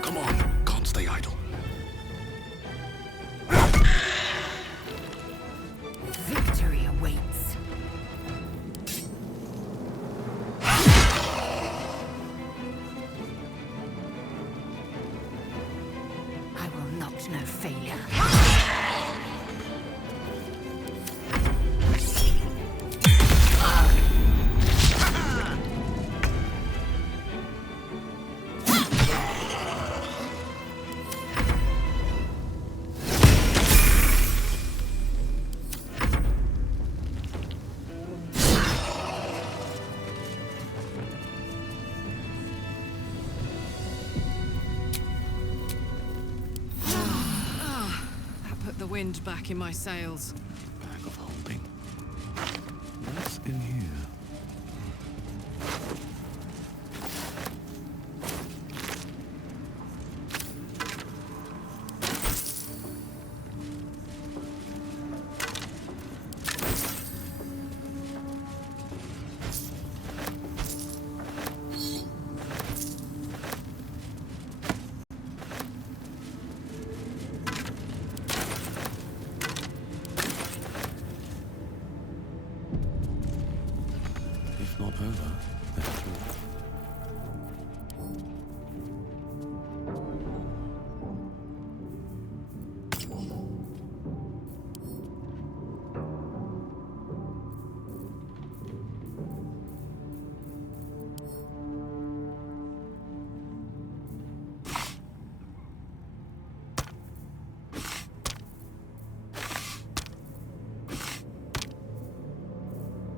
Come on, can't stay idle. Victory awaits. I will not know failure. That put the wind back in my sails. Bag of holding. What's in here? If not over, then through.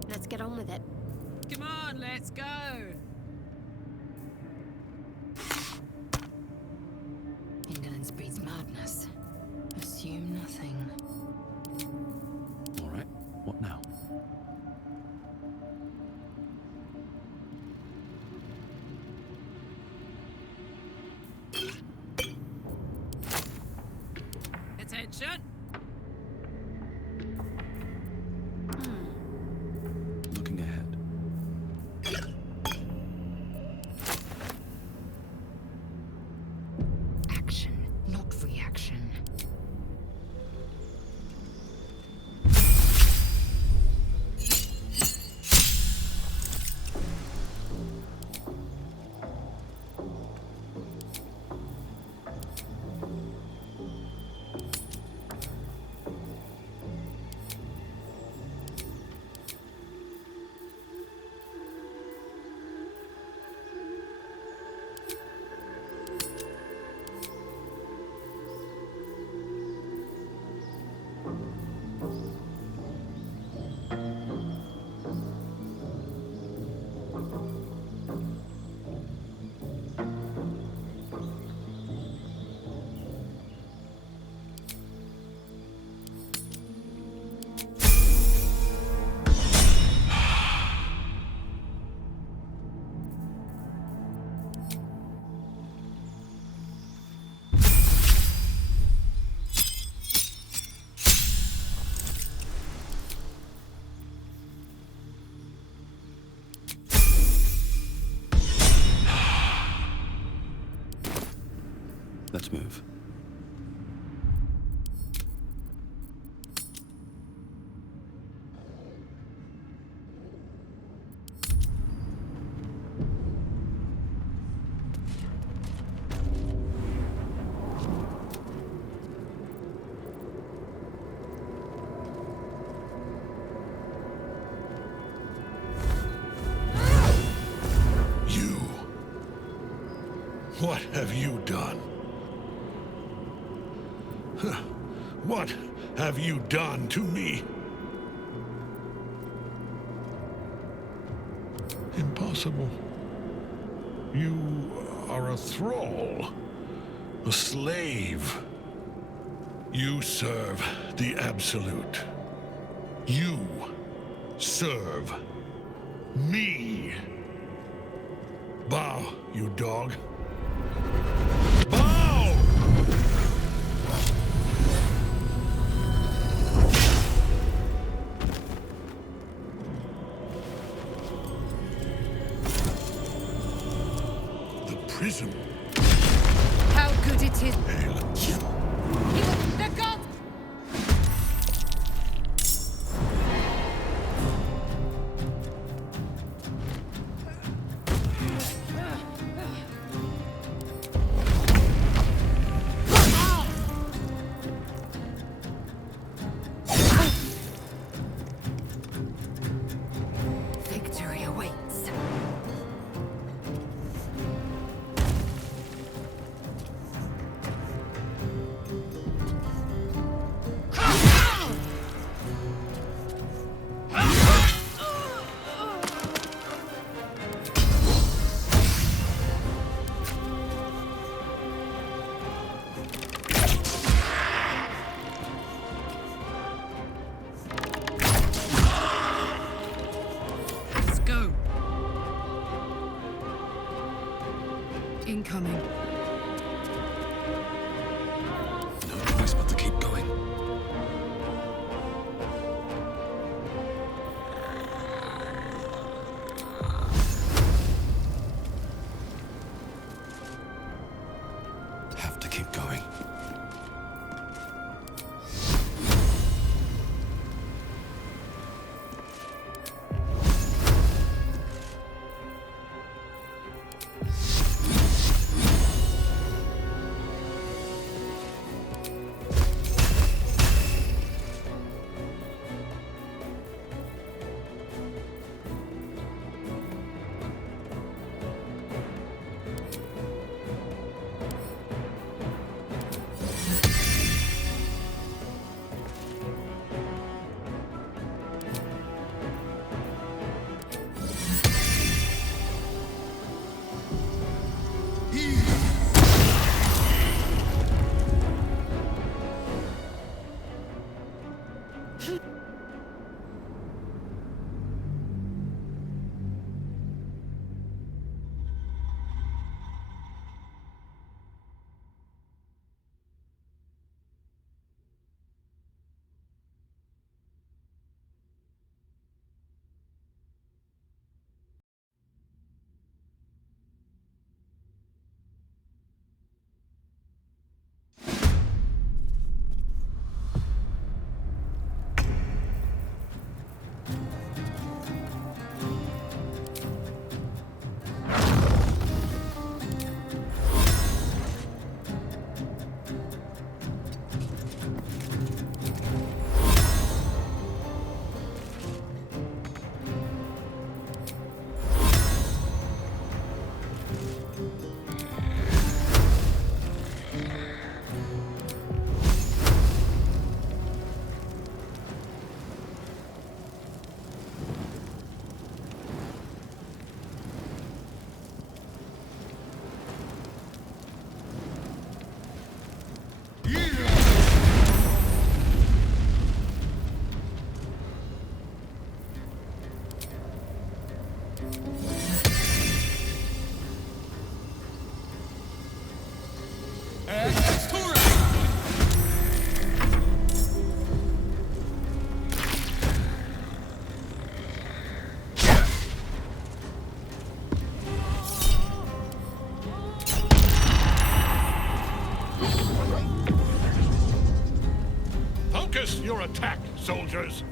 Let's get on with it. Come on, let's go. Indolence breeds madness. Assume nothing. All right, what now? Attention. Looking ahead. Action, not reaction. next move? What have you done? What have you done to me? Impossible. You are a thrall, a slave. You serve the Absolute. You serve me. Bow, you dog. Bow! The prism. How good it is. Hail. The god! Victory awaits. Let's go. Incoming. No choice but to keep going. Have to keep going. Focus your attack, soldiers!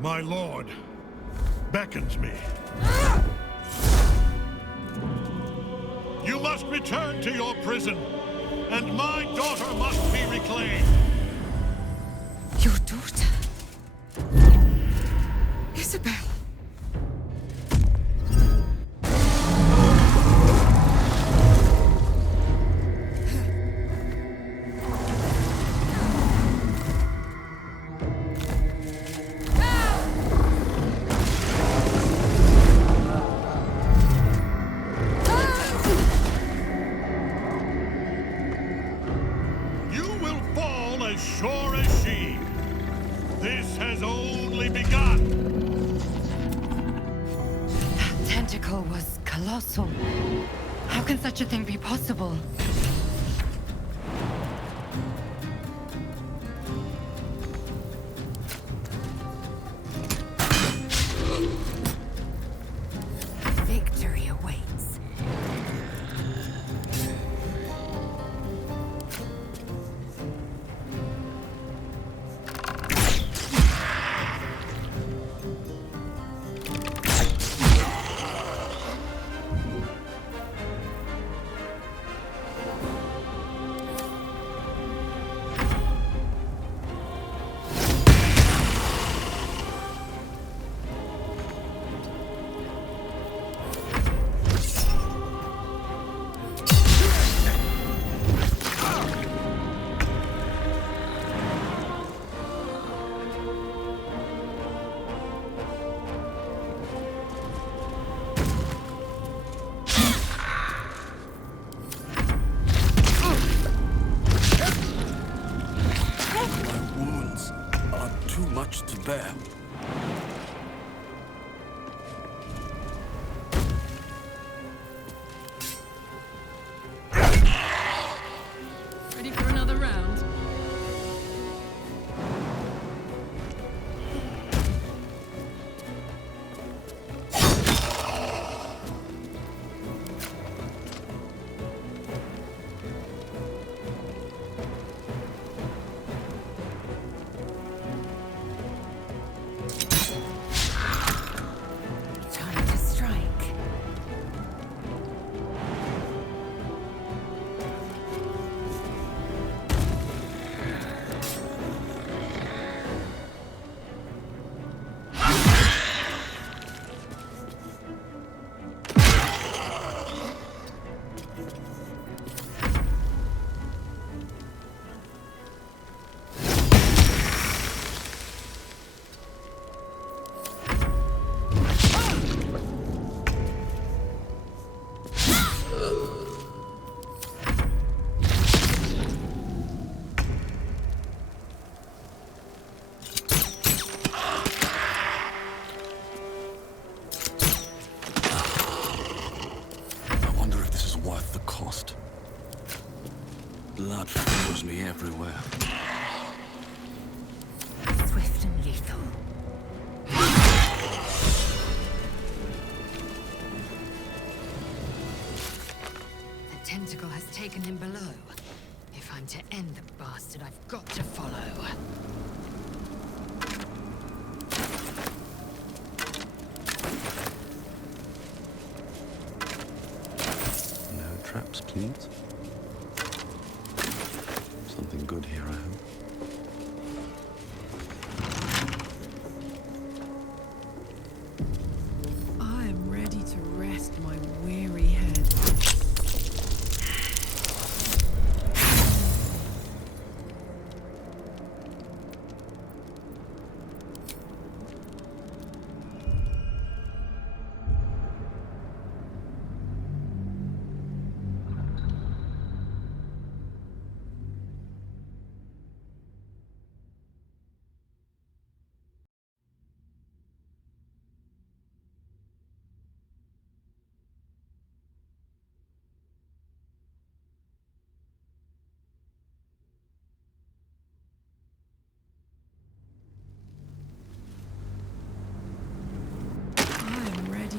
My lord beckons me. You must return to your prison, and my daughter must be reclaimed. Your daughter? Isabel. Sure as she. This has only begun. That tentacle was colossal. How can such a thing be possible? Victory awaits. blood follows me everywhere. Swift and lethal. The tentacle has taken him below. If I'm to end the bastard, I've got to follow. No traps, please. Something good here, I hope. I am ready to rest my weary head.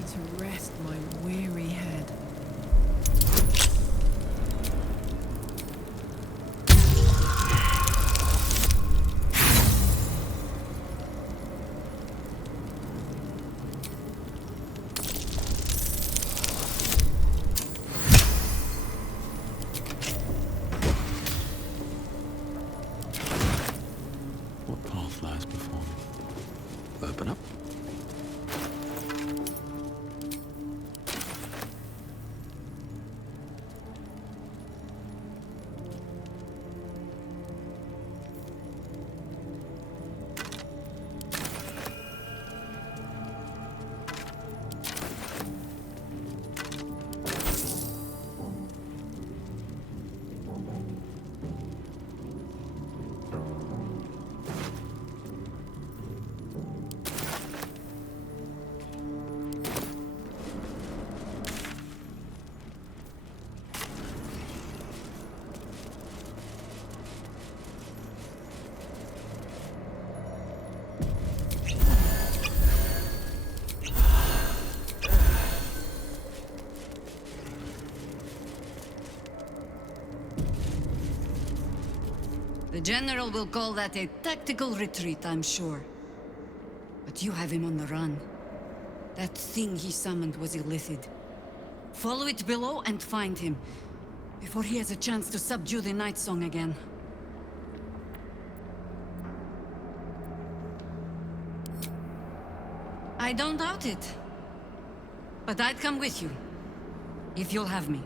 To rest my weary head. What path lies before me? Open up. The General will call that a tactical retreat, I'm sure. But you have him on the run. That thing he summoned was illithid. Follow it below and find him, before he has a chance to subdue the Night Song again. I don't doubt it. But I'd come with you, if you'll have me.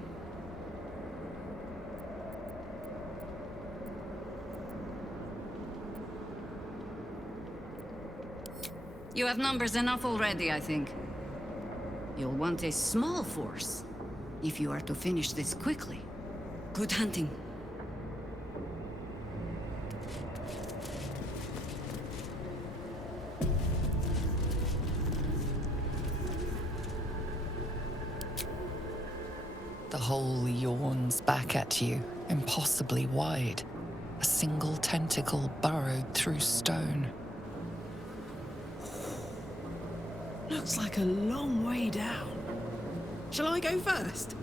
You have numbers enough already, I think. You'll want a small force, if you are to finish this quickly. Good hunting. The hole yawns back at you, impossibly wide. A single tentacle burrowed through stone. Looks like a long way down. Shall I go first?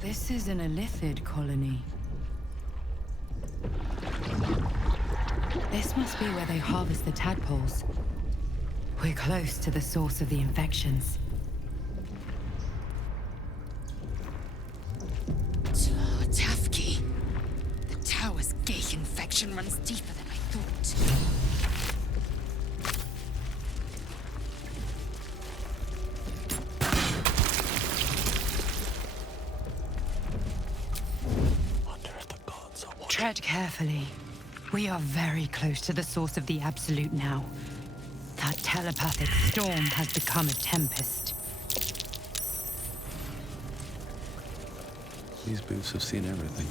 This is an illithid colony. This must be where they harvest the tadpoles. We're close to the source of the infections. Tafki. The tower's gay infection runs deeper than I thought. Tread carefully. We are very close to the source of the Absolute now. That telepathic storm has become a tempest. These boots have seen everything.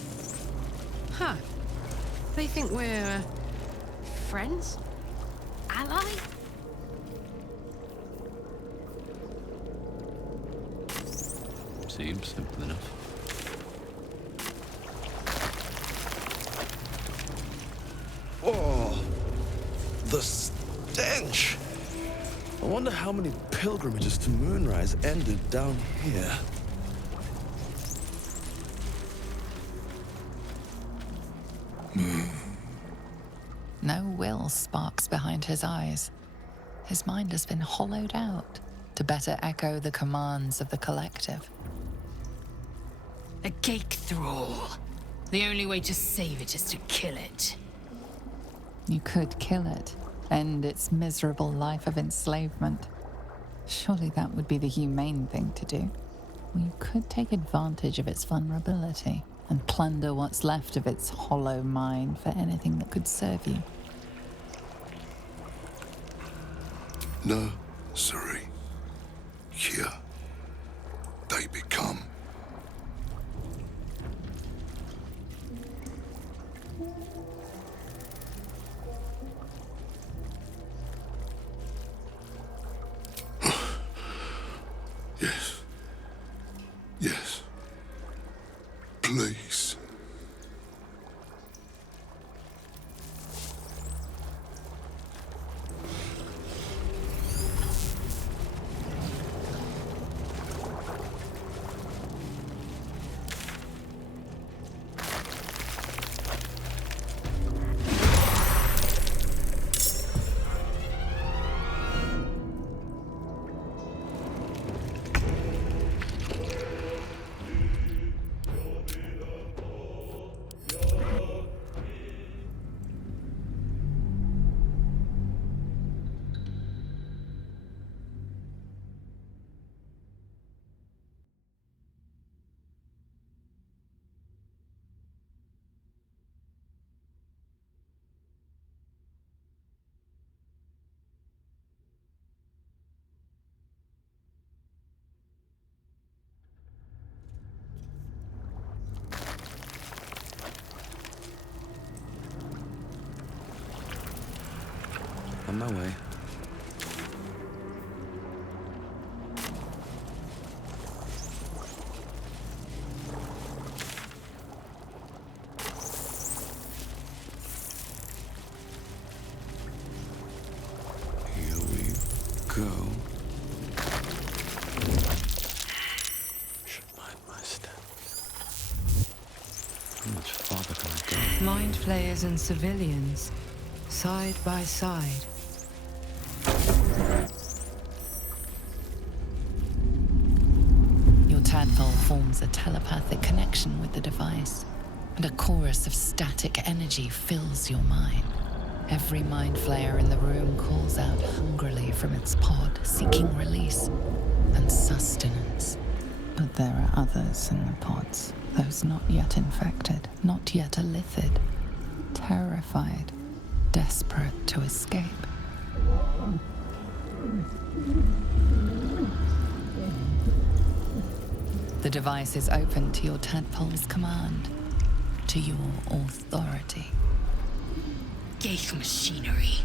Huh. They think we're... friends? Ally? Seems simple enough. Oh, the stench! I wonder how many pilgrimages to Moonrise ended down here. No will sparks behind his eyes. His mind has been hollowed out to better echo the commands of the collective. A gate thrall. The only way to save it is to kill it. You could kill it, end its miserable life of enslavement. Surely that would be the humane thing to do. Or you could take advantage of its vulnerability and plunder what's left of its hollow mind for anything that could serve you. No, sorry. Here, they become. Yes. Yes. Please. On my way. Here we go. Should mind my step. How much farther can I go? Mind flayers and civilians, side by side. Your tadpole forms a telepathic connection with the device, and a chorus of static energy fills your mind. Every mind flayer in the room calls out hungrily from its pod, seeking release and sustenance. But there are others in the pods, those not yet infected, not yet elithid, terrified, desperate to escape. The device is open to your tadpole's command, to your authority. Gate machinery.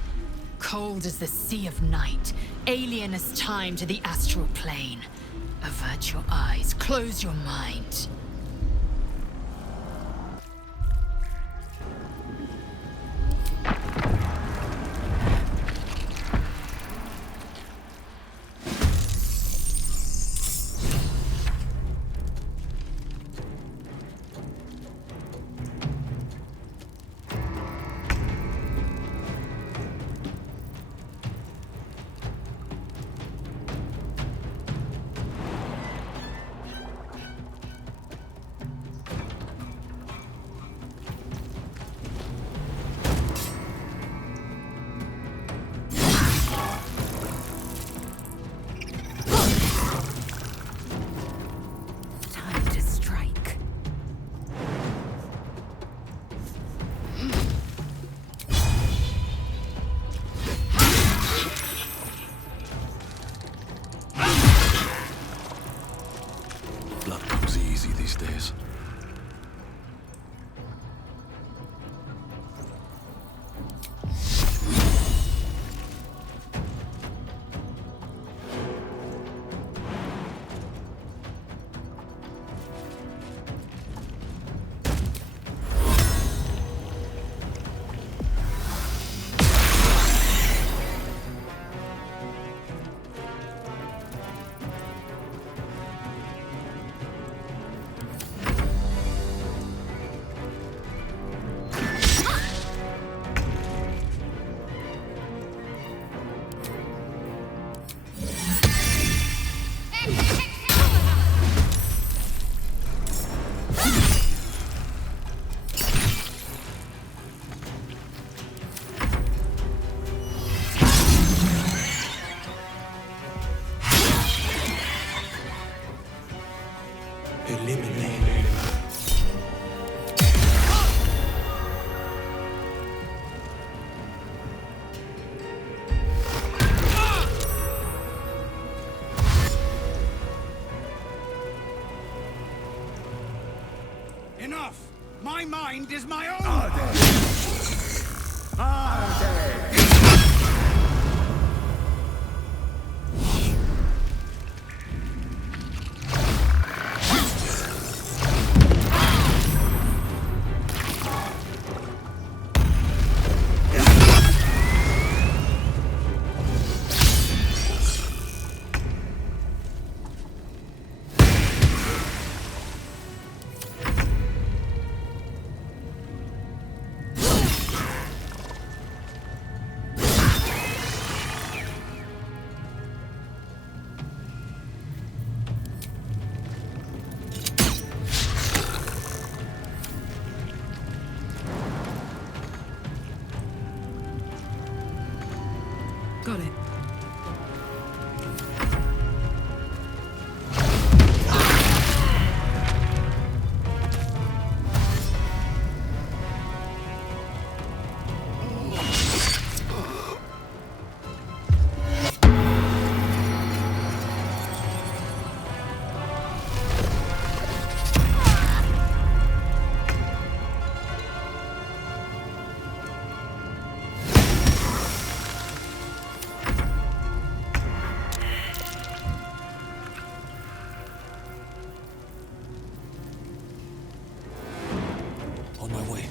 Cold as the sea of night, alien as time to the astral plane. Avert your eyes, close your mind. enough! My mind is my own! Got it. On my way.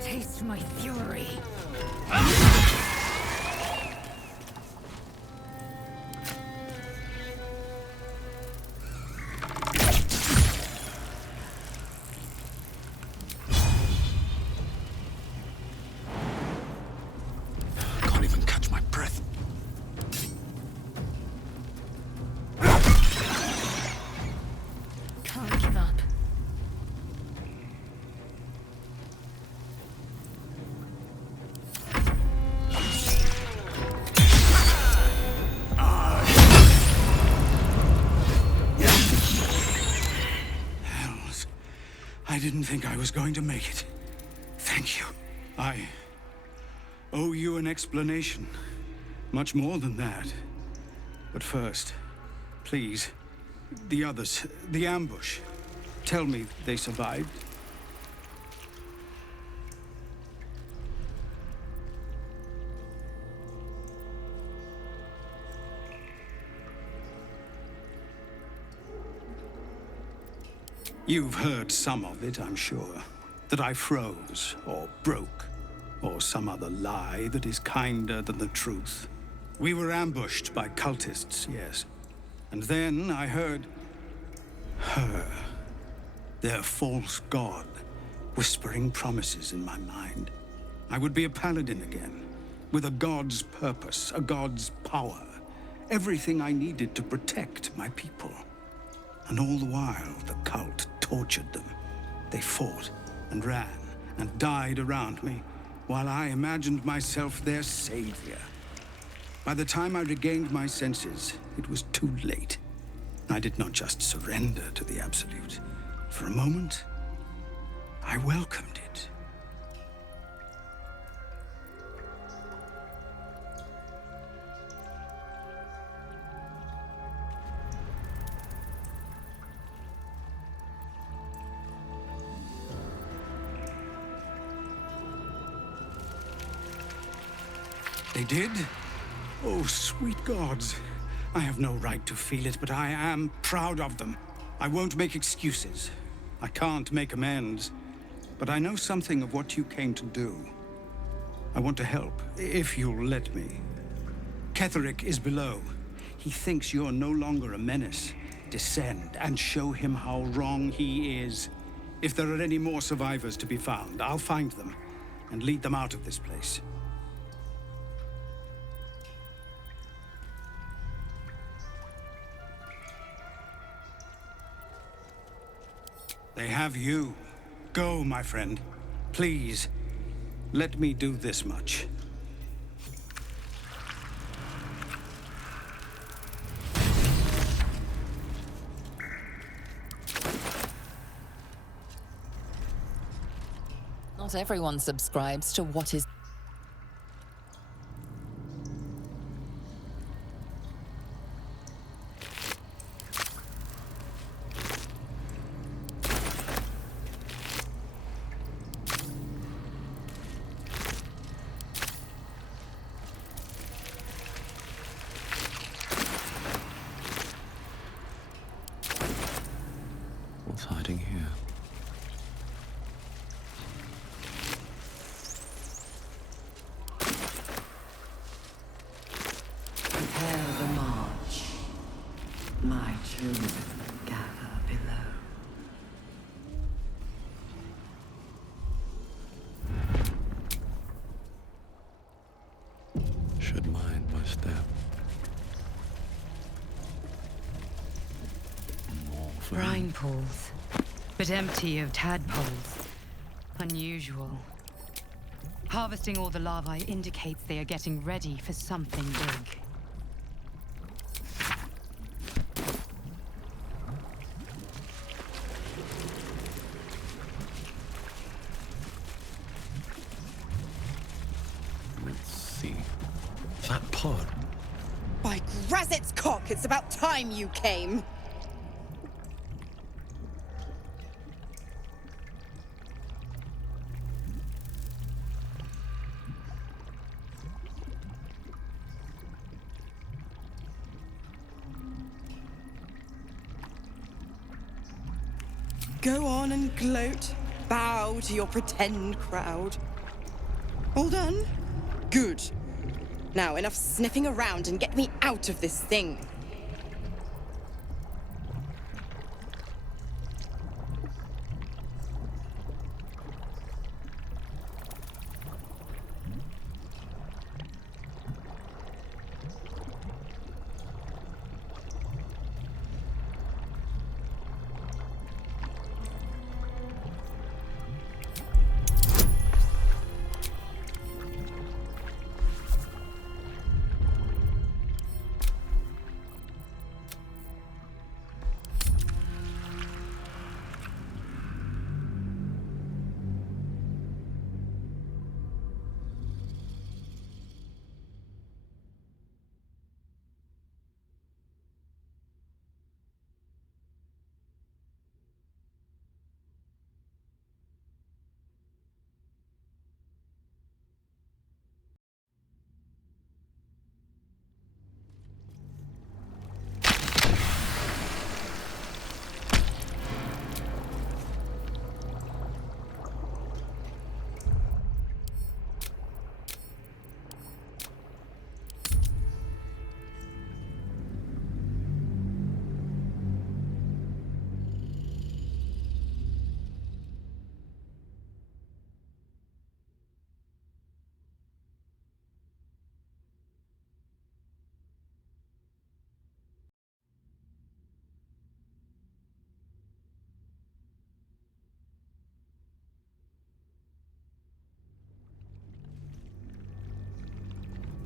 Taste my fury. Can't even catch my breath. Can't give up. Hells. I didn't think I was going to make it. Thank you. I owe you an explanation. Much more than that. But first, please, the others, the ambush. Tell me they survived. You've heard some of it, I'm sure. That I froze, or broke, or some other lie that is kinder than the truth. We were ambushed by cultists, yes. And then I heard her, their false god, whispering promises in my mind. I would be a paladin again, with a god's purpose, a god's power. Everything I needed to protect my people. And all the while, the cult tortured them. They fought and ran and died around me, while I imagined myself their savior. By the time I regained my senses, it was too late. I did not just surrender to the Absolute. For a moment, I welcomed it. They did? Oh, sweet gods. I have no right to feel it, but I am proud of them. I won't make excuses. I can't make amends. But I know something of what you came to do. I want to help, if you'll let me. Cleric is below. He thinks you're no longer a menace. Descend and show him how wrong he is. If there are any more survivors to be found, I'll find them and lead them out of this place. They have you. Go, my friend. Please, let me do this much. Not everyone subscribes to what is... What's hiding here? Prepare the march. My children gather below. Should mind my step. More for Brine pools, but empty of tadpoles. Unusual. Harvesting all the larvae indicates they are getting ready for something big. Let's see. That pod. By Grazit's cock, it's about time you came! Go on and gloat. Bow to your pretend crowd. All done? Good. Now, enough sniffing around and get me out of this thing.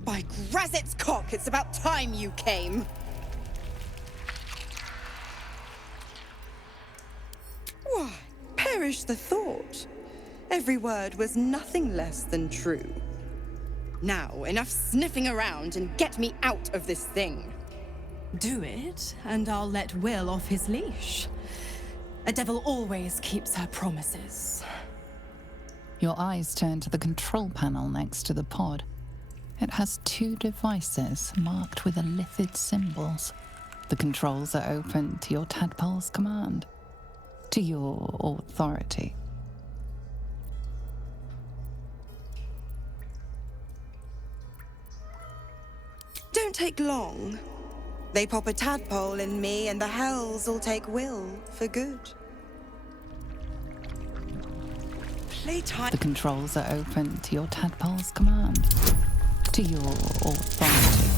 By Grazit's cock, it's about time you came! Why, perish the thought. Every word was nothing less than true. Now, enough sniffing around and get me out of this thing. Do it, and I'll let Will off his leash. A devil always keeps her promises. Your eyes turn to the control panel next to the pod. It has two devices marked with illithid symbols. The controls are open to your tadpole's command, to your authority. Don't take long. They pop a tadpole in me and the hells'll take Will for good. Playtime. The controls are open to your tadpole's command, to your authority.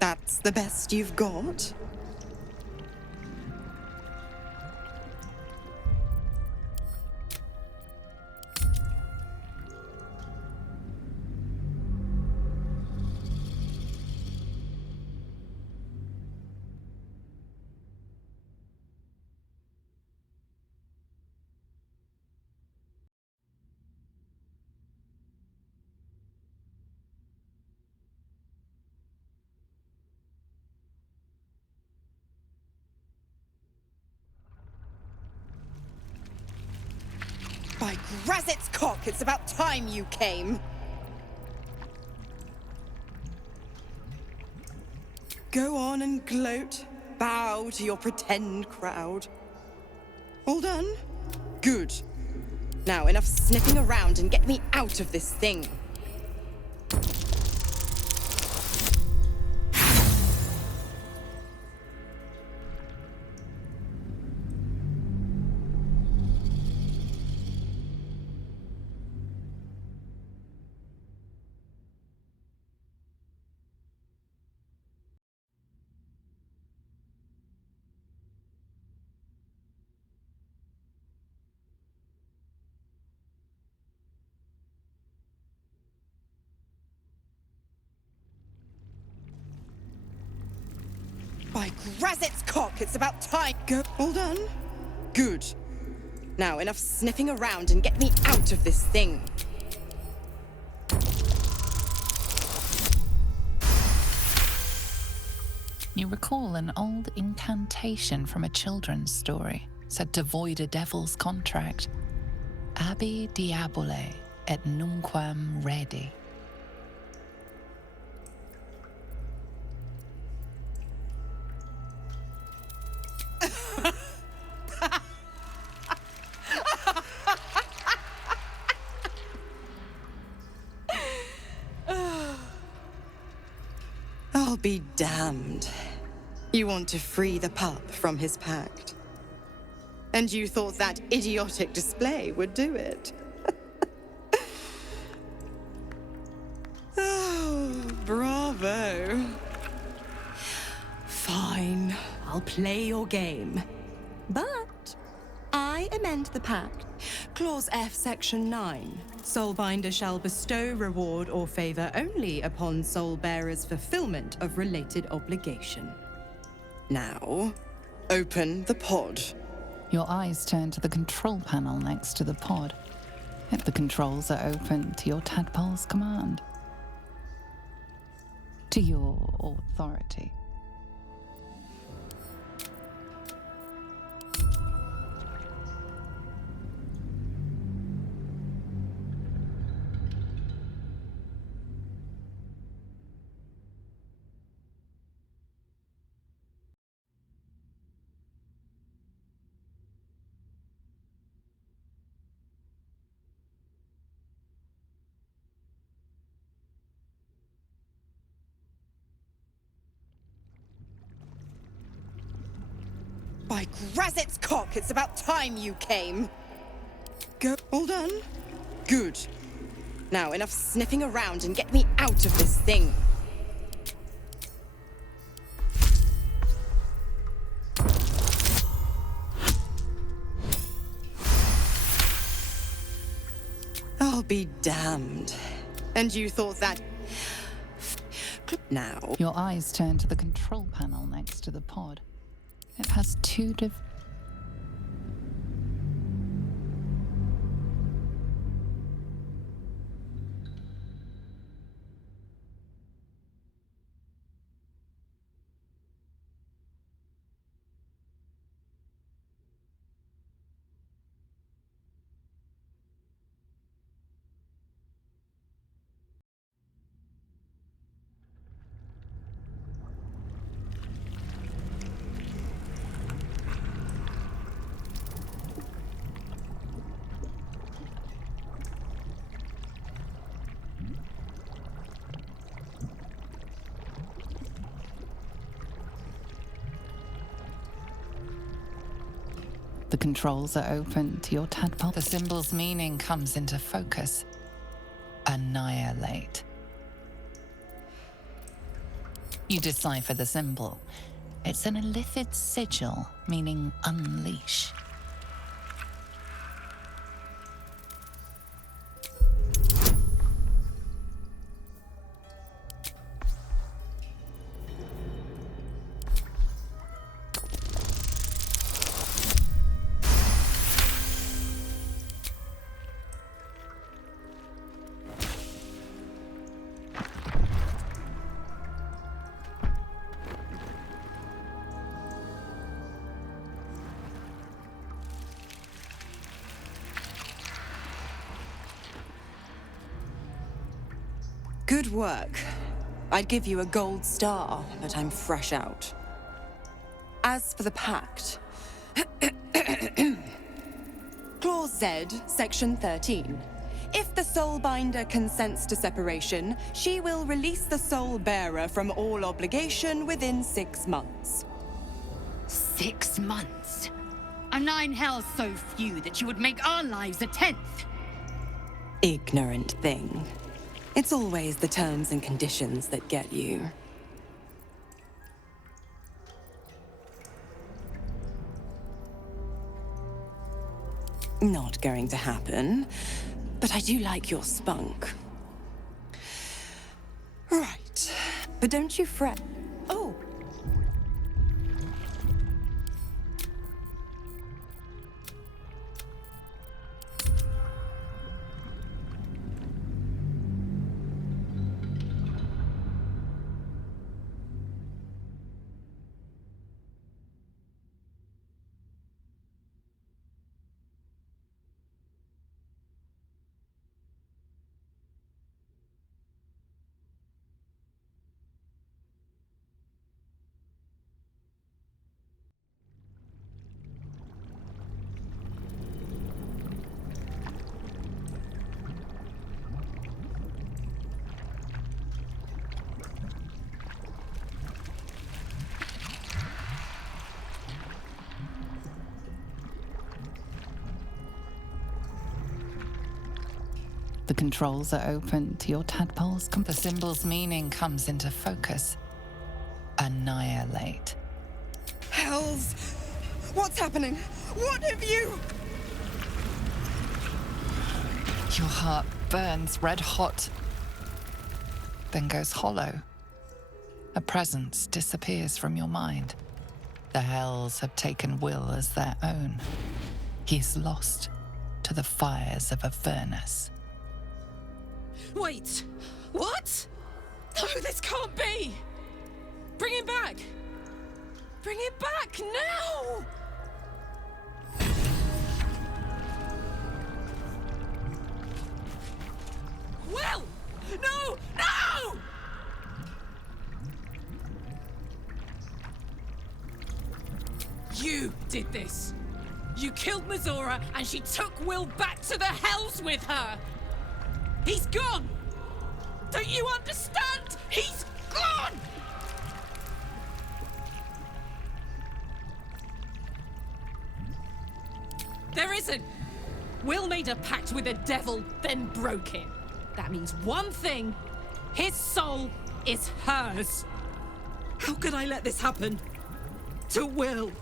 That's the best you've got? By Grazit's cock, it's about time you came! Go on and gloat. Bow to your pretend crowd. All done? Good. Now, enough sniffing around and get me out of this thing. By Grazit's cock, it's about time. Go. All done? Good. Now, enough sniffing around and get me out of this thing. You recall an old incantation from a children's story said to void a devil's contract. Abi diabole et nunquam redi. I'll be damned. You want to free the pup from his pact. And you thought that idiotic display would do it. Oh, bravo. Fine, I'll play your game. But I amend the pact. Clause F, Section 9. Soulbinder shall bestow reward or favor only upon soul bearer's fulfillment of related obligation. Now, open the pod. Your eyes turn to the control panel next to the pod. The controls are open to your tadpole's command, to your authority. By Grazit's cock, it's about time you came. Go. All done? Good. Now, enough sniffing around and get me out of this thing. I'll be damned. And you thought that... Now... Your eyes turn to the control panel next to the pod. It has two The controls are open to your tadpole. The symbol's meaning comes into focus. Annihilate. You decipher the symbol. It's an illithid sigil, meaning unleash. Good work. I'd give you a gold star, but I'm fresh out. As for the pact... Clause Z, Section 13. If the Soulbinder consents to separation, she will release the Soul Bearer from all obligation within 6 months. 6 months? Are 9 hells so few that you would make our lives a 10th? Ignorant thing. It's always the terms and conditions that get you. Not going to happen, but I do like your spunk. Right, but don't you fret. Oh! The controls are open to your tadpoles. The symbol's meaning comes into focus. Annihilate. Hells! What's happening? What have you... Your heart burns red hot, then goes hollow. A presence disappears from your mind. The hells have taken Will as their own. He is lost to the fires of Avernus. Wait! What? No, this can't be! Bring him back! Bring him back now! Will! No! No! You did this! You killed Mazora, and she took Will back to the hells with her! He's gone! Don't you understand? He's gone! There isn't! Will made a pact with the devil, then broke it. That means one thing. His soul is hers. How could I let this happen? To Will.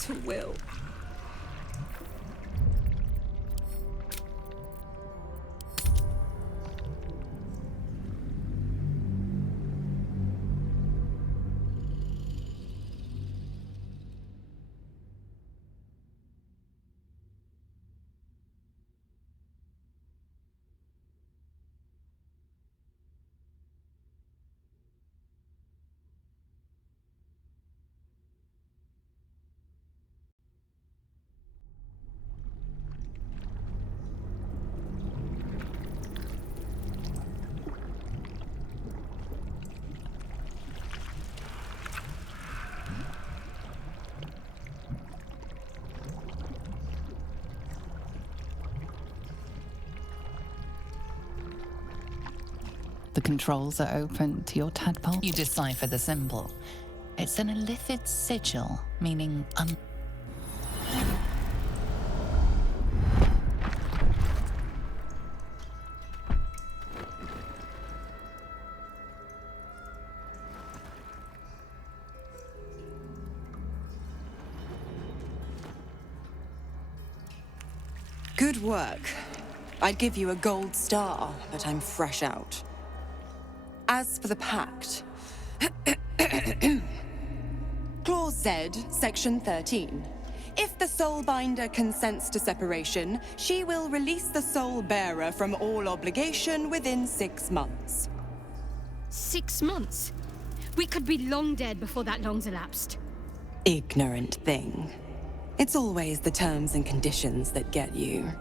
To Will. The controls are open to your tadpole. You decipher the symbol. It's an illithid sigil, meaning Good work. I'd give you a gold star, but I'm fresh out. As for the pact... Clause Z, Section 13. If the Soulbinder consents to separation, she will release the Soul Bearer from all obligation within 6 months. 6 months? We could be long dead before that long's elapsed. Ignorant thing. It's always the terms and conditions that get you.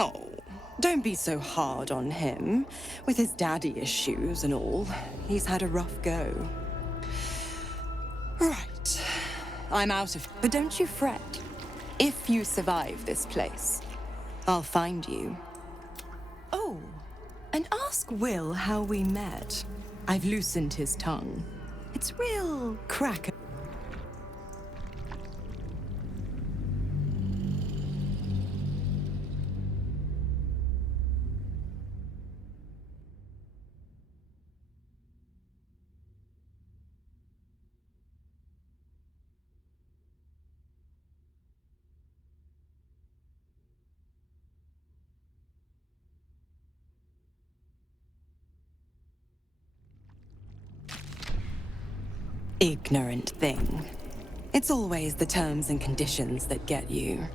Oh, don't be so hard on him. With his daddy issues and all, he's had a rough go. Right. I'm out of... But don't you fret. If you survive this place, I'll find you. Oh, and ask Will how we met. I've loosened his tongue. It's real cracker. Ignorant thing. It's always the terms and conditions that get you.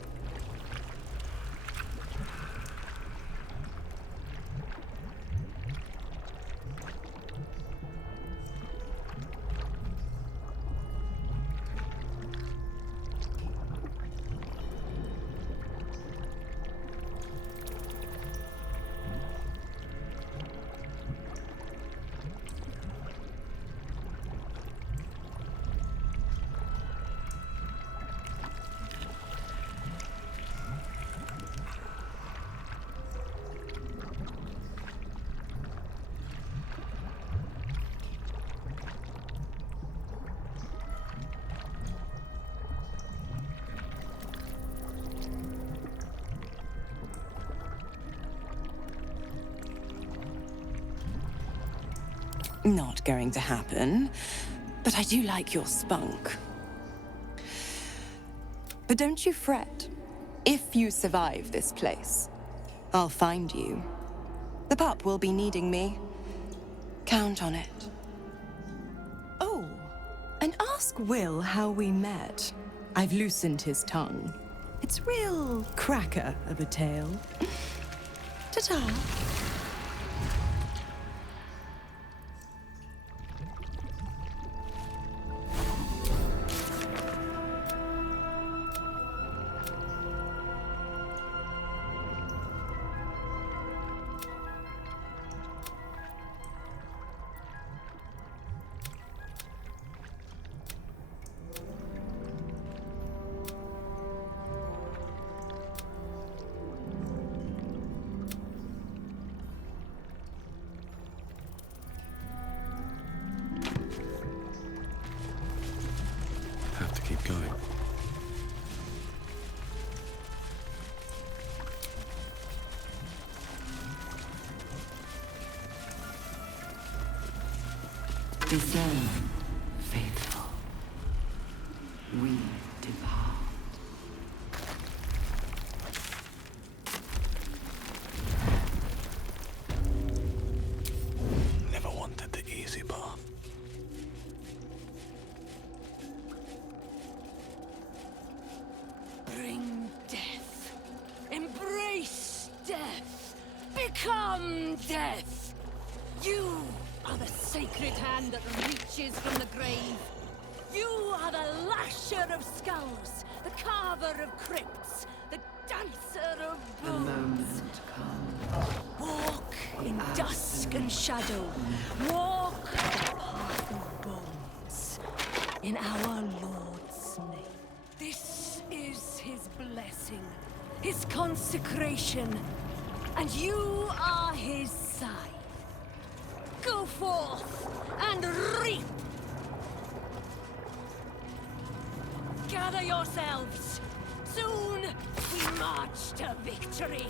Not going to happen, but I do like your spunk. But don't you fret. If you survive this place, I'll find you. The pup will be needing me. Count on it. Oh, and ask Will how we met. I've loosened his tongue. It's real cracker of a tale. Ta-ta. Have to keep going. Discern, faithful. We depart. Never wanted the easy path. Bring death. Embrace death. Become death. You are the sacred hand that reaches from the grave. You are the lasher of skulls, the carver of crypts, the dancer of bones. Walk in dusk and shadow. Walk the path of bones. In our Lord's name. This is his blessing, his consecration, and you are his side. Go forth and reap! Gather yourselves! Soon we march to victory!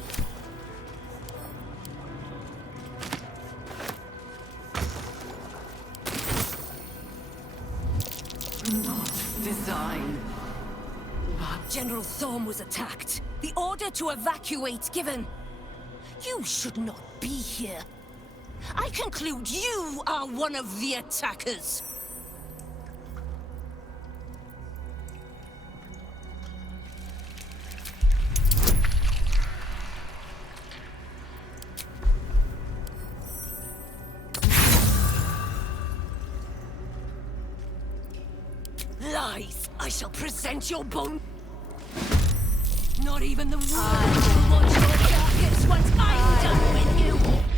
sign. General Thorm was attacked. The order to evacuate given. You should not be here. I conclude you are one of the attackers. Lies! I shall present your bone. Not even the world will watch your carcass once I'm done with you.